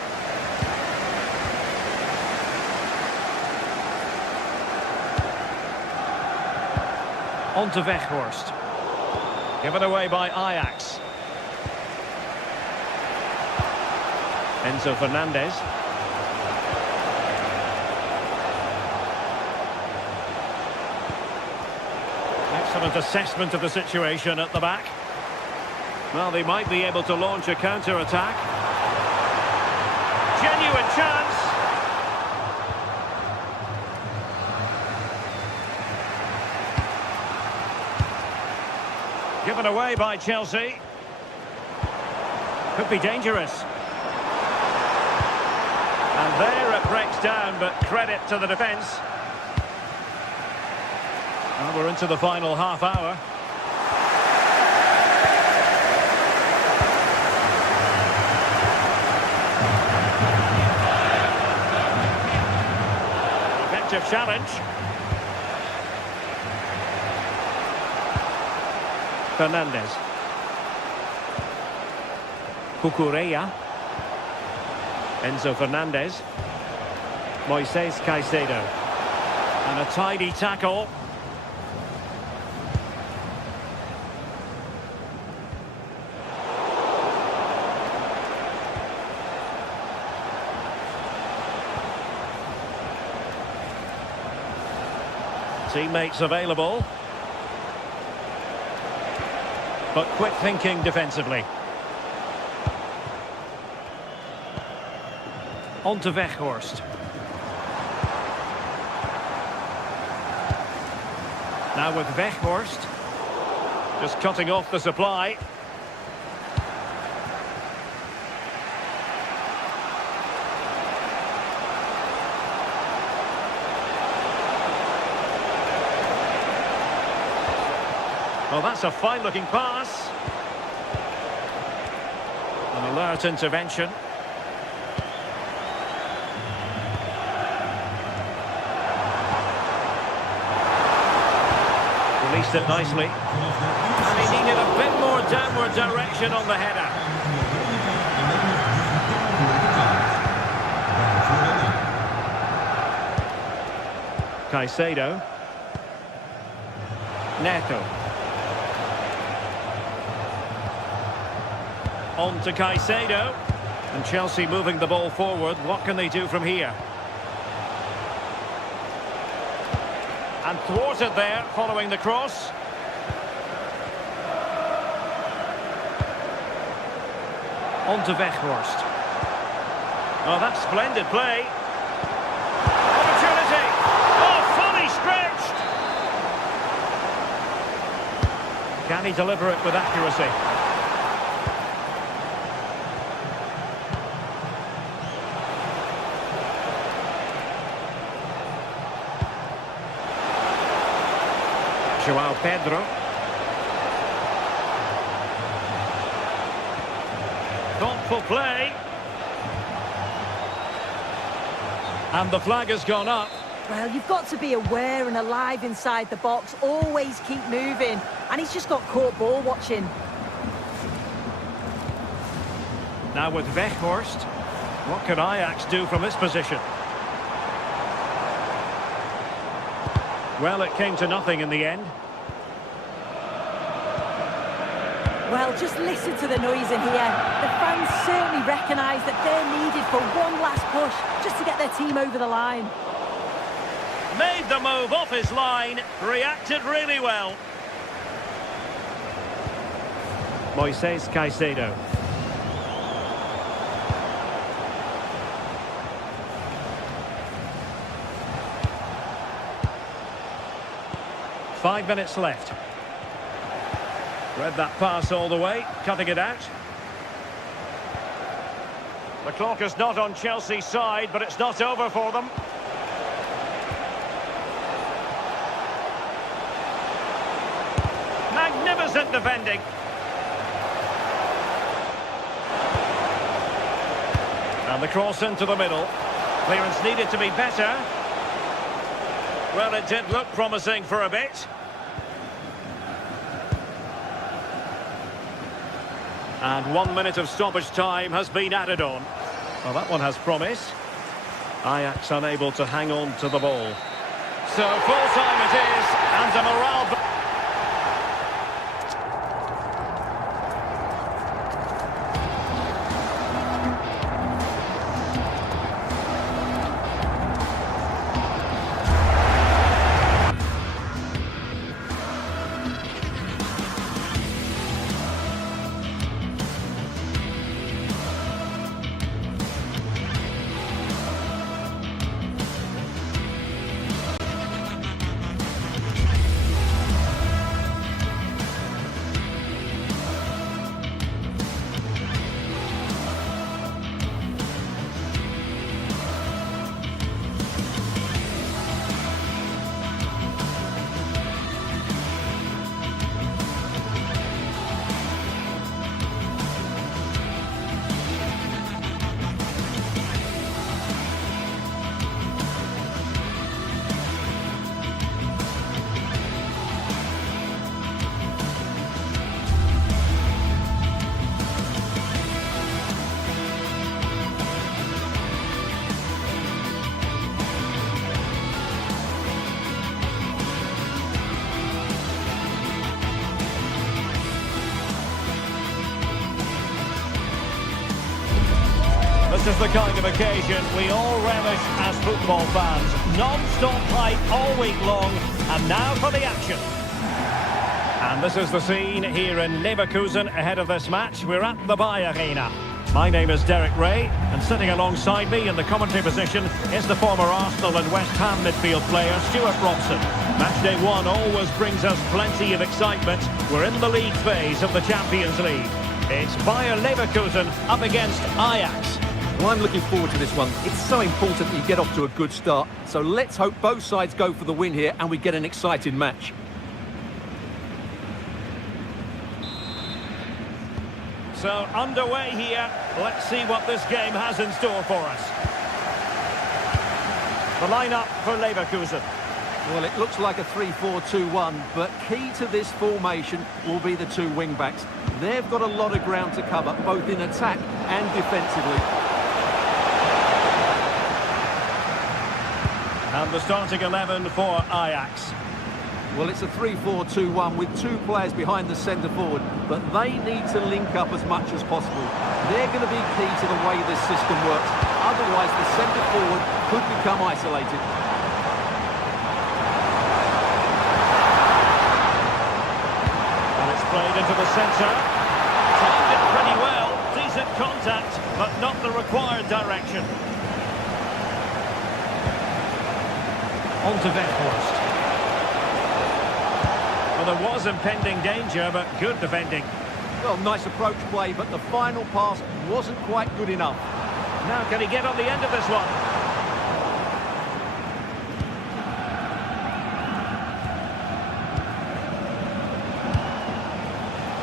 On to Weghorst. Given away by Ajax. Enzo Fernandez. Excellent assessment of the situation at the back. Well, they might be able to launch a counter-attack. Genuine chance. Given away by Chelsea. Could be dangerous. And there it breaks down, but credit to the defence. Well, we're into the final half hour. Effective challenge. Fernandez. Cucurella. Enzo Fernandez. Moises Caicedo. And a tidy tackle. Teammates available. But quick thinking defensively. On to Weghorst. Now with Weghorst. Just cutting off the supply. Well, that's a fine-looking pass. An alert intervention. Released it nicely. And he needed a bit more downward direction on the header. Caicedo. Neto. On to Caicedo. And Chelsea moving the ball forward. What can they do from here? And thwarted there, following the cross. On to Weghorst. Oh, that's splendid play. Opportunity. Oh, fully stretched. Can he deliver it with accuracy? João Pedro. Thoughtful play. And the flag has gone up. Well, you've got to be aware and alive inside the box. Always keep moving. And he's just got caught ball watching. Now with Weghorst. What can Ajax do from this position? Well, it came to nothing in the end. Well, just listen to the noise in here. The fans certainly recognise that they're needed for one last push just to get their team over the line. Made the move off his line, reacted really well. Moises Caicedo. Five minutes left. Read that pass all the way, cutting it out. The clock is not on Chelsea's side, but it's not over for them. Magnificent defending. And the cross into the middle. Clearance needed to be better. Well, it did look promising for a bit. And 1 minute of stoppage time has been added on. Well, that one has promise. Ajax unable to hang on to the ball. So full time it is, and a morale... This is the kind of occasion we all relish as football fans. Non-stop hype all week long, and now for the action. And this is the scene here in Leverkusen ahead of this match. We're at the Bayer Arena. My name is Derek Ray, and sitting alongside me in the commentary position is the former Arsenal and West Ham midfield player, Stuart Robson. Matchday 1 always brings us plenty of excitement. We're in the league phase of the Champions League. It's Bayer Leverkusen up against Ajax. Well, I'm looking forward to this one. It's so important that you get off to a good start. So let's hope both sides go for the win here and we get an exciting match. So underway here. Let's see what this game has in store for us. The lineup for Leverkusen. Well, it looks like a 3-4-2-1, but key to this formation will be the two wing-backs. They've got a lot of ground to cover, both in attack and defensively. And the starting 11 for Ajax. Well, it's a 3-4-2-1 with two players behind the centre forward, but they need to link up as much as possible. They're going to be key to the way this system works. Otherwise, the centre forward could become isolated. Played into the centre. Timed it pretty well. Decent contact, but not the required direction. On to Weghorst. Well, there was impending danger, but good defending. Well, nice approach play, but the final pass wasn't quite good enough. Now, can he get on the end of this one?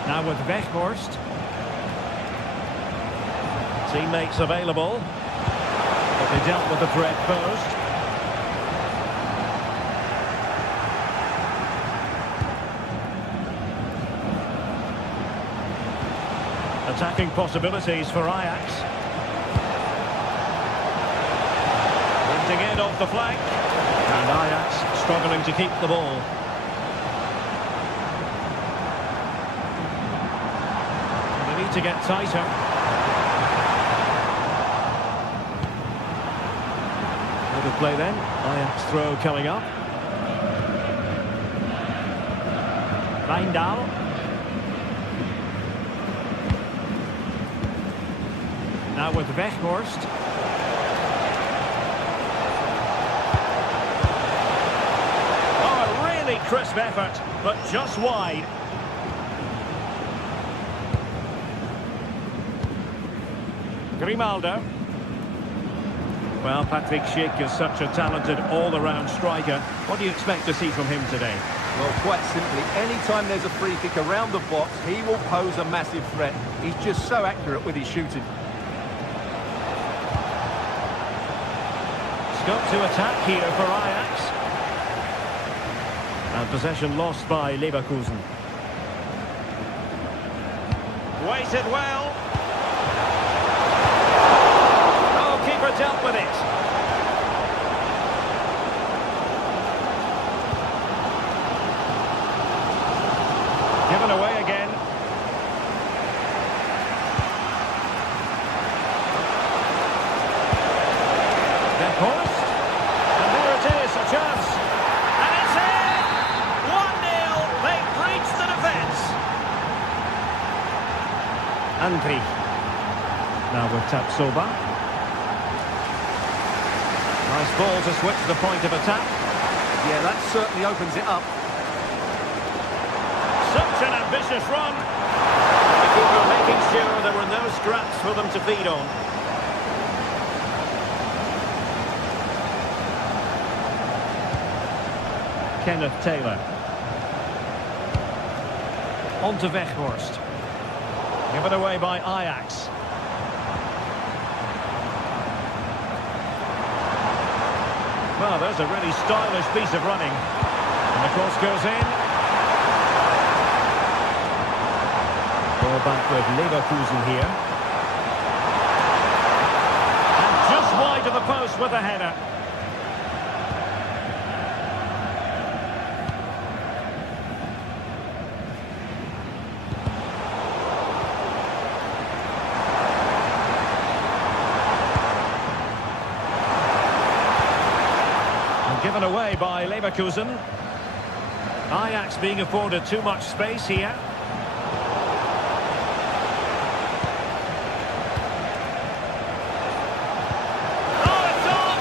Now with Weghorst. Teammates available. But they dealt with the threat posed. Attacking possibilities for Ajax. Lifting in off the flank. And Ajax struggling to keep the ball. To get tighter. Good play then. Ajax throw coming up. Wijndal. Now with Weghorst. Oh, a really crisp effort, but just wide. Grimaldo. Well, Patrick Schick is such a talented all-around striker. What do you expect to see from him today? Well, quite simply, anytime there's a free kick around the box, he will pose a massive threat. He's just so accurate with his shooting. Scope to attack here for Ajax. And possession lost by Leverkusen. Waited well. Dealt with it. Given away again. Weghorst. And there it is, a chance. And it's in! 1-0. They breached the defence. Andri. Now with Tapsoba. Nice ball to switch the point of attack. Yeah, that certainly opens it up. Such an ambitious run. The keeper making sure there were no scraps for them to feed on. Kenneth Taylor. On to Weghorst. Given away by Ajax. Well, there's a really stylish piece of running. And the cross goes in. Ball back with Leverkusen here. And just wide of the post with a header. Given away by Leverkusen. Ajax being afforded too much space here. Oh, it's on!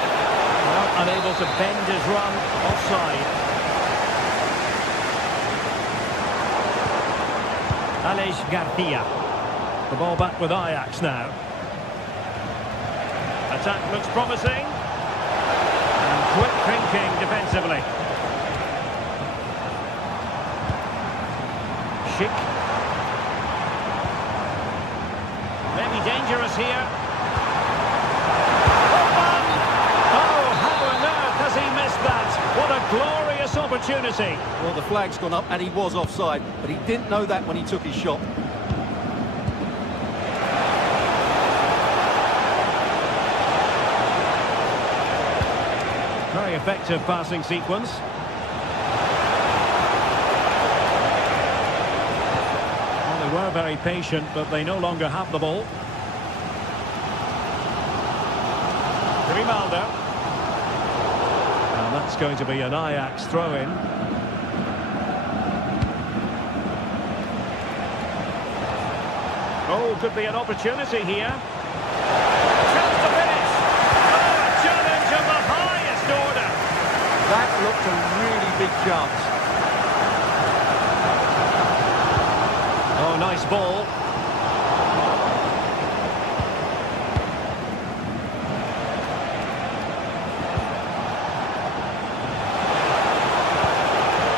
Well, unable to bend his run, offside. Aleix Garcia. The ball back with Ajax now. Attack looks promising. Quick thinking defensively. Schick. Maybe dangerous here. Oh, how on earth has he missed that? What a glorious opportunity. Well, the flag's gone up and he was offside, but he didn't know that when he took his shot. Very effective passing sequence. Well, they were very patient, but they no longer have the ball. Grimaldo. And that's going to be an Ajax throw-in. Oh, could be an opportunity here. Chance to finish. Oh, a challenge of the highest order. That looked a really big chance. Oh, nice ball.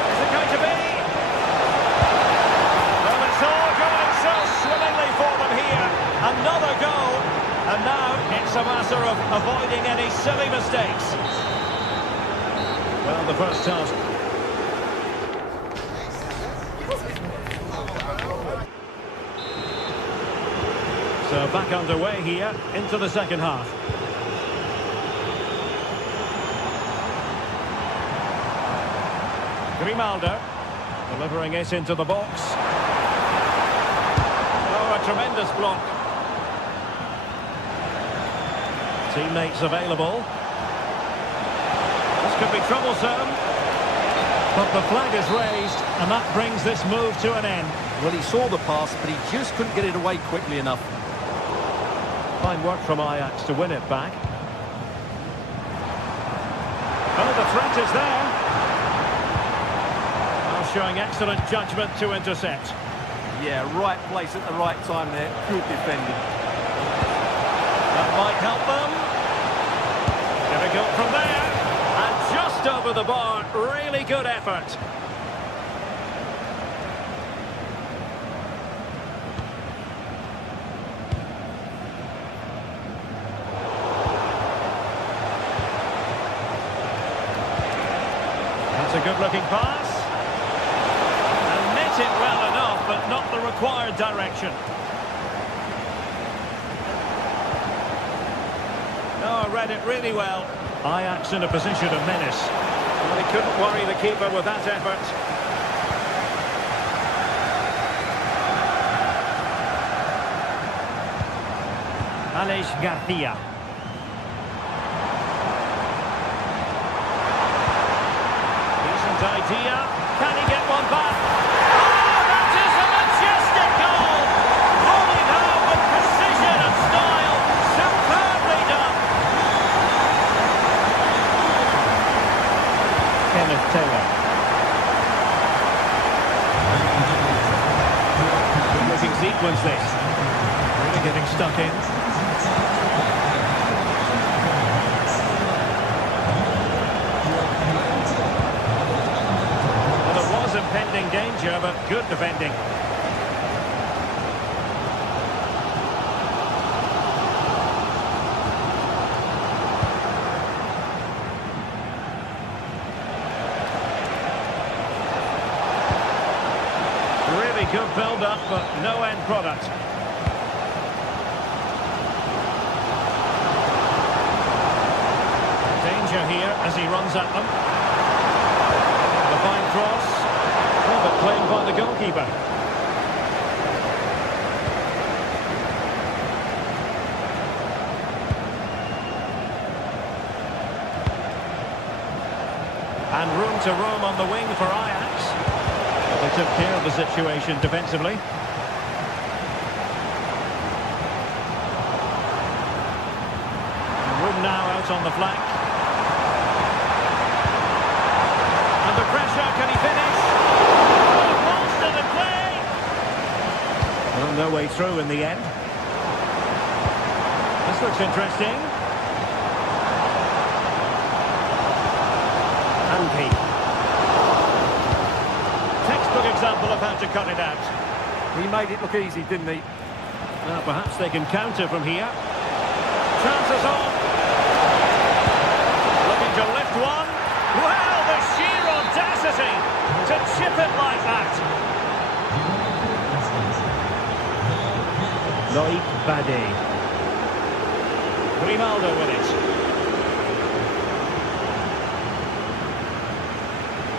Is it going to be? Well, it's all going so swimmingly for them here. Another goal. And now it's a matter of avoiding any silly mistakes. Well, the first task. So back underway here into the second half. Grimaldo delivering it into the box. Oh, a tremendous block. Teammates available. This could be troublesome. But the flag is raised, and that brings this move to an end. Well, he saw the pass, but he just couldn't get it away quickly enough. Fine work from Ajax to win it back. Oh, the threat is there. Well, showing excellent judgment to intercept. Yeah, right place at the right time there. Good defending. That might help them. Difficult from there. And just over the bar. Really good effort. That's a good-looking pass. And met it well enough, but not the required direction. Oh, read it really well. Ajax in a position of menace. Well, he couldn't worry the keeper with that effort. Alex Garcia. Decent idea. Can he get one back? Oh, that is a majestic goal! Rolling home with precision and style. Superbly done. Kenneth Taylor. Good-looking sequence this. Really getting stuck in. Impending danger, but good defending. Really good build-up, but no end product. Danger here as he runs at them. The fine cross. Well, but claimed by the goalkeeper. And room to roam on the wing for Ajax. Well, they took care of the situation defensively. And room now out on the flank. Under pressure, can he finish? Well, no way through in the end. This looks interesting. Anki. Textbook example of how to cut it out. He made it look easy, didn't he? Well, perhaps they can counter from here. Chances on. Looking to lift one. Well, the sheer audacity tenacity to chip it like that. Loïc Badet. Grimaldo with it.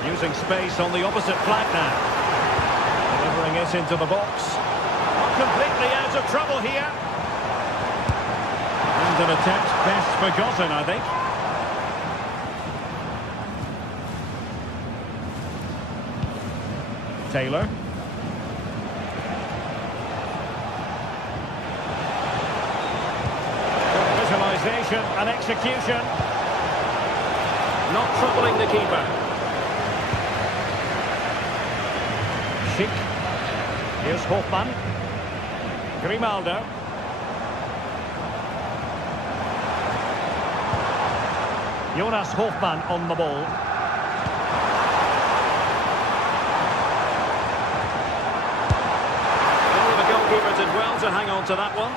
Using space on the opposite flank now. Delivering it into the box. Not completely out of trouble here. And an attempt best forgotten, I think. Taylor. Visualisation and execution. Not troubling the keeper. Schick. Here's Hofmann. Grimaldo. Jonas Hofmann on the ball. Oh, the goalkeeper did well to hang on to that one.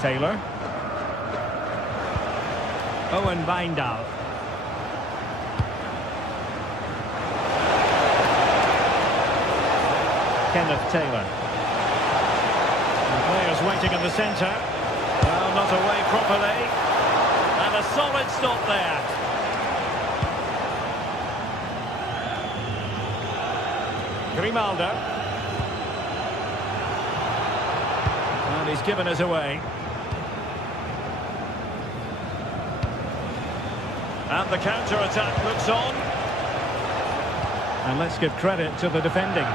Taylor. Owen Wijndal. Kenneth Taylor. The players waiting in the centre. Well, not away properly. And a solid stop there. Grimaldo. And he's given us away. And the counter-attack looks on. And let's give credit to the defending.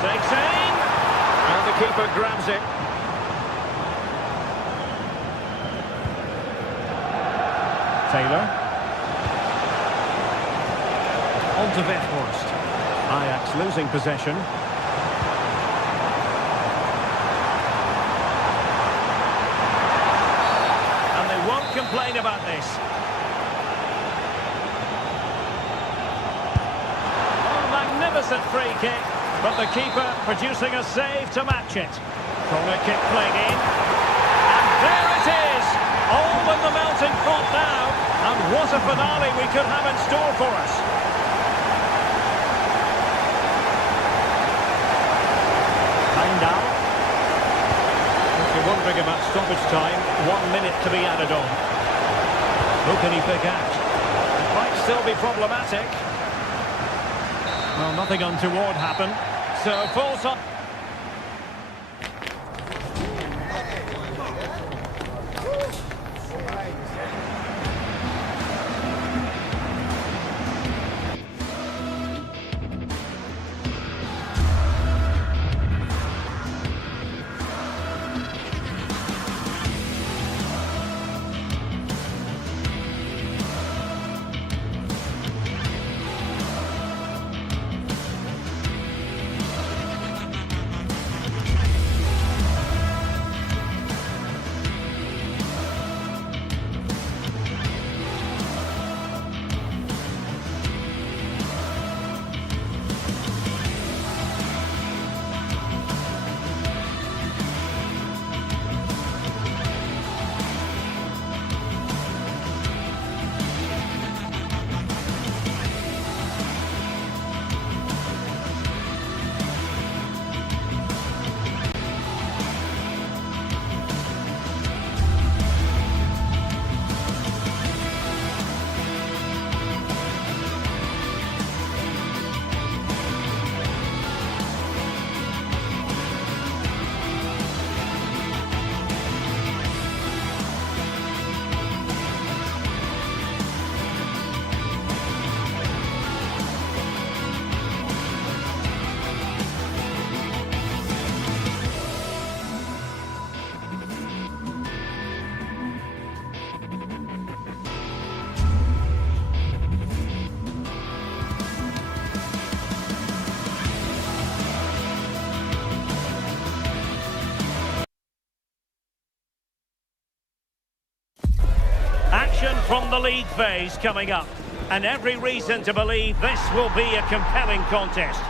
Takes aim. And the keeper grabs it. Taylor. On to Weghorst. Ajax losing possession. And they won't complain about this. Oh, magnificent free kick. But the keeper producing a save to match it. Corner kick playing in. And there it is! All in the melting pot now. And what a finale we could have in store for us. Wijndal. If you're wondering about stoppage time, 1 minute to be added on. Who can he pick out? It might still be problematic. Well, nothing untoward happened. So, full time. From the league phase coming up, and every reason to believe this will be a compelling contest.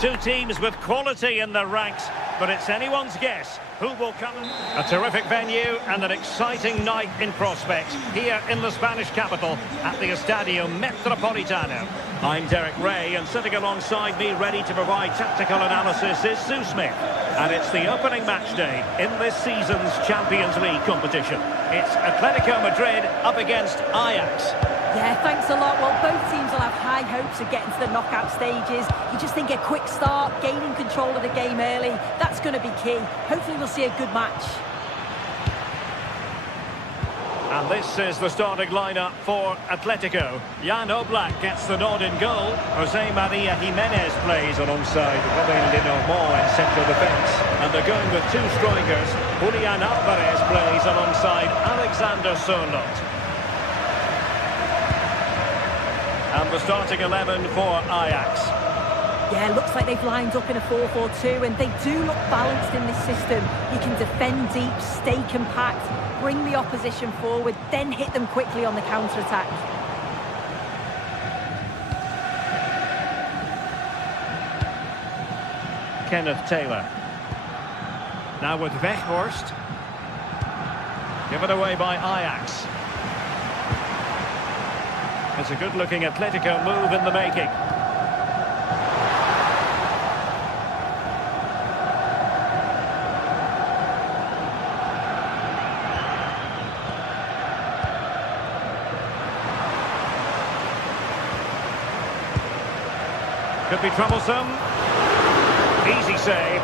Two teams with quality in their ranks, but it's anyone's guess who will come. A terrific venue and an exciting night in prospect here in the Spanish capital at the Estadio Metropolitano. I'm Derek Ray, and sitting alongside me ready to provide tactical analysis is Sue Smith. And it's the opening match day in this season's Champions League competition. It's Atletico Madrid up against Ajax. Yeah, thanks a lot. Well, both teams will have high hopes of getting to the knockout stages. You just think a quick start, gaining control of the game early, that's going to be key. Hopefully we'll see a good match. And this is the starting lineup for Atletico. Jan Oblak gets the nod in goal. Jose Maria Jimenez plays alongside Robin Lenormand in central defence. And they're going with two strikers. Julian Alvarez plays alongside Alexander Sørloth. And the starting 11 for Ajax. Yeah, looks like they've lined up in a 4-4-2, and they do look balanced in this system. You can defend deep, stay compact, bring the opposition forward, then hit them quickly on the counter-attack. Kenneth Taylor. Now with Weghorst. Given away by Ajax. It's a good-looking Atletico move in the making. Could be troublesome. Easy save.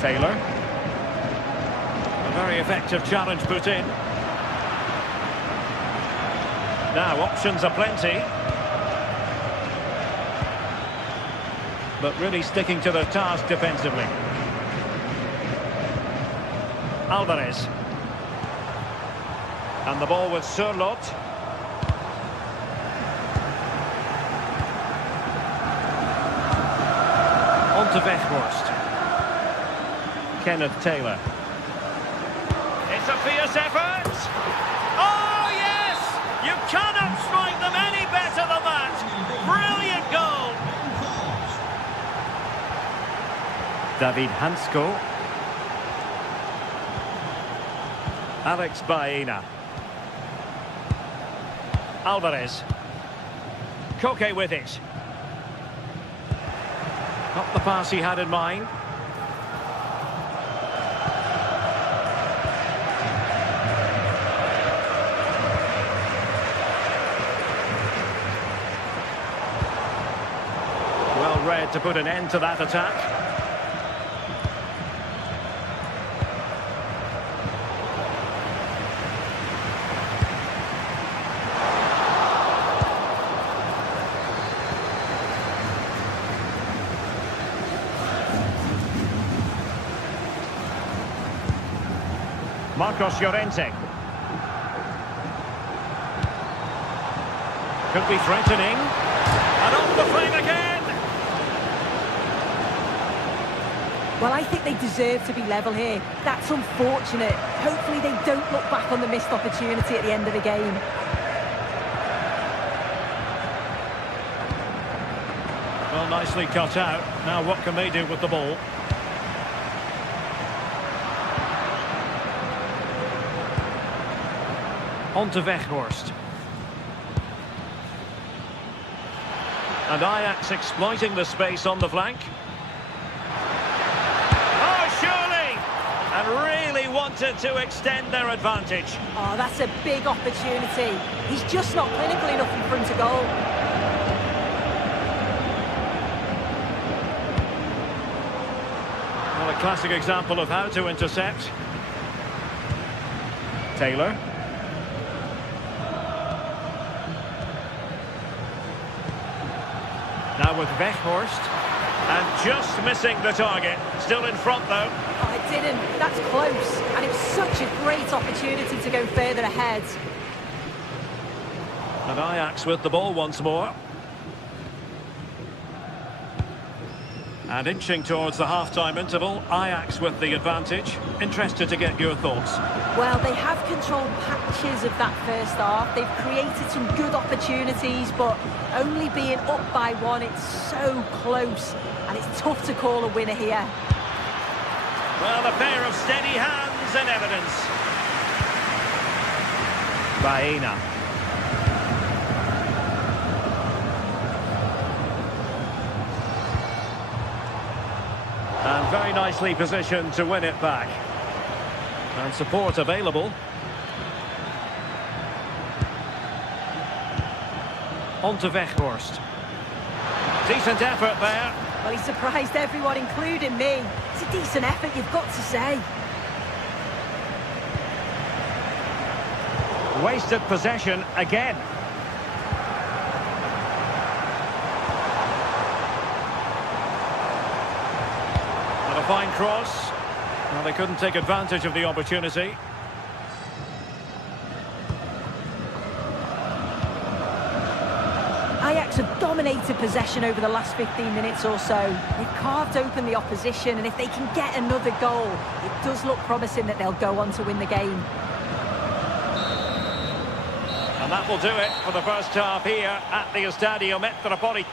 Taylor. A very effective challenge put in. Now, options are plenty. But really sticking to their task defensively. Alvarez. And the ball with Sørloth. On to Weghorst. Kenneth Taylor. It's a fierce effort. Oh, yes! You cannot strike them any better than that. Brilliant goal. David Hansko. Alex Baena. Alvarez. Koke with it. Not the pass he had in mind. Well read to put an end to that attack. Marcos Llorente. Could be threatening. And off the frame again! Well, I think they deserve to be level here. That's unfortunate. Hopefully they don't look back on the missed opportunity at the end of the game. Well, nicely cut out. Now what can they do with the ball? On to Weghorst. And Ajax exploiting the space on the flank. Oh, surely! And really wanted to extend their advantage. Oh, that's a big opportunity. He's just not clinical enough in front of goal. Well, a classic example of how to intercept. Taylor. Now with Weghorst. And just missing the target. Still in front, though. Oh, it didn't. That's close. And it was such a great opportunity to go further ahead. And Ajax with the ball once more. And inching towards the half-time interval, Ajax with the advantage. Interested to get your thoughts. Well, they have controlled patches of that first half. They've created some good opportunities, but only being up by one, it's so close. And it's tough to call a winner here. Well, a pair of steady hands in evidence. Baena. And very nicely positioned to win it back. And support available. On to Weghorst. Decent effort there. Well, he surprised everyone, including me. It's a decent effort, you've got to say. Wasted possession again. And a fine cross. Well, they couldn't take advantage of the opportunity. Ajax have dominated possession over the last 15 minutes or so. They've carved open the opposition, and if they can get another goal, it does look promising that they'll go on to win the game. And that will do it for the first half here at the Estadio Metropolitano.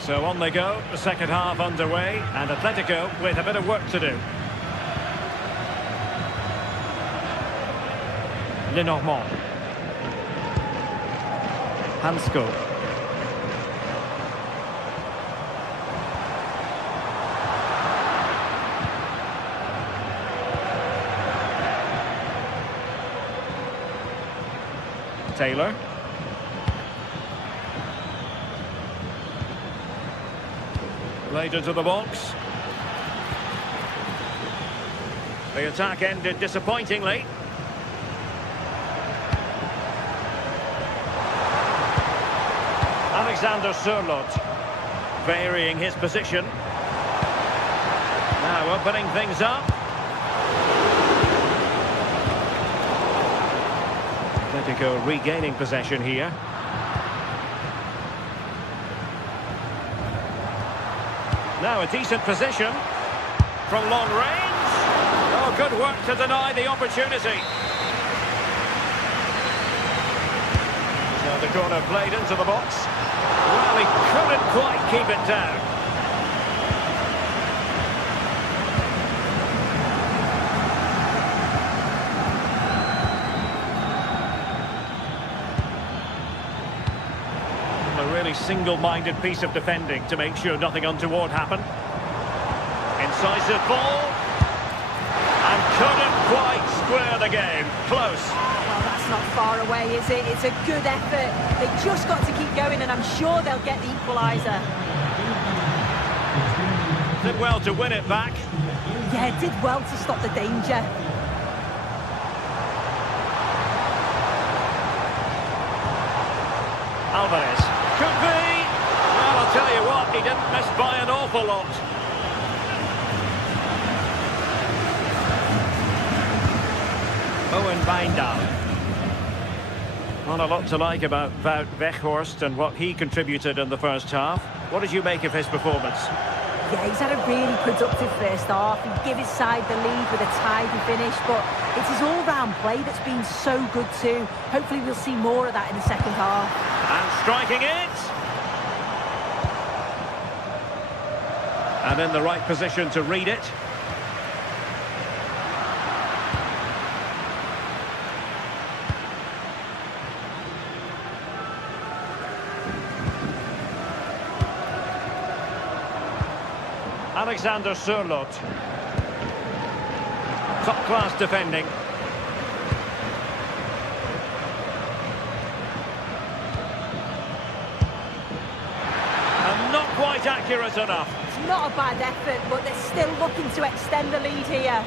So on they go, the second half underway, and Atletico with a bit of work to do. Lenormand. Hansko. Taylor. Played into the box. The attack ended disappointingly. Alexander Sørloth varying his position. Now opening things up. Atletico regaining possession here. Now a decent position from long range. Oh, good work to deny the opportunity. So the corner played into the box. Well, he couldn't quite keep it down. A really single-minded piece of defending to make sure nothing untoward happened. Incisive ball. And couldn't quite square the game. Close. Well, that's not far away, is it? It's a good effort. They've just got to keep going, and I'm sure they'll get the equaliser. Did well to win it back. Yeah, did well to stop the danger. Alvarez. Could be. Well, I'll tell you what, he didn't miss by an awful lot. Owen Wijndal. Not a lot to like about Wout Weghorst and what he contributed in the first half. What did you make of his performance? Yeah, he's had a really productive first half. He gave his side the lead with a tidy finish, but it's his all-round play that's been so good too. Hopefully we'll see more of that in the second half. And striking it! And in the right position to read it. Alexander Sørloth. Top-class defending. And not quite accurate enough. It's not a bad effort, but they're still looking to extend the lead here.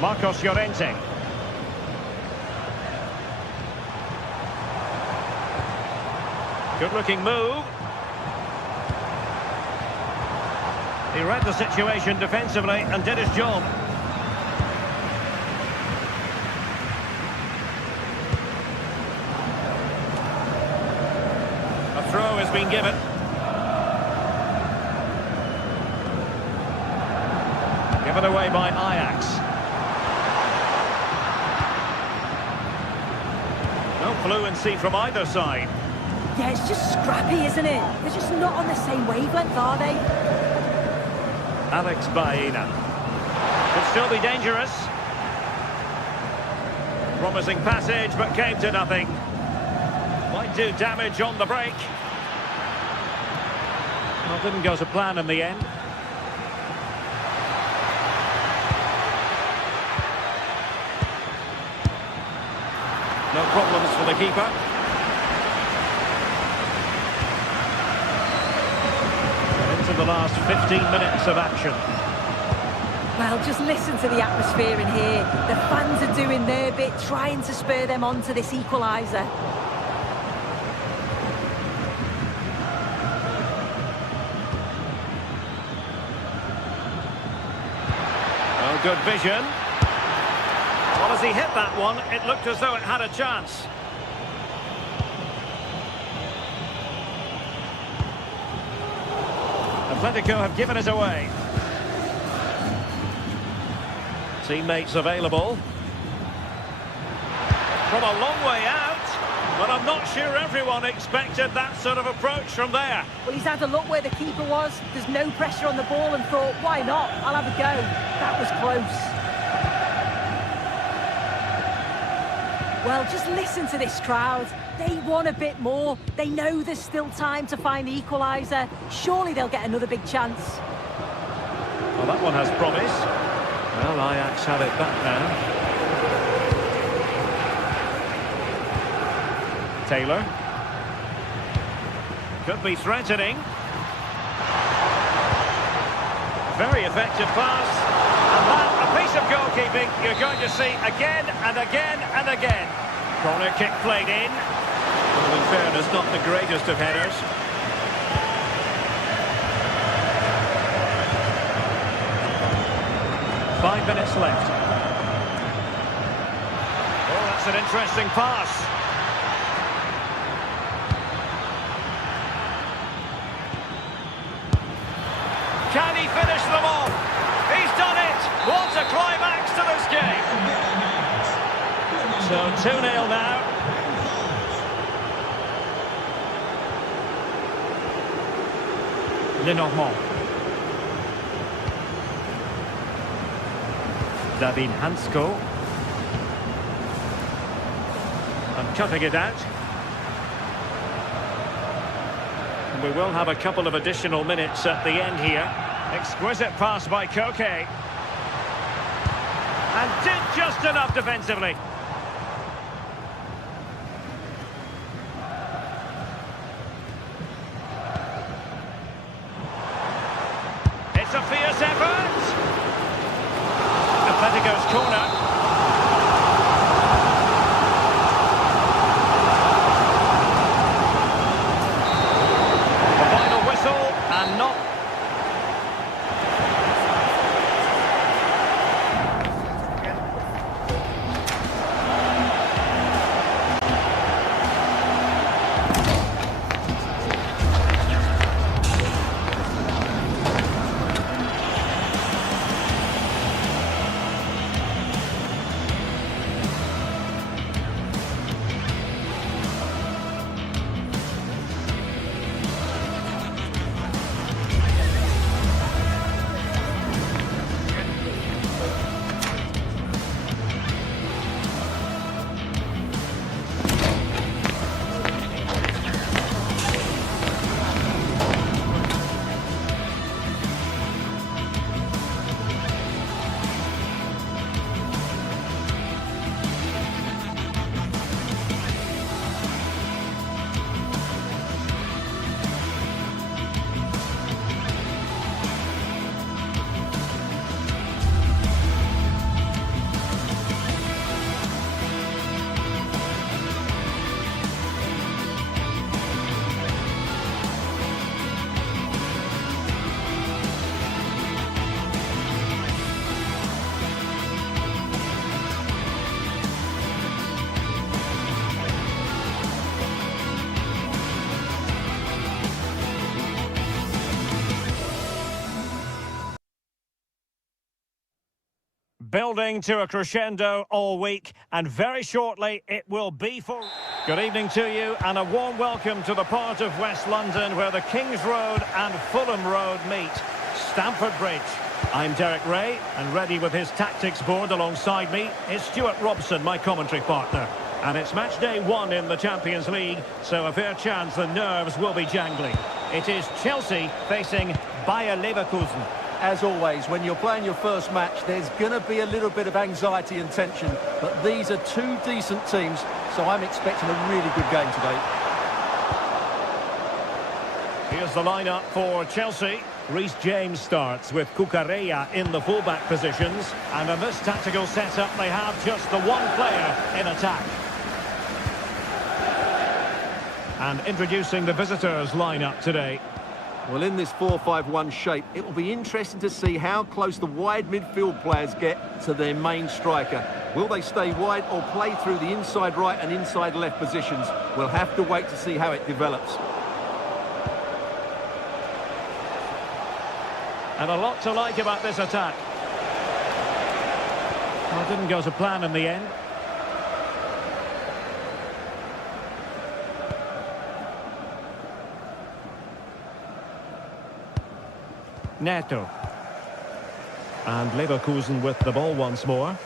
Marcos Llorente. Good-looking move. He read the situation defensively and did his job. has been given. Given away by Ajax. No fluency from either side. Yeah, it's just scrappy, isn't it? They're just not on the same wavelength, are they? Alex Baena. Could still be dangerous. Promising passage, but came to nothing. Might do damage on the break. Well, didn't go to plan in the end. No problems for the keeper. Into the last 15 minutes of action. Well, just listen to the atmosphere in here. The fans are doing their bit, trying to spur them on to this equaliser. Oh, good vision. Well, as he hit that one, it looked as though it had a chance. Atletico have given it away. Teammates available. From a long way out, but I'm not sure everyone expected that sort of approach from there. Well, he's had a look where the keeper was. There's no pressure on the ball and thought, why not? I'll have a go. That was close. Well, just listen to this crowd. They want a bit more. They know there's still time to find the equaliser. Surely they'll get another big chance. Well, that one has promise. Well, Ajax have it back now. Taylor. Could be threatening. Very effective pass. And that, a piece of goalkeeping you're going to see again and again and again. Corner kick played in. Well, in fairness, not the greatest of headers. Five minutes left. Oh, that's an interesting pass. Can he finish them off? He's done it! What a climax to this game! So 2-0 now. Lenormand. David Hansko. And cutting it out. And we will have a couple of additional minutes at the end here. Exquisite pass by Koke. And did just enough defensively. It's a fierce effort. Atletico's corner. The final whistle and not. building to a crescendo all week, and very shortly it will be for... Good evening to you, and a warm welcome to the part of West London where the King's Road and Fulham Road meet, Stamford Bridge. I'm Derek Ray, and ready with his tactics board alongside me is Stuart Robson, my commentary partner. And it's match day 1 in the Champions League, so a fair chance the nerves will be jangling. It is Chelsea facing Bayer Leverkusen. As always, when you're playing your first match, there's going to be a little bit of anxiety and tension, but these are two decent teams, so I'm expecting a really good game today. Here's the lineup for Chelsea. Reece James starts with Cucurella in the fullback positions, and in this tactical setup they have just the one player in attack. And introducing the visitors lineup today. Well, in this 4-5-1 shape, it will be interesting to see how close the wide midfield players get to their main striker. Will they stay wide or play through the inside right and inside left positions? We'll have to wait to see how it develops. And a lot to like about this attack. Well, it didn't go to plan in the end. Neto. And Leverkusen with the ball once more.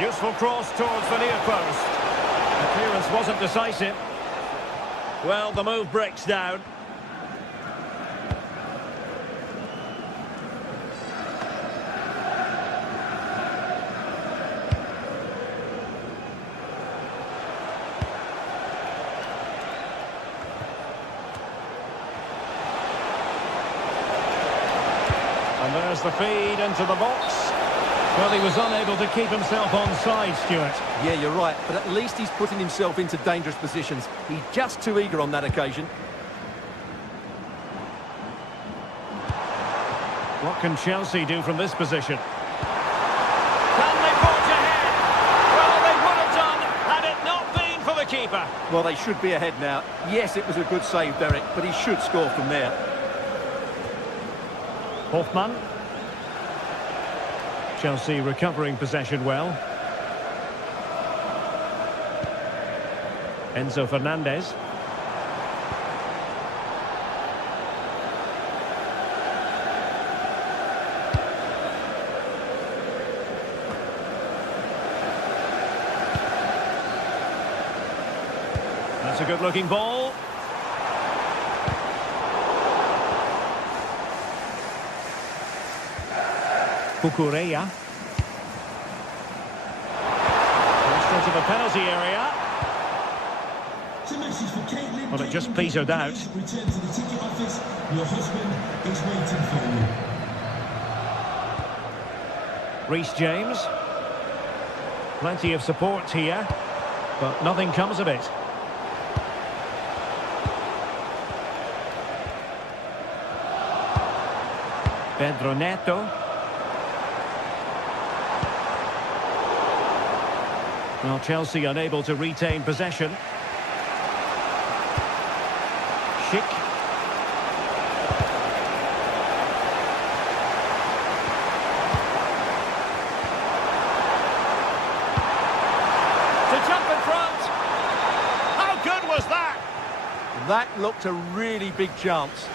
Useful cross towards the near post. The clearance wasn't decisive. Well, the move breaks down. And there's the feed into the box. Well, he was unable to keep himself onside, Stuart. Yeah, you're right, but at least he's putting himself into dangerous positions. He's just too eager on that occasion. What can Chelsea do from this position? Can they forge ahead? Well, they would have done had it not been for the keeper. Well, they should be ahead now. Yes, it was a good save, Derek, but he should score from there. Hoffman. Chelsea recovering possession well. Enzo Fernandez. That's a good-looking ball. Cucurella. Crossed into the penalty area. Well, it just petered out. Return to the ticket office. Your husband is waiting for you. Reece James. Plenty of support here, but nothing comes of it. Pedro Neto. Well, Chelsea unable to retain possession. Schick. To jump in front. How good was that? That looked a really big chance.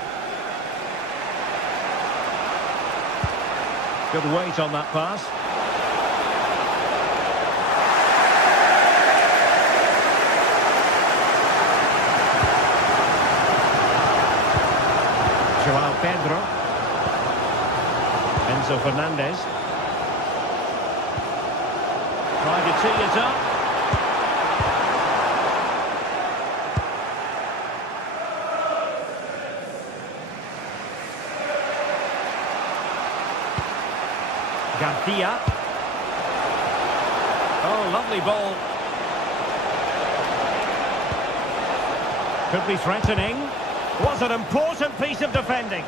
Good weight on that pass. Joao Pedro. Enzo Fernandez. Trying to tee it up. Garcia. Oh, lovely ball. Could be threatening. Was an important piece of defending.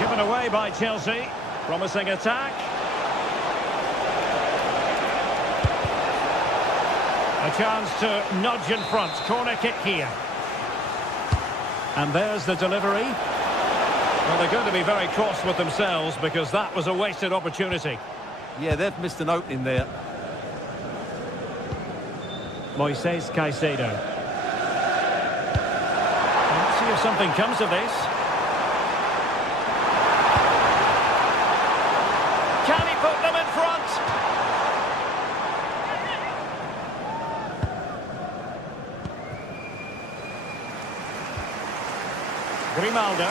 Given away by Chelsea. Promising attack. A chance to nudge in front. Corner kick here. And there's the delivery. Well, they're going to be very cross with themselves because that was a wasted opportunity. Yeah, they've missed an opening there. Moises Caicedo. Let's see if something comes of this. Can he put them in front? Grimaldo.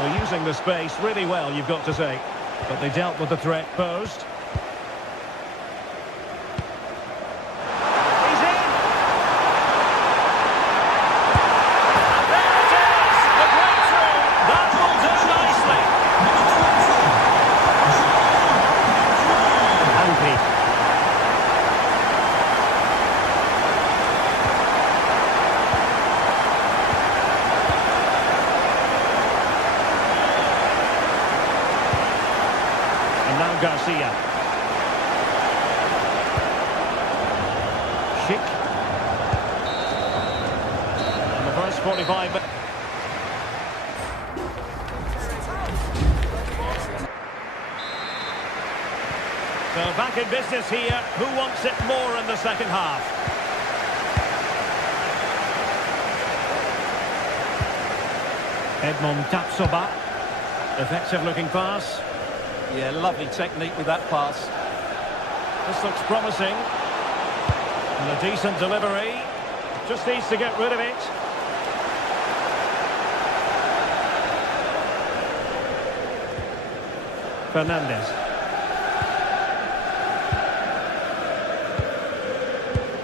Well, using the space really well, you've got to say. But they dealt with the threat posed. He's in! And there it is! The breakthrough! That will do nicely! Andy. Now Garcia. Schick. In the first 45 minutes. So back in business here. Who wants it more in the second half? Edmond Tapsoba. Effective looking pass. Yeah, lovely technique with that pass. This looks promising. And a decent delivery. Just needs to get rid of it. Fernandez.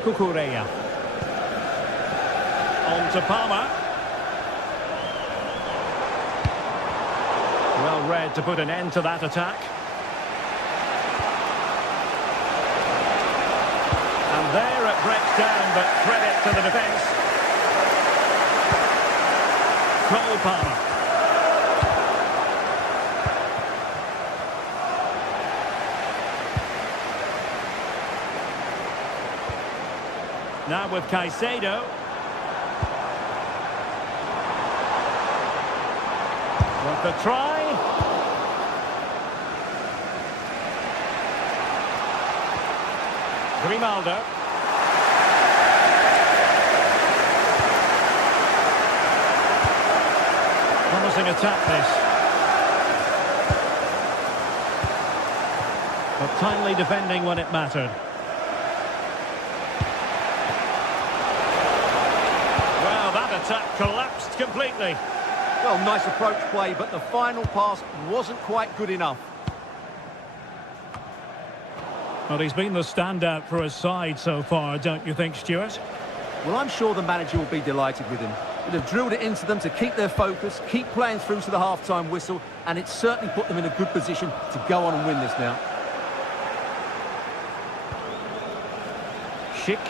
Cucurella. On to Palmer. Well read to put an end to that attack. And there it breaks down, but credit to the defence. Cole Palmer. Now with Caicedo. With the try. Grimaldo. Promising attack this. But timely defending when it mattered. Well, that attack collapsed completely. Well, nice approach play, but the final pass wasn't quite good enough. Well, he's been the standout for his side so far, don't you think, Stuart? Well, I'm sure the manager will be delighted with him. He'd have drilled it into them to keep their focus, keep playing through to the half-time whistle, and it certainly put them in a good position to go on and win this now. Schick.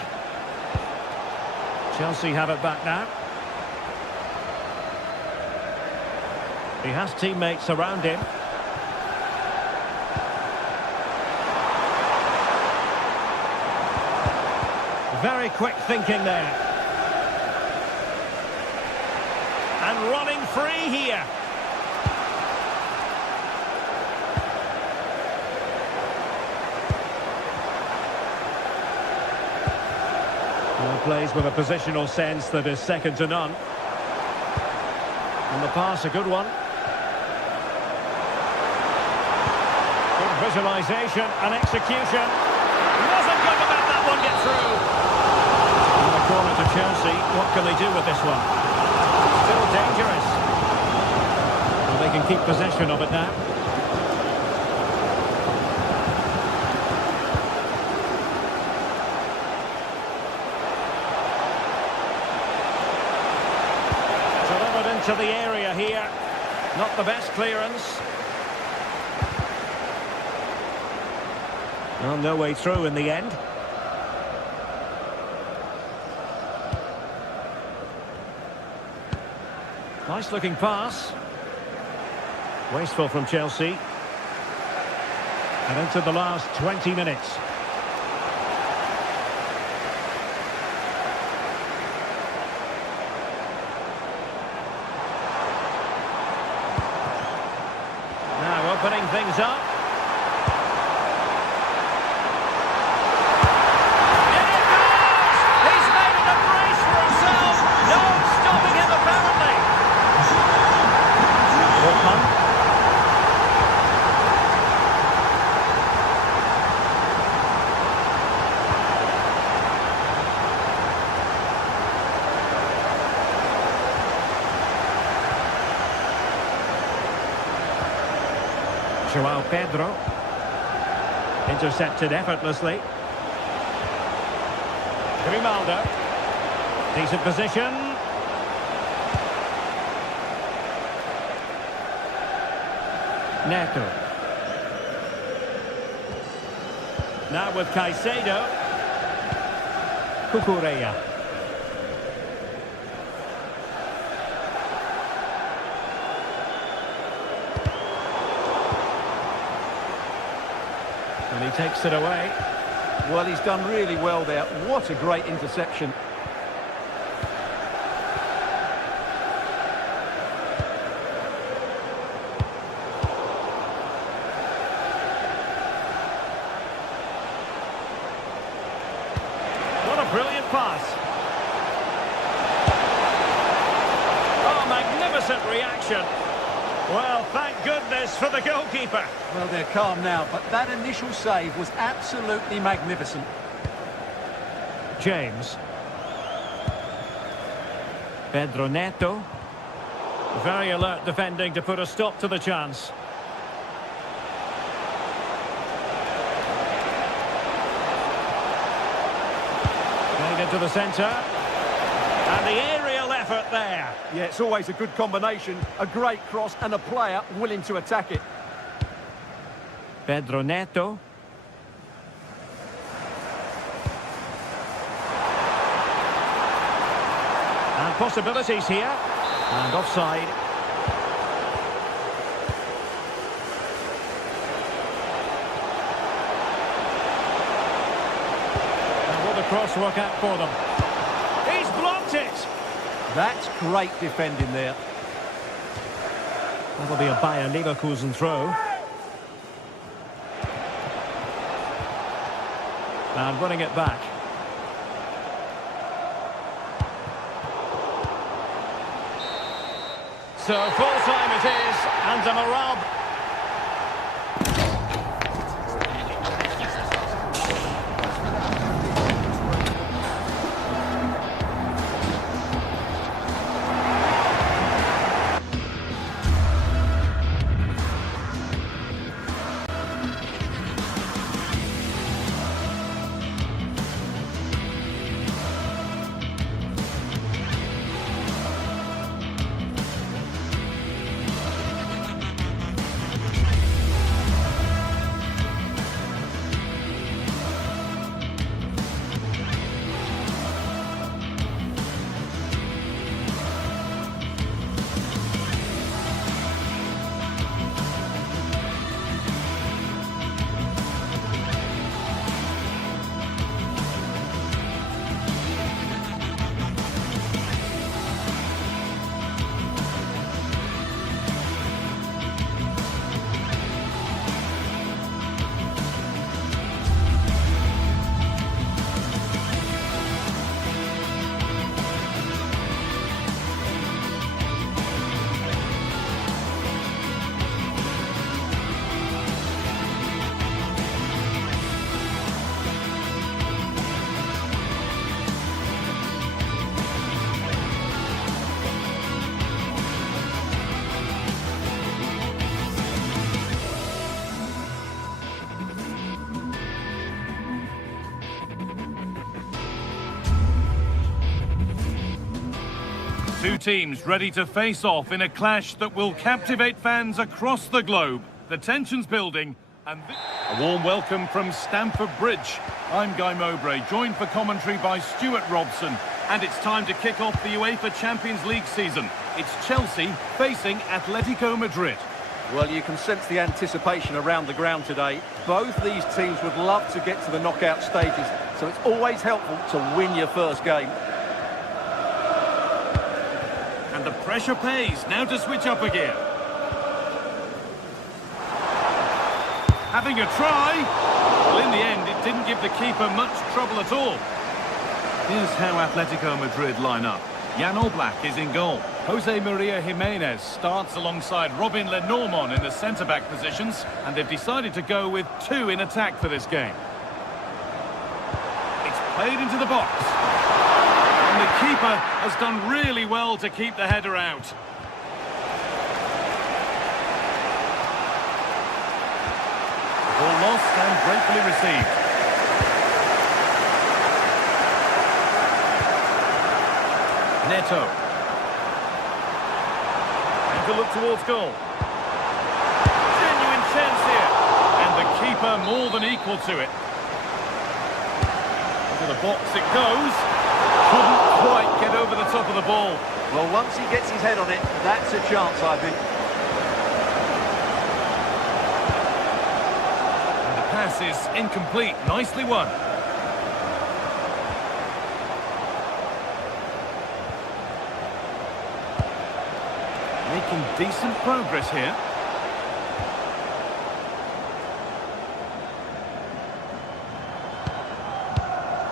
Chelsea have it back now. He has teammates around him. Very quick thinking there. And running free here. Well, plays with a positional sense that is second to none. And the pass, a good one. Good visualisation and execution. Wasn't going to let that one get through. In the corner to Chelsea. What can they do with this one? Still dangerous. Well, they can keep possession of it now. Delivered into the area here. Not the best clearance. Well, no way through in the end. Nice looking pass. Wasteful from Chelsea. And into the last 20 minutes. Now opening things up. In it goes! He's made it a brace for himself. No stopping him apparently. Walkman. Joao Pedro. Intercepted effortlessly. Grimaldo. Decent position. Neto. Now with Caicedo. Cucurella. And he takes it away. Well, he's done really well there. What a great interception. What a brilliant pass. Oh, magnificent reaction. Well, thank goodness for the goalkeeper. Well, they're calm now, but that initial save was absolutely magnificent. James. Pedro Neto. Very alert defending to put a stop to the chance. Getting into the centre. And the aerial effort there. Yeah, it's always a good combination. A great cross and a player willing to attack it. Pedro Neto. And possibilities here. And offside. And will the cross work out for them? He's blocked it! That's great defending there. That'll be a Bayer Leverkusen throw. And winning it back. So full time it is, and a morale. Two teams ready to face off in a clash that will captivate fans across the globe. The tension's building, and a warm welcome from Stamford Bridge. I'm Guy Mowbray, joined for commentary by Stuart Robson, and it's time to kick off the UEFA Champions League season. It's Chelsea facing Atletico Madrid. Well, you can sense the anticipation around the ground today. Both these teams would love to get to the knockout stages, so it's always helpful to win your first game. And the pressure pays. Now to switch up a gear. Having a try. Well, in the end, it didn't give the keeper much trouble at all. Here's how Atletico Madrid line up. Jan Oblak is in goal. Jose Maria Jimenez starts alongside Robin Lenormand in the centre-back positions, and they've decided to go with two in attack for this game. It's played into the box. And the keeper has done really well to keep the header out. Ball lost and gratefully received. Neto. And to look towards goal. Genuine chance here. And the keeper more than equal to it. Into the box it goes. Couldn't quite get over the top of the ball. Well, once he gets his head on it, that's a chance, I think. And the pass is incomplete. Nicely won. Making decent progress here.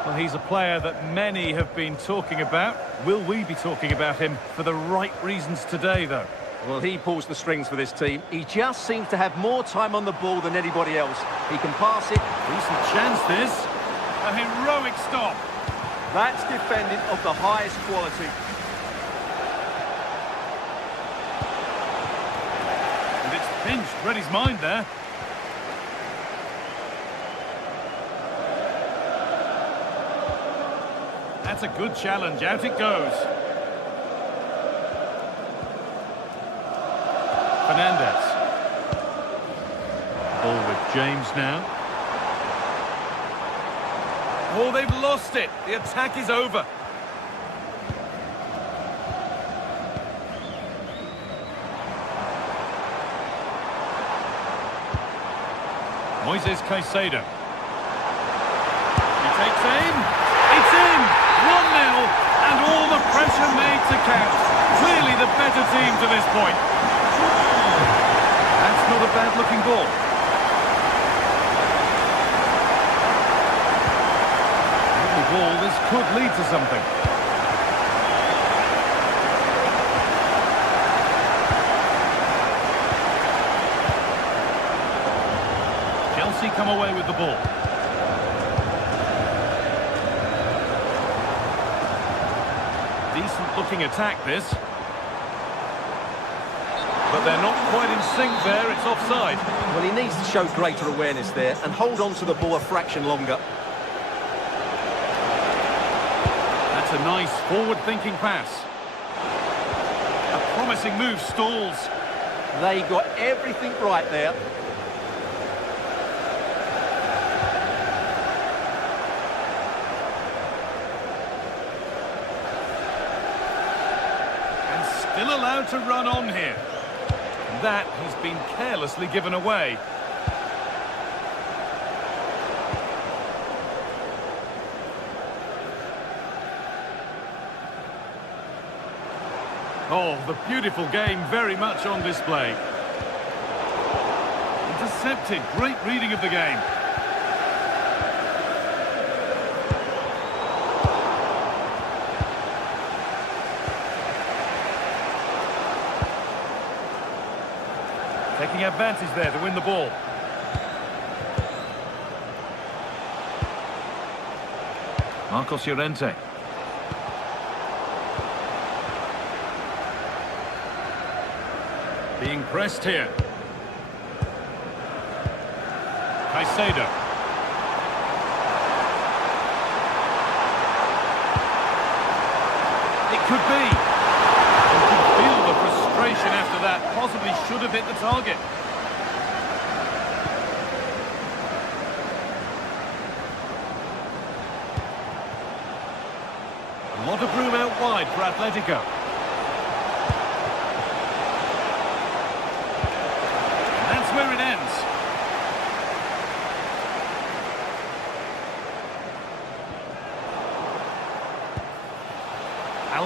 Well, he's a player that many have been talking about. Will we be talking about him for the right reasons today, though? Well, he pulls the strings for this team. He just seems to have more time on the ball than anybody else. He can pass it. Decent chance, this. A heroic stop. That's defending of the highest quality. Pinched, read his mind there. That's a good challenge. Out it goes. Fernandez. Ball with James now. Oh, they've lost it. The attack is over. Moises Caicedo. He takes aim. It's in! 1-0, and all the pressure made to count. Clearly the better team to this point. That's not a bad-looking ball. With the ball, this could lead to something. Chelsea come away with the ball. Decent looking attack, this. But they're not quite in sync there, it's offside. Well, he needs to show greater awareness there and hold on to the ball a fraction longer. That's a nice forward-thinking pass. A promising move stalls. They got everything right there. Still allowed to run on here. That has been carelessly given away. Oh, the beautiful game very much on display. Intercepted, great reading of the game. Taking advantage there to win the ball. Marcos Llorente. Being pressed here. Caicedo. It could be. Feel the frustration after that. Possibly should have hit the target. A lot of room out wide for Atletico.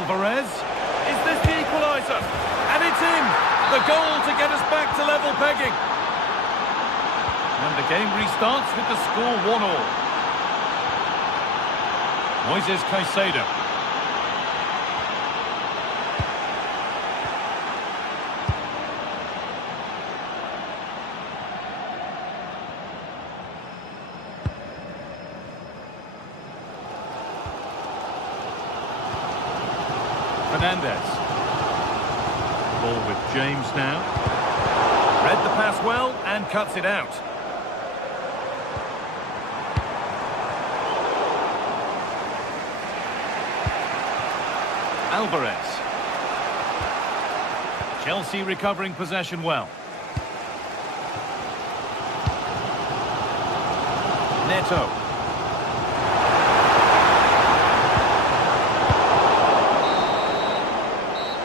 Alvarez. Is this the equaliser? And it's in! The goal to get us back to level pegging. And the game restarts with the score 1-1. Moises Caicedo. Fernandez. Ball with James now. Read the pass well and cuts it out. Alvarez. Chelsea recovering possession well. Neto.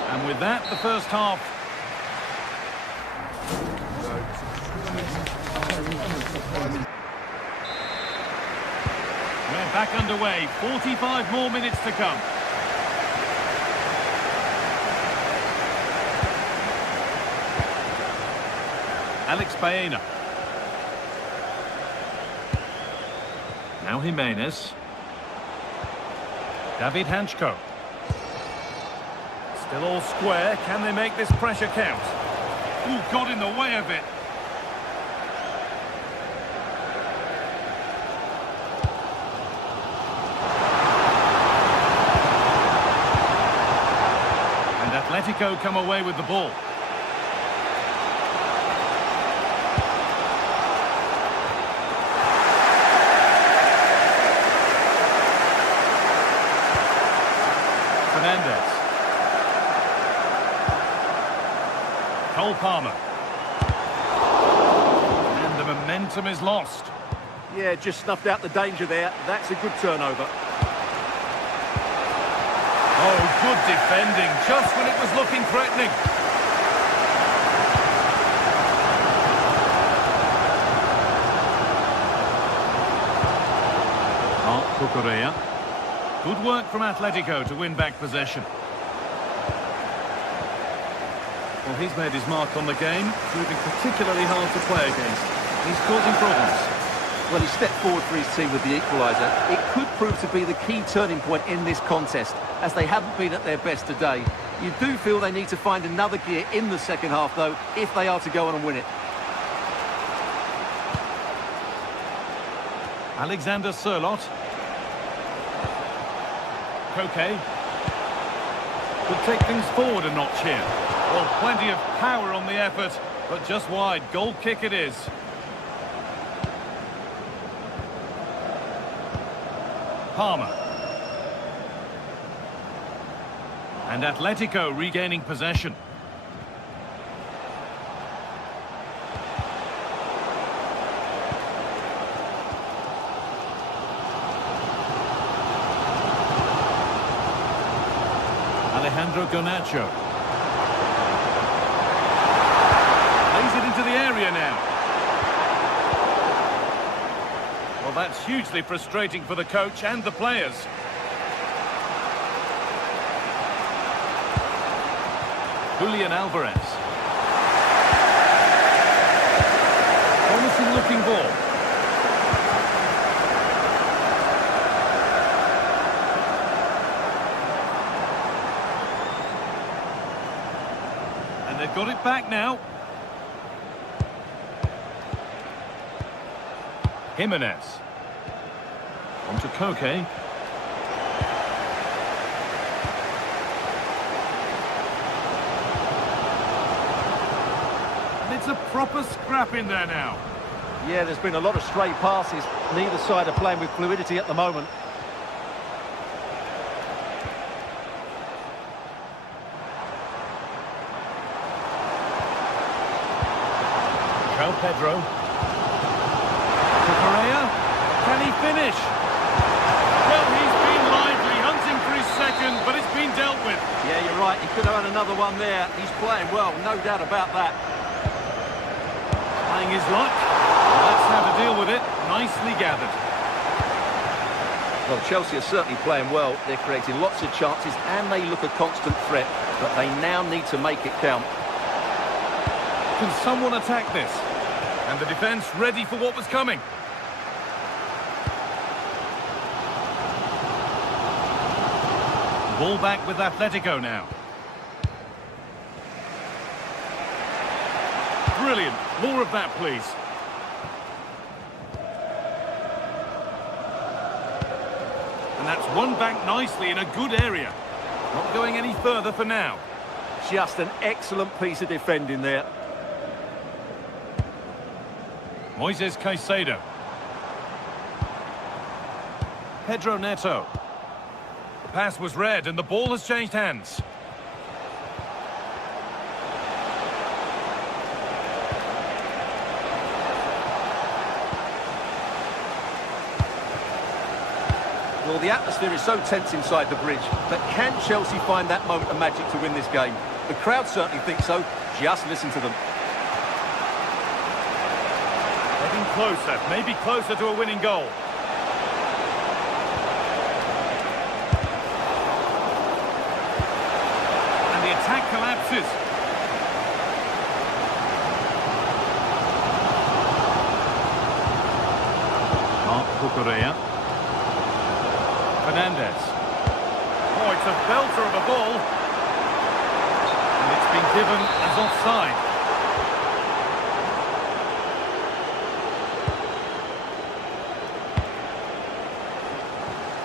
And with that, the first half. We're back underway. 45 more minutes to come. Alex Baena. Now Jimenez. David Hanchko. Still all square. Can they make this pressure count? Ooh, got in the way of it. And Atletico come away with the ball. Fernandez. Cole Palmer. And the momentum is lost. Yeah, just snuffed out the danger there. That's a good turnover. Oh, good defending, just when it was looking threatening. Marc Cucurella. Good work from Atletico to win back possession. Well, he's made his mark on the game, proving particularly hard to play against. He's causing problems. Well, he stepped forward for his team with the equaliser. It could prove to be the key turning point in this contest, as they haven't been at their best today. You do feel they need to find another gear in the second half, though, if they are to go on and win it. Alexander Sørloth. Koke. Could take things forward a notch here. Well, plenty of power on the effort, but just wide. Goal kick it is. Palmer. And Atletico regaining possession. Alejandro Garnacho. Plays it into the area now. Well, that's hugely frustrating for the coach and the players. Julian Alvarez. Promising looking ball. And they've got it back now. Jimenez. On to Koke. And it's a proper scrap in there now. Yeah, there's been a lot of stray passes. Neither side are playing with fluidity at the moment. João Pedro. Can he finish? Well, he's been lively, hunting for his second, but it's been dealt with. Yeah, you're right. He could have had another one there. He's playing well, no doubt about that. Trying his luck. Well, that's how to deal with it. Nicely gathered. Well, Chelsea are certainly playing well. They're creating lots of chances and they look a constant threat. But they now need to make it count. Can someone attack this? And the defence ready for what was coming. Ball back with Atletico now. Brilliant. More of that, please. And that's won back nicely in a good area. Not going any further for now. Just an excellent piece of defending there. Moises Caicedo. Pedro Neto. The pass was read and the ball has changed hands. Well, the atmosphere is so tense inside the bridge, but can Chelsea find that moment of magic to win this game? The crowd certainly think so. Just listen to them. Getting closer, maybe closer to a winning goal. And the attack collapses. Marc Cucurella. Fernandez. Oh, it's a belter of a ball. And it's been given as offside.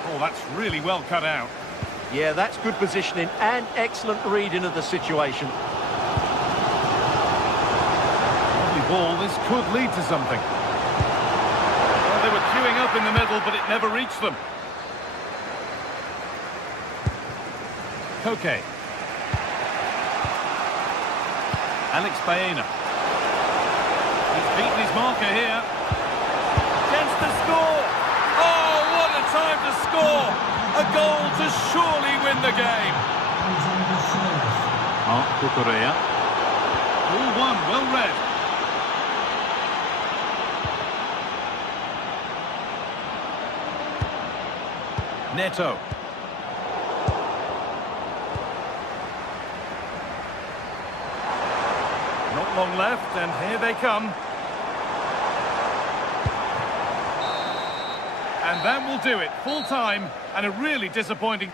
Oh, that's really well cut out. Yeah, that's good positioning and excellent reading of the situation. Lovely ball, this could lead to something. Well, they were queuing up in the middle, but it never reached them. Koke. Alex Baena. He's beaten his marker here. Chance to score! Oh, what a time to score! A goal to surely win the game. Marc Cucurella. All one, well read. Neto. Not long left, and here they come. And that will do it. Full time, and a really disappointing...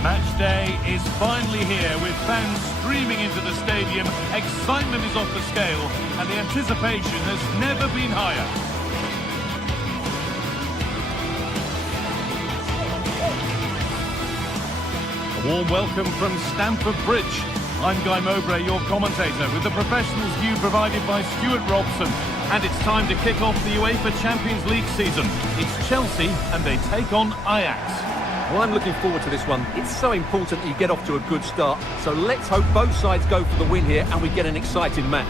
Match day is finally here with fans streaming into the stadium. Excitement is off the scale and the anticipation has never been higher. A warm welcome from Stamford Bridge. I'm Guy Mowbray, your commentator, with the professionals' view provided by Stuart Robson. And it's time to kick off the UEFA Champions League season. It's Chelsea and they take on Ajax. Well, I'm looking forward to this one. It's so important that you get off to a good start. So let's hope both sides go for the win here and we get an exciting match.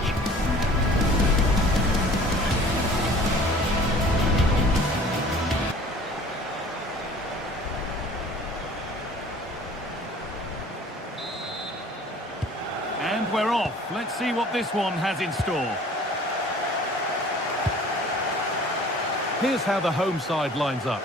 And we're off. Let's see what this one has in store. Here's how the home side lines up.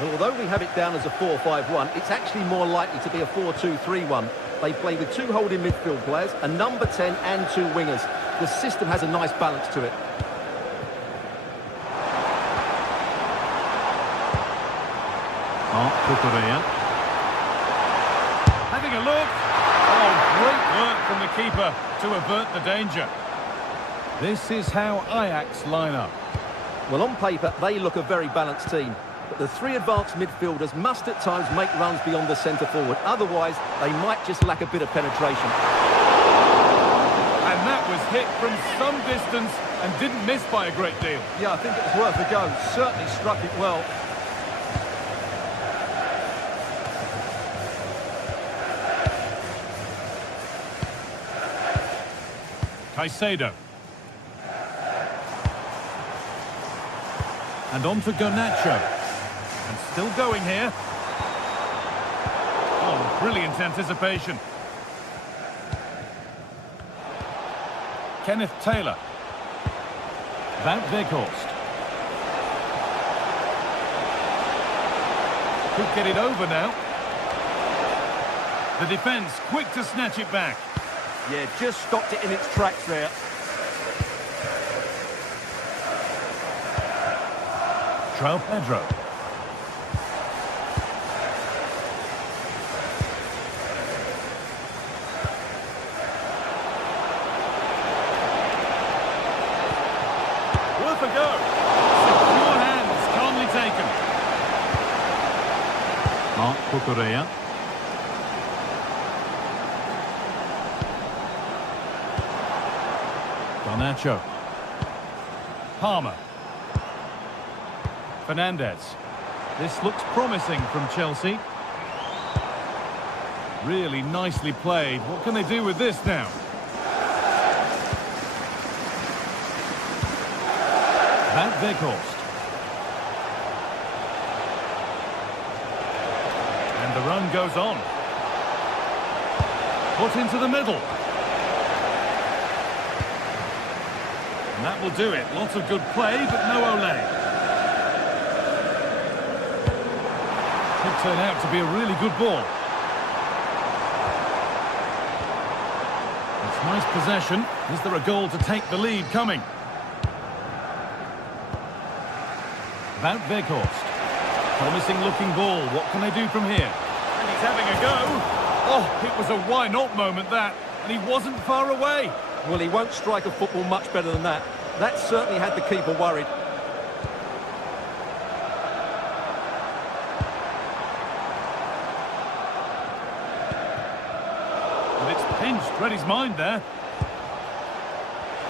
Well, although we have it down as a 4-5-1, it's actually more likely to be a 4-2-3-1. They play with two holding midfield players, a number 10 and two wingers. The system has a nice balance to it. Cucurella. Having a look. Oh, great work from the keeper to avert the danger. This is how Ajax line up. Well, on paper, they look a very balanced team. But the three advanced midfielders must at times make runs beyond the centre-forward. Otherwise, they might just lack a bit of penetration. And that was hit from some distance and didn't miss by a great deal. Yeah, I think it was worth a go. Certainly struck it well. Caicedo. And on to Garnacho. And still going here. Oh, brilliant anticipation. Kenneth Taylor. Wout Weghorst. Could get it over now. The defence quick to snatch it back. Yeah, just stopped it in its tracks there. João Pedro. Worth a go. Secure hands, calmly taken. Cucurella. Garnacho. Palmer. Fernandez. This looks promising from Chelsea. Really nicely played. What can they do with this now? Wout Weghorst. And the run goes on. Put into the middle. And that will do it. Lots of good play, but no Olé. Could turn out to be a really good ball. It's nice possession. Is there a goal to take the lead coming? Wout Weghorst. Promising looking ball. What can they do from here? And he's having a go. Oh, it was a why not moment that. And he wasn't far away. Well, he won't strike a football much better than that. That certainly had the keeper worried. And it's pinched. Read his mind there.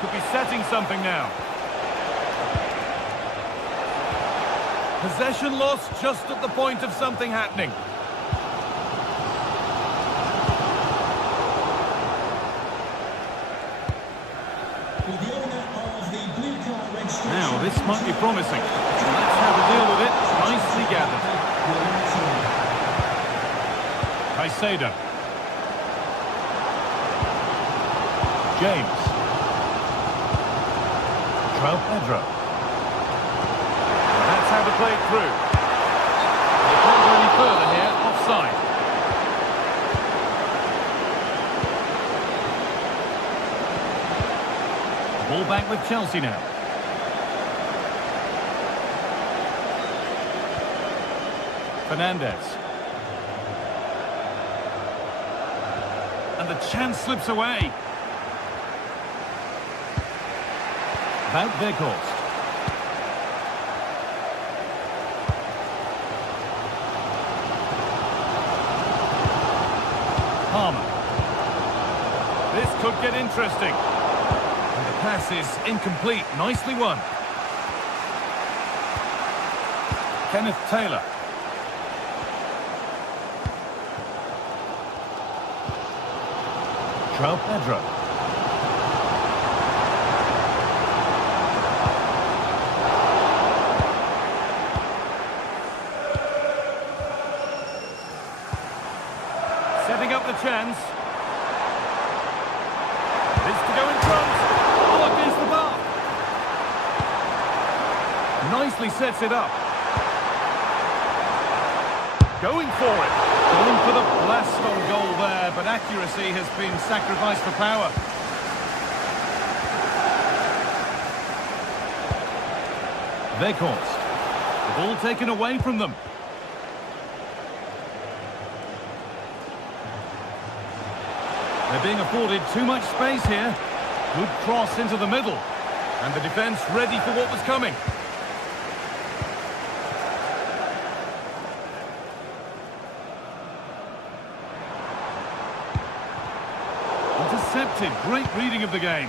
Could be setting something now. Possession lost just at the point of something happening. Now, this might be promising. Let's have a deal with it. Nicely gathered. Caicedo. James. João Pedro. That's how to play it through. They can't go any further here. Offside. Ball back with Chelsea now. Fernandez. And the chance slips away. Wout Weghorst. Palmer. This could get interesting. And the pass is incomplete. Nicely won. Kenneth Taylor. João Pedro. Setting up the chance. This to go in front. Oh, against the bar. Nicely sets it up. Going for it. Going for the blast on goal there, but accuracy has been sacrificed for power. Weghorst. The ball taken away from them. They're being afforded too much space here. Good cross into the middle. And the defence ready for what was coming. Intercepted. Great reading of the game.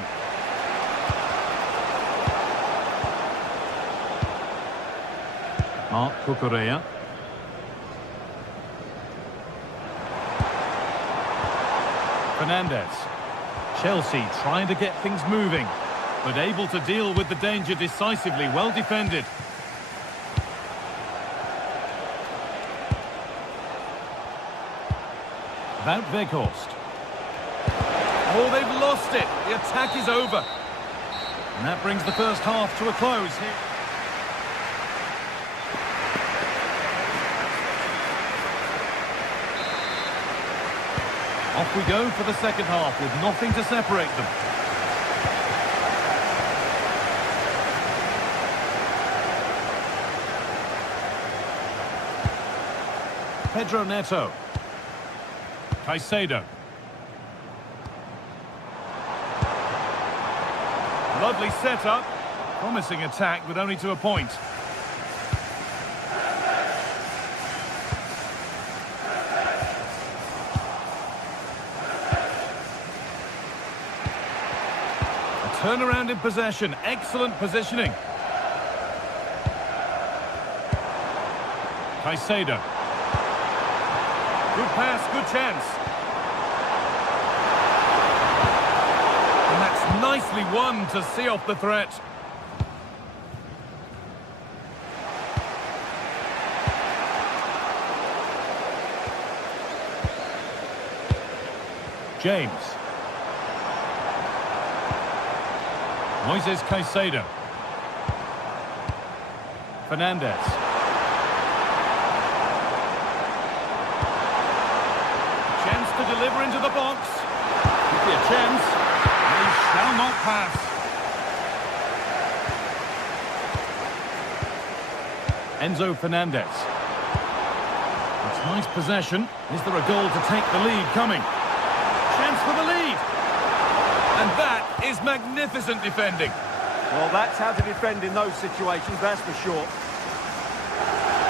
Mark Cucurella. Fernandez. Chelsea trying to get things moving, but able to deal with the danger decisively. Well defended. Wout Weghorst. Oh, they've lost it. The attack is over. And that brings the first half to a close here. Off we go for the second half with nothing to separate them. Pedro Neto. Caicedo. Lovely setup. Promising attack, but only to a point. Turnaround in possession. Excellent positioning. Caicedo. Good pass, good chance. And that's nicely won to see off the threat. James. Moises Caicedo. Fernandez. Chance to deliver into the box. Could be a chance. They shall not pass. Enzo Fernandez. It's nice possession. Is there a goal to take the lead coming? Chance for the lead. And that is magnificent defending. Well, that's how to defend in those situations, that's for sure.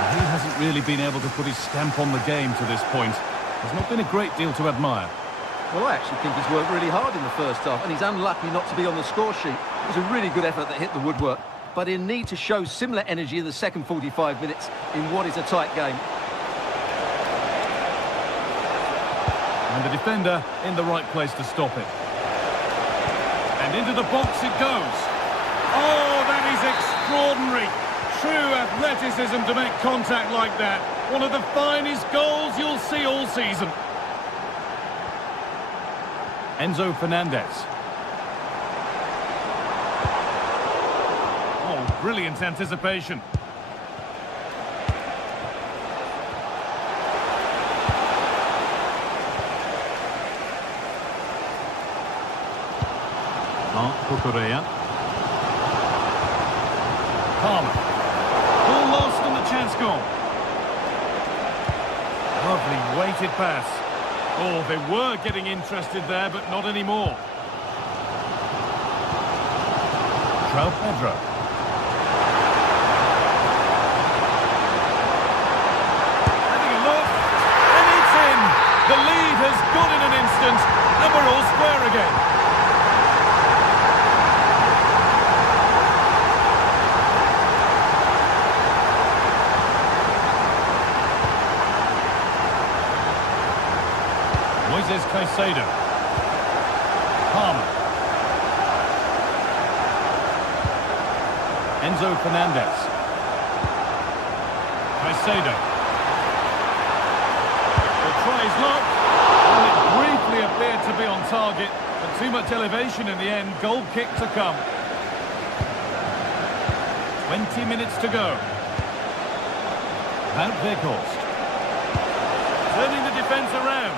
He hasn't really been able to put his stamp on the game to this point. There's not been a great deal to admire. Well, I actually think he's worked really hard in the first half, and he's unlucky not to be on the score sheet. It was a really good effort that hit the woodwork, but he'll need to show similar energy in the second 45 minutes in what is a tight game. And the defender in the right place to stop it. And into the box it goes. Oh, that is extraordinary. True athleticism to make contact like that. One of the finest goals you'll see all season. Enzo Fernandez. Oh, brilliant anticipation. Mark Cucurella. Palmer. Ball lost and the chance gone. Lovely weighted pass. Oh, they were getting interested there, but not anymore. João Pedro. Having a look, and it's in. The lead has gone in an instant, and we're all square again. Moises Caicedo. Palmer. Enzo Fernandez. Caicedo. The try is locked. And it briefly appeared to be on target, but too much elevation in the end. Goal kick to come. 20 minutes to go. Wout Weghorst. Turning the defence around.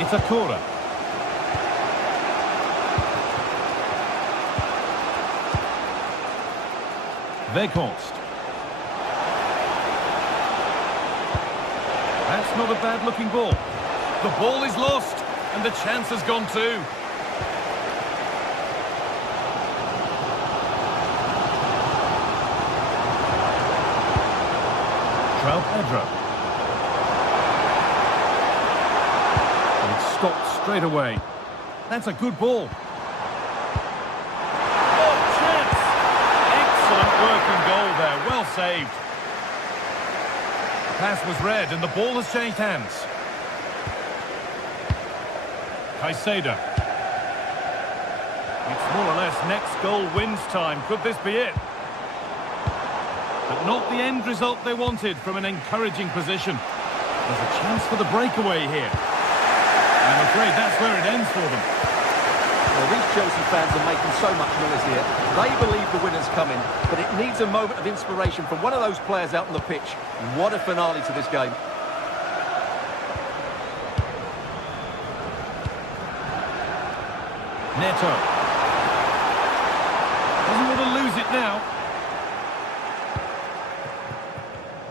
It's a corner. Weghorst. That's not a bad-looking ball. The ball is lost, and the chance has gone too. Pedro. And it's stopped straight away. That's a good ball. Oh, chance! Excellent work in goal there. Well saved. The pass was read and the ball has changed hands. Caicedo. It's more or less next goal wins time. Could this be it? But not the end result they wanted from an encouraging position. There's a chance for the breakaway here. I'm afraid that's where it ends for them. Well, these Chelsea fans are making so much noise here. They believe the winner's coming, but it needs a moment of inspiration from one of those players out on the pitch. What a finale to this game. Neto. Doesn't want to lose it now.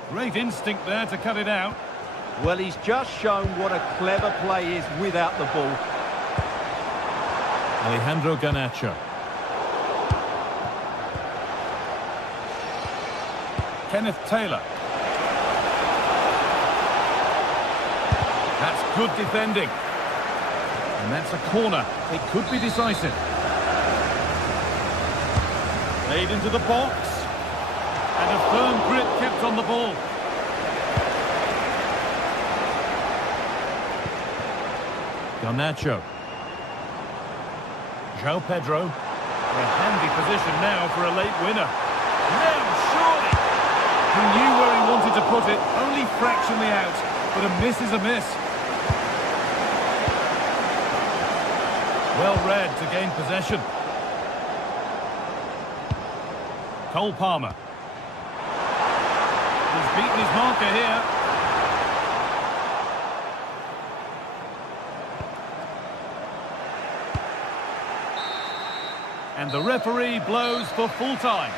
Great instinct there to cut it out. Well, he's just shown what a clever play is without the ball. Alejandro Garnacho. Kenneth Taylor. That's good defending. And that's a corner. It could be decisive. Played into the box. And a firm grip kept on the ball. Garnacho. João Pedro. A handy position now for a late winner. Now, surely! He knew where he wanted to put it, only fractionally out. But a miss is a miss. Well read to gain possession. Cole Palmer. He's beaten his marker here. And the referee blows for full time.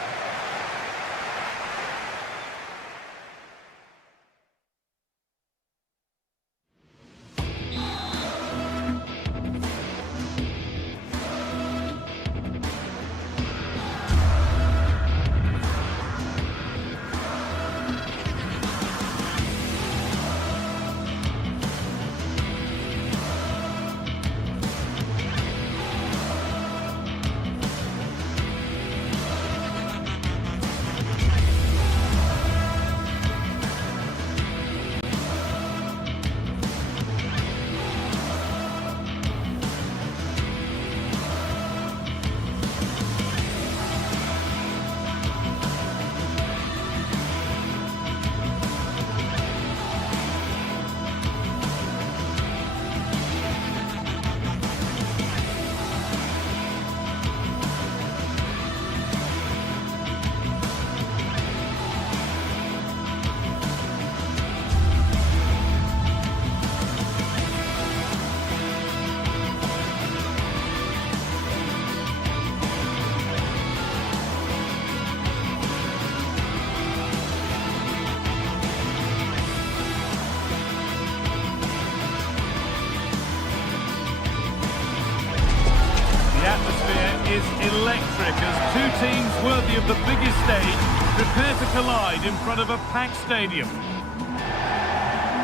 Is electric as two teams worthy of the biggest stage prepare to collide in front of a packed stadium.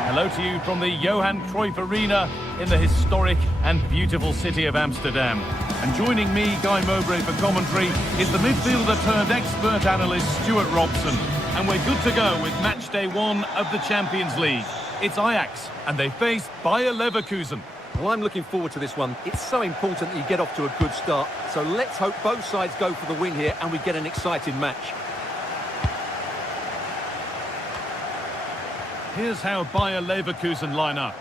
Hello to you from the Johan Cruyff Arena in the historic and beautiful city of Amsterdam. And joining me, Guy Mowbray, for commentary is the midfielder turned expert analyst Stuart Robson. And we're good to go with match day 1 of the Champions League. It's Ajax and they face Bayer Leverkusen. Well, I'm looking forward to this one. It's so important that you get off to a good start. So let's hope both sides go for the win here and we get an exciting match. Here's how Bayer Leverkusen line up.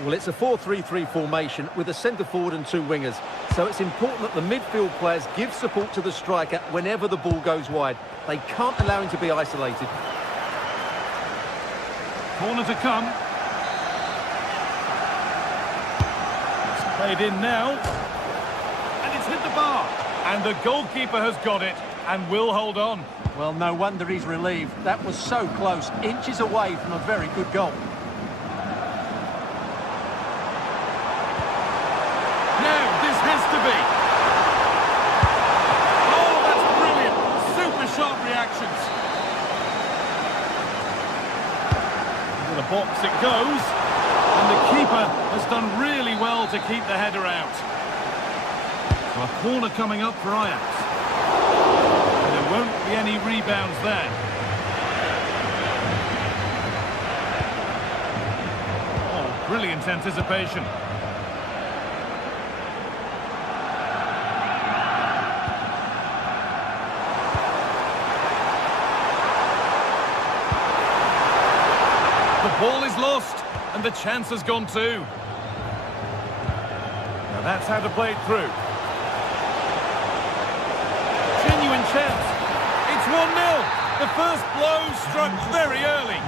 Well, it's a 4-3-3 formation with a centre forward and 2 wingers. So it's important that the midfield players give support to the striker whenever the ball goes wide. They can't allow him to be isolated. Corner to come. Played in now. And it's hit the bar. And the goalkeeper has got it and will hold on. Well, no wonder he's relieved. That was so close, inches away from a very good goal. Now, this has to be. Oh, that's brilliant. Super sharp reactions. Into the box it goes. And the keeper has done really well to keep the header out. So a corner coming up for Ajax. And there won't be any rebounds there. Oh, brilliant anticipation. The ball is lost. And the chance has gone too. Now that's how to play it through. Genuine chance. It's 1-0. The first blow struck very early.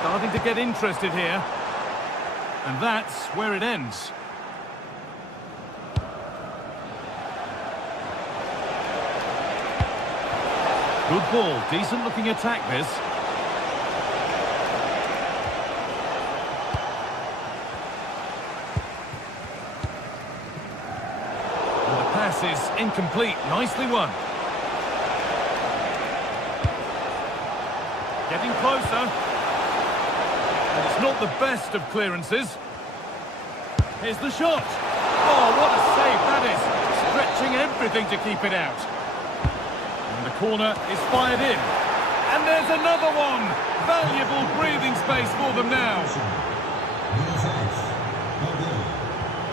Starting to get interested here. And that's where it ends. Good ball, decent looking attack this. And the pass is incomplete, nicely won. Getting closer. And it's not the best of clearances. Here's the shot. Oh, what a save that is. Stretching everything to keep it out. And the corner is fired in. And there's another one. Valuable breathing space for them now.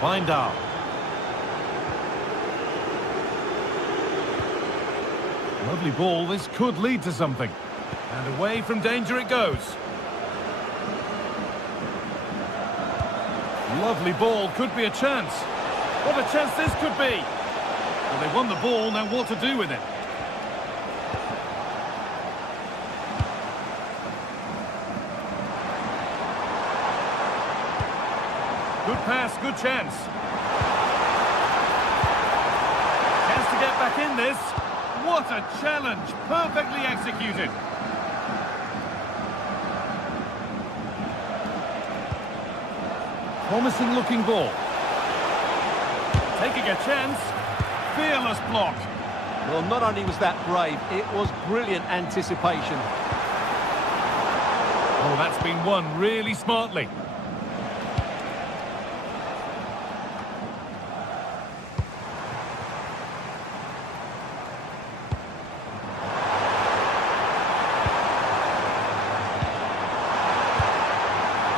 Bindar. Lovely ball. This could lead to something. And away from danger it goes. Lovely ball, could be a chance. What a chance this could be. Well, they won the ball, now what to do with it? Good pass, good chance. Chance to get back in this. What a challenge, perfectly executed. Promising looking ball. Taking a chance. Fearless block. Well, not only was that brave, it was brilliant anticipation. Oh, that's been won really smartly.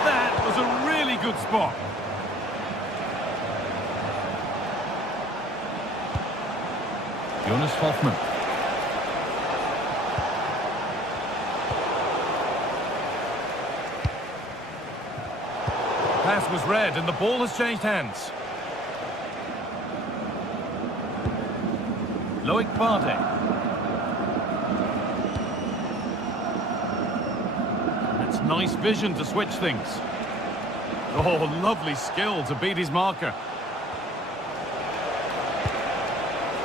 That was a really good spot. Jonas Hoffmann. Pass was read and the ball has changed hands. Loic Bardet. That's nice vision to switch things. Oh, lovely skill to beat his marker.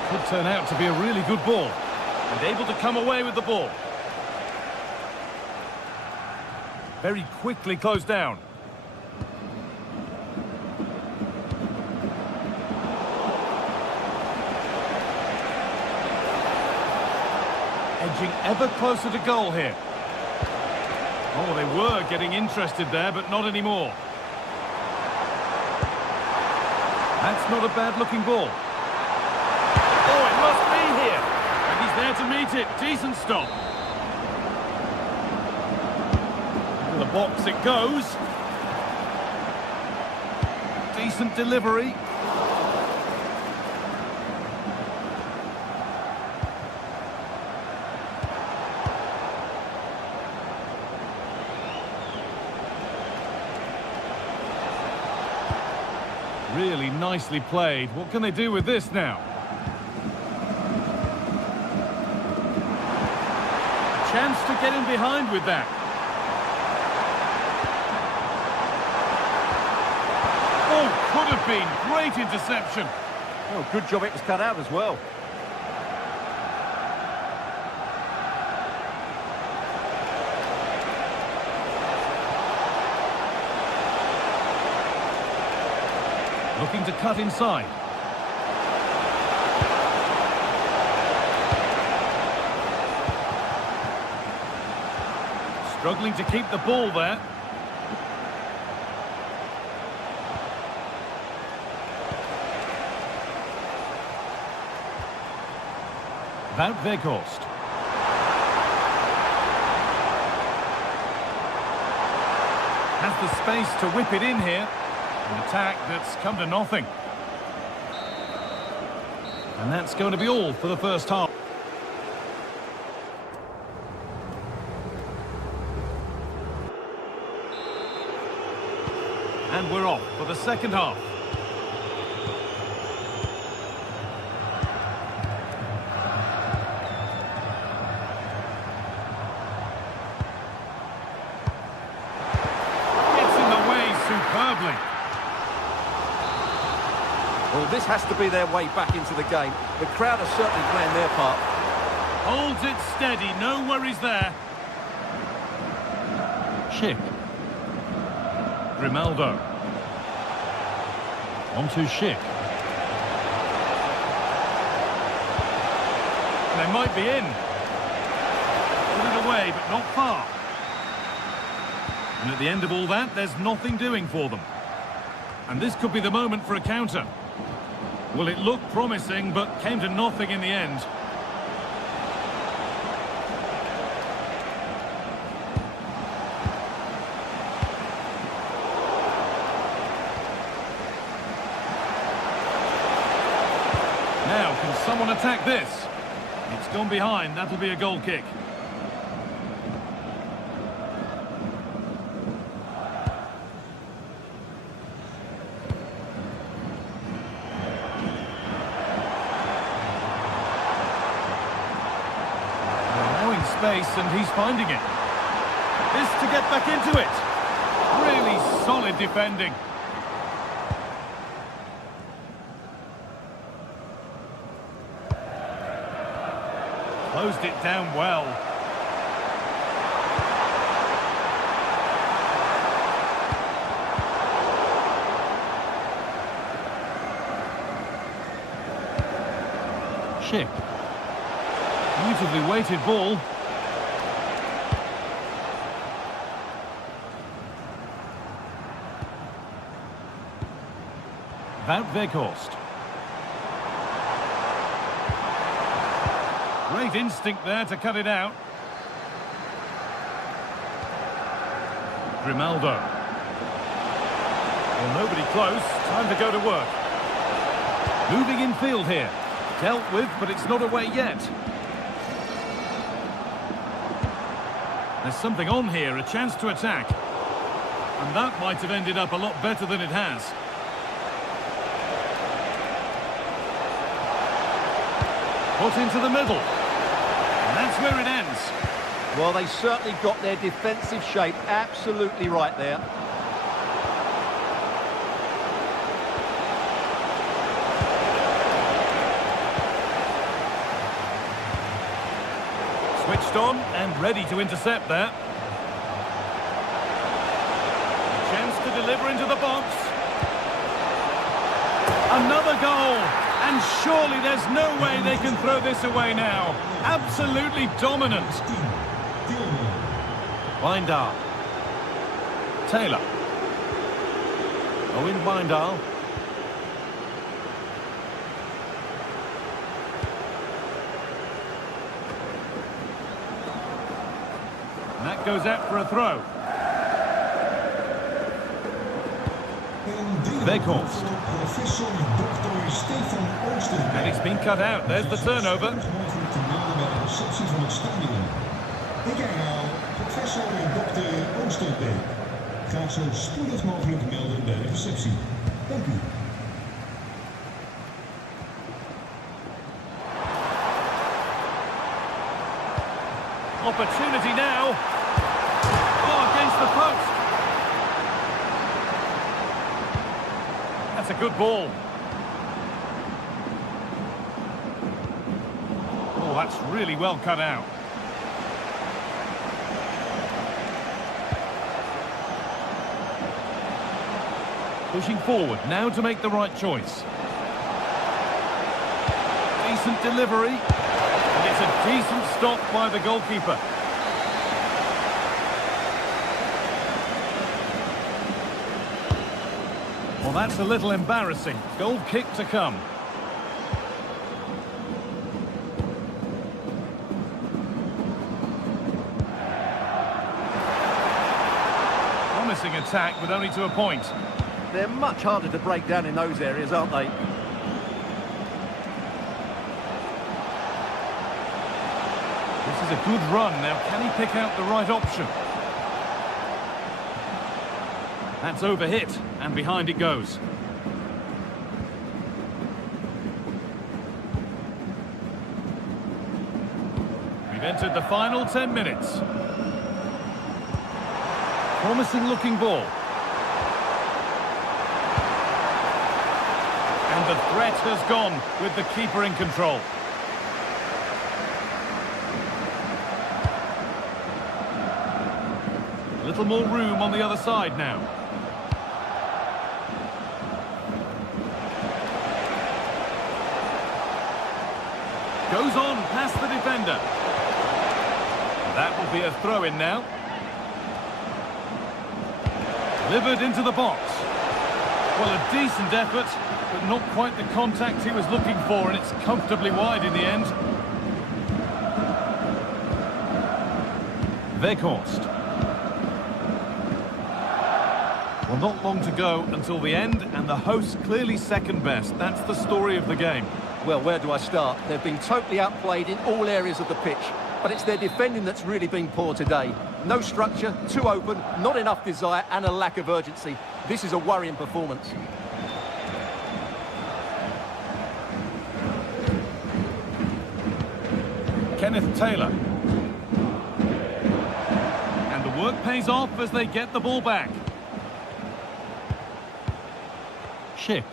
Could turn out to be a really good ball. And able to come away with the ball. Very quickly closed down. Edging ever closer to goal here. Oh, they were getting interested there, but not anymore. That's not a bad-looking ball. Oh, it must be here. And he's there to meet it. Decent stop. Into the box it goes. Decent delivery. Really nicely played. What can they do with this now? Chance to get in behind with that. Oh, could have been. Great interception. Oh, good job it was cut out as well. Looking to cut inside. Struggling to keep the ball there. Wout Weghorst. Has the space to whip it in here. An attack that's come to nothing. And that's going to be all for the first half. And we're off for the second half. Gets in the way superbly. Well, this has to be their way back into the game. The crowd are certainly playing their part. Holds it steady, no worries there. Schick. Grimaldo. On to Schick. They might be in. Put it away, but not far. And at the end of all that, there's nothing doing for them. And this could be the moment for a counter. Well, it looked promising, but came to nothing in the end. Now, can someone attack this? It's gone behind. That'll be a goal kick. Allowing space, and he's finding it. This to get back into it. Really solid defending. Closed it down well. Schick. Beautifully weighted ball. Wout Weghorst. Great instinct there to cut it out. Grimaldo. Well, nobody close. Time to go to work. Moving in field here. Dealt with, but it's not away yet. There's something on here, a chance to attack. And that might have ended up a lot better than it has. Put into the middle. And that's where it ends. Well, they certainly got their defensive shape absolutely right there. Switched on and ready to intercept there. Chance to deliver into the box. Another goal. And surely there's no way they can throw this away now. Absolutely dominant. Wijndal. Taylor. Owen Wijndal. And that goes out for a throw. Weghorst. And it's been cut out. There's the turnover. Ik herhaal, professor Dr. Oosterbeek. Graag zo spoedig mogelijk melden bij de receptie. Dank u. Opportunity now. Oh, against the post. That's a good ball. Oh, that's really well cut out. Pushing forward, now to make the right choice. Decent delivery. And it's a decent stop by the goalkeeper. Well, that's a little embarrassing. Goal kick to come. Promising attack, but only to a point. They're much harder to break down in those areas, aren't they? This is a good run. Now, can he pick out the right option? That's overhit, and behind it goes. We've entered the final 10 minutes. Promising looking ball. And the threat has gone with the keeper in control. A little more room on the other side now. Goes on past the defender. That will be a throw-in now. Delivered into the box. Well, a decent effort, but not quite the contact he was looking for, and it's comfortably wide in the end. Weghorst. Well, not long to go until the end, and the hosts clearly second best. That's the story of the game. Well, where do I start? They've been totally outplayed in all areas of the pitch, but it's their defending that's really been poor today. No structure, too open, not enough desire, and a lack of urgency. This is a worrying performance. Kenneth Taylor. And the work pays off as they get the ball back. Schick.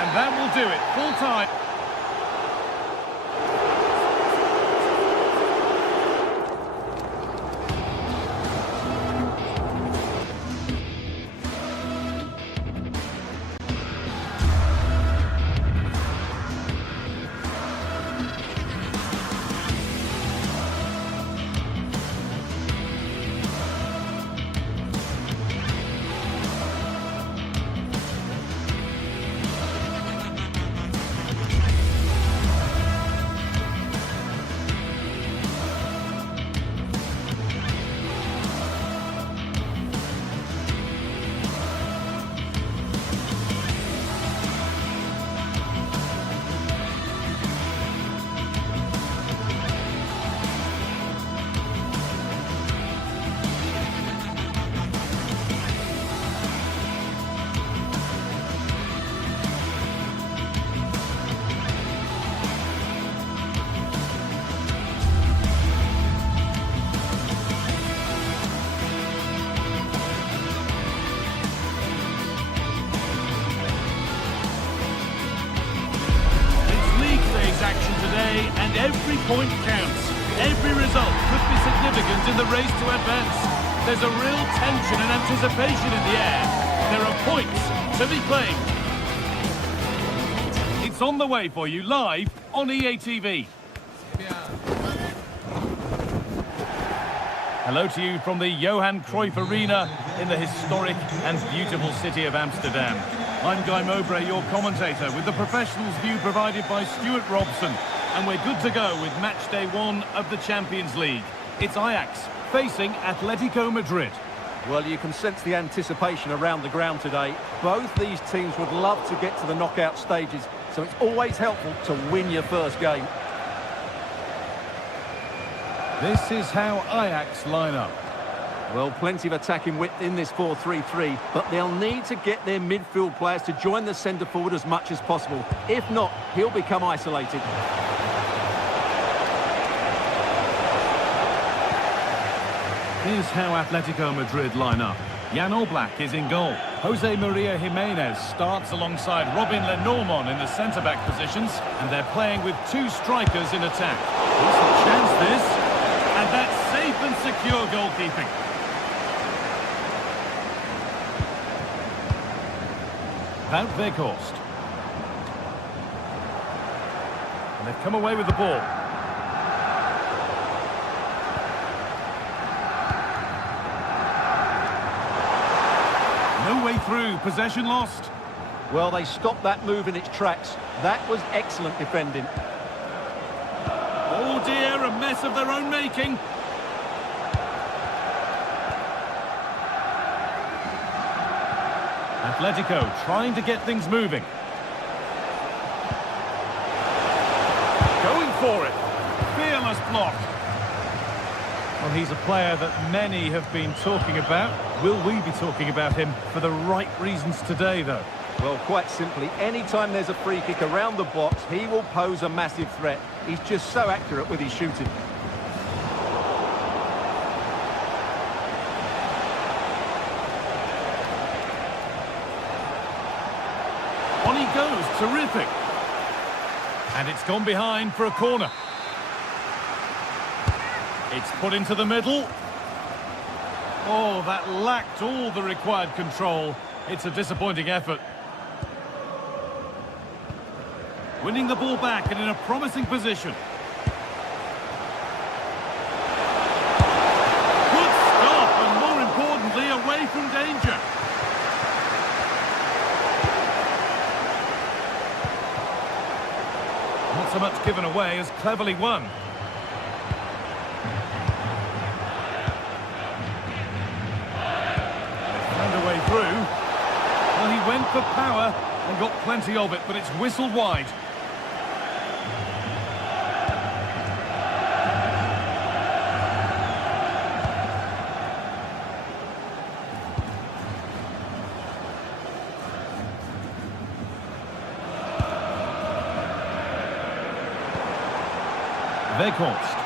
And that will do it. Full time. Action today, and every point counts. Every result could be significant in the race to advance. There's a real tension and anticipation in the air. There are points to be claimed. It's on the way for you live on EA TV. Hello to you from the Johan Cruyff Arena in the historic and beautiful city of Amsterdam. I'm Guy Mowbray, your commentator, with the professionals' view provided by Stuart Robson. And we're good to go with match day 1 of the Champions League. It's Ajax facing Atletico Madrid. Well, you can sense the anticipation around the ground today. Both these teams would love to get to the knockout stages, so it's always helpful to win your first game. This is how Ajax line up. Well, plenty of attacking width in this 4-3-3, but they'll need to get their midfield players to join the centre forward as much as possible. If not, he'll become isolated. Here's how Atletico Madrid line up. Jan Oblak is in goal. Jose Maria Jimenez starts alongside Robin Lenormand in the centre-back positions, and they're playing with two strikers in attack. Decent chance this, and that's safe and secure goalkeeping. Wout Weghorst. And they've come away with the ball. No way through, possession lost. Well, they stopped that move in its tracks. That was excellent defending. Oh dear, a mess of their own making. Atletico trying to get things moving. Going for it. Fearless block. Well, he's a player that many have been talking about. Will we be talking about him for the right reasons today, though? Well, quite simply, anytime there's a free kick around the box, he will pose a massive threat. He's just so accurate with his shooting. On he goes, terrific. And it's gone behind for a corner. It's put into the middle. Oh, that lacked all the required control. It's a disappointing effort. Winning the ball back and in a promising position. Good stop, and more importantly, away from danger. Not so much given away as cleverly won. They found a way through. Well, he went for power and got plenty of it, but it's whistled wide. Weghorst.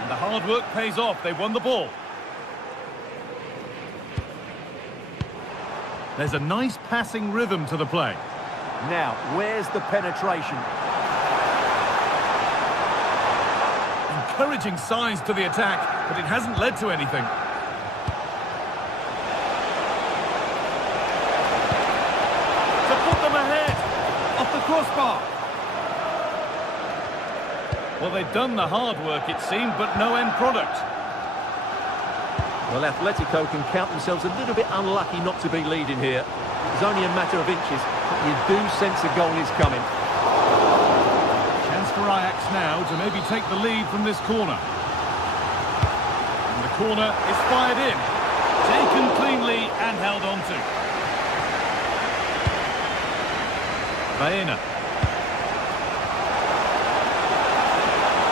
And the hard work pays off. They won the ball. There's a nice passing rhythm to the play. Now, where's the penetration? Encouraging signs to the attack, but it hasn't led to anything. To put them ahead, off the crossbar. Well, they've done the hard work, it seemed, but no end product. Well, Atletico can count themselves a little bit unlucky not to be leading here. It's only a matter of inches, but you do sense a goal is coming. Chance for Ajax now to maybe take the lead from this corner. And the corner is fired in. Taken cleanly and held on to. Baena.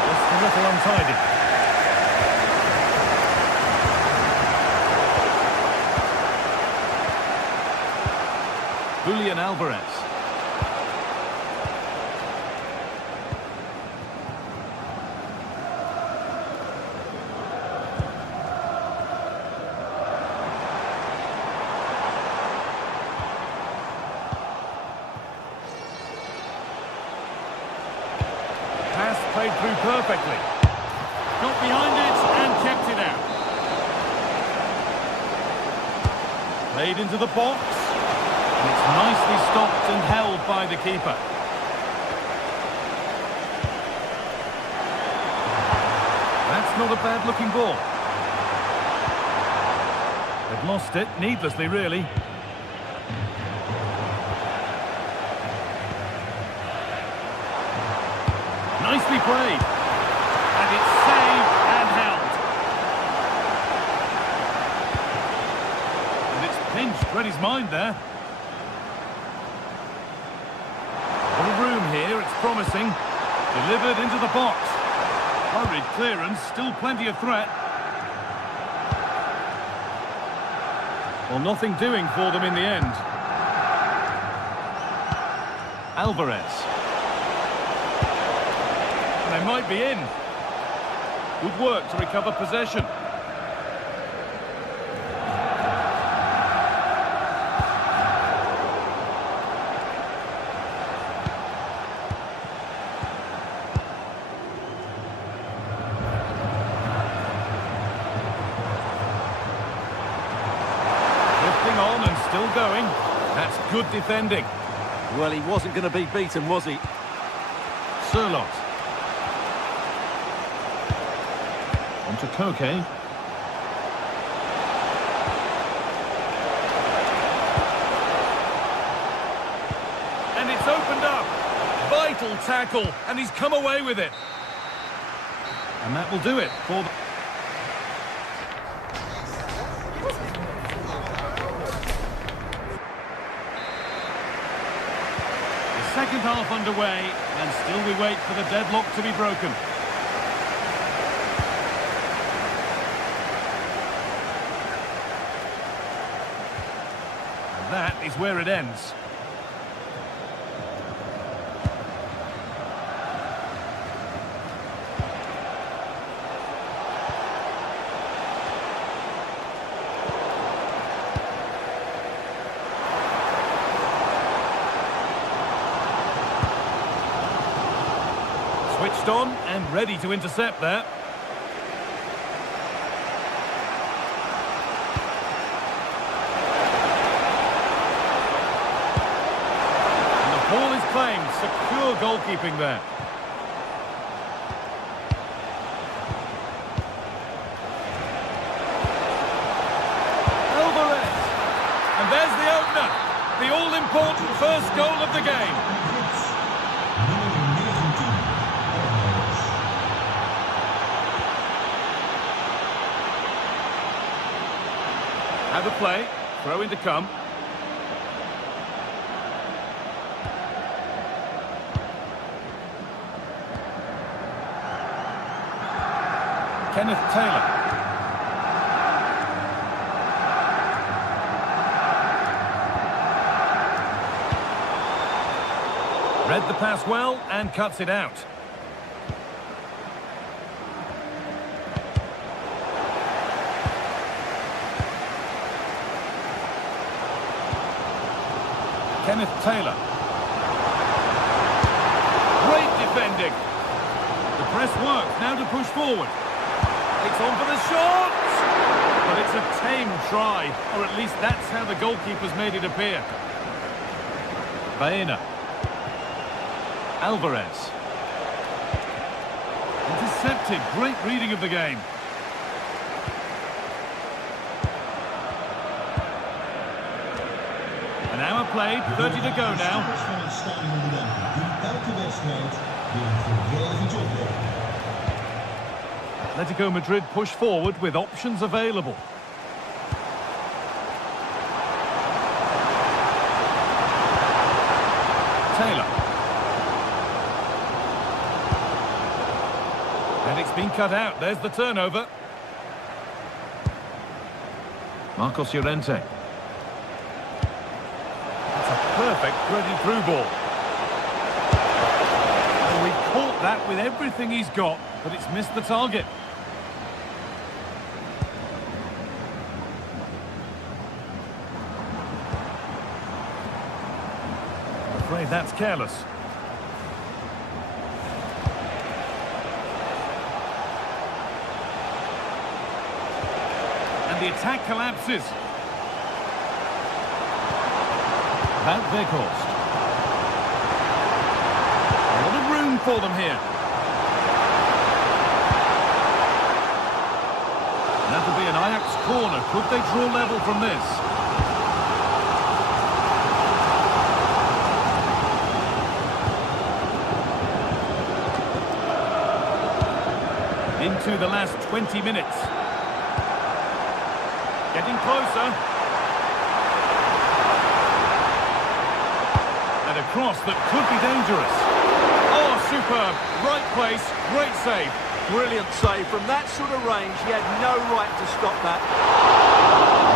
Just a little untidy. Julian Alvarez. Pass played through perfectly. Got behind it and kept it out. Played into the box. And it's nicely stopped and held by the keeper. That's not a bad-looking ball. They've lost it, needlessly, really. Nicely played. And it's saved and held. And it's pinched Reddy's mind there. Room here, it's promising. Delivered into the box. Hurried clearance, still plenty of threat. Well, nothing doing for them in the end. Alvarez. And they might be in. Good work to recover possession. Drifting on and still going. That's good defending. Well, he wasn't going to be beaten, was he? Surlot. On to Koke. And it's opened up. Vital tackle, and he's come away with it. And that will do it for the... Second half underway, and still we wait for the deadlock to be broken. And that is where it ends. Switched on and ready to intercept there. And the ball is claimed. Secure goalkeeping there. Alvarez. And there's the opener. The all-important first goal of the game. Have a play, throw in to come. Kenneth Taylor. Read the pass well and cuts it out. Kenneth Taylor. Great defending. The press works, now to push forward. It's on for the shot! But it's a tame try, or at least that's how the goalkeeper's made it appear. Baena. Alvarez. Intercepted, great reading of the game. An hour played, 30 to go now. Atletico Madrid push forward with options available. Taylor. And it's been cut out. There's the turnover. Marcos Llorente. Perfect threaded through ball. And we caught that with everything he's got, but it's missed the target. I'm afraid that's careless. And the attack collapses. Van Veghorst. A lot of room for them here. That'll be an Ajax corner. Could they draw level from this? Into the last 20 minutes. Getting closer. And a cross that could be dangerous. Oh, superb. Right place, great save. Brilliant save from that sort of range. He had no right to stop that.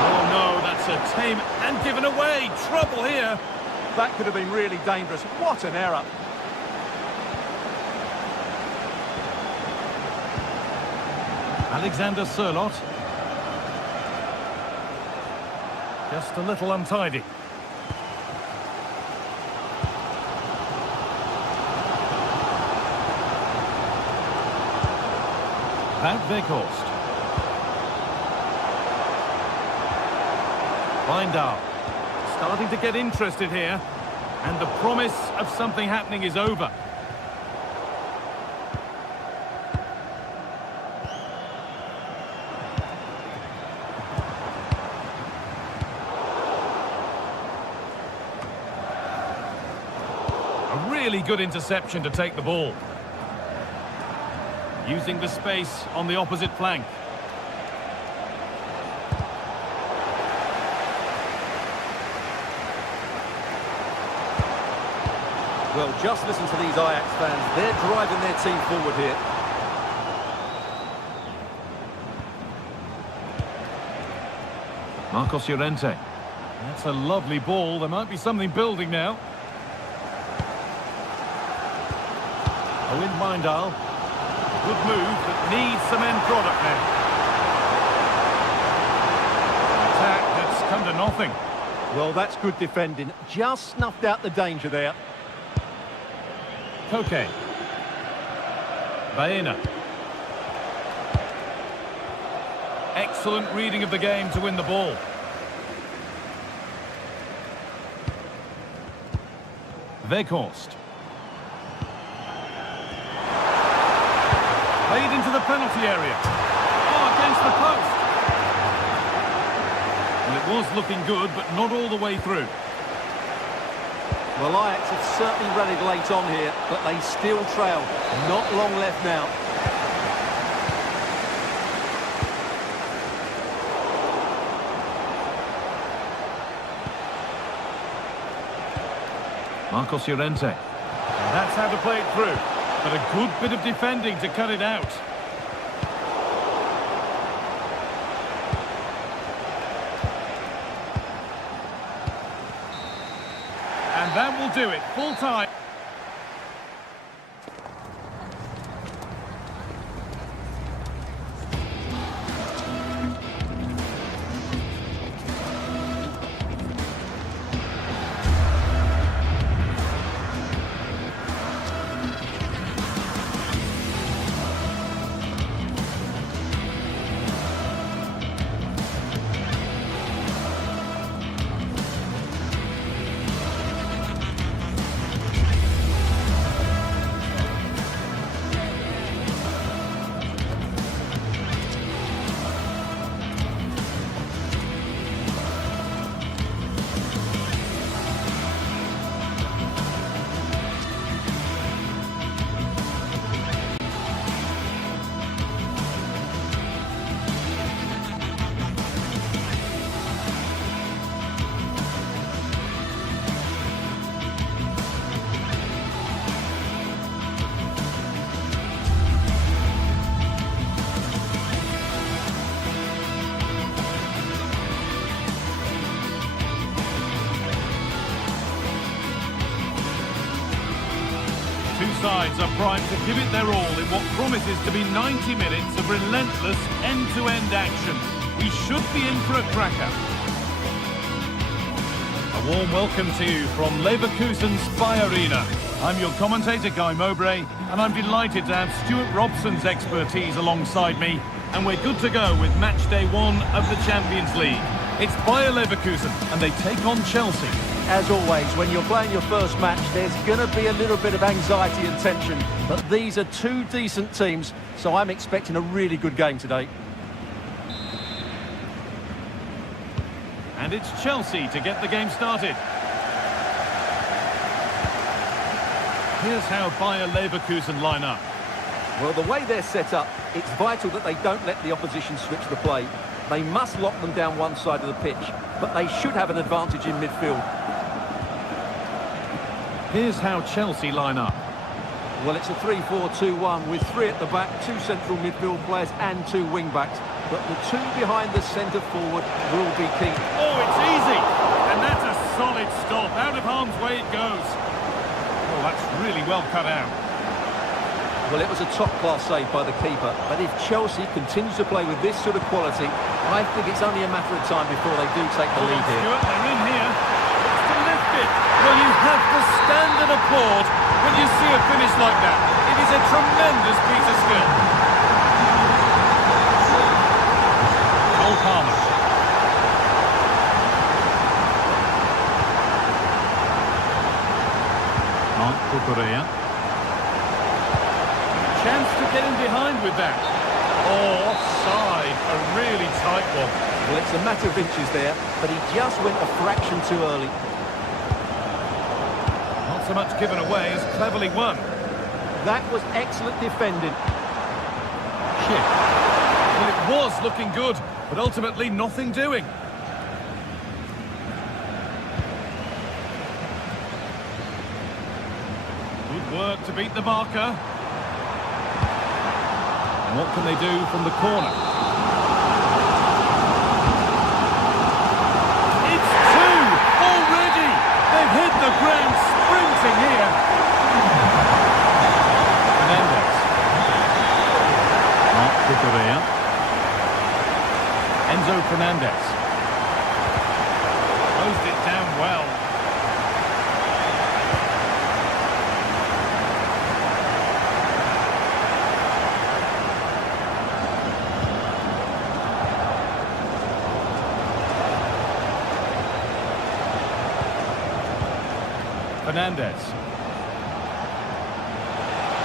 Oh no, that's a tame and given away. Trouble here. That could have been really dangerous. What an error. Alexander Sørloth. Just a little untidy. Van Veghorst. Wijndal. Starting to get interested here. And the promise of something happening is over. A really good interception to take the ball. Using the space on the opposite flank. Well, just listen to these Ajax fans. They're driving their team forward here. Marcos Llorente. That's a lovely ball. There might be something building now. Owen Wijndal. Good move that needs some end product now. Attack that's come to nothing. Well, that's good defending. Just snuffed out the danger there. Koke. Baena. Excellent reading of the game to win the ball. Veghorst. Played into the penalty area. Oh, against the post. Well, it was looking good, but not all the way through. Well, Ajax have certainly rallied late on here, but they still trail. Not long left now. Marcos Llorente. And that's how to play it through. But a good bit of defending to cut it out. And that will do it. Full time. Two sides are primed to give it their all in what promises to be 90 minutes of relentless end-to-end action. We should be in for a cracker. A warm welcome to you from Leverkusen's Spy Arena. I'm your commentator, Guy Mowbray, and I'm delighted to have Stuart Robson's expertise alongside me, and we're good to go with match day 1 of the Champions League. It's Bayer Leverkusen, and they take on Chelsea. As always, when you're playing your first match, there's going to be a little bit of anxiety and tension. But these are two decent teams, so I'm expecting a really good game today. And it's Chelsea to get the game started. Here's how Bayer Leverkusen line up. Well, the way they're set up, it's vital that they don't let the opposition switch the play. They must lock them down one side of the pitch, but they should have an advantage in midfield. Here's how Chelsea line up. Well, it's a 3-4-2-1 with 3 at the back, 2 central midfield players and 2 wing-backs. But the 2 behind the centre forward will be key. Oh, it's easy! And that's a solid stop. Out of harm's way it goes. Oh, that's really well cut out. Well, it was a top-class save by the keeper. But if Chelsea continues to play with this sort of quality, I think it's only a matter of time before they do take the lead here. Stuart, they're in here. Looks to lift it. Well, you have to stand and applaud when you see a finish like that. It is a tremendous piece of skill. Cole Palmer. Mark Cucurella. Chance to get in behind with that. Oh, offside. A really tight one. Well, it's a matter of inches there, but he just went a fraction too early. Not so much given away as cleverly won. That was excellent defending. Shit. Well, it was looking good, but ultimately nothing doing. Good work to beat the marker. And what can they do from the corner? It's 2 already! They've hit the ground sprinting here. Fernandez. Mark Cucurella. Enzo Fernandez. Closed it down well. Fernandez.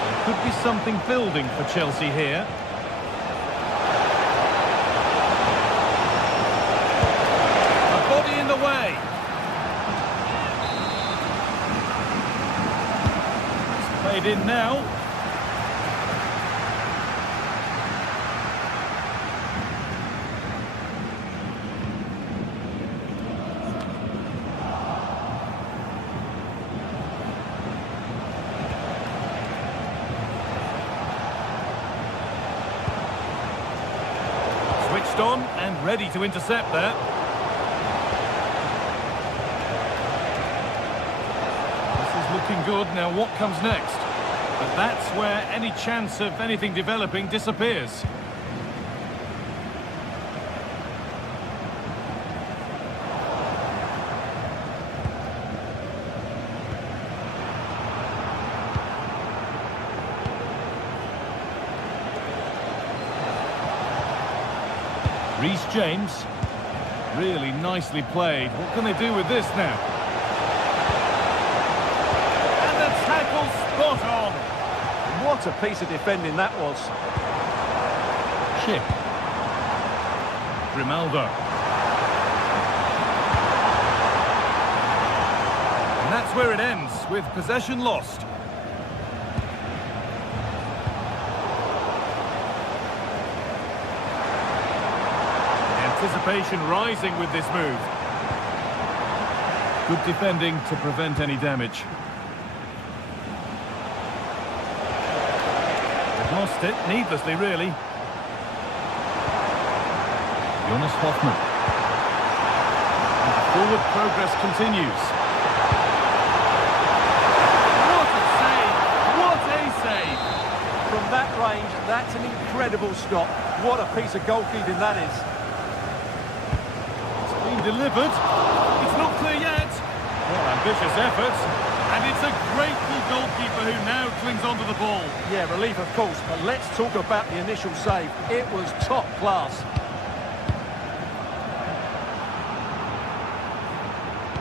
There could be something building for Chelsea here. A body in the way. It's played in now. Switched on and ready to intercept there. This is looking good. Now what comes next? But that's where any chance of anything developing disappears. Reece James, really nicely played. What can they do with this now? And the tackle spot on. What a piece of defending that was. Chip. Grimaldo. And that's where it ends, with possession lost. Anticipation rising with this move. Good defending to prevent any damage. They've lost it, needlessly really. Jonas Hoffmann. And the forward progress continues. What a save! What a save! From that range, that's an incredible stop. What a piece of goalkeeping that is. Delivered. It's not clear yet. Well, ambitious efforts. And it's a grateful goalkeeper who now clings onto the ball. Yeah, relief of course, but let's talk about the initial save. It was top class.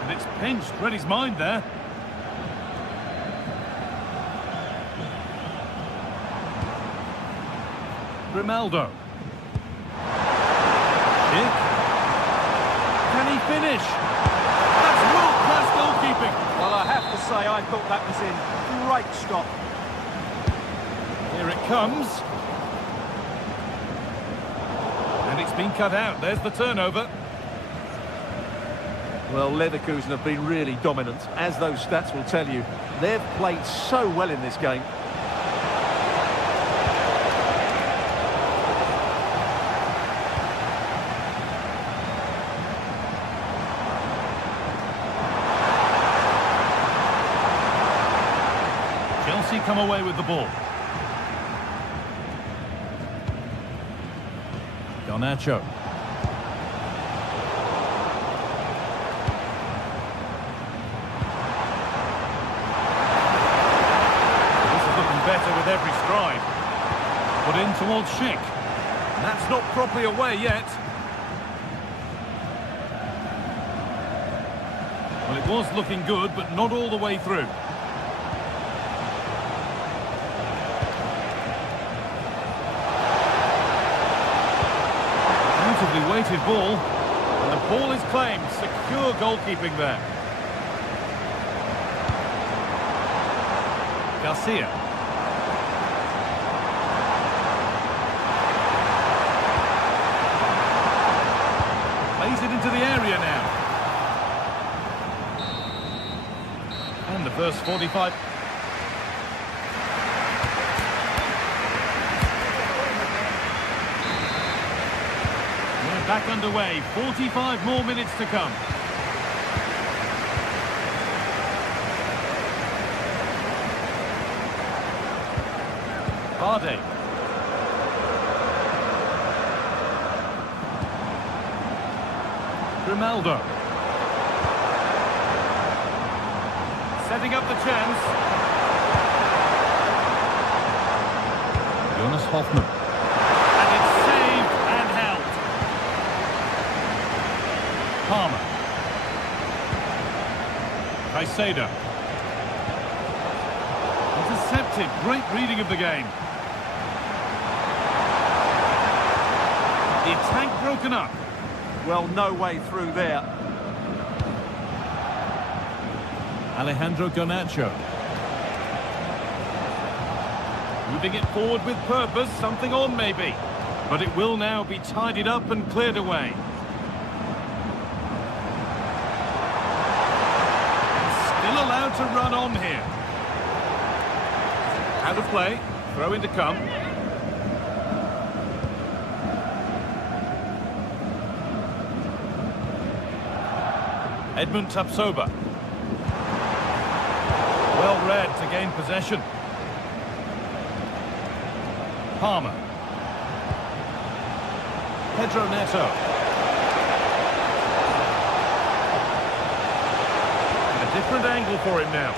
And it's pinched, read his mind there. Grimaldo. Kick. Can he finish? That's world-class goalkeeping. Well, I have to say, I thought that was in. Great stop. Here it comes. And it's been cut out. There's the turnover. Well, Leverkusen have been really dominant, as those stats will tell you. They've played so well in this game. Chelsea come away with the ball. Garnacho. This is looking better with every stride. Put in towards Schick. And that's not properly away yet. Well, it was looking good, but not all the way through. Beautifully weighted ball. And the ball is claimed. Secure goalkeeping there. Garcia. Plays it into the area now. And the first 45. We're back underway. 45 more minutes to come. Vardy. Grimaldo. Setting up the chance. Jonas Hoffmann. And it's saved and held. Palmer. Caicedo. Intercepted. Great reading of the game. The attack broken up. Well, no way through there. Alejandro Garnacho. Moving it forward with purpose, something on maybe. But it will now be tidied up and cleared away. And still allowed to run on here. Out of play, throw in to come. Edmund Tapsoba. Well read to gain possession. Palmer. Pedro Neto. A different angle for him now.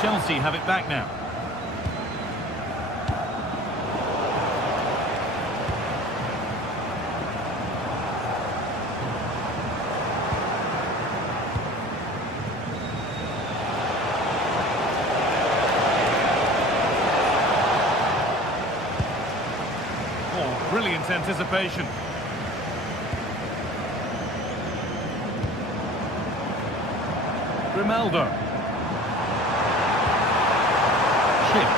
Chelsea have it back now. Brilliant anticipation. Grimaldo. Schick.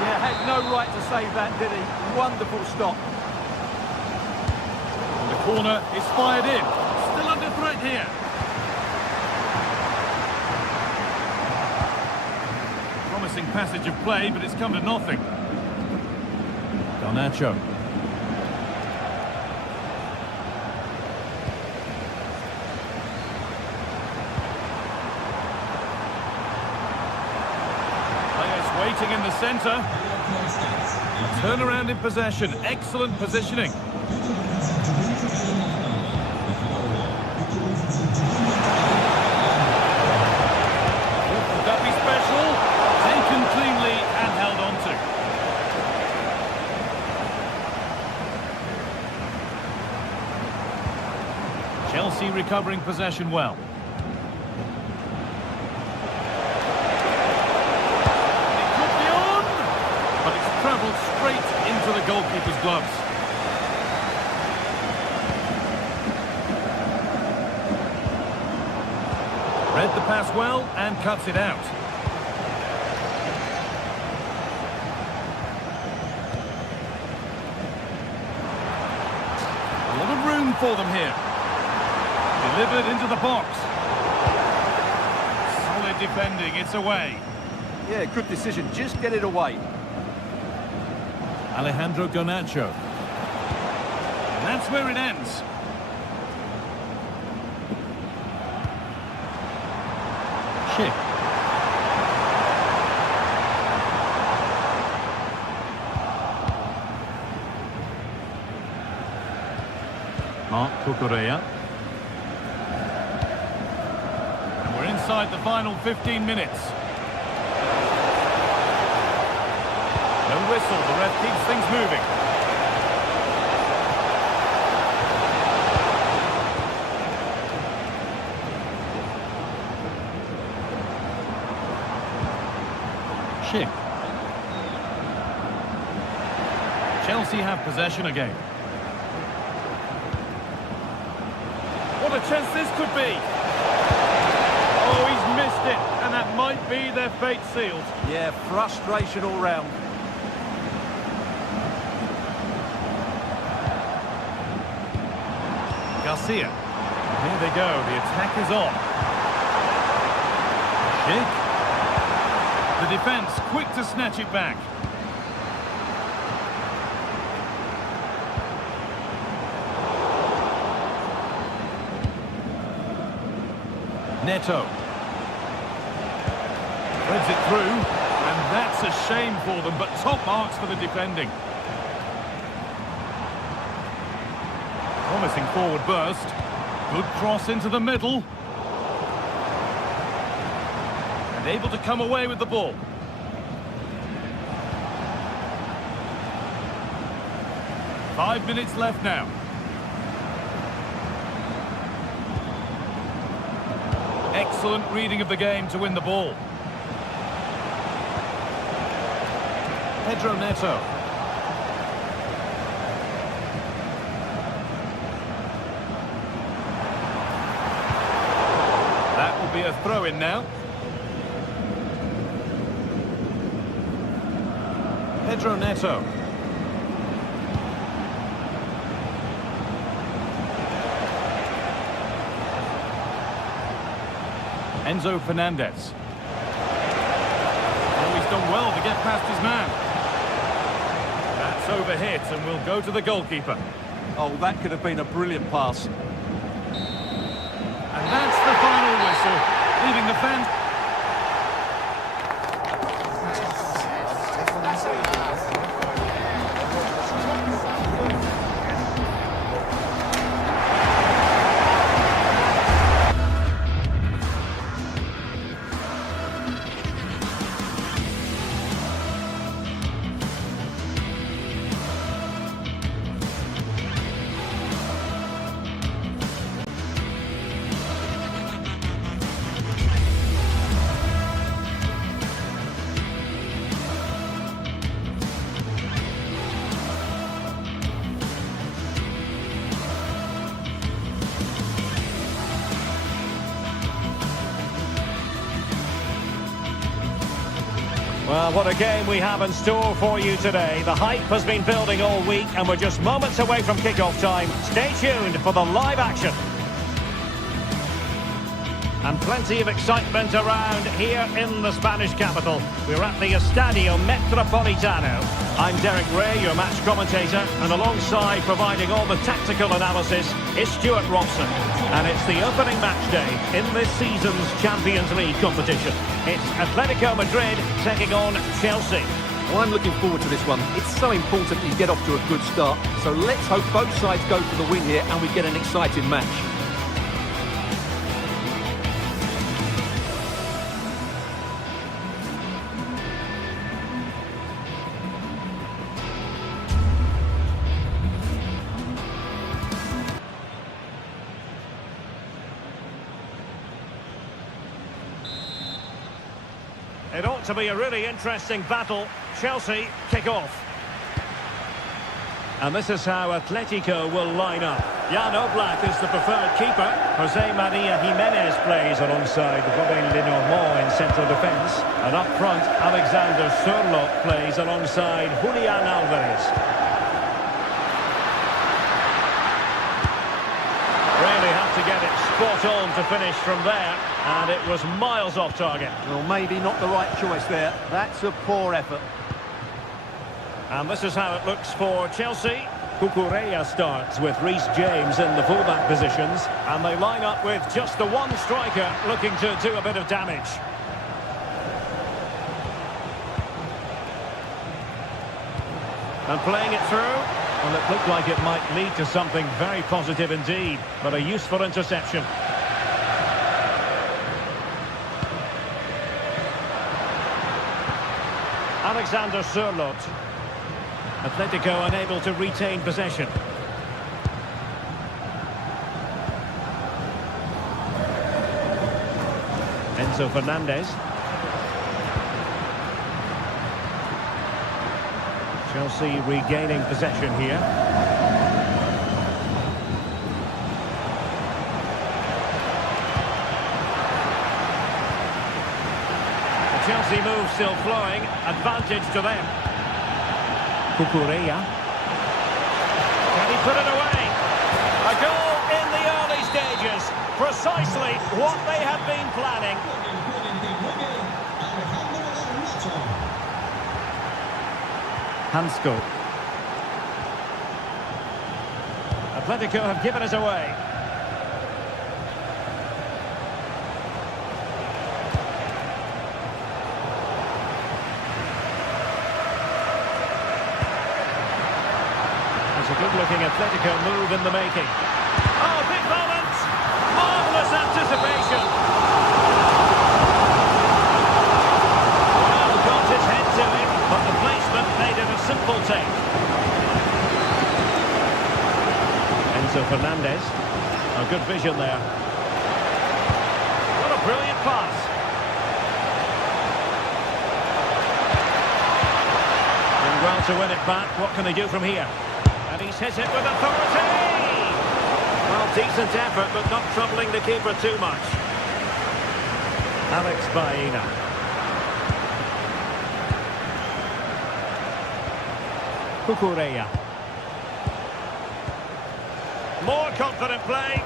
Yeah, had no right to save that, did he? Wonderful stop. And the corner is fired in. Still under threat here. Promising passage of play, but it's come to nothing. Garnacho. Players waiting in the centre. Turnaround in possession. Excellent positioning. Would that be special? Taken cleanly and held on to. Chelsea recovering possession well. It could be on, but it's travelled straight into the goalkeeper's gloves. Read the pass well and cuts it out. A lot of room for them here. Delivered into the box. Solid defending, it's away. Yeah, good decision. Just get it away. Alejandro Garnacho. And that's where it ends. Schick. Mark Cucurella. And we're inside the final 15 minutes. No whistle, the ref keeps things moving. Schick. Chelsea have possession again. What a chance this could be! Oh, he's missed it, and that might be their fate sealed. Yeah, frustration all round. Garcia. Here they go, the attack is on. Schick. The defence quick to snatch it back. Neto. Threads it through, and that's a shame for them, but top marks for the defending. Promising forward burst. Good cross into the middle. And able to come away with the ball. Five minutes left now. Excellent reading of the game to win the ball. Pedro Neto. That will be a throw-in now. Pedro Neto. Enzo Fernandez. Oh, he's done well to get past his man. That's overhit and will go to the goalkeeper. Oh, that could have been a brilliant pass. And that's the final whistle, leaving the fans. Well, what a game we have in store for you today. The hype has been building all week and we're just moments away from kick-off time. Stay tuned for the live action. And plenty of excitement around here in the Spanish capital. We're at the Estadio Metropolitano. I'm Derek Ray, your match commentator, and alongside providing all the tactical analysis is Stuart Robson. And it's the opening match day in this season's Champions League competition. It's Atletico Madrid taking on Chelsea. Well, I'm looking forward to this one. It's so important you get off to a good start. So let's hope both sides go for the win here and we get an exciting match. It ought to be a really interesting battle. Chelsea kick off. And this is how Atletico will line up. Jan Oblak is the preferred keeper. Jose Maria Jimenez plays alongside Robin Lenormand in central defence. And up front, Alexander Sørloth plays alongside Julian Alvarez. Really have to get it spot on to finish from there, and it was miles off target. Well, maybe not the right choice there. That's a poor effort. And this is how it looks for Chelsea. Cucurella starts with Reece James in the fullback positions, and they line up with just the one striker looking to do a bit of damage. And playing it through, well, it looked like it might lead to something very positive indeed, but a useful interception. Alexander Sørloth. Atletico unable to retain possession. Enzo Fernandez. Chelsea regaining possession here. The Chelsea move still flowing, advantage to them. Cucurella. Can he put it away? A goal in the early stages. Precisely what they have been planning. Hansko. Atletico have given us away. It's a good-looking Atletico move in the making. Oh, big moment! Marvellous anticipation! Well, got his head to it, but the placement made it a simple take. Enzo Fernandez. A good vision there. What a brilliant pass. Doing well to win it back. What can they do from here? And he's hit it with authority! Well, decent effort, but not troubling the keeper too much. Alex Baena. Cucurella. More confident play.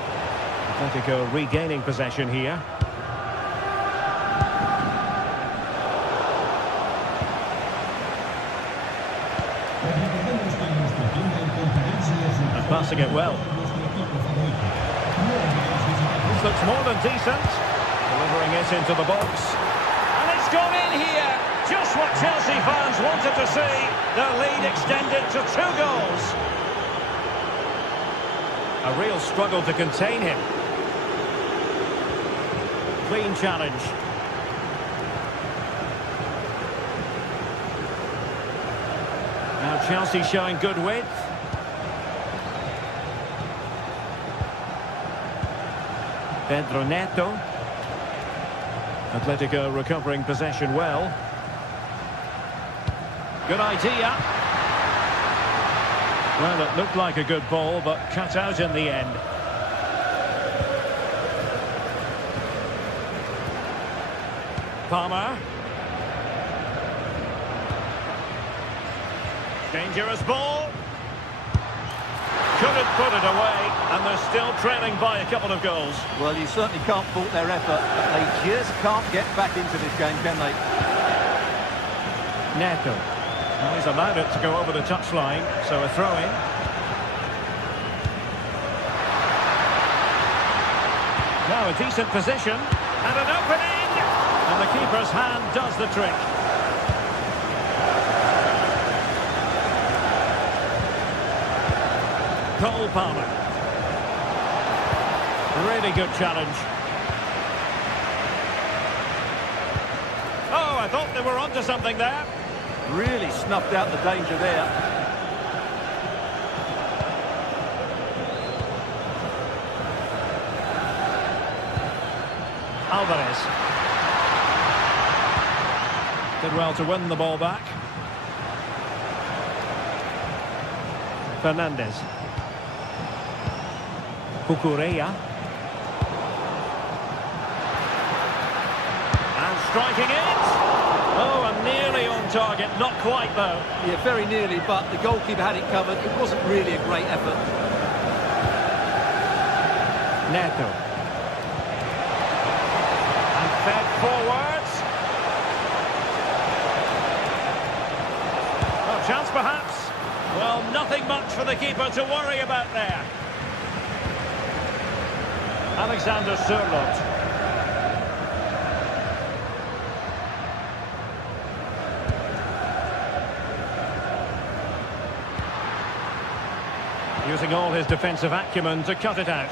Atletico regaining possession here. And passing it well. This looks more than decent. Delivering it into the box. And it's gone in here. Just what Chelsea fans wanted to see. Their lead extended to 2 goals. A real struggle to contain him. Clean challenge. Now Chelsea showing good width. Pedro Neto. Atletico recovering possession well. Good idea. Well, it looked like a good ball, but cut out in the end. Palmer. Dangerous ball. Couldn't put it away, and they're still trailing by a couple of goals. Well, you certainly can't fault their effort. They just can't get back into this game, can they? Neto. Well, he's allowed it to go over the touchline, so a throw-in. Now a decent position, and an opening! And the keeper's hand does the trick. Cole Palmer. Really good challenge. Oh, I thought they were onto something there. Really snuffed out the danger there. Alvarez. Did well to win the ball back. Fernandez. Cucurella. And striking it. Oh, and nearly on target. Not quite, though. Yeah, very nearly, but the goalkeeper had it covered. It wasn't really a great effort. Neto. And fed forwards. Oh, chance perhaps. Well, nothing much for the keeper to worry about there. Alexander Sørloth. Using all his defensive acumen to cut it out.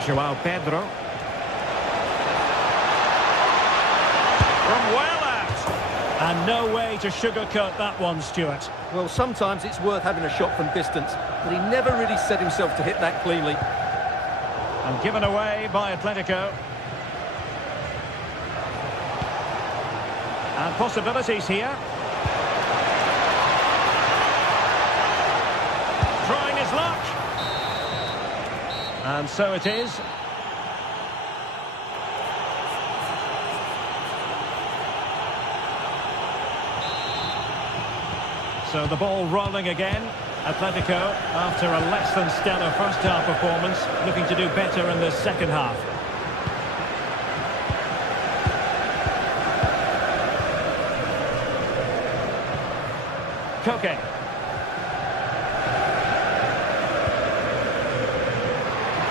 João Pedro. From well out. And no way to sugarcoat that one, Stuart. Well, sometimes it's worth having a shot from distance, but he never really set himself to hit that cleanly. And given away by Atletico. And possibilities here. Trying his luck. And so it is. So the ball rolling again. Atletico, after a less than stellar first half performance, looking to do better in the second half. Koke.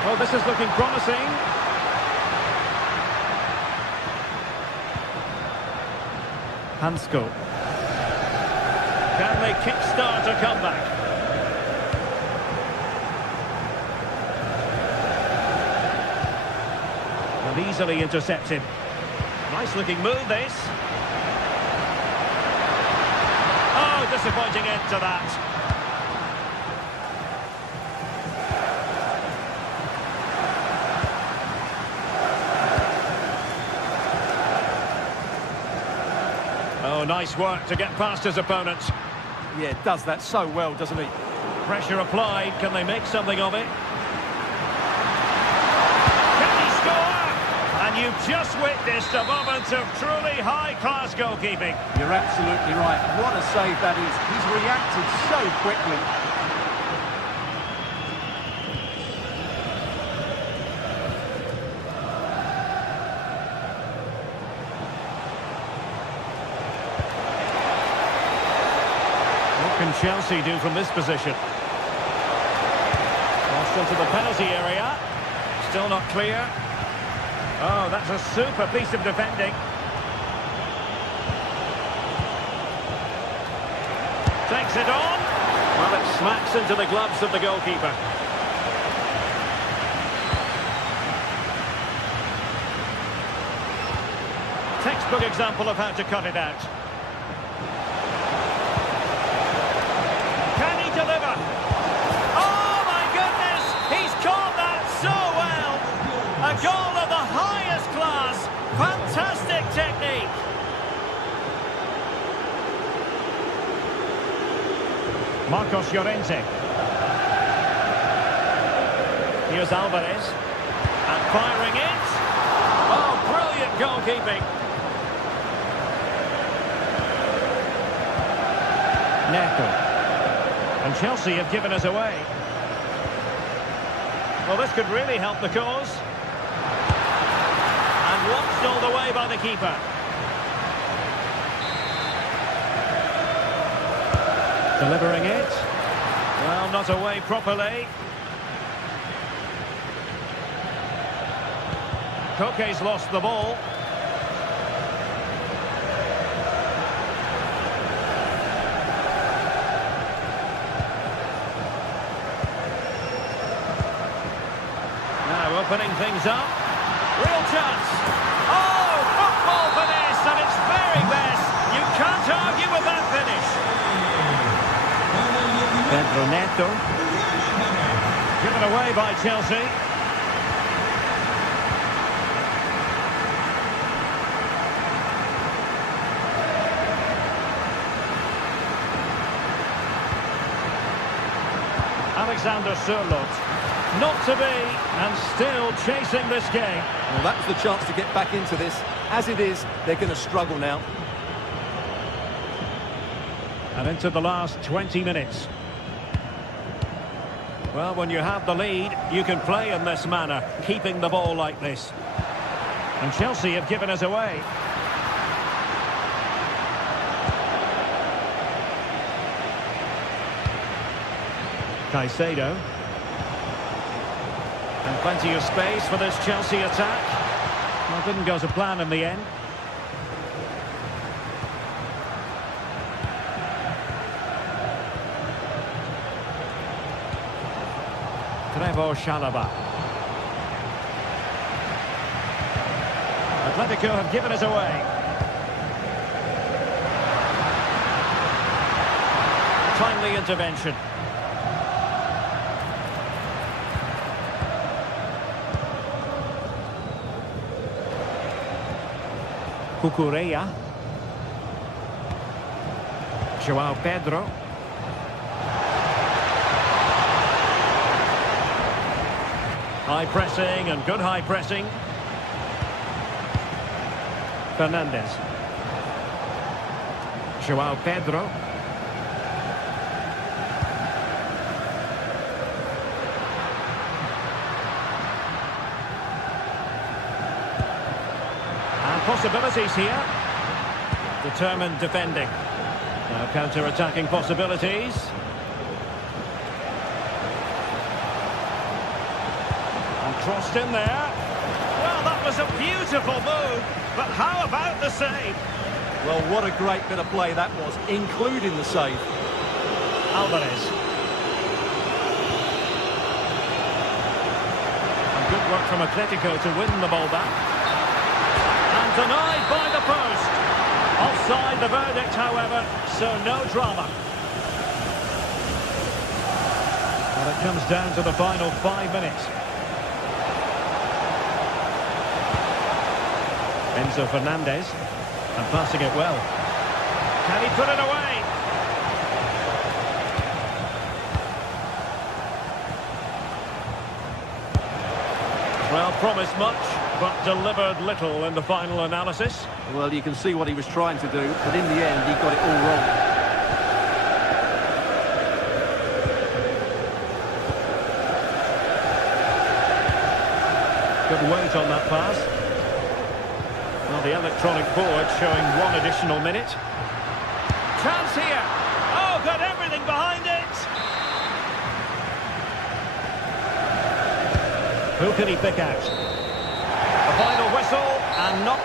Well, this is looking promising. Hansko. Can they kickstart a comeback? And easily intercepted. Nice looking move, this. Oh, disappointing end to that. Oh, nice work to get past his opponent. Yeah, does that so well, doesn't he? Pressure applied. Can they make something of it? Can he score? And you've just witnessed a moment of truly high-class goalkeeping. You're absolutely right. What a save that is. He's reacted so quickly. Can Chelsea do from this position? Lost into the penalty area. Still not clear. Oh, that's a super piece of defending. Takes it on. Well, it smacks into the gloves of the goalkeeper. Textbook example of how to cut it out. Deliver. Oh my goodness, he's caught that so well. A goal of the highest class. Fantastic technique. Marcos Llorente. Here's Alvarez. And firing it. Oh, brilliant goalkeeping. Neto. And Chelsea have given us away. Well, this could really help the cause. And watched all the way by the keeper. Delivering it. Well, not away properly. Koke's lost the ball. Opening things up. Real chance. Oh, football finesse at its very best. You can't argue with that finish. Pedro Neto. Given away by Chelsea. Alexander Sørloth. Not to be, and still chasing this game. Well, that was the chance to get back into this. As it is, they're going to struggle now. And into the last 20 minutes. Well, when you have the lead, you can play in this manner, keeping the ball like this. And Chelsea have given us away. Caicedo. And plenty of space for this Chelsea attack. Well, didn't go to plan in the end. Trevoh Chalobah. Atletico have given us away. Timely intervention. Cucurella. João Pedro. High pressing and good high pressing. Fernandes. João Pedro. And possibilities here. Determined defending. Now counter-attacking possibilities. And crossed in there. Well, that was a beautiful move, but how about the save? Well, what a great bit of play that was, including the save. Alvarez. And good work from Atletico to win the ball back. And denied by the post. Offside the verdict, however, so no drama. Well, it comes down to the final 5 minutes. Enzo Fernandez, and passing it well. Can he put it away? Well, promised much, but delivered little in the final analysis. Well, you can see what he was trying to do, but in the end, he got it all wrong. Good weight on that pass. Well, the electronic board showing 1 additional minute. Chance here. Oh, got everything behind it. Who can he pick out? A final whistle and not...